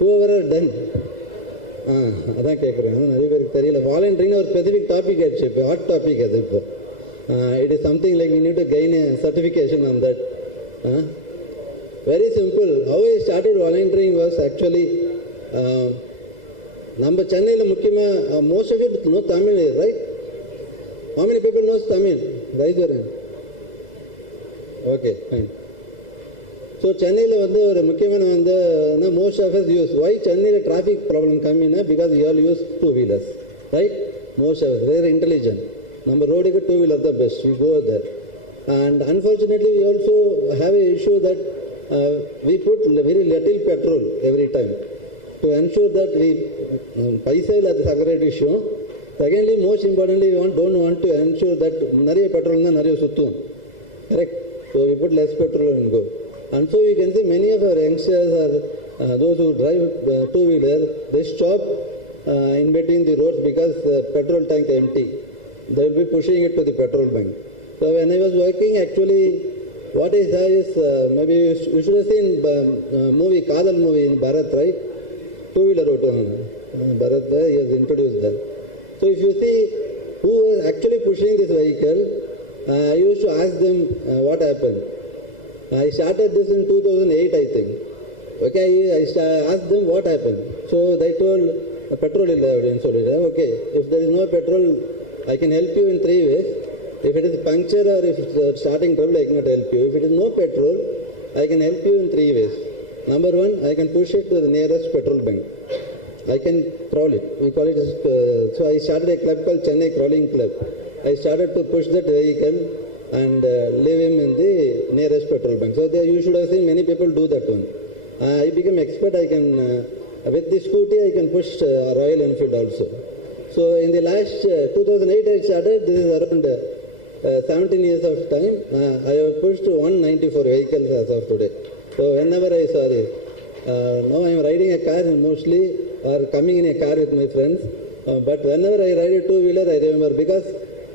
whoever are done. அதான் கேட்குறேன், நிறைய பேருக்கு தெரியல. வாலண்டியரிங்னா ஒரு ஸ்பெசிஃபிக் டாபிக் ஆச்சு, இப்போ ஹாட் டாபிக் அது. இப்போ it is something like we need to gain a certification on that. Very simple. How I started volunteering was actually நம்ம சென்னையில் முக்கியமாக most of it know Tamil, right? How many people knows Tamil? Raise your hand. Okay, fine. So சென்னையில் வந்து ஒரு முக்கியமான வந்து most of us use. Why சென்னையில் traffic problem கம்மினா because you all use two wheelers, right? Most of very intelligent. நம்ம ரோடுக்கு two wheeler the best, we go there. And unfortunately we also have a issue that we put very little petrol every time to ensure that we paisa is a separate issue. Secondly, most importantly, we don't want to ensure that nariya petrol na nariya suttum, correct? So we put less petrol and go. And so you can see many of our youngsters are those who drive two-wheeler, they stop in between the roads because the petrol tank empty. They will be pushing it to the petrol bank. So when I was working, actually what I saw is maybe you should have seen movie, Kadal movie in Bharat, right? Two-wheeler auto, Bharat, he has introduced that. So if you see who was actually pushing this vehicle, I used to ask them what happened. I started this in 2008, I think. Okay, I asked them what happened. So they told, petrol is there. Okay, if there is no petrol, I can help you in 3 ways. If it is puncture or if it's starting trouble, I cannot help you. If it is no petrol, I can help you in 3 ways. Number 1, I can push it to the nearest petrol bank. I can crawl it. We call it, so I started a club called Chennai Crawling Club. I started to push that vehicle and leave him in the nearest petrol bank. So you should have seen many people do that one. I became expert. I can, with the scooty, I can push Royal Enfield also. So in the last 2008 I started, this is around 17 years of time. I have pushed 194 vehicles as of today. So whenever I saw this, now I am riding a car mostly, or coming in a car with my friends. But whenever I ride a two-wheeler, I remember, because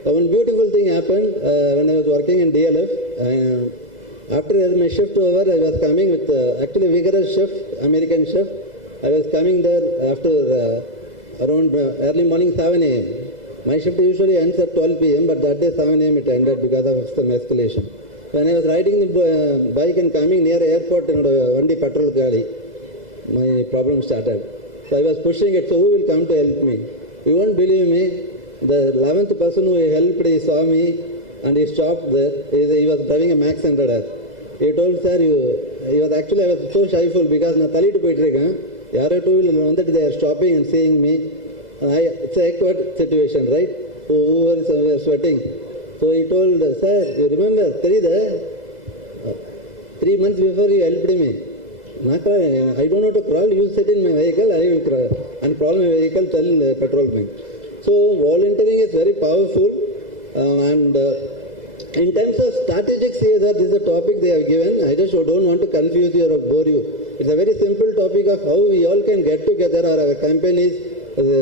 one beautiful thing happened when I was working in DLF. After my shift over, I was coming with actually vigorous chef, American chef. I was coming there after around early morning 7 a.m. My shift usually ends at 12 p.m., but that day 7 a.m. it ended because of some escalation. When I was riding the bike and coming near airport and Vandi petrol gali, my problem started. So I was pushing it, so who will come to help me? You won't believe me, the 11th person who helped, he saw me and he stopped there. He was driving a Max 100R. He told, sir, I was so shyful because na tali to poitrika, yara two will that they are stopping and seeing me. It's an awkward situation, right? Who were sweating. So he told, sir, you remember, 3 months before you helped me. I don't know to crawl, you sit in my vehicle, I will crawl. And crawl my vehicle till the petrol bank. So volunteering is very powerful. And in terms of strategic CSR, this is a topic they have given. I just don't want to confuse you or bore you. It's a very simple topic of how we all can get together, or our companies,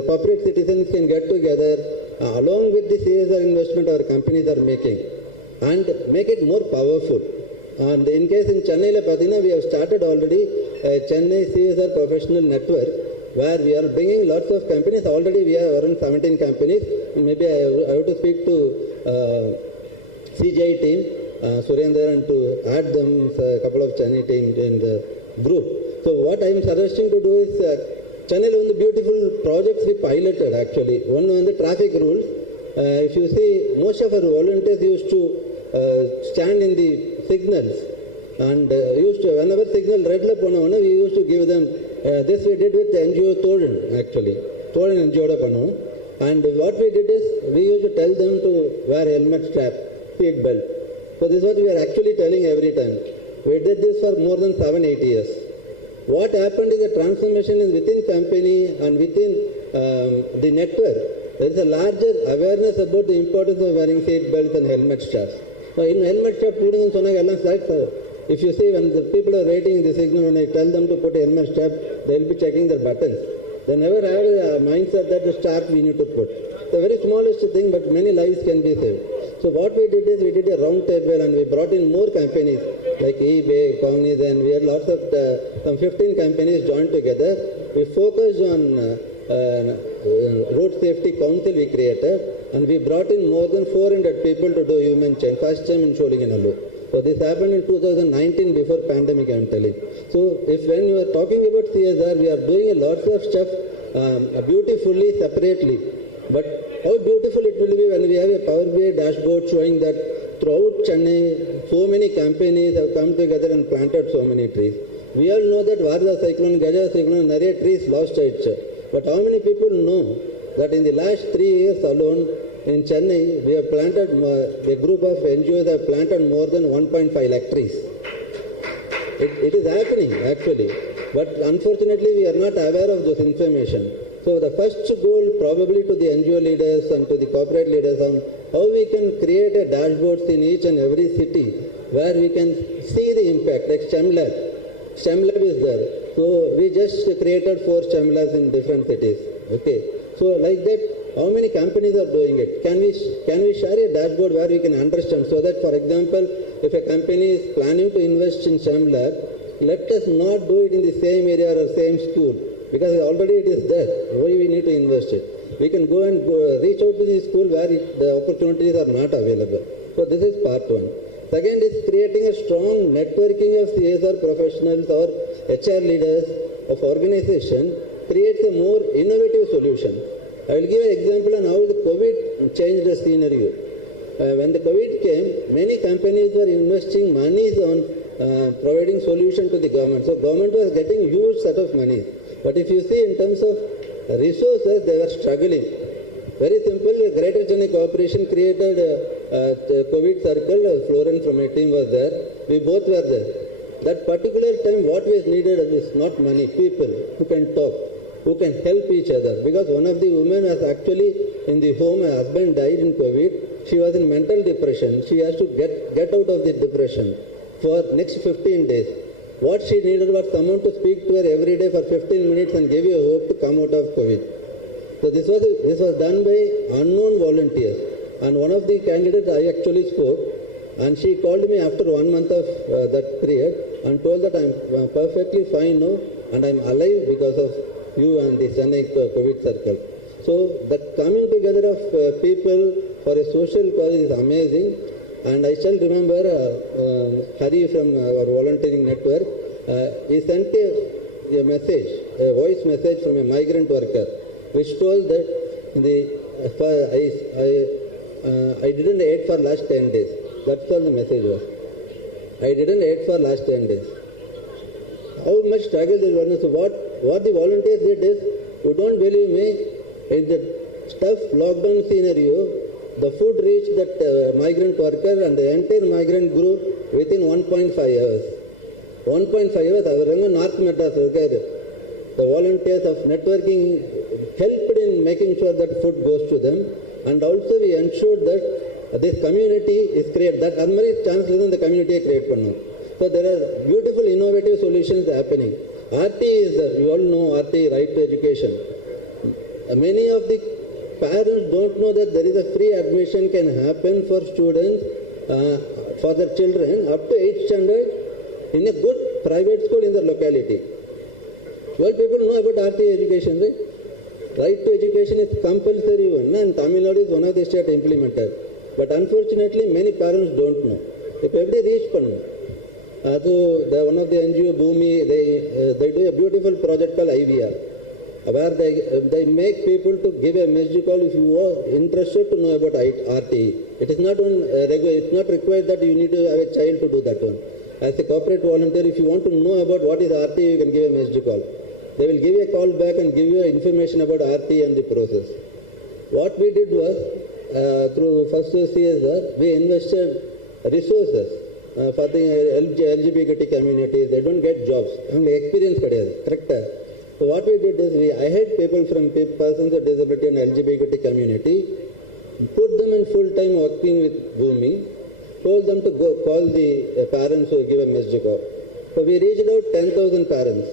corporate citizens can get together along with the CSR investment our companies are making, and make it more powerful. And in case in Chennai, we have started already a Chennai CSR professional network, where we are bringing lots of companies. Already we have around 17 companies. Maybe I have to speak to CGI team, Surendra, and to add them a couple of Chennai team in the group. So what I am suggesting to do is Chennai one of the beautiful projects we piloted actually. One on the traffic rules. If you see, most of our volunteers used to stand in the signals and used to, whenever signal red light we used to give them, this we did with the NGO Thoran actually. Thoran NGO pannu. And what we did is, we used to tell them to wear helmet strap, seat belt. So this is what we are actually telling every time. We did this for more than 7-8 years. What happened is the transformation is within company and within the network. There is a larger awareness about the importance of wearing seat belts and helmet straps. Now in helmet strap, if you see when the people are waiting in the signal, when I tell them to put a helmet strap, they will be checking their buttons. They never have a mindset that the strap we need to put. It's a very smallest thing, but many lives can be saved. So what we did is, we did a round table and we brought in more companies like eBay, Cognizant. We had lots of, some 15 companies joined together. We focused on road safety council we created, and we brought in more than 400 people to do human change. First time in Sholinganallu. So this happened in 2019 before pandemic, I am telling. So when you are talking about CSR, we are doing a lot of stuff beautifully, separately. But how beautiful it will be when we have a Power BI dashboard showing that throughout Chennai, so many companies have come together and planted so many trees. We all know that Varda cyclone, Gaja cyclone, nariya trees lost its. But how many people know that in the last 3 years alone, in Chennai, we have planted, a group of NGOs have planted more than 1.5 lakh trees. It is happening actually. But unfortunately, we are not aware of this information. So the first goal probably to the NGO leaders and to the corporate leaders on how we can create a dashboards in each and every city where we can see the impact, like STEM Lab. STEM Lab is there. So we just created 4 STEM Labs in different cities. Okay. So like that, how many companies are doing it? Can we share a dashboard where we can understand, so that, for example, if a company is planning to invest in STEM Lab, let us not do it in the same area or same school. Because already it is there. Why we need to invest it? We can go and reach out to the school where the opportunities are not available. So this is part 1. Second is creating a strong networking of CSR professionals or HR leaders of organization creates a more innovative solution. I will give an example on how the COVID changed the scenario. When the COVID came, many companies were investing monies on providing solution to the government. So government was getting huge set of money. But if you see in terms of resources, they were struggling. Very simple, Greater Chennai Corporation created the COVID circle, Florence from my team was there. We both were there. That particular time, what was needed is not money, people who can talk, who can help each other. Because one of the women was actually in the home, her husband died in COVID. She was in mental depression. She has to get out of the depression for next 15 days. What she needed was someone to speak to her every day for 15 minutes and give you hope to come out of COVID. So this was done by unknown volunteers. And one of the candidates I actually spoke, and she called me after 1 month of that period and told that I'm perfectly fine now and I'm alive because of you and the Chennai COVID circle. So that coming together of people for a social cause is amazing. And I still remember Hari from our volunteering network, he sent a message, a voice message from a migrant worker, which told that I didn't eat for last 10 days. That's all the message was. I didn't eat for last 10 days. How much struggle there was. So what the volunteers did is, you don't believe me, in the tough lockdown scenario, the food reached that migrant worker and the entire migrant group within 1.5 hours. 1.5 hours, our North Madras, the volunteers of networking helped in making sure that food goes to them. And also we ensured that this community is created. That Alumni chance in the community create pannu. So there are beautiful innovative solutions happening. RT is, you all know RT, right to education. Many of the parents don't know that there is a free admission can happen for students, for their children up to 8th standard in a good private school in their locality. Well, people know about RT education, right? Right to education is compulsory one, and Tamil Nadu is one of the state implemented. But unfortunately, many parents don't know. If everybody reach pannu. So one of the NGO, Bhumi, they do a beautiful project called IVR, where they make people to give a message call if you are interested to know about RTE. It is not it's not required that you need to have a child to do that one. As a corporate volunteer, if you want to know about what is RTE, you can give a message call. They will give you a call back and give you information about RTE and the process. What we did was, through first CSR, we invested resources for the LGBT communities. They don't get jobs. Only experience correct. So what we did is, I had people from persons with disability and LGBT community, put them in full-time working with Bhumi, told them to go call the parents who give a message call. So we reached out 10,000 parents,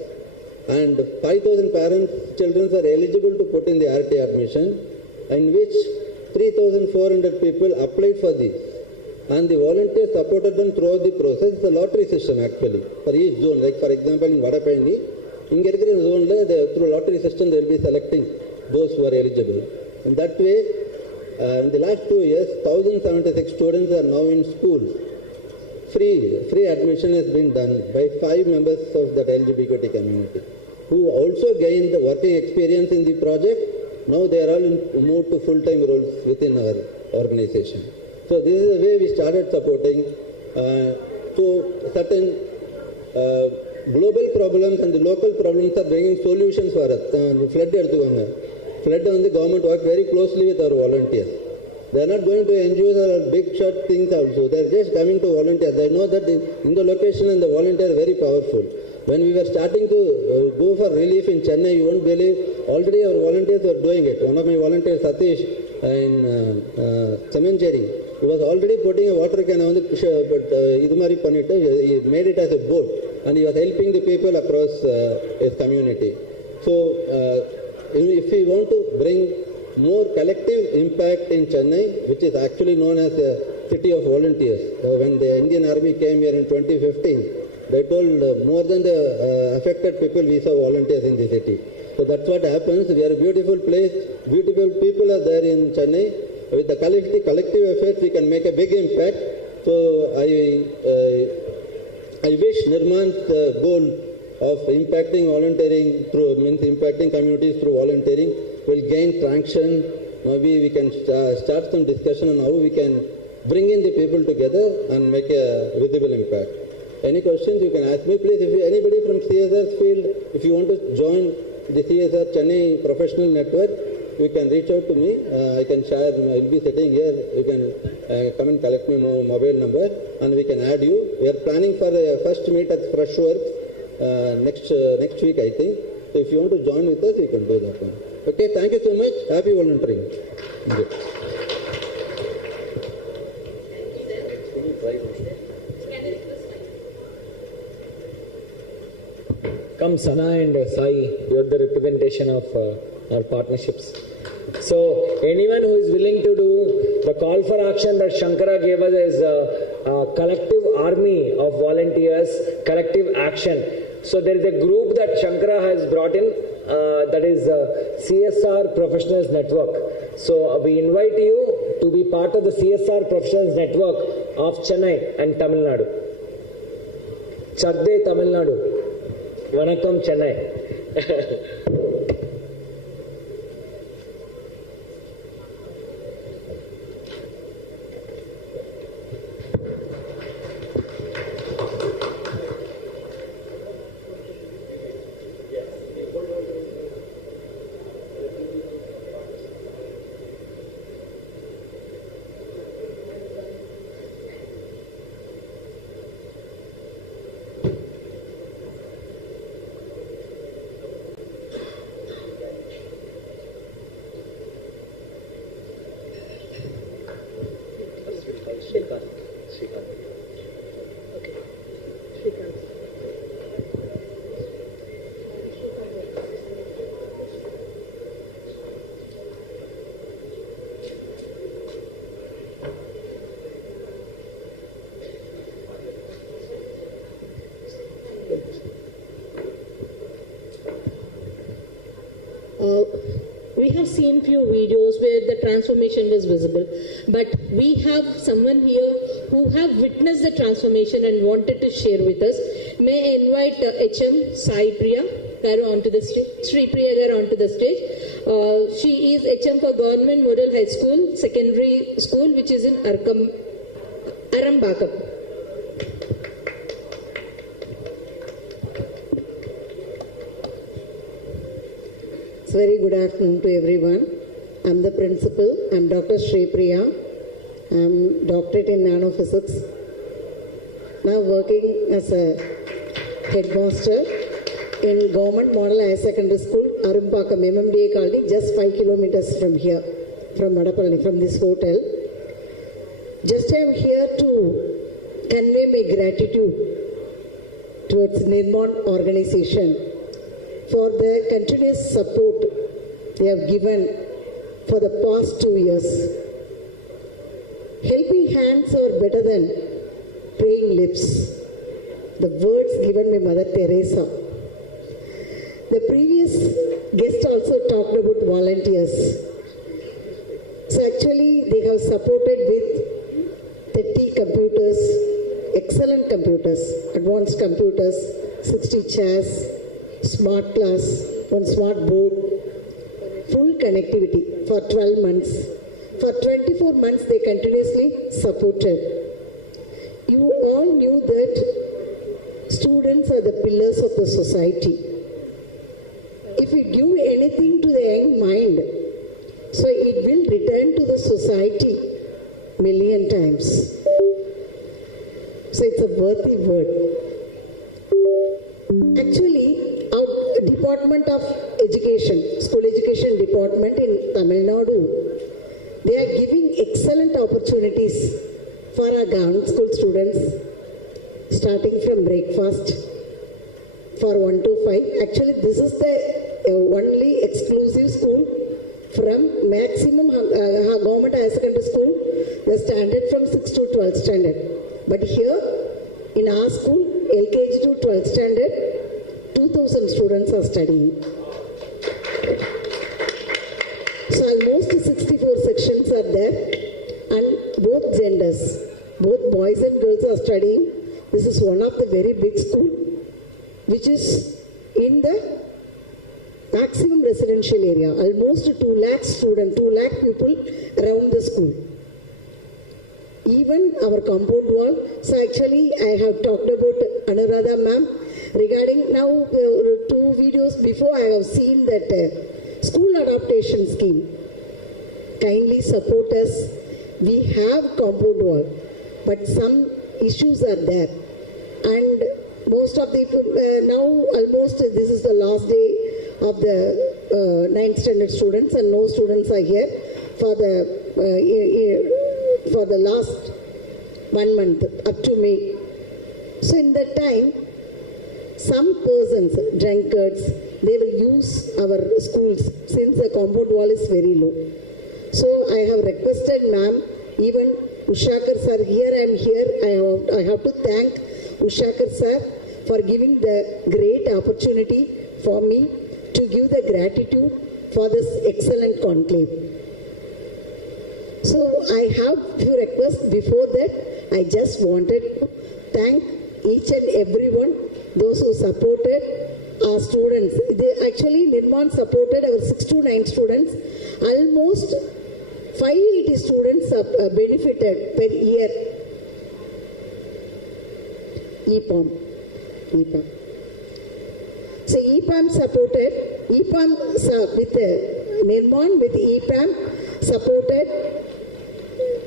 and 5,000 parents, children are eligible to put in the RT admission, in which 3,400 people applied for this. And the volunteers supported them throughout the process. It's a lottery system actually, for each zone. Like for example, in Vadapandi, in zone, through lottery system, they will be selecting those who are eligible. And that way, in the last 2 years, 1,076 students are now in school. Free admission has been done by 5 members of that LGBT community, who also gained the working experience in the project. Now they are all moved to full-time roles within our organization. So this is the way we started supporting. So certain global problems and the local problems are bringing solutions for us. Flood and the government work very closely with our volunteers. They are not going to NGOs or big short things also. They are just coming to volunteers. They know that in the location and the volunteer are very powerful. When we were starting to go for relief in Chennai, you won't believe, already our volunteers were doing it. One of my volunteers, Satish, in Chamancheri, he was already putting a water can on the but he made it as a boat, and he was helping the people across his community. So if we want to bring more collective impact in Chennai, which is actually known as a city of volunteers. When the Indian Army came here in 2015, they told more than the affected people, we saw volunteers in the city. So that's what happens. We are a beautiful place. Beautiful people are there in Chennai. With the collective efforts, we can make a big impact. So I wish Nirman's goal of impacting volunteering through, impacting communities through volunteering will gain traction. Maybe we can start some discussion on how we can bring in the people together and make a visible impact. Any questions you can ask me, please. If anybody from CSR's field, if you want to join the CSR Chennai Professional Network, you can reach out to me. I can share, I'll be sitting here. You can come and collect my mobile number and we can add you. We are planning for the first meet at Freshwork next week, I think. So if you want to join with us, you can do that one. Okay, thank you so much. Happy volunteering. Thank you. Come Sana and Sai, you are the representation of our partnerships. So anyone who is willing to do the call for action that Shankara gave us is a collective army of volunteers, collective action. So there is a group that Shankara has brought in that is CSR Professionals Network. So we invite you to be part of the CSR Professionals Network of Chennai and Tamil Nadu. Chadde Tamil Nadu. Vanakkam Chennai. We have seen few videos where the transformation was visible, but we have someone here who have witnessed the transformation and wanted to share with us. May I invite HM Sai Priya onto the stage, Sri Priya onto the stage. She is HM for Government Model High School, Secondary School, which is in Arambakam. Very good afternoon to everyone. I'm the principal. I'm Dr. Sri Priya. I'm doctorate in nanophysics. Now working as a headmaster in Government Model Higher Secondary School, Arumpakam, MMDA Colony, just 5 kilometers from here, from Madapalani, from this hotel. Just I'm here to convey my gratitude towards Nirman organization for the continuous support they have given for the past 2 years. Helping hands are better than praying lips. The words given by Mother Teresa. The previous guest also talked about volunteers. So actually they have supported with 30 computers, excellent computers, advanced computers, 60 chairs, smart class, one smart board, full connectivity for 12 months. For 24 months they continuously supported. You all knew that students are the pillars of the society. If you give anything to the young mind, so it will return to the society million times. So it's a worthy word. Actually, our Department of Education, School Education Department in Tamil Nadu, they are giving excellent opportunities for our government school students, starting from breakfast for 1 to 5. Actually, this is the only exclusive school from maximum government higher secondary school, the standard from 6 to 12th standard. But here, in our school, LKG to 12th standard, 2,000 students are studying. So almost 64 sections are there, and both genders, both boys and girls are studying. This is one of the very big school, which is in the maximum residential area. Almost 2 lakh students, 2 lakh people around the school. Even our compound wall. So actually, I have talked about Anuradha ma'am regarding now 2 videos before. I have seen that school adaptation scheme. Kindly support us. We have compound wall, but some issues are there, and most of the now almost this is the last day of the 9th standard students, and no students are here for the last 1 month up to May. So in that time, some persons, drunkards, they will use our schools since the compound wall is very low. So I have requested ma'am, even Ushakar sir, here I am here, I have to thank Ushakar sir for giving the great opportunity for me to give the gratitude for this excellent conclave. So I have few requests. Before that, I just wanted to thank each and everyone, those who supported our students. Actually, Nirman supported our 6 to 9 students. Almost 580 students benefited per year. EPAM. So EPAM supported, EPAM with Nirman with EPAM supported,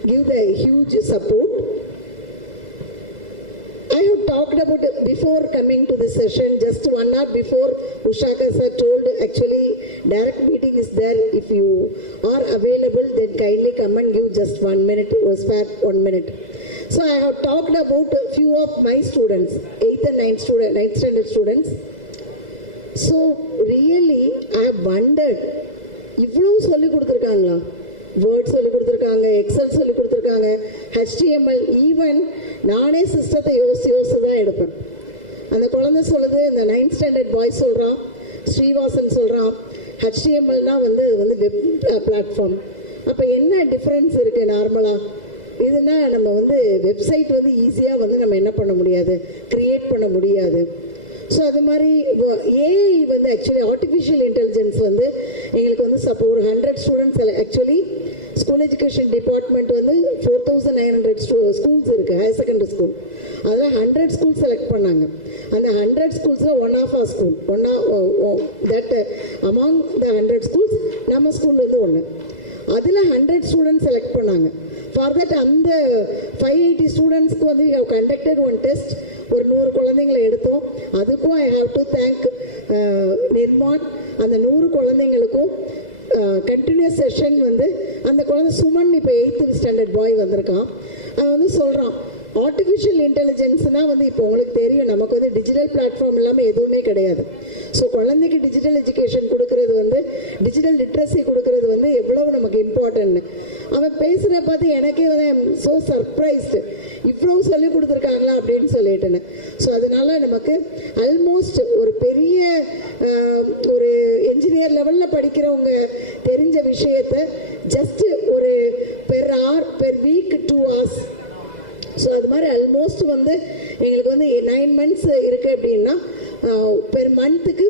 give the huge support. I have talked about it before coming to the session, just 1 hour before Ushaka sir told, actually direct meeting is there. If you are available, then kindly come and give just 1 minute or spare 1 minute. So I have talked about a few of my students, 8th and 9th standard students. So really, I have wondered, இவ்வளவு சொல்லி கொடுத்துருக்காங்களா? Word சொல்லி கொடுத்துருக்காங்க, XL சொல்லி கொடுத்துருக்காங்க, HTML, even நானே சிஸ்டத்தை யோசிச்சு தான் எடுப்பேன். அந்த குழந்தை சொல்லுது, இந்த 9th ஸ்டாண்டர்ட் பாய் சொல்கிறான், ஸ்ரீவாசன் சொல்கிறான், HTMLனா வந்து அது வந்து வெப் பிளாட்ஃபார்ம். அப்போ என்ன டிஃப்ரென்ஸ் இருக்குது நார்மலாக? இதுனா நம்ம வந்து வெப்சைட் வந்து ஈஸியாக வந்து நம்ம என்ன பண்ண முடியாது, கிரியேட் பண்ண முடியாது. ஸோ அது மாதிரி ஏஐ வந்து ஆக்சுவலி ஆர்டிஃபிஷியல் இன்டெலிஜென்ஸ் வந்து எங்களுக்கு வந்து ஒரு 100 students actually school education department வந்து 4900 ஸ்கூல்ஸ் இருக்குது, ஹையர் செகண்டரி ஸ்கூல். அதில் 100 ஸ்கூல் செலக்ட் பண்ணாங்க. அந்த 100 ஸ்கூல்ஸில் one of our school, that among the 100 schools நம்ம ஸ்கூல் வந்து ஒன்று. அதில் 100 ஸ்டூடெண்ட்ஸ் செலக்ட் பண்ணாங்க. ஃபார் தட் அந்த 580 ஸ்டூடெண்ட்ஸ்க்கு வந்து we have conducted one test. ஒரு 100 குழந்தைங்களை எடுத்தோம். அதுக்கும் I have to thank Nirman. அந்த 100 குழந்தைங்களுக்கும் கண்டினியூஸ் செஷன் வந்து அந்த குழந்தை சுமன் இப்போ 8th ஸ்டாண்டர்ட் பாய் வந்திருக்கான். அவன் வந்து சொல்கிறான், ஆர்டிஃபிஷியல் இன்டெலிஜென்ஸ்னால் வந்து இப்போ உங்களுக்கு தெரியும், நமக்கு வந்து டிஜிட்டல் பிளாட்ஃபார்ம் இல்லாமல் எதுவுமே கிடையாது. ஸோ குழந்தைக்கு டிஜிட்டல் எஜுகேஷன் கொடுக்கறது வந்து, டிஜிட்டல் லிட்ரஸி கொடுக்கறது வந்து எவ்வளவு நமக்கு இம்பார்ட்டன்ட்னு அவன் பேசுகிற பார்த்து எனக்கே வந்து ஸோ சர்ப்ரைஸ்டு, இவ்வளவு சொல்லி கொடுத்துருக்காங்களா அப்படின்னு சொல்லிட்டுன்னு. ஸோ அதனால நமக்கு ஆல்மோஸ்ட் ஒரு பெரிய ஒரு என்ஜினியர் லெவலில் படிக்கிறவங்க தெரிஞ்ச விஷயத்த ஜஸ்ட் ஒரு per hour per week 2 hours. So அது மாதிரி ஆல்மோஸ்ட் வந்து எங்களுக்கு வந்து 9 months இருக்குது அப்படின்னா பெர் மந்த்துக்கு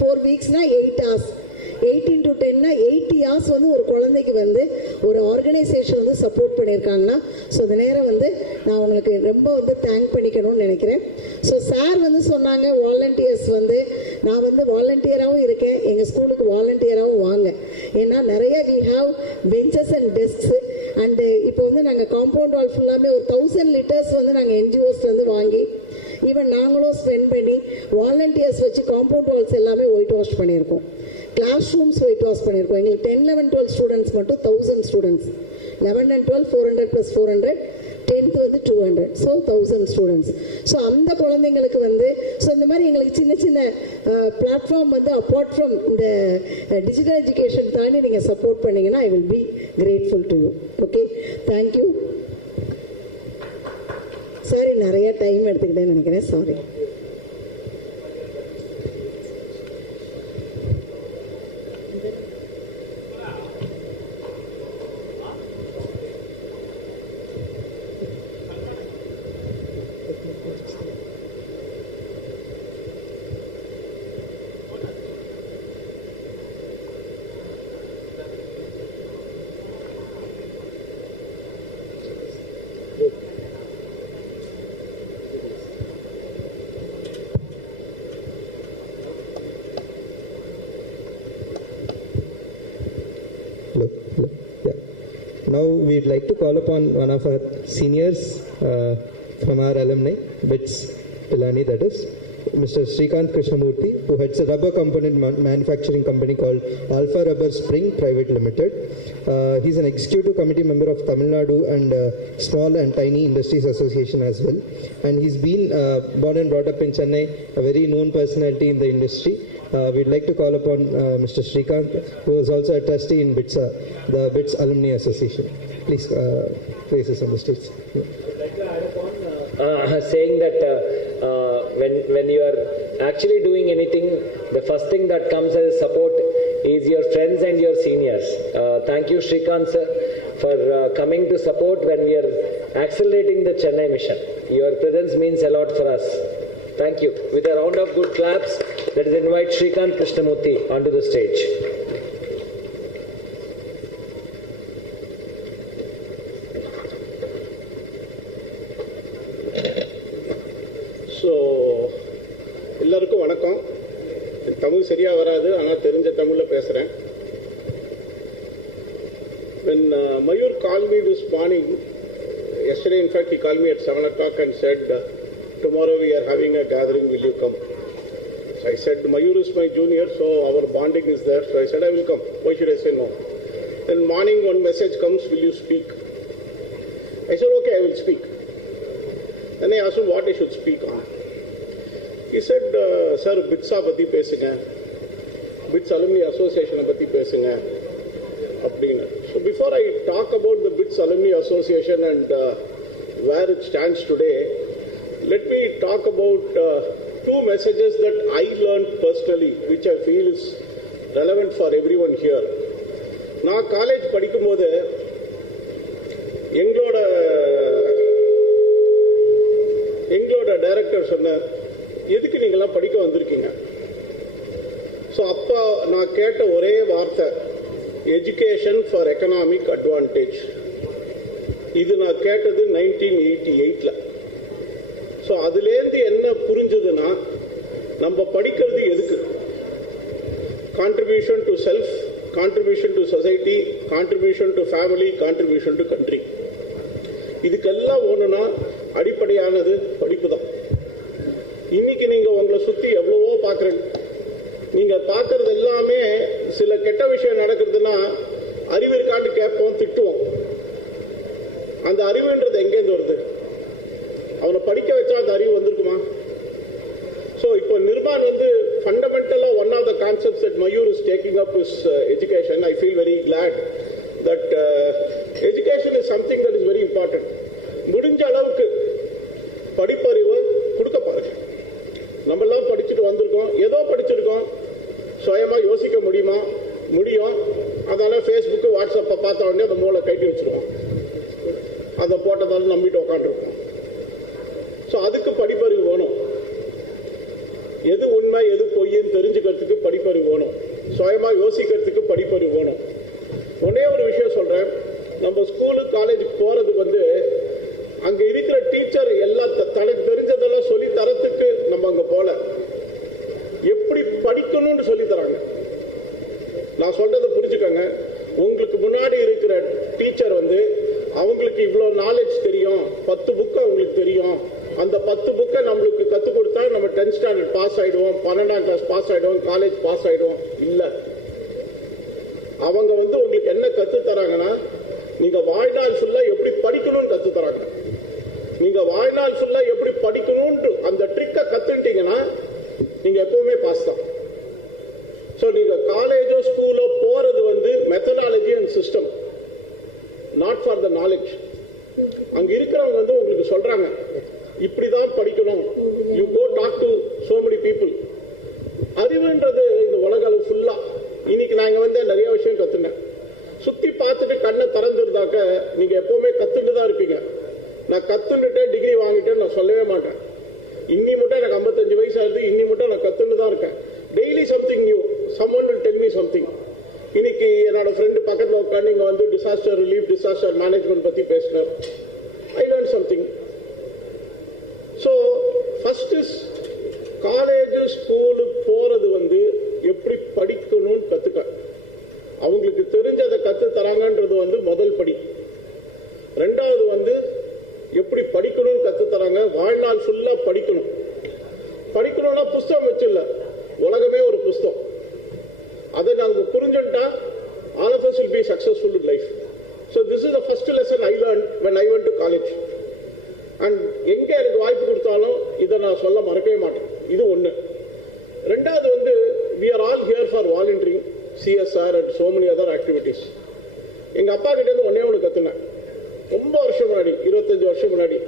4 weeksனா 8 hours, 8 into 10னா 80 hours வந்து ஒரு குழந்தைக்கு வந்து ஒரு ஆர்கனைசேஷன் வந்து சப்போர்ட் பண்ணியிருக்காங்கன்னா, ஸோ அந்த நேரம் வந்து நான் உங்களுக்கு ரொம்ப வந்து தேங்க் பண்ணிக்கணும்னு நினைக்கிறேன். ஸோ சார் வந்து சொன்னாங்க வாலண்டியர்ஸ் வந்து, நான் வந்து வாலண்டியராகவும் இருக்கேன், எங்கள் ஸ்கூலுக்கு வாலண்டியராகவும் வாங்க. ஏன்னா நிறைய we have benches and desks. And இப்போ வந்து நாங்கள் காம்பவுண்ட் வால் ஃபுல்லாமே ஒரு 1000 liters வந்து நாங்கள் என்ஜிஓஸ்லேருந்து வாங்கி ஈவன் நாங்களும் ஸ்பெண்ட் பண்ணி வாலண்டியர்ஸ் வச்சு காம்பவுண்ட் வால்ஸ் எல்லாமே ஒயிட் வாஷ் பண்ணியிருக்கோம். கிளாஸ் ரூம்ஸ் ஒயிட் வாஷ் பண்ணியிருக்கோம். எங்களுக்கு 10, 11, 12 ஸ்டூடெண்ட்ஸ் மட்டும் 1000 ஸ்டூடெண்ட்ஸ், 11 and 12 400 + 400, 10th வந்து 200, ஸோ 1000 ஸ்டூடெண்ட்ஸ். ஸோ அந்த குழந்தைங்களுக்கு வந்து ஸோ இந்த மாதிரி எங்களுக்கு சின்ன சின்ன பிளாட்ஃபார்ம் வந்து அப்பார்ட் ஃப்ரம் இந்த டிஜிட்டல் எஜுகேஷன் தாண்டி நீங்கள் சப்போர்ட் பண்ணிங்கன்னா I will be grateful to you. Okay, thank you. Sorry, நிறைய டைம் எடுத்துக்கிட்டேன்னு நினைக்கிறேன், sorry. now we'd like to call upon one of our seniors from our alumni, BITS Pilani, that is, Mr. Srikanth Krishnamurthy, who heads a rubber component manufacturing company called Alpha Rubber Spring Private Limited. He's an executive committee member of Tamil Nadu and Small and Tiny Industries Association as well. And he's been born and brought up in Chennai, a very known personality in the industry. We'd like to call upon Mr. Srikanth, who is also a trustee in BITSA, the BITS Alumni Association. Please place us on the stage. Saying that when you are actually doing anything, the first thing that comes as support is your friends and your seniors. Thank you, Srikanth sir, for coming to support when we are accelerating the Chennai mission. Your presence means a lot for us. Thank you. With a round of good claps, let us invite Srikanth Krishnamurthy onto the stage. எல்லாருக்கும் வணக்கம். தமிழ் சரியா வராது, ஆனால் தெரிஞ்ச தமிழில் பேசுகிறேன். When Mayur called me this morning, yesterday in fact he called me at 7 o'clock and said, tomorrow we are having a gathering, will you come? So I said, Mayur is my junior, so our bonding is there. So I said, I will come. Why should I say no? Then morning one message comes, will you speak? I said, okay, I will speak. Then I asked him what I should speak on. He said, sir, BITSA பற்றி பேசுங்க, BITS Alumni Association பற்றி பேசுங்க அப்படின்னு. So before I talk about the BITS Alumni Association and where it stands today, let me talk about two messages that I learned personally, which I feel is relevant for everyone here. நான் college படிக்கும்போது எங்களோட director சொன்னார், எதுக்கு நீங்களாம் படிக்க வந்திருக்கீங்க? So அப்போ நான் கேட்ட ஒரே வார்த்தை, எஜுகேஷன் ஃபார் எக்கனாமிக் அட்வான்டேஜ். இது நான் கேட்டது 1988. ஸோ அதுலேருந்து என்ன புரிஞ்சுதுன்னா, நம்ம படிக்கிறது எதுக்கு? Contribution to self, contribution to society, contribution to family, contribution to country. இதுக்கெல்லாம் ஒன்றுனா அடிப்படையானது படிப்பு தான். இன்னைக்கு நீங்க உங்களை சுத்தி எவ்வளவோ பார்க்குறீங்க. நீங்க பார்க்கறது எல்லாமே சில கெட்ட விஷயம் நடக்குதுன்னா அறிவு இருக்கான்னு கேட்போம், திட்டுவோம். அந்த அறிவுன்றது எங்கேருந்து வருது? அவனை படிக்க வச்சா அந்த அறிவு வந்திருக்குமா? ஸோ இப்போ நிர்மான் ஃபண்டமெண்டலா one of the concepts that Mayur is taking up is education. I feel very glad that education is something that is very important. முடிஞ்ச அளவுக்கு படிப்பறிவு கொடுக்க பாருங்க. நம்மெல்லாம் படிச்சுட்டு வந்திருக்கோம், ஏதோ படிச்சிருக்கோம், சுயமாக யோசிக்க முடியுமா? முடியும். அதனால ஃபேஸ்புக்கு வாட்ஸ்அப்பை பார்த்த உடனே அந்த மூளை கட்டி வச்சிருவோம், அதை போட்டதால நம்பிட்டு உட்காந்துருக்கோம். ஸோ அதுக்கு படிப்பறிவு வேணும். எது உண்மை எது பொய்ன்னு தெரிஞ்சுக்கிறதுக்கு படிப்பறிவு வேணும். சுயமாக யோசிக்கிறதுக்கு படிப்பறிவு வேணும். ஒன்னே ஒரு விஷயம் சொல்கிறேன், நம்ம ஸ்கூலு காலேஜுக்கு போகிறது அங்கே இருக்கிற டீச்சர் எல்லாம் தனக்கு தெரிஞ்சதெல்லாம் சொல்லி தரத்துக்கு நம்ம அங்கே போல, எப்படி படிக்கணும்னு சொல்லி தராங்க. நான் சொல்றதை புரிஞ்சுக்கோங்க. உங்களுக்கு முன்னாடி இருக்கிற டீச்சர் அவங்களுக்கு இவ்வளோ நாலேஜ் தெரியும், 10 புக்கு அவங்களுக்கு தெரியும், அந்த 10 புக்கை நம்மளுக்கு கற்றுக் கொடுத்தா நம்ம 10th ஸ்டாண்டர்ட் பாஸ் ஆகிடுவோம், 12ஆம் கிளாஸ் பாஸ் ஆகிடுவோம், காலேஜ் பாஸ் ஆகிடுவோம். இல்லை, அவங்க உங்களுக்கு என்ன கற்று தராங்கன்னா, நீங்க வாழ்நாள் ஃபுல்லா எப்படி படிக்கணும்னு கற்று தராங்க. நீங்க வாழ்நாள் ஃபுல்லா எப்படி படிக்கணும்னு அந்த ட்ரிக்கை கத்துட்டீங்கன்னா நீங்க எப்பவுமே பாஸ் தான். ஸோ நீங்க காலேஜோ ஸ்கூலோ போறது methodology and system, not for the knowledge. அங்க இருக்கிறவங்க உங்களுக்கு சொல்றாங்க இப்படிதான் படிக்கணும். You go talk to so many people. அறிவுன்றது இந்த உலக அளவு ஃபுல்லா. இன்னைக்கு நாங்க நிறைய விஷயம் கத்துனேன். சுத்தி பார்த்துட்டு கண்ணை திறந்துருந்தாக்க நீங்க எப்பவுமே கத்துட்டு தான் இருப்பீங்க. நான் கத்துட்டு டிகிரி வாங்கிட்டேன் நான் சொல்லவே மாட்டேன். இன்னி மட்டும் எனக்கு 55 வயசு ஆகுது, இன்னி மட்டும் நான் கத்துட்டு தான் இருக்கேன். Daily something new, someone will tell me something. இன்னைக்கு என்னோட ஃப்ரெண்டு பக்கத்தில் உட்காந்து இங்க டிசாஸ்டர் ரிலீஃப், டிசாஸ்டர் மேனேஜ்மெண்ட் பத்தி பேசினார். I learn something. So first is college school போறது எப்படி படிக்கணும்னு கத்துக்க, அவங்களுக்கு தெரிஞ்சதை கத்து தராங்கன்றது முதல் படி. இல்லை, உலகமே ஒரு புஸ்தகம். அதை நாங்கள் புரிஞ்சுட்டா all of us will be successful in life. So this is the first lesson I learned when I went to college. And எங்கே எனக்கு வாய்ப்பு கொடுத்தாலும் இதை நான் சொல்ல மறக்கவே மாட்டேன். இது ஒன்று. ரெண்டாவது வந்து we are all here for volunteering, CSR and so many other activities. எங்கள் அப்பா கிட்டே ஒன்னே ஒன்று கற்றுனேன். ரொம்ப வருஷம் முன்னாடி, 25 வருஷம் முன்னாடி.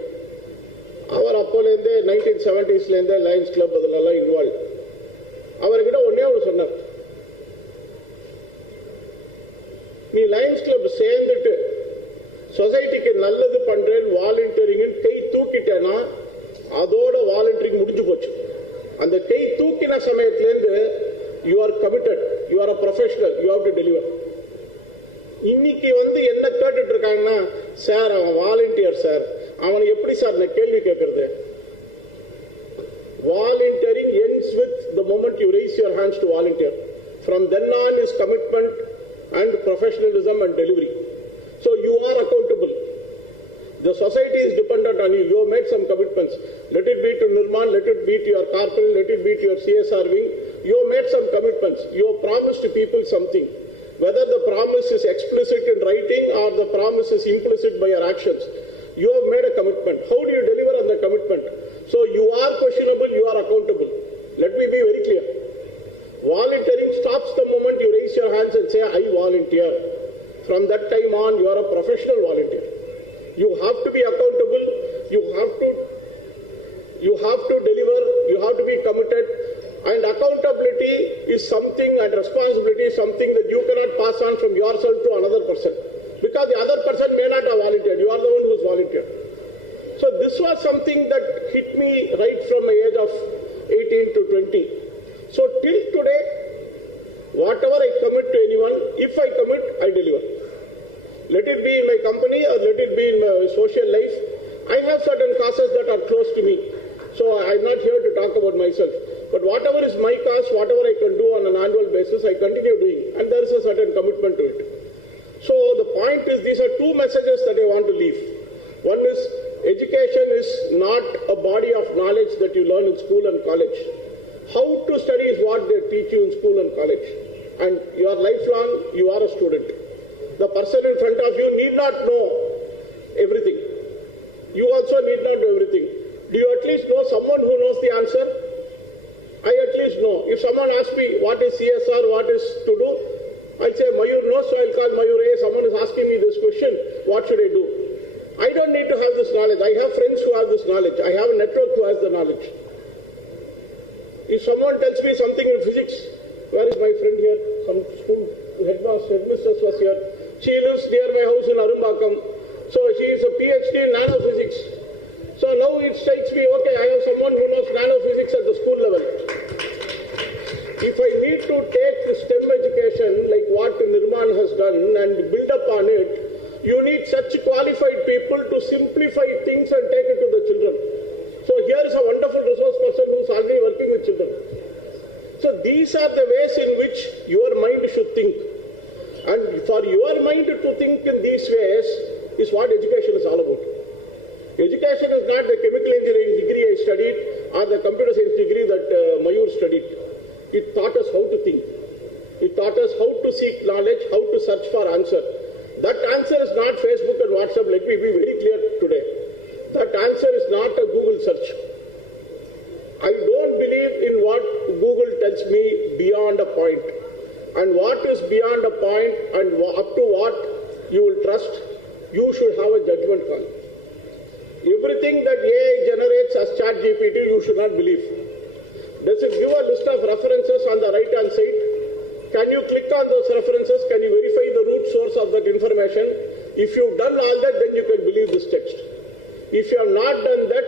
அவர் அப்போலேருந்தே 1970s லயன்ஸ் கிளப் அதிலெல்லாம் இன்வால்வ். அவர்கிட்ட ஒன்னே ஒன்று சொன்னார், நீ லயன்ஸ் கிளப் சேர்ந்துட்டு சொசைட்டிக்கு நல்லது பண்றேன் வாலண்டியரிங் கை தூக்கிட்டேன்னா அதோட வாலண்டியரிங் முடிஞ்சு போச்சு. அந்த கை தூக்கின சமயத்திலேருந்து you are committed, you are a professional, you have to deliver. இன்னைக்கு வந்து என்ன கேட்டுட்டு இருக்காங்கன்னா, சார் அவன் வாலண்டியர் சார், அவனை எப்படி சார் நான் கேள்வி கேட்கறது? Volunteering ends with the moment you raise your hands to volunteer. From then on is commitment and professionalism and delivery. So you are accountable. The society is dependent on you. You have made some commitments. Let it be to Nirman, let it be to your corporal, let it be to your CSR wing. You have made some commitments. You have promised to people something. Whether the promise is explicit in writing or the promise is implicit by your actions, you have made a commitment. How do you deliver on the commitment? So you are questionable, you are accountable. Let me be very clear. Volunteering stops the moment you raise your hands and say, I volunteer. From that time on, you are a professional volunteer. You have to be accountable, you have to deliver, you have to be committed. And accountability is something, and responsibility is something that you cannot pass on from yourself to another person. Because the other person may not have volunteered, you are the one who has volunteered. So this was something that hit me right from the age of 18 to 20. So till today, whatever I commit to anyone, if I commit, I deliver. Let it be in my company or let it be in my social life. I have certain causes that are close to me. So I'm not here to talk about myself. But whatever is my cause, whatever I can do on an annual basis, I continue doing. And there is a certain commitment to it. So the point is, these are two messages that I want to leave. One is, education is not a body of knowledge that you learn in school and college. How to study is what they teach you in school and college. And you are lifelong, you are a student. The person in front of you need not know everything. You also need not know everything. Do you at least know someone who knows the answer? I at least know. If someone asks me what is CSR, what is to do, I'll say Mayur knows, so I'll call Mayur. Hey, someone is asking me this question, what should I do? I don't need to have this knowledge. I have friends who have this knowledge. I have a network who has the knowledge. If someone tells me something in physics, where is my friend here? Some school headmistress was here. She lives near my house in Arumbakam. So she is a PhD in nanophysics. So now it strikes me, okay, I have someone who knows nanophysics at the school level. If I need to take STEM education, like what Nirman has done, and build upon it, you need such qualified people to simplify things and take it to the children. So here is a wonderful resource person who is already working with children. So these are the ways in which your mind should think. And for your mind to think in these ways is what education is all about. Education is not the chemical engineering degree I studied or the computer science degree that Mayur studied. It taught us how to think. It taught us how to seek knowledge, how to search for answer. That answer is not Facebook and WhatsApp. Let me be very clear today. That answer is not a Google search. I don't believe in what Google tells me beyond a point. And what is beyond a point and up to what you will trust, you should have a judgment call. Everything that AI generates as ChatGPT, you should not believe. Does it give a list of references on the right-hand side? Can you click on those references? Can you verify the root source of that information? If you've done all that, then you can believe this text. If you have not done that,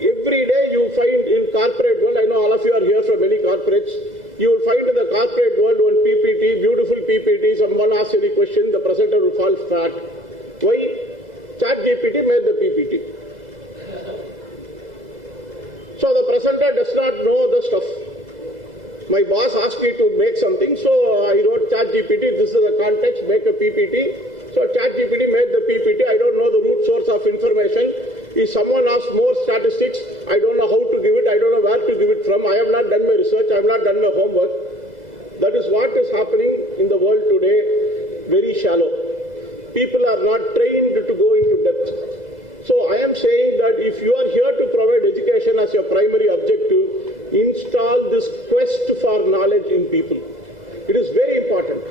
every day you find in corporate world, I know all of you are here from many corporates, you will find in the corporate world one PPT, beautiful PPT, someone asks any question, the presenter will fall flat. Why? ChatGPT made the PPT. So the presenter does not know the stuff. My boss asked me to make something, so I wrote ChatGPT, this is the context, make a PPT. So ChatGPT made the PPT, I don't know the root source of information. If someone asks more statistics, I don't know how to give it, I don't know where to to give it from. I have not done my research, I have not done my homework. That is what is happening in the world today, very shallow. People are not trained to go into depth. So I am saying that if you are here to provide education as your primary objective, install this quest for knowledge in people. It is very important.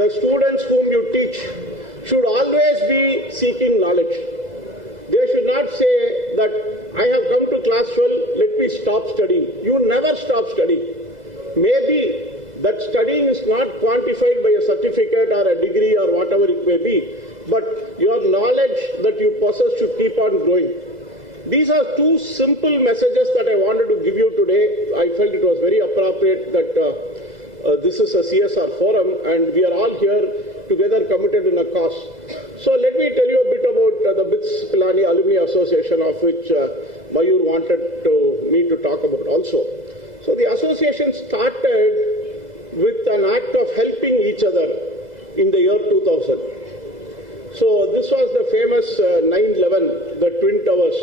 The students whom you teach should always be seeking knowledge. They should not say that I have come to class 12, let me stop studying. You never stop studying. Maybe that studying is not quantified by a certificate or a degree or whatever it may be, but your knowledge that you possess should keep on growing. These are two simple messages that I wanted to give you today. I felt it was very appropriate that this is a CSR forum and we are all here together committed in a cause. So let me tell you a bit about the BITS Pilani Alumni Association, of which Mayur wanted me to talk about also. So the association started with an act of helping each other in the year 2000. So this was the famous 9/11, the Twin Towers.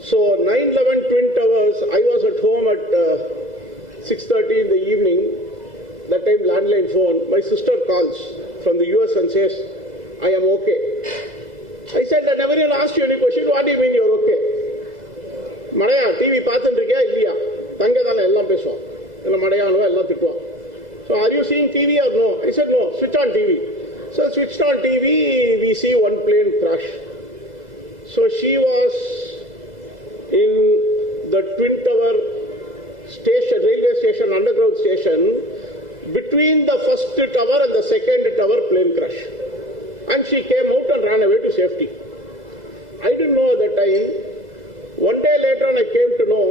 So 9/11 Twin Towers, I was at home at 6:30 in the evening, that time landline phone. My sister calls from the US and says, I am okay. I said, I never even asked you any question, what do you mean you're okay? Madaya, TV paathandrikiya illiya? Tangadana ellam pesuvom. Illa madayano ellam thittuvom. So are you seeing TV or no? I said no, switch on TV. So switched on TV, we see one plane crash. So she was in the Twin Tower station, railway station, underground station, between the first tower and the second tower, plane crash. And she came out and ran away to safety. I didn't know that time. One day later on I came to know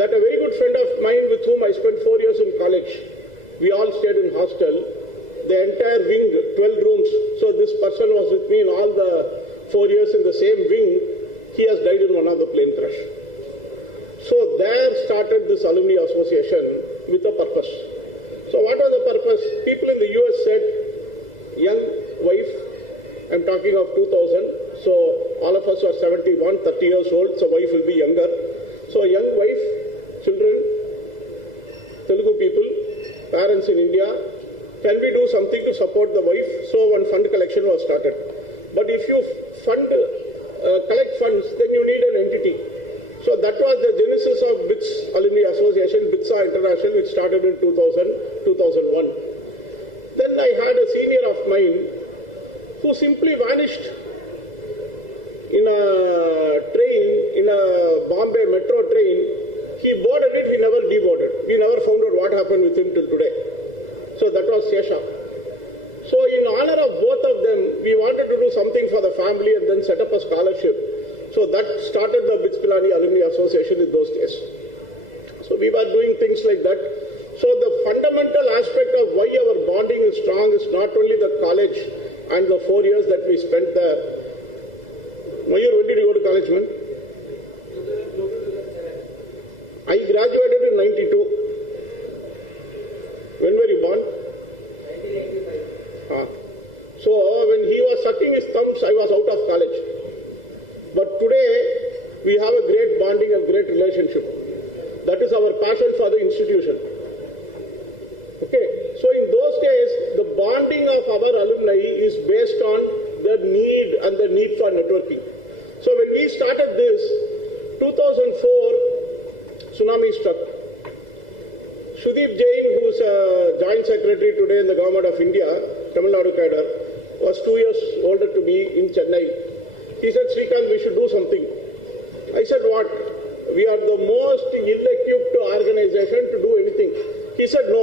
that a very good friend of mine with whom I spent 4 years in college, we all stayed in hostel, the entire wing, 12 rooms. So this person was with me in all the 4 years in the same wing. He has died in one of the plane crash. So there started this alumni association with a purpose. So what was the purpose? People in the US said, young wife, I'm talking of 2000, so all of us were 71, 30 years old, so wife will be younger. So young wife, children, Telugu people, parents in India, can we do something to support the wife? So one fund collection was started. But if you collect funds, then you need an entity. So that was the genesis of BITS Alumni Association, BITSA International, which started in 2001. Then I had a senior of mine who simply vanished in a train, in a Bombay metro train. He boarded it, he never deboarded. We never found out what happened with him till today. So that was Shesha. So in honor of both of them, we wanted to do something for the family and then set up a scholarship. So that started the BITS Pilani Alumni Association in those days. So we were doing things like that. So the fundamental aspect of why our bonding is strong is not only the college and the 4 years that we spent there. Mayur, when did you go to college, man? I graduated in 92. When were you born? 1985. So when he was sucking his thumbs, I was out of college. But today, we have a great bonding and great relationship. That is our passion for the institution. Okay, so in those days, the bonding of our alumni is based on the need and the need for networking. So when we started this, 2004, tsunami struck. Sudeep Jain, who is a joint secretary today in the government of India, Tamil Nadu cadre, was 2 years older to me in Chennai. He said, Srikanth, we should do something. I said, what? We are the most ill-equipped organization to do anything. He said, no.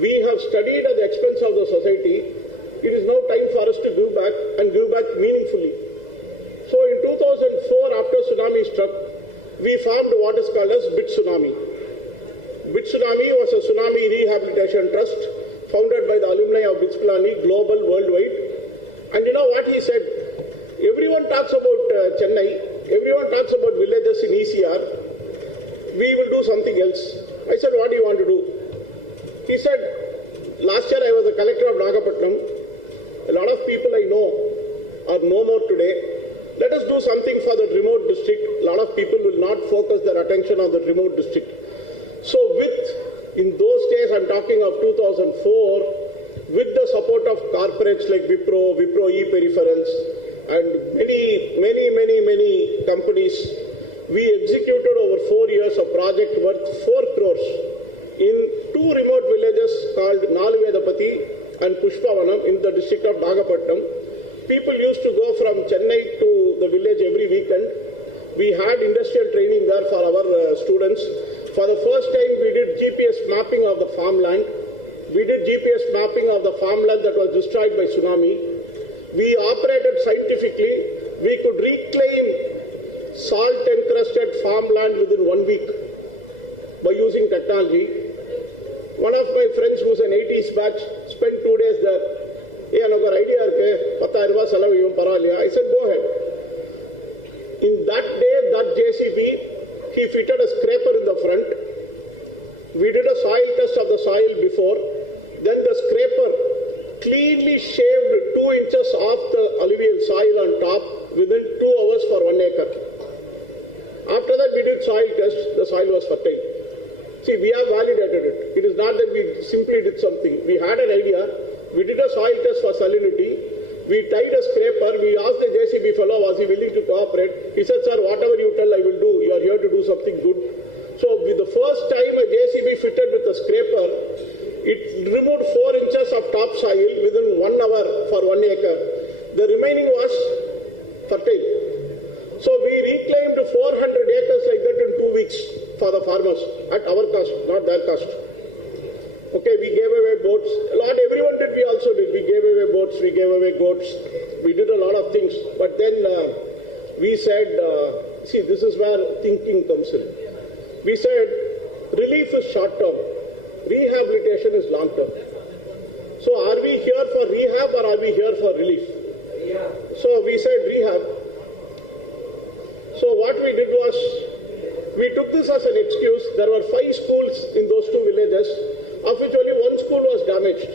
We have studied at the expense of the society. It is now time for us to give back and give back meaningfully. So in 2004, after tsunami struck, we formed what is called as BIT Tsunami. BIT Tsunami was a tsunami rehabilitation trust founded by the alumni of BITS Pilani, global, worldwide. And you know what he said? Everyone talks about Chennai, everyone talks about villages in ECR. We will do something else. I said, what do you want to do? He said, last year I was the collector of Nagapatnam. A lot of people I know are no more today. Let us do something for that remote district. A lot of people will not focus their their attention on the remote district. So in those days, I'm talking of 2004, with the support of corporates like Wipro e-peripherals, and many companies, we executed over 4 years a project worth 4 crores in 2 remote villages called Naluvedapati and Pushpavanam in the district of Nagapattinam. People used to go from Chennai to the village every weekend. We had industrial training there for our students. For the first time, we did GPS mapping of the farmland. We did GPS mapping of the farmland that was destroyed by tsunami. We operated scientifically. We could reclaim salt-encrusted farmland within 1 week by using technology. One of my friends who's an 80s batch spent 2 days there. Hey, I have an idea. I said, go ahead. In that day, that JCB, he fitted a scraper in the front. We did a soil test of the soil before. Then the scraper cleanly shaved 2 inches off the alluvial soil on top within 2 hours for 1 acre. After that, we did soil test. The soil was fertile. See, we have validated it. It is not that we simply did something. We had an idea. We did a soil test for salinity. We tied a scraper. We asked the JCB fellow, was he willing to cooperate? He said, sir, whatever you tell, I will do. You are here to do something good. So, with the first time a JCB fitted with a scraper, it removed 4 inches of topsoil within 1 hour for 1 acre. The remaining was fertile. So, we reclaimed 400 acres like that in 2 weeks for the farmers at our cost, not their cost. Okay, we gave away boats. Not everyone did, we also did. We gave away boats, we gave away goats. We did a lot of things. But then we said, see, this is where thinking comes in. We said, relief is short term. Rehabilitation is long term. So are we here for rehab or are we here for relief? So we said rehab. So what we did was, we took this as an excuse. There were 5 schools in those 2 villages, of which only 1 school was damaged.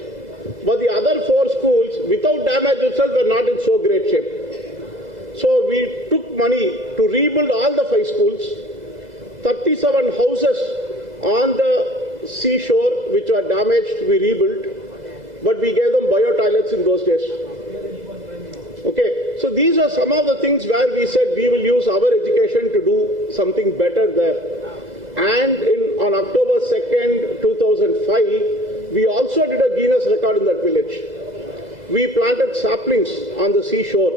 But the other 4 schools, without damage itself, were not in so great shape. So we took money to rebuild all the 5 schools, 37 houses on the seashore which were damaged, we rebuilt, but we gave them bio-toilets in those days. Okay, so these are some of the things where we said we will use our education to do something better there. And on October 2nd, 2005, we also did a Guinness record in that village. We planted saplings on the seashore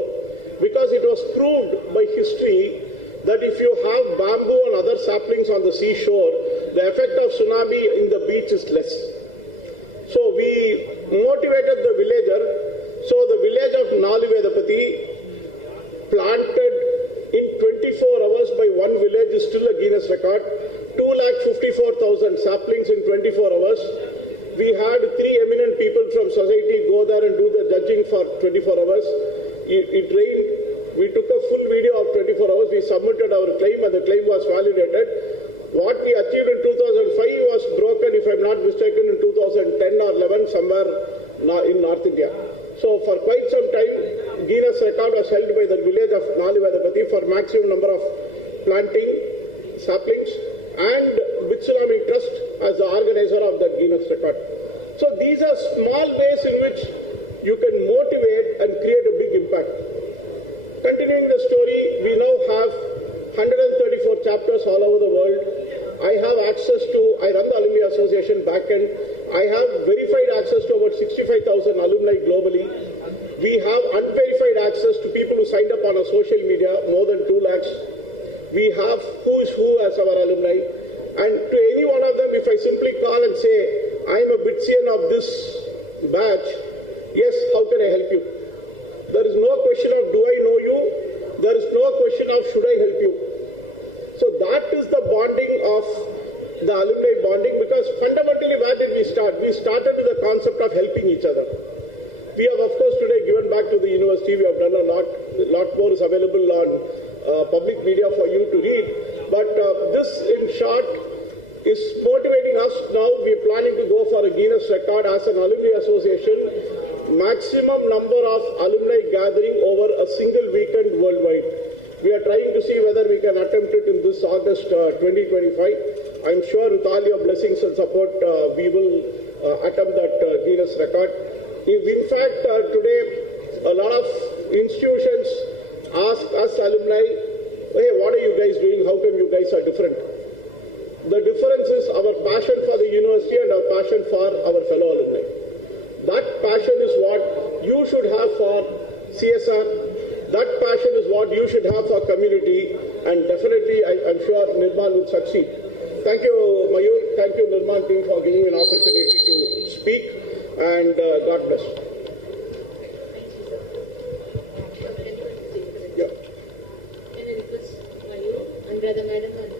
because it was proved by history that if you have bamboo and other saplings on the seashore, the effect of tsunami in the beach is less. So we motivated the villager. So the village of Naluvedapati planted in 24 hours by 1 village is still a Guinness record. 254,000 saplings in 24 hours. We had 3 eminent people from society go there and do the judging for 24 hours. It rained. We took a full video of 24 hours. We submitted our claim and the claim was validated. What we achieved in 2005 was broken, if I'm not mistaken, in 2010 or 11 somewhere in North India. So for quite some time, Guinness record was held by the village of Naluvedapati for maximum number of planting saplings, and Bitsunami Trust as the organizer of the Guinness record. So these are small ways in which you can motivate and create a big impact. Continuing the story, we now have 134 chapters all over the world. I have access to, I run the Alumni Association backend. I have verified access to about 65,000 alumni globally. We have unverified access to people who signed up on our social media, more than 2 lakhs. We have who is who as our alumni. And to any one of them, if I simply call and say, I am a Bitsian of this batch, yes, how can I help you? There is no question of do I know you? There is no question of should I help you? So that is the bonding of the alumni bonding, because fundamentally where did we start? We started with the concept of helping each other. We have of course today given back to the university. We have done a lot more is available on public media for you to read. But this in short is motivating us now. We are planning to go for a Guinness record as an alumni association. Maximum number of alumni gathering over a single weekend worldwide. We are trying to see whether we can attempt it in this August 2025. I'm sure with all your blessings and support, we will attempt that Guinness record. In fact, today, a lot of institutions ask us alumni, hey, what are you guys doing? How come you guys are different? The difference is our passion for the university and our passion for our fellow alumni. That passion is what you should have for CSR. That passion is what you should have for community. And definitely, I'm sure Nirman will succeed. Thank you, Mayur. Thank you, Nirman team, for giving me an opportunity to speak. And God bless. Yeah. Can I request Mayur and Radha Madam and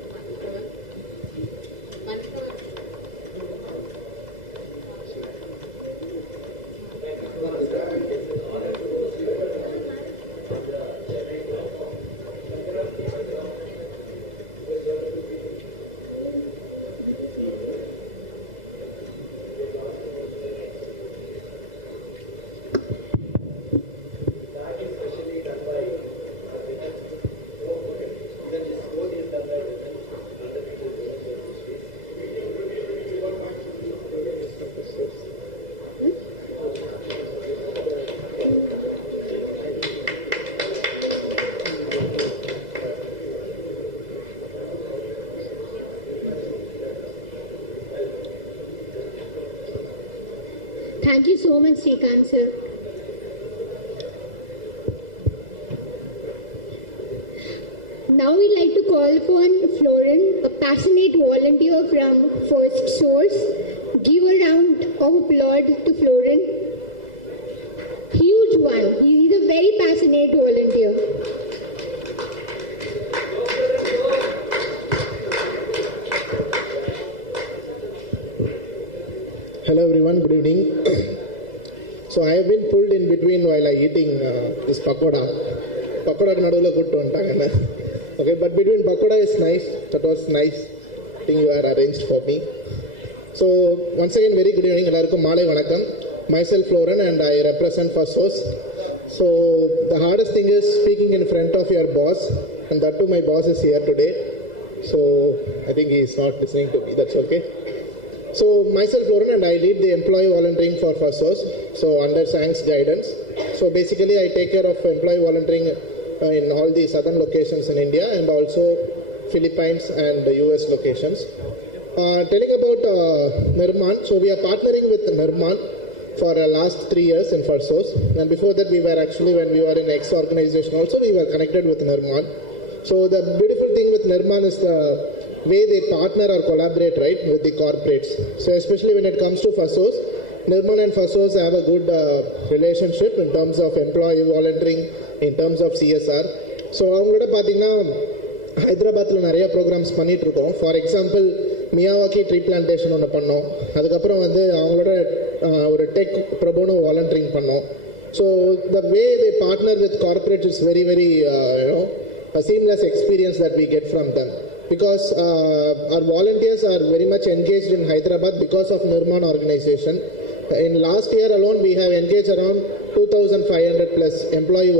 Thank you so much, Srikanth sir. Now we'd like to call upon Florin, a passionate volunteer from First Source. Give a round of applause to Florin. Huge one. He's a very passionate volunteer. Hello everyone, good evening. So I have been pulled in between while I eating this pakoda. Pakoda nadula kuttu antanga. Okay, but between pakoda is nice. That was nice thing you are arranged for me. So once again, very good evening. Ellarukkum maalai vanakkam. Myself Florin and I represent First Source. So the hardest thing is speaking in front of your boss, and that too my boss is here today. So I think he is not listening to me. That's okay. So myself Florin and I lead the employee volunteering for First Source. So under Sang's guidance. So basically I take care of employee volunteering in all the southern locations in India and also Philippines and the US locations. Telling about Nirman. So we are partnering with Nirman for the last 3 years in First Source. And before that we were actually, when we were in X organization also, we were connected with Nirman. So the beautiful thing with Nirman is the way they partner or collaborate, right, with the corporates. So especially when it comes to First Source, Nirman and First Source have a good relationship in terms of employee volunteering, in terms of CSR. So அவங்களோட பார்த்தீங்கன்னா ஹைதராபாத்தில் நிறைய programs பண்ணிட்டு இருக்கோம். For example Miyawaki tree plantation ஒன்று பண்ணோம். அதுக்கப்புறம் வந்து அவங்களோட ஒரு டெக் ப்ரோபோனோ வாலண்டியரிங் பண்ணோம். So the way they partner with corporate is very very a seamless experience that we get from them. Because our volunteers are very much engaged in Hyderabad because of Nirman organization. In last year alone, we have engaged around 2,500 plus employee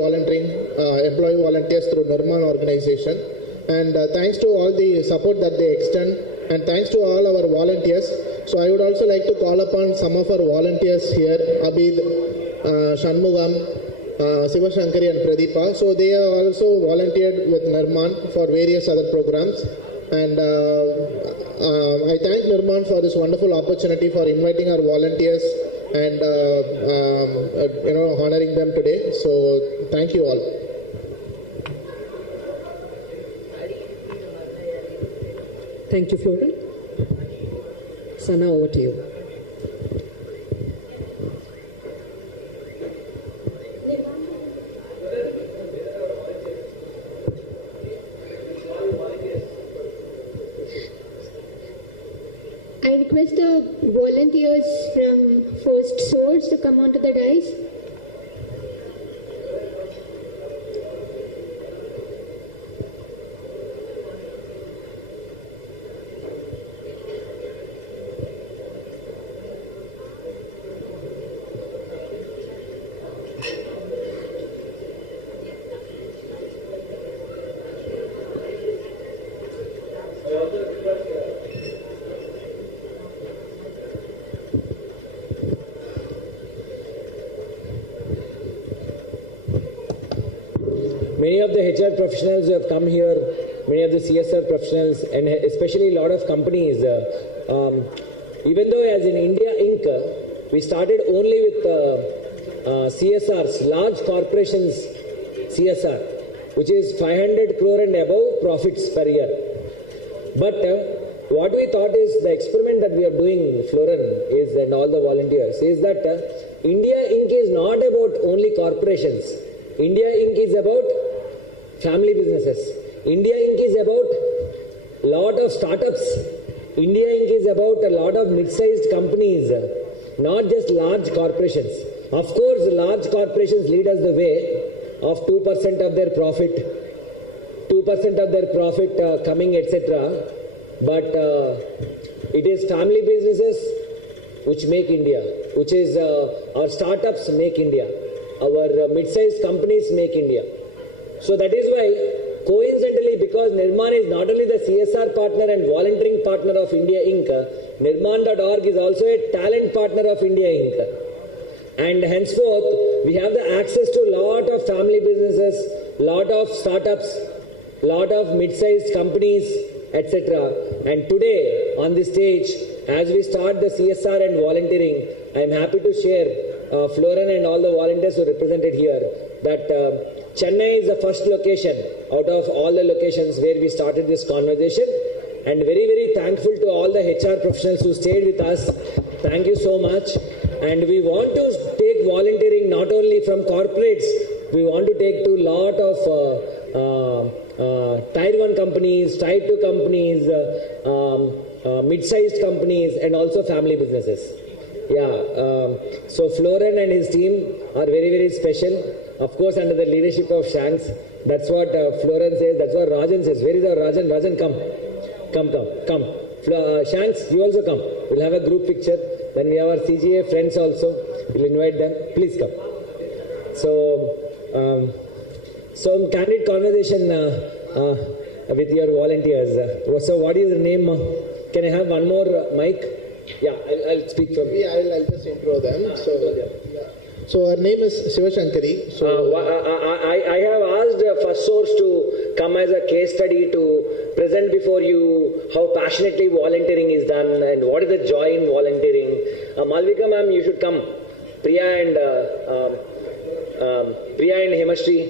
volunteers through Nirman organization. And thanks to all the support that they extend, and thanks to all our volunteers. So I would also like to call upon some of our volunteers here, Abid, Shanmugam, Sivashankari and Pradeepa. So they have also volunteered with Nirman for various other programs. And I thank Nirman for this wonderful opportunity for inviting our volunteers and honoring them today. So thank you all. Thank you, Florin. Sana, over to you. I request the volunteers from First Source to come onto the dais. many of the HR professionals who have come here, many of the CSR professionals, and especially a lot of companies, even though as in India Inc., we started only with CSRs, large corporations CSR, which is 500 crore and above profits per year. But what we thought is the experiment that we are doing, Floren is, and all the volunteers, is that India Inc. is not about only corporations. India Inc. is about family businesses. India Inc. is about a lot of startups. India Inc. is about a lot of mid-sized companies, not just large corporations. Of course, large corporations lead us the way of 2% of their profit, 2% of their profit coming, etc. But it is family businesses which make India, which is our startups make India, our mid-sized companies make India. So that is why, coincidentally, because Nirman is not only the CSR partner and volunteering partner of India Inc., Nirman.org is also a talent partner of India Inc. And henceforth, we have the access to a lot of family businesses, lot of startups, lot of mid-sized companies, etc. And today, on this stage, as we start the CSR and volunteering, I am happy to share, Floren and all the volunteers who represented here, that Chennai is the first location out of all the locations where we started this conversation. And very, very thankful to all the HR professionals who stayed with us. Thank you so much. And we want to take volunteering not only from corporates, we want to take to a lot of Tier 1 companies, Tier 2 companies, mid-sized companies, and also family businesses. Yeah, so Floren and his team are very, very special. Of course, under the leadership of Shanks. That's what Floren says, that's what Rajan says. Where is our Rajan? Rajan, come. Shanks, you also come. We'll have a group picture. Then we have our CGA friends also. We'll invite them. Please come. So, some candid conversation with your volunteers. So what is your name? Can I have one more mic? Yeah, I'll speak from you. Yeah, I'll just intro them. So her name is Shivashankari. So I have asked First Source to come as a case study to present before you how passionately volunteering is done and what is the joy in volunteering. Malvika ma'am, you should come. Priya and Hemashri,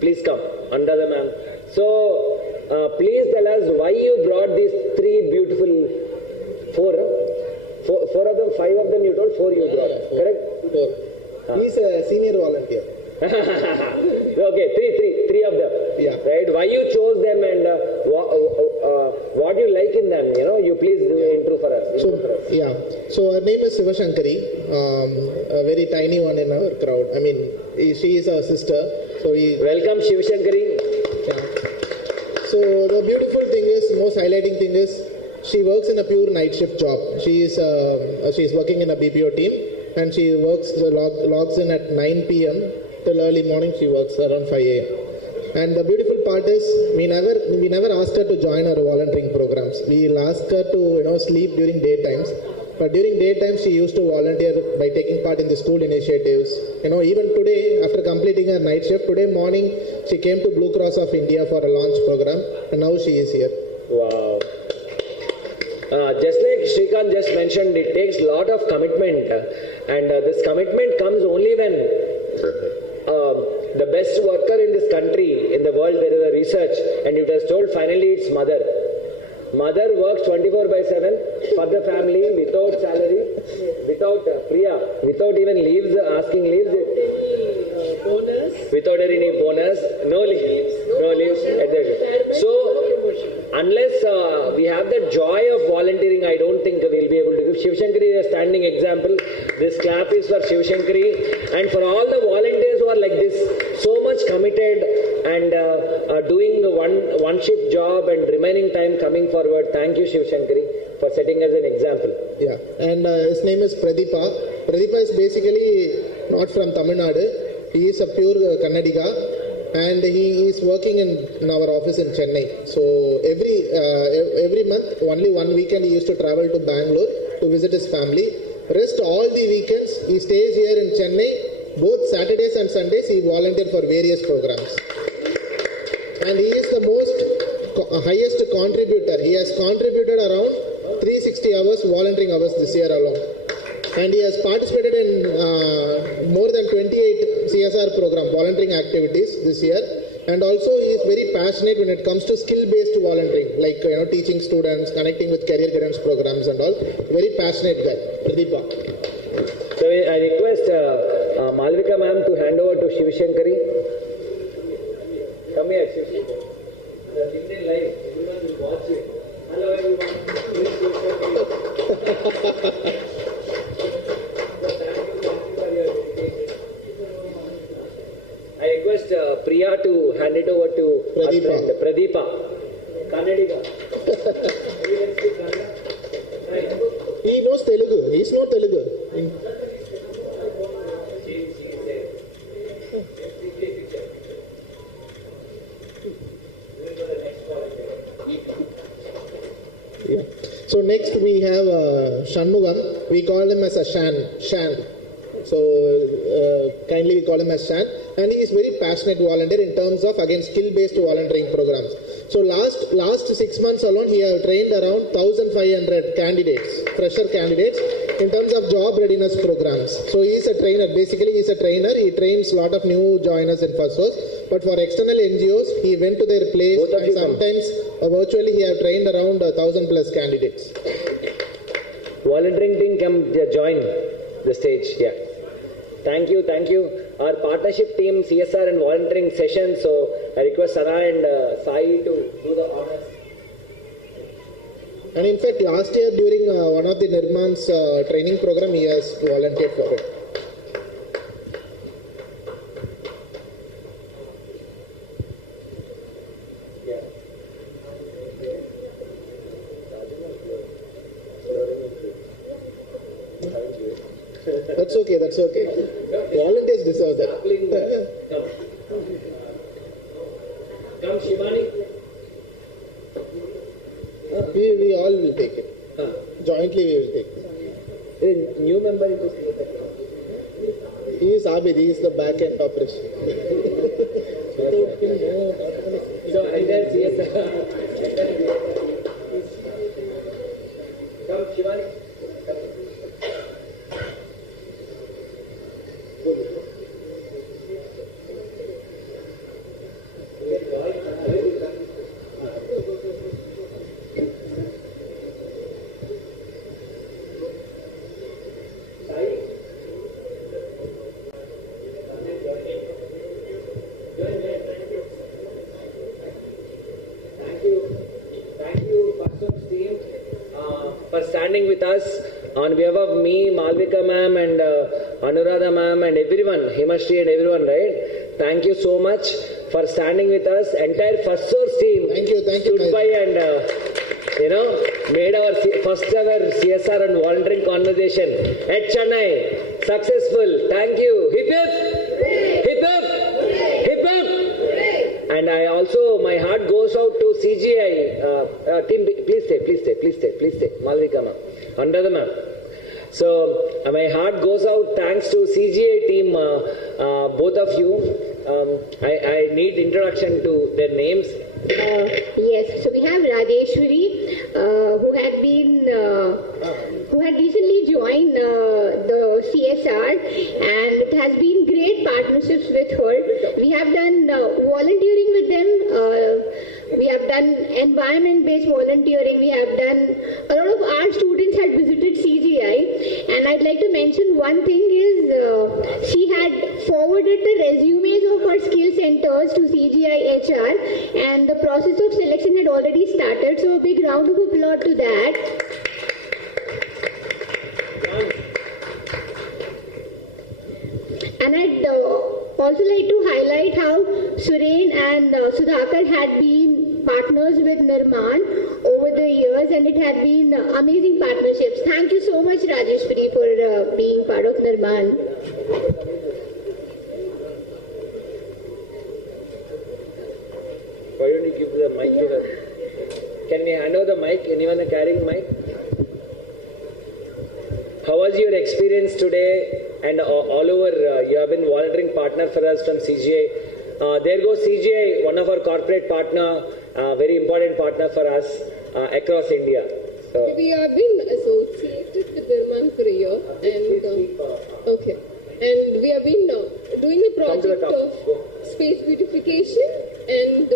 please come. Andada ma'am. So please tell us why you brought these three beautiful, four of them, five of them you told, four you brought, correct? Four. He's a senior volunteer. Okay, three of them. Yeah. Right? Why you chose them and what you like in them? You know, you please intro for us. So her name is Shivashankari, a very tiny one in our crowd. I mean, she is our sister. So welcome, Shivashankari. Yeah. So the beautiful thing is, most highlighting thing is, she works in a pure night shift job. She's working in a BPO team. And she works, logs in at 9 p.m. till early morning. She works around 5 a.m. And the beautiful part is, we never asked her to join our volunteering programs. We'll ask her to sleep during daytimes. But during daytime, she used to volunteer by taking part in the school initiatives. Even today, after completing her night shift, today morning she came to Blue Cross of India for a launch program, and now she is here. Wow. Just like Srikanth just mentioned, it takes a lot of commitment, and this commitment comes only when the best worker in this country, in the world, there is a research, and it has told finally it's mother. Mother works 24/7 for the family without salary, without Priya, without even leaves, asking leaves, without any bonus, no leaves, etc. So, unless we have that joy of volunteering, I don't think we'll be able to give. Shivashankari is a standing example. This clap is for Shivashankari and for all the volunteers who are like this, so much committed and doing one shift job and remaining time coming forward. Thank you, Shivashankari, for setting as an example. Yeah, and his name is Pradeepa. Pradeepa is basically not from Tamil Nadu. He is a pure Kannadiga. And he is working in our office in Chennai. So every month, only one weekend he used to travel to Bangalore to visit his family. Rest all the weekends he stays here in Chennai. Both Saturdays and Sundays he volunteers for various programs. and he is the highest contributor. He has contributed around 360 hours volunteering hours this year alone, and he has participated in more than 28 CSR program volunteering activities this year. And also he is very passionate when it comes to skill-based volunteering, like teaching students, connecting with career guidance programs and all. Very passionate guy, Pradeepa. So I request Malvika ma'am to hand over to Shivashankari. Come here, Shivashankari. The LinkedIn live, everyone will watch it. Hello everyone. I request Priya to hand it over to Pradeepa. Kannadiga. He knows Telugu. He is not Telugu. Yeah. So next we have Shanmugam. We call him as a Shan. So kindly we call him as Shan, and he is very passionate volunteer in terms of again skill-based volunteering programs. So last 6 months alone, he has trained around 1,500 candidates, fresher candidates, in terms of job readiness programs. So he is a trainer. Basically, he is a trainer. He trains a lot of new joiners in Infosys. But for external NGOs, he went to their place, and sometimes virtually he have trained around 1,000 plus candidates. Volunteering team can join the stage. Yeah. Thank you. Our partnership team, CSR and volunteering session. So I request Sana and Sai to do the honors. And in fact, last year during one of the Nirman's training program, he has volunteered for it. That's okay. Volunteers deserve that. Come, Shivani. We all will take it. Jointly we will take it. A new member in this group. He is Abid. He is the back end operation. So I can see yes. Come, Shivani. With us on behalf of me, Malvika ma'am and Anuradha ma'am and everyone, Hemashri and everyone, right? Thank you so much for standing with us. Entire First Source team stood by and made our first ever CSR and volunteering conversation at Chennai successful. Thank you. Hip hip, hip hip, hip hip. And I also, my heart goes out to CGI team. Please stay. Malvika ma'am. Under the map. So my heart goes out thanks to CGI team, both of you. I need introduction to their names. Yes, so we have Radeshwari, who had recently joined the CSR, and it has been great partnerships with her. We have done volunteering with them. We have done environment-based volunteering. We have done, a lot of our students had visited CGI, and I'd like to mention one thing is she had forwarded the resumes of her skill centers to CGI HR, and the process of selection had already started. So a big round of applause to that. And I'd also like to highlight how Suren and Sudhakar had been partners with Nirman over the years, and it had been amazing partnerships. Thank you so much, Rajeshwari, for being part of Nirman. Why don't you give the mic to her? Can we hand over the mic? Anyone carrying mic? How was your experience today? And all over, you have been volunteering partner for us from CGI. There goes CGI, one of our corporate partner, very important partner for us across India. So we have been associated with Nirman for a year, and we have been doing a project of space beautification, and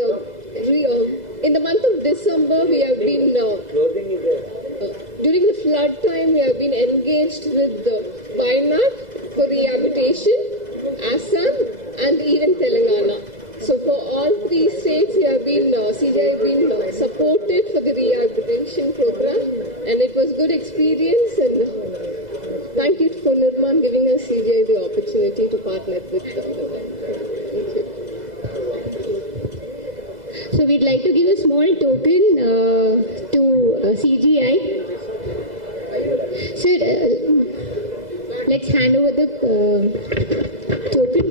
in the month of December we have been during the flood time we have been engaged with Wayanad for rehabilitation, Assam, and even Telangana. So for all three states, we have been CGI have been supported for the rehabilitation program, and it was good experience. And thank you for Nirman giving us CGI the opportunity to partner with them. Thank you. So we'd like to give a small token to CGI. So let's hand over the token.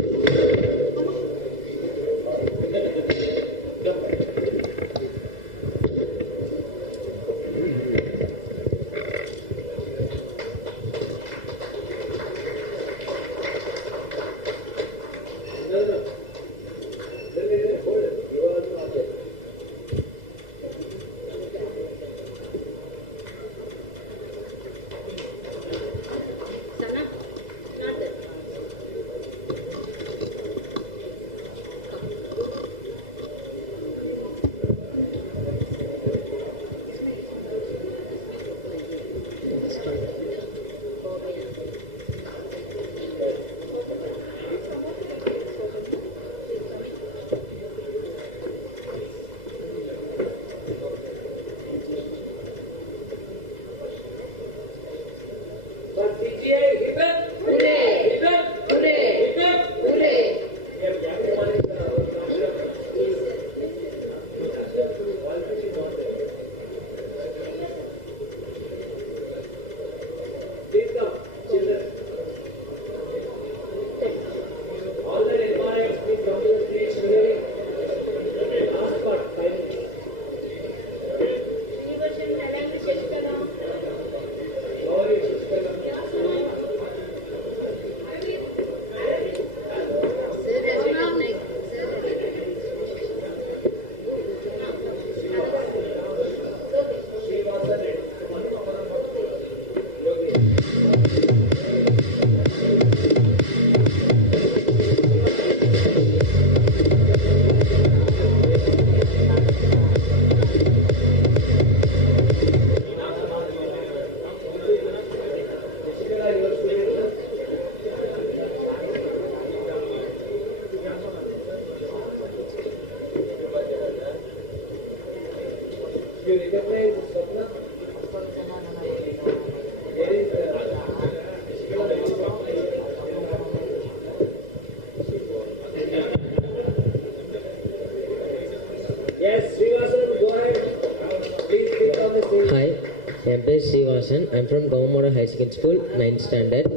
I'm from Government Model High Secondary School, 9th standard.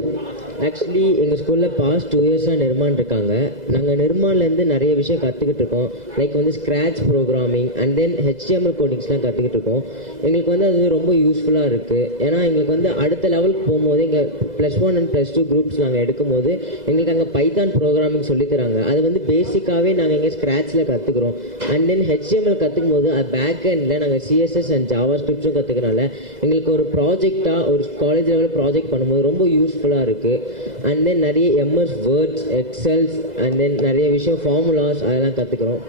Actually எங்கள் ஸ்கூலில் past 2 இயர்ஸாக நிர்மான் இருக்காங்க. நாங்கள் நிர்மான்லேருந்து நிறைய விஷயம் கற்றுக்கிட்டு இருக்கோம். Like வந்து scratch programming and then HTML கோடிங்ஸ்லாம் கற்றுக்கிட்டு இருக்கோம். எங்களுக்கு வந்து அது ரொம்ப யூஸ்ஃபுல்லாக இருக்குது. ஏன்னா எங்களுக்கு வந்து அடுத்த லெவலுக்கு போகும்போது எங்கள் +1 அண்ட் +2 குரூப்ஸ் நாங்கள் எடுக்கும்போது எங்களுக்கு அங்கே பைத்தான் ப்ரோக்ராமிங் சொல்லித்தராங்க. அது வந்து பேசிக்காகவே நாங்கள் எங்கள் ஸ்க்ராட்சில் கற்றுக்குறோம். அண்ட் தென் HTML கற்றுக்கும் போது அது பேக் எண்டில் நாங்கள் CSS அண்ட் ஜாவா ஸ்கிரிப்ட்ஸும் கற்றுக்கனால எங்களுக்கு ஒரு ப்ராஜெக்டாக ஒரு காலேஜ் லெவலில் ப்ராஜெக்ட் பண்ணும்போது ரொம்ப யூஸ்ஃபுல்லாக இருக்குது. அண்ட் தென் நிறைய MS words, excels and then நிறைய விஷயம் ஃபார்முலாஸ் அதெல்லாம் கற்றுக்குறோம்.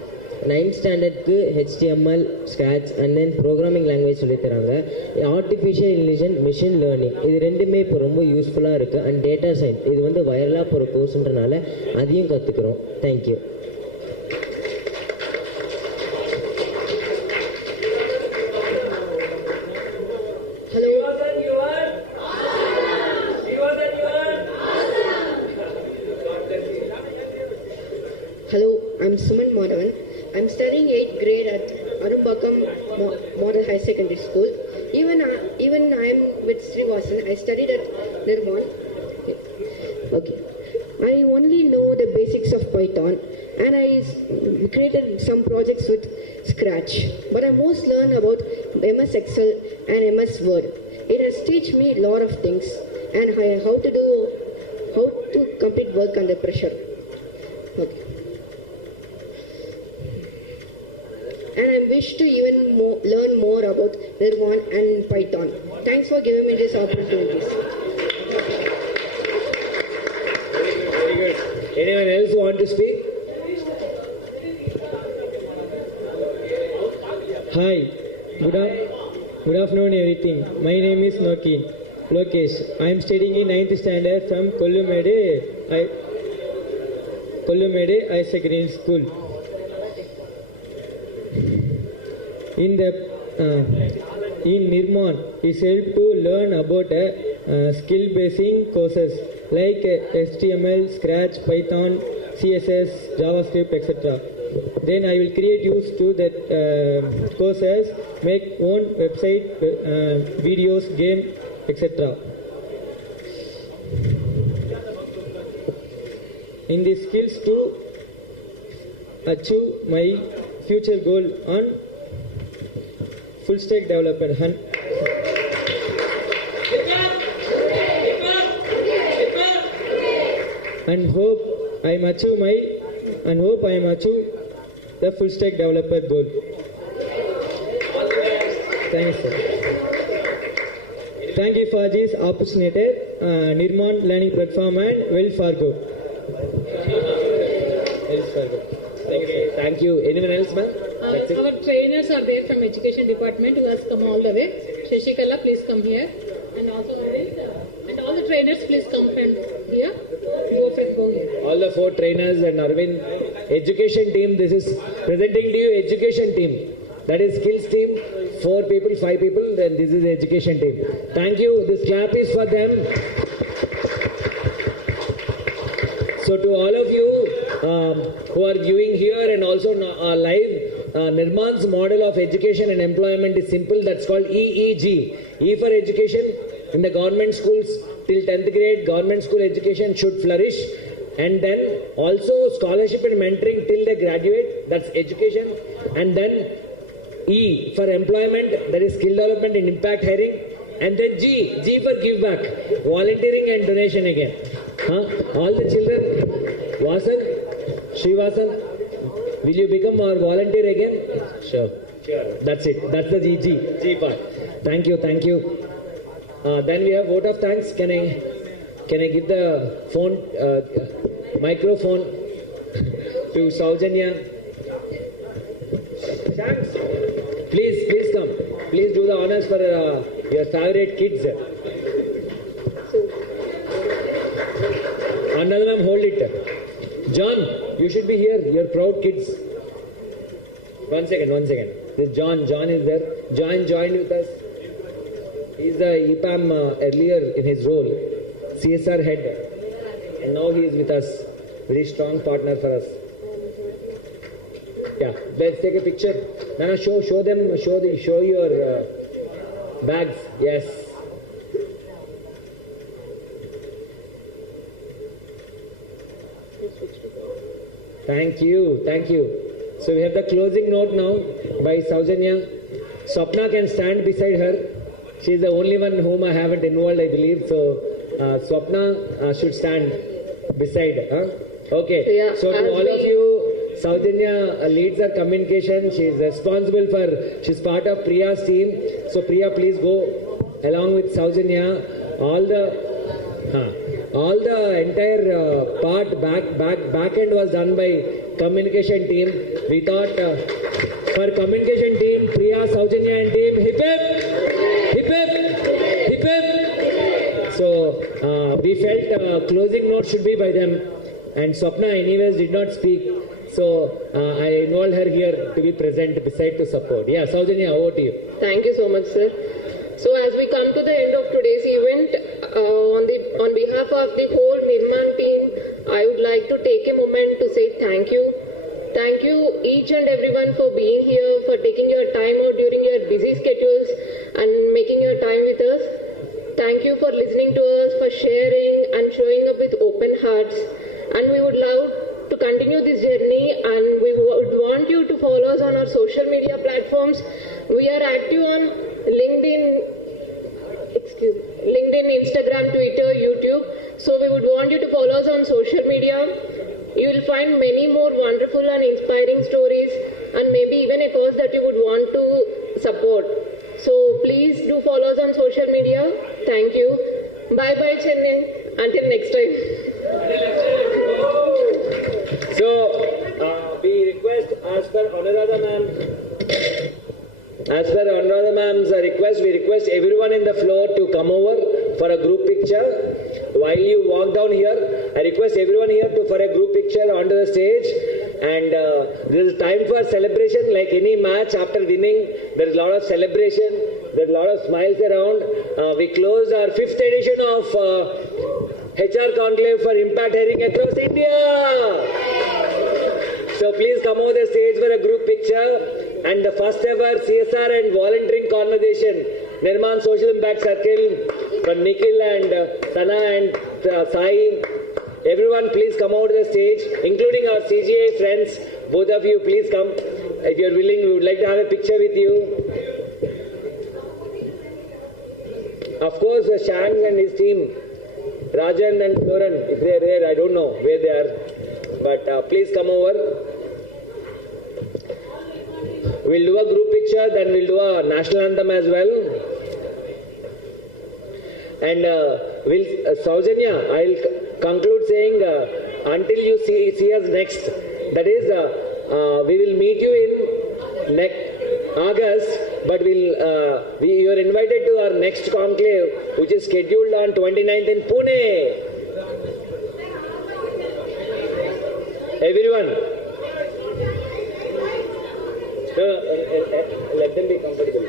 9th ஸ்டாண்டர்ட்க்கு HTML, scratch and then programming language சொல்லித்தராங்க. ஆர்டிஃபிஷியல் இன்டெலிஜென்ஸ், மிஷின் லேர்னிங் இது ரெண்டுமே இப்போ ரொம்ப யூஸ்ஃபுல்லாக இருக்குது. அண்ட் டேட்டா சயின்ஸ் இது வந்து வைரலாக போகிற கோர்ஸ்ன்றனால அதையும் கற்றுக்குறோம். Thank you. Hello, I'm Suman Madhavan. I'm studying 8th grade at Arumbakam Model High Secondary School. Even I'm with Srivasan. I studied at Nirman. Okay. I only know the basics of Python and I created some projects with Scratch. But I most learned about MS Excel and MS Word. It has taught me a lot of things and how to complete work under pressure. Okay. wish to even learn more about Nirman and Python. Thanks for giving me this opportunity. Very good. Anyone else want to speak? Hi, good afternoon everything. My name is Lokesh. I am studying in 9th standard from Kollumede High Secondary School. In Nirman, is helped to learn about skill-based courses like HTML, Scratch, Python, CSS, JavaScript, etc. Then I will create use to that courses, make own website, videos, game, etc. In the skills to achieve my future goal on full stack developer. And hope I am achieve the full stack developer goal. Thanks, sir. Thank you for this opportunity, Nirman Learning Platform and Wells Fargo. Thank you. Anyone else, ma'am? Our trainers are there from Education Department who has come all the way. Shashikala, please come here. And also and all the trainers, please come from here. Go here. All the 4 trainers and Arvind, education team. This is presenting to you education team. That is skills team. 4 people, 5 people. Then this is education team. Thank you. This clap is for them. So to all of you who are viewing here and also live, Nirman's model of education and employment is simple. That's called EEG. E for education. In the government schools till 10th grade, government school education should flourish. And then also scholarship and mentoring till they graduate. That's education. And then E for employment. That is skill development and impact hiring. And then G for give back. Volunteering and donation again. All the children, Vasan, Srivasan, will you become our volunteer again? Sure. That's it. That's the G part. Thank you. Then we have vote of thanks. Can I give the phone, microphone to Saujanya? Thanks. Please come. Please do the honors for your favorite kids. Another ma'am, hold it. John, you should be here. Your proud kids. One second. This John is there. John joined with us. He's the EPAM earlier in his role, CSR head. And now he is with us. Very strong partner for us. Yeah, let's take a picture. Nana, show them, show your bags. Yes. Thank you. So we have the closing note now by Saujanya. Swapna can stand beside her. She is the only one whom I haven't involved, I believe. So Swapna should stand beside. Okay. Yeah, so to all of you, Saujanya leads our communication. She is responsible she's part of Priya's team. So Priya, please go along with Saujanya. All the entire part back end was done by communication team. We thought for communication team, Priya, Saujanya and team, hip hip. So we felt closing note should be by them. And Swapna anyways did not speak. So I involved her here to be present beside to support. Yeah, Saujanya, over to you. Thank you so much, sir. So as we come to the end of today's event, on behalf of the whole Nirman team, I would like to take a moment to say thank you. Thank you each and everyone for being here, for taking your time out during your busy schedules and making your time with us. Thank you for listening to us, for sharing and showing up with open hearts. And we would love to continue this journey, and we would want you to follow us on our social media platforms. We are active on LinkedIn, Instagram, Twitter, YouTube. So we would want you to follow us on social media. You will find many more wonderful and inspiring stories and maybe even a cause that you would want to support. So please do follow us on social media. Thank you. Bye bye Chennai. Until next time. So we request as per Anuradha ma'am's request, we request everyone in the floor to come over for a group picture. While you walk down here, I request everyone here to for a group picture onto the stage. And there is time for celebration. Like any match, after winning, there is a lot of celebration. There is a lot of smiles around. We closed our 5th edition of HR Conclave for Impact Hiring across India. So please come over the stage for a group picture. And the first ever CSR and volunteering conversation, Nirman Social Impact Circle from Nikhil and Sana and Sai. Everyone please come out to the stage, including our CGI friends. Both of you please come. If you are willing, we would like to have a picture with you. Of course, Shang and his team, Rajan and Floran, if they are there, I don't know where they are. But please come over. We'll do a group picture, then we'll do a national anthem as well. And Saujanya, I'll conclude saying until you see us next, that is, we will meet you in August, but you are invited to our next conclave, which is scheduled on 29th in Pune. Everyone. Let them be comfortable.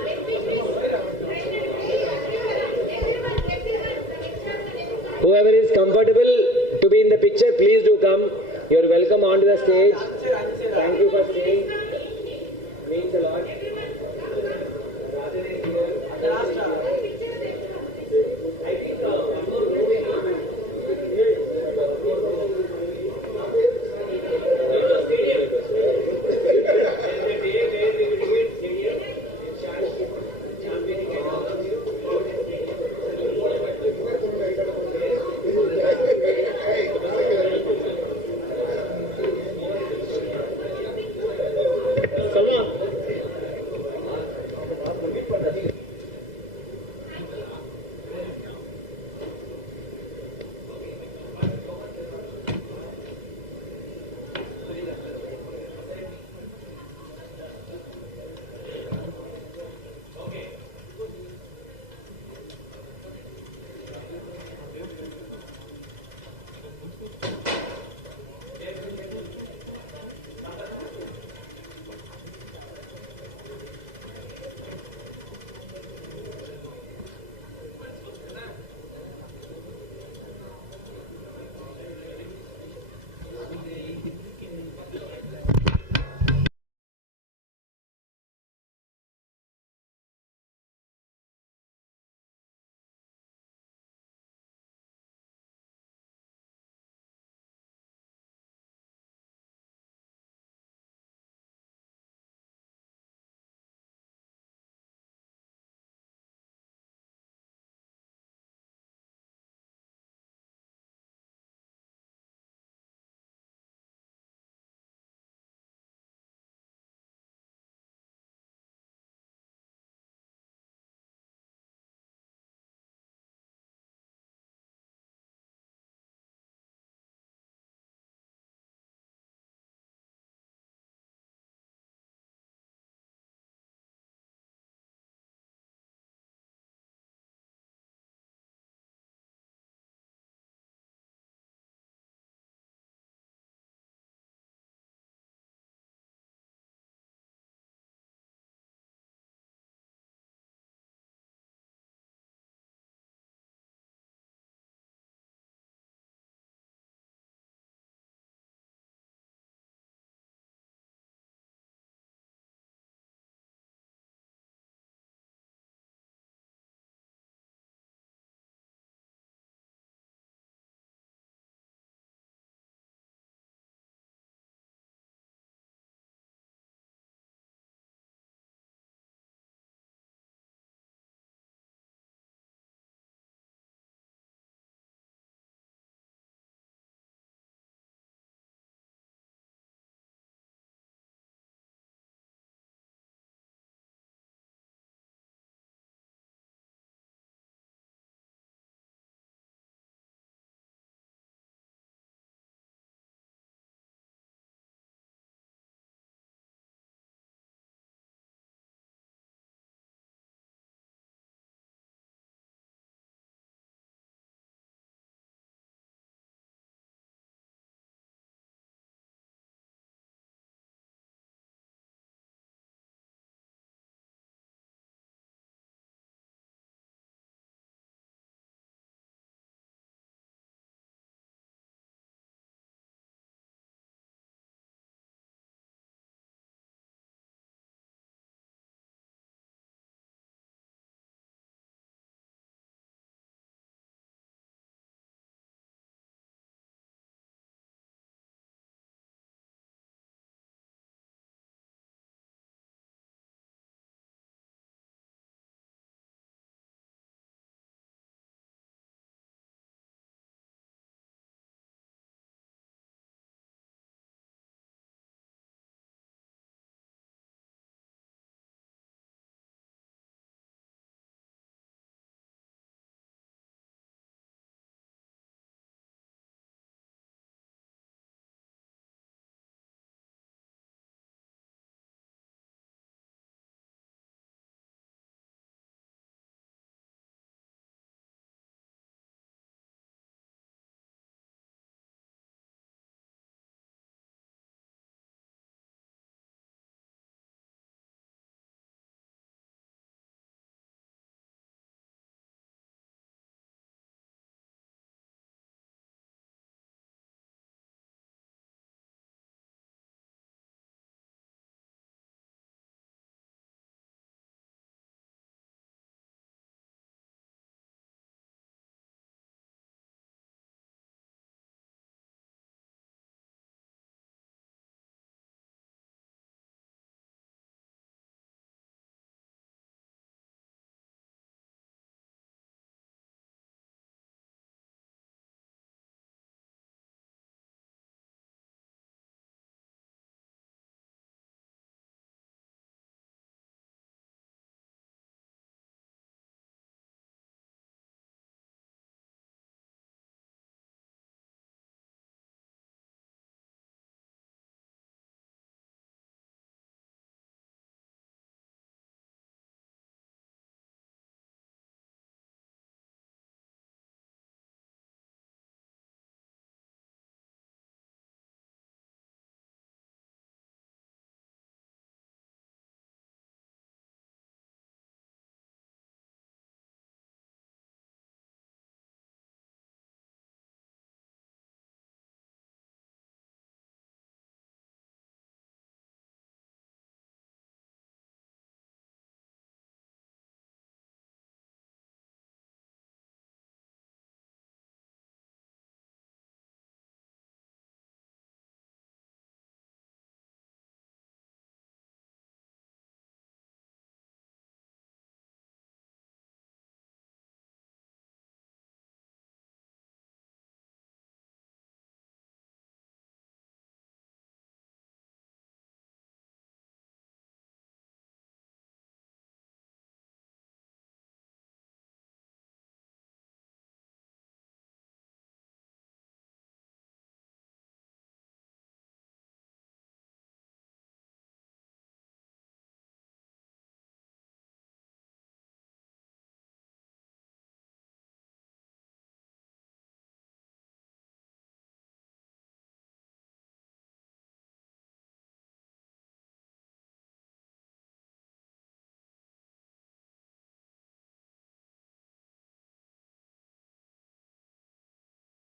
Whoever is comfortable to be in the picture, please do come. You are welcome onto the stage. Thank you for staying. Means a lot.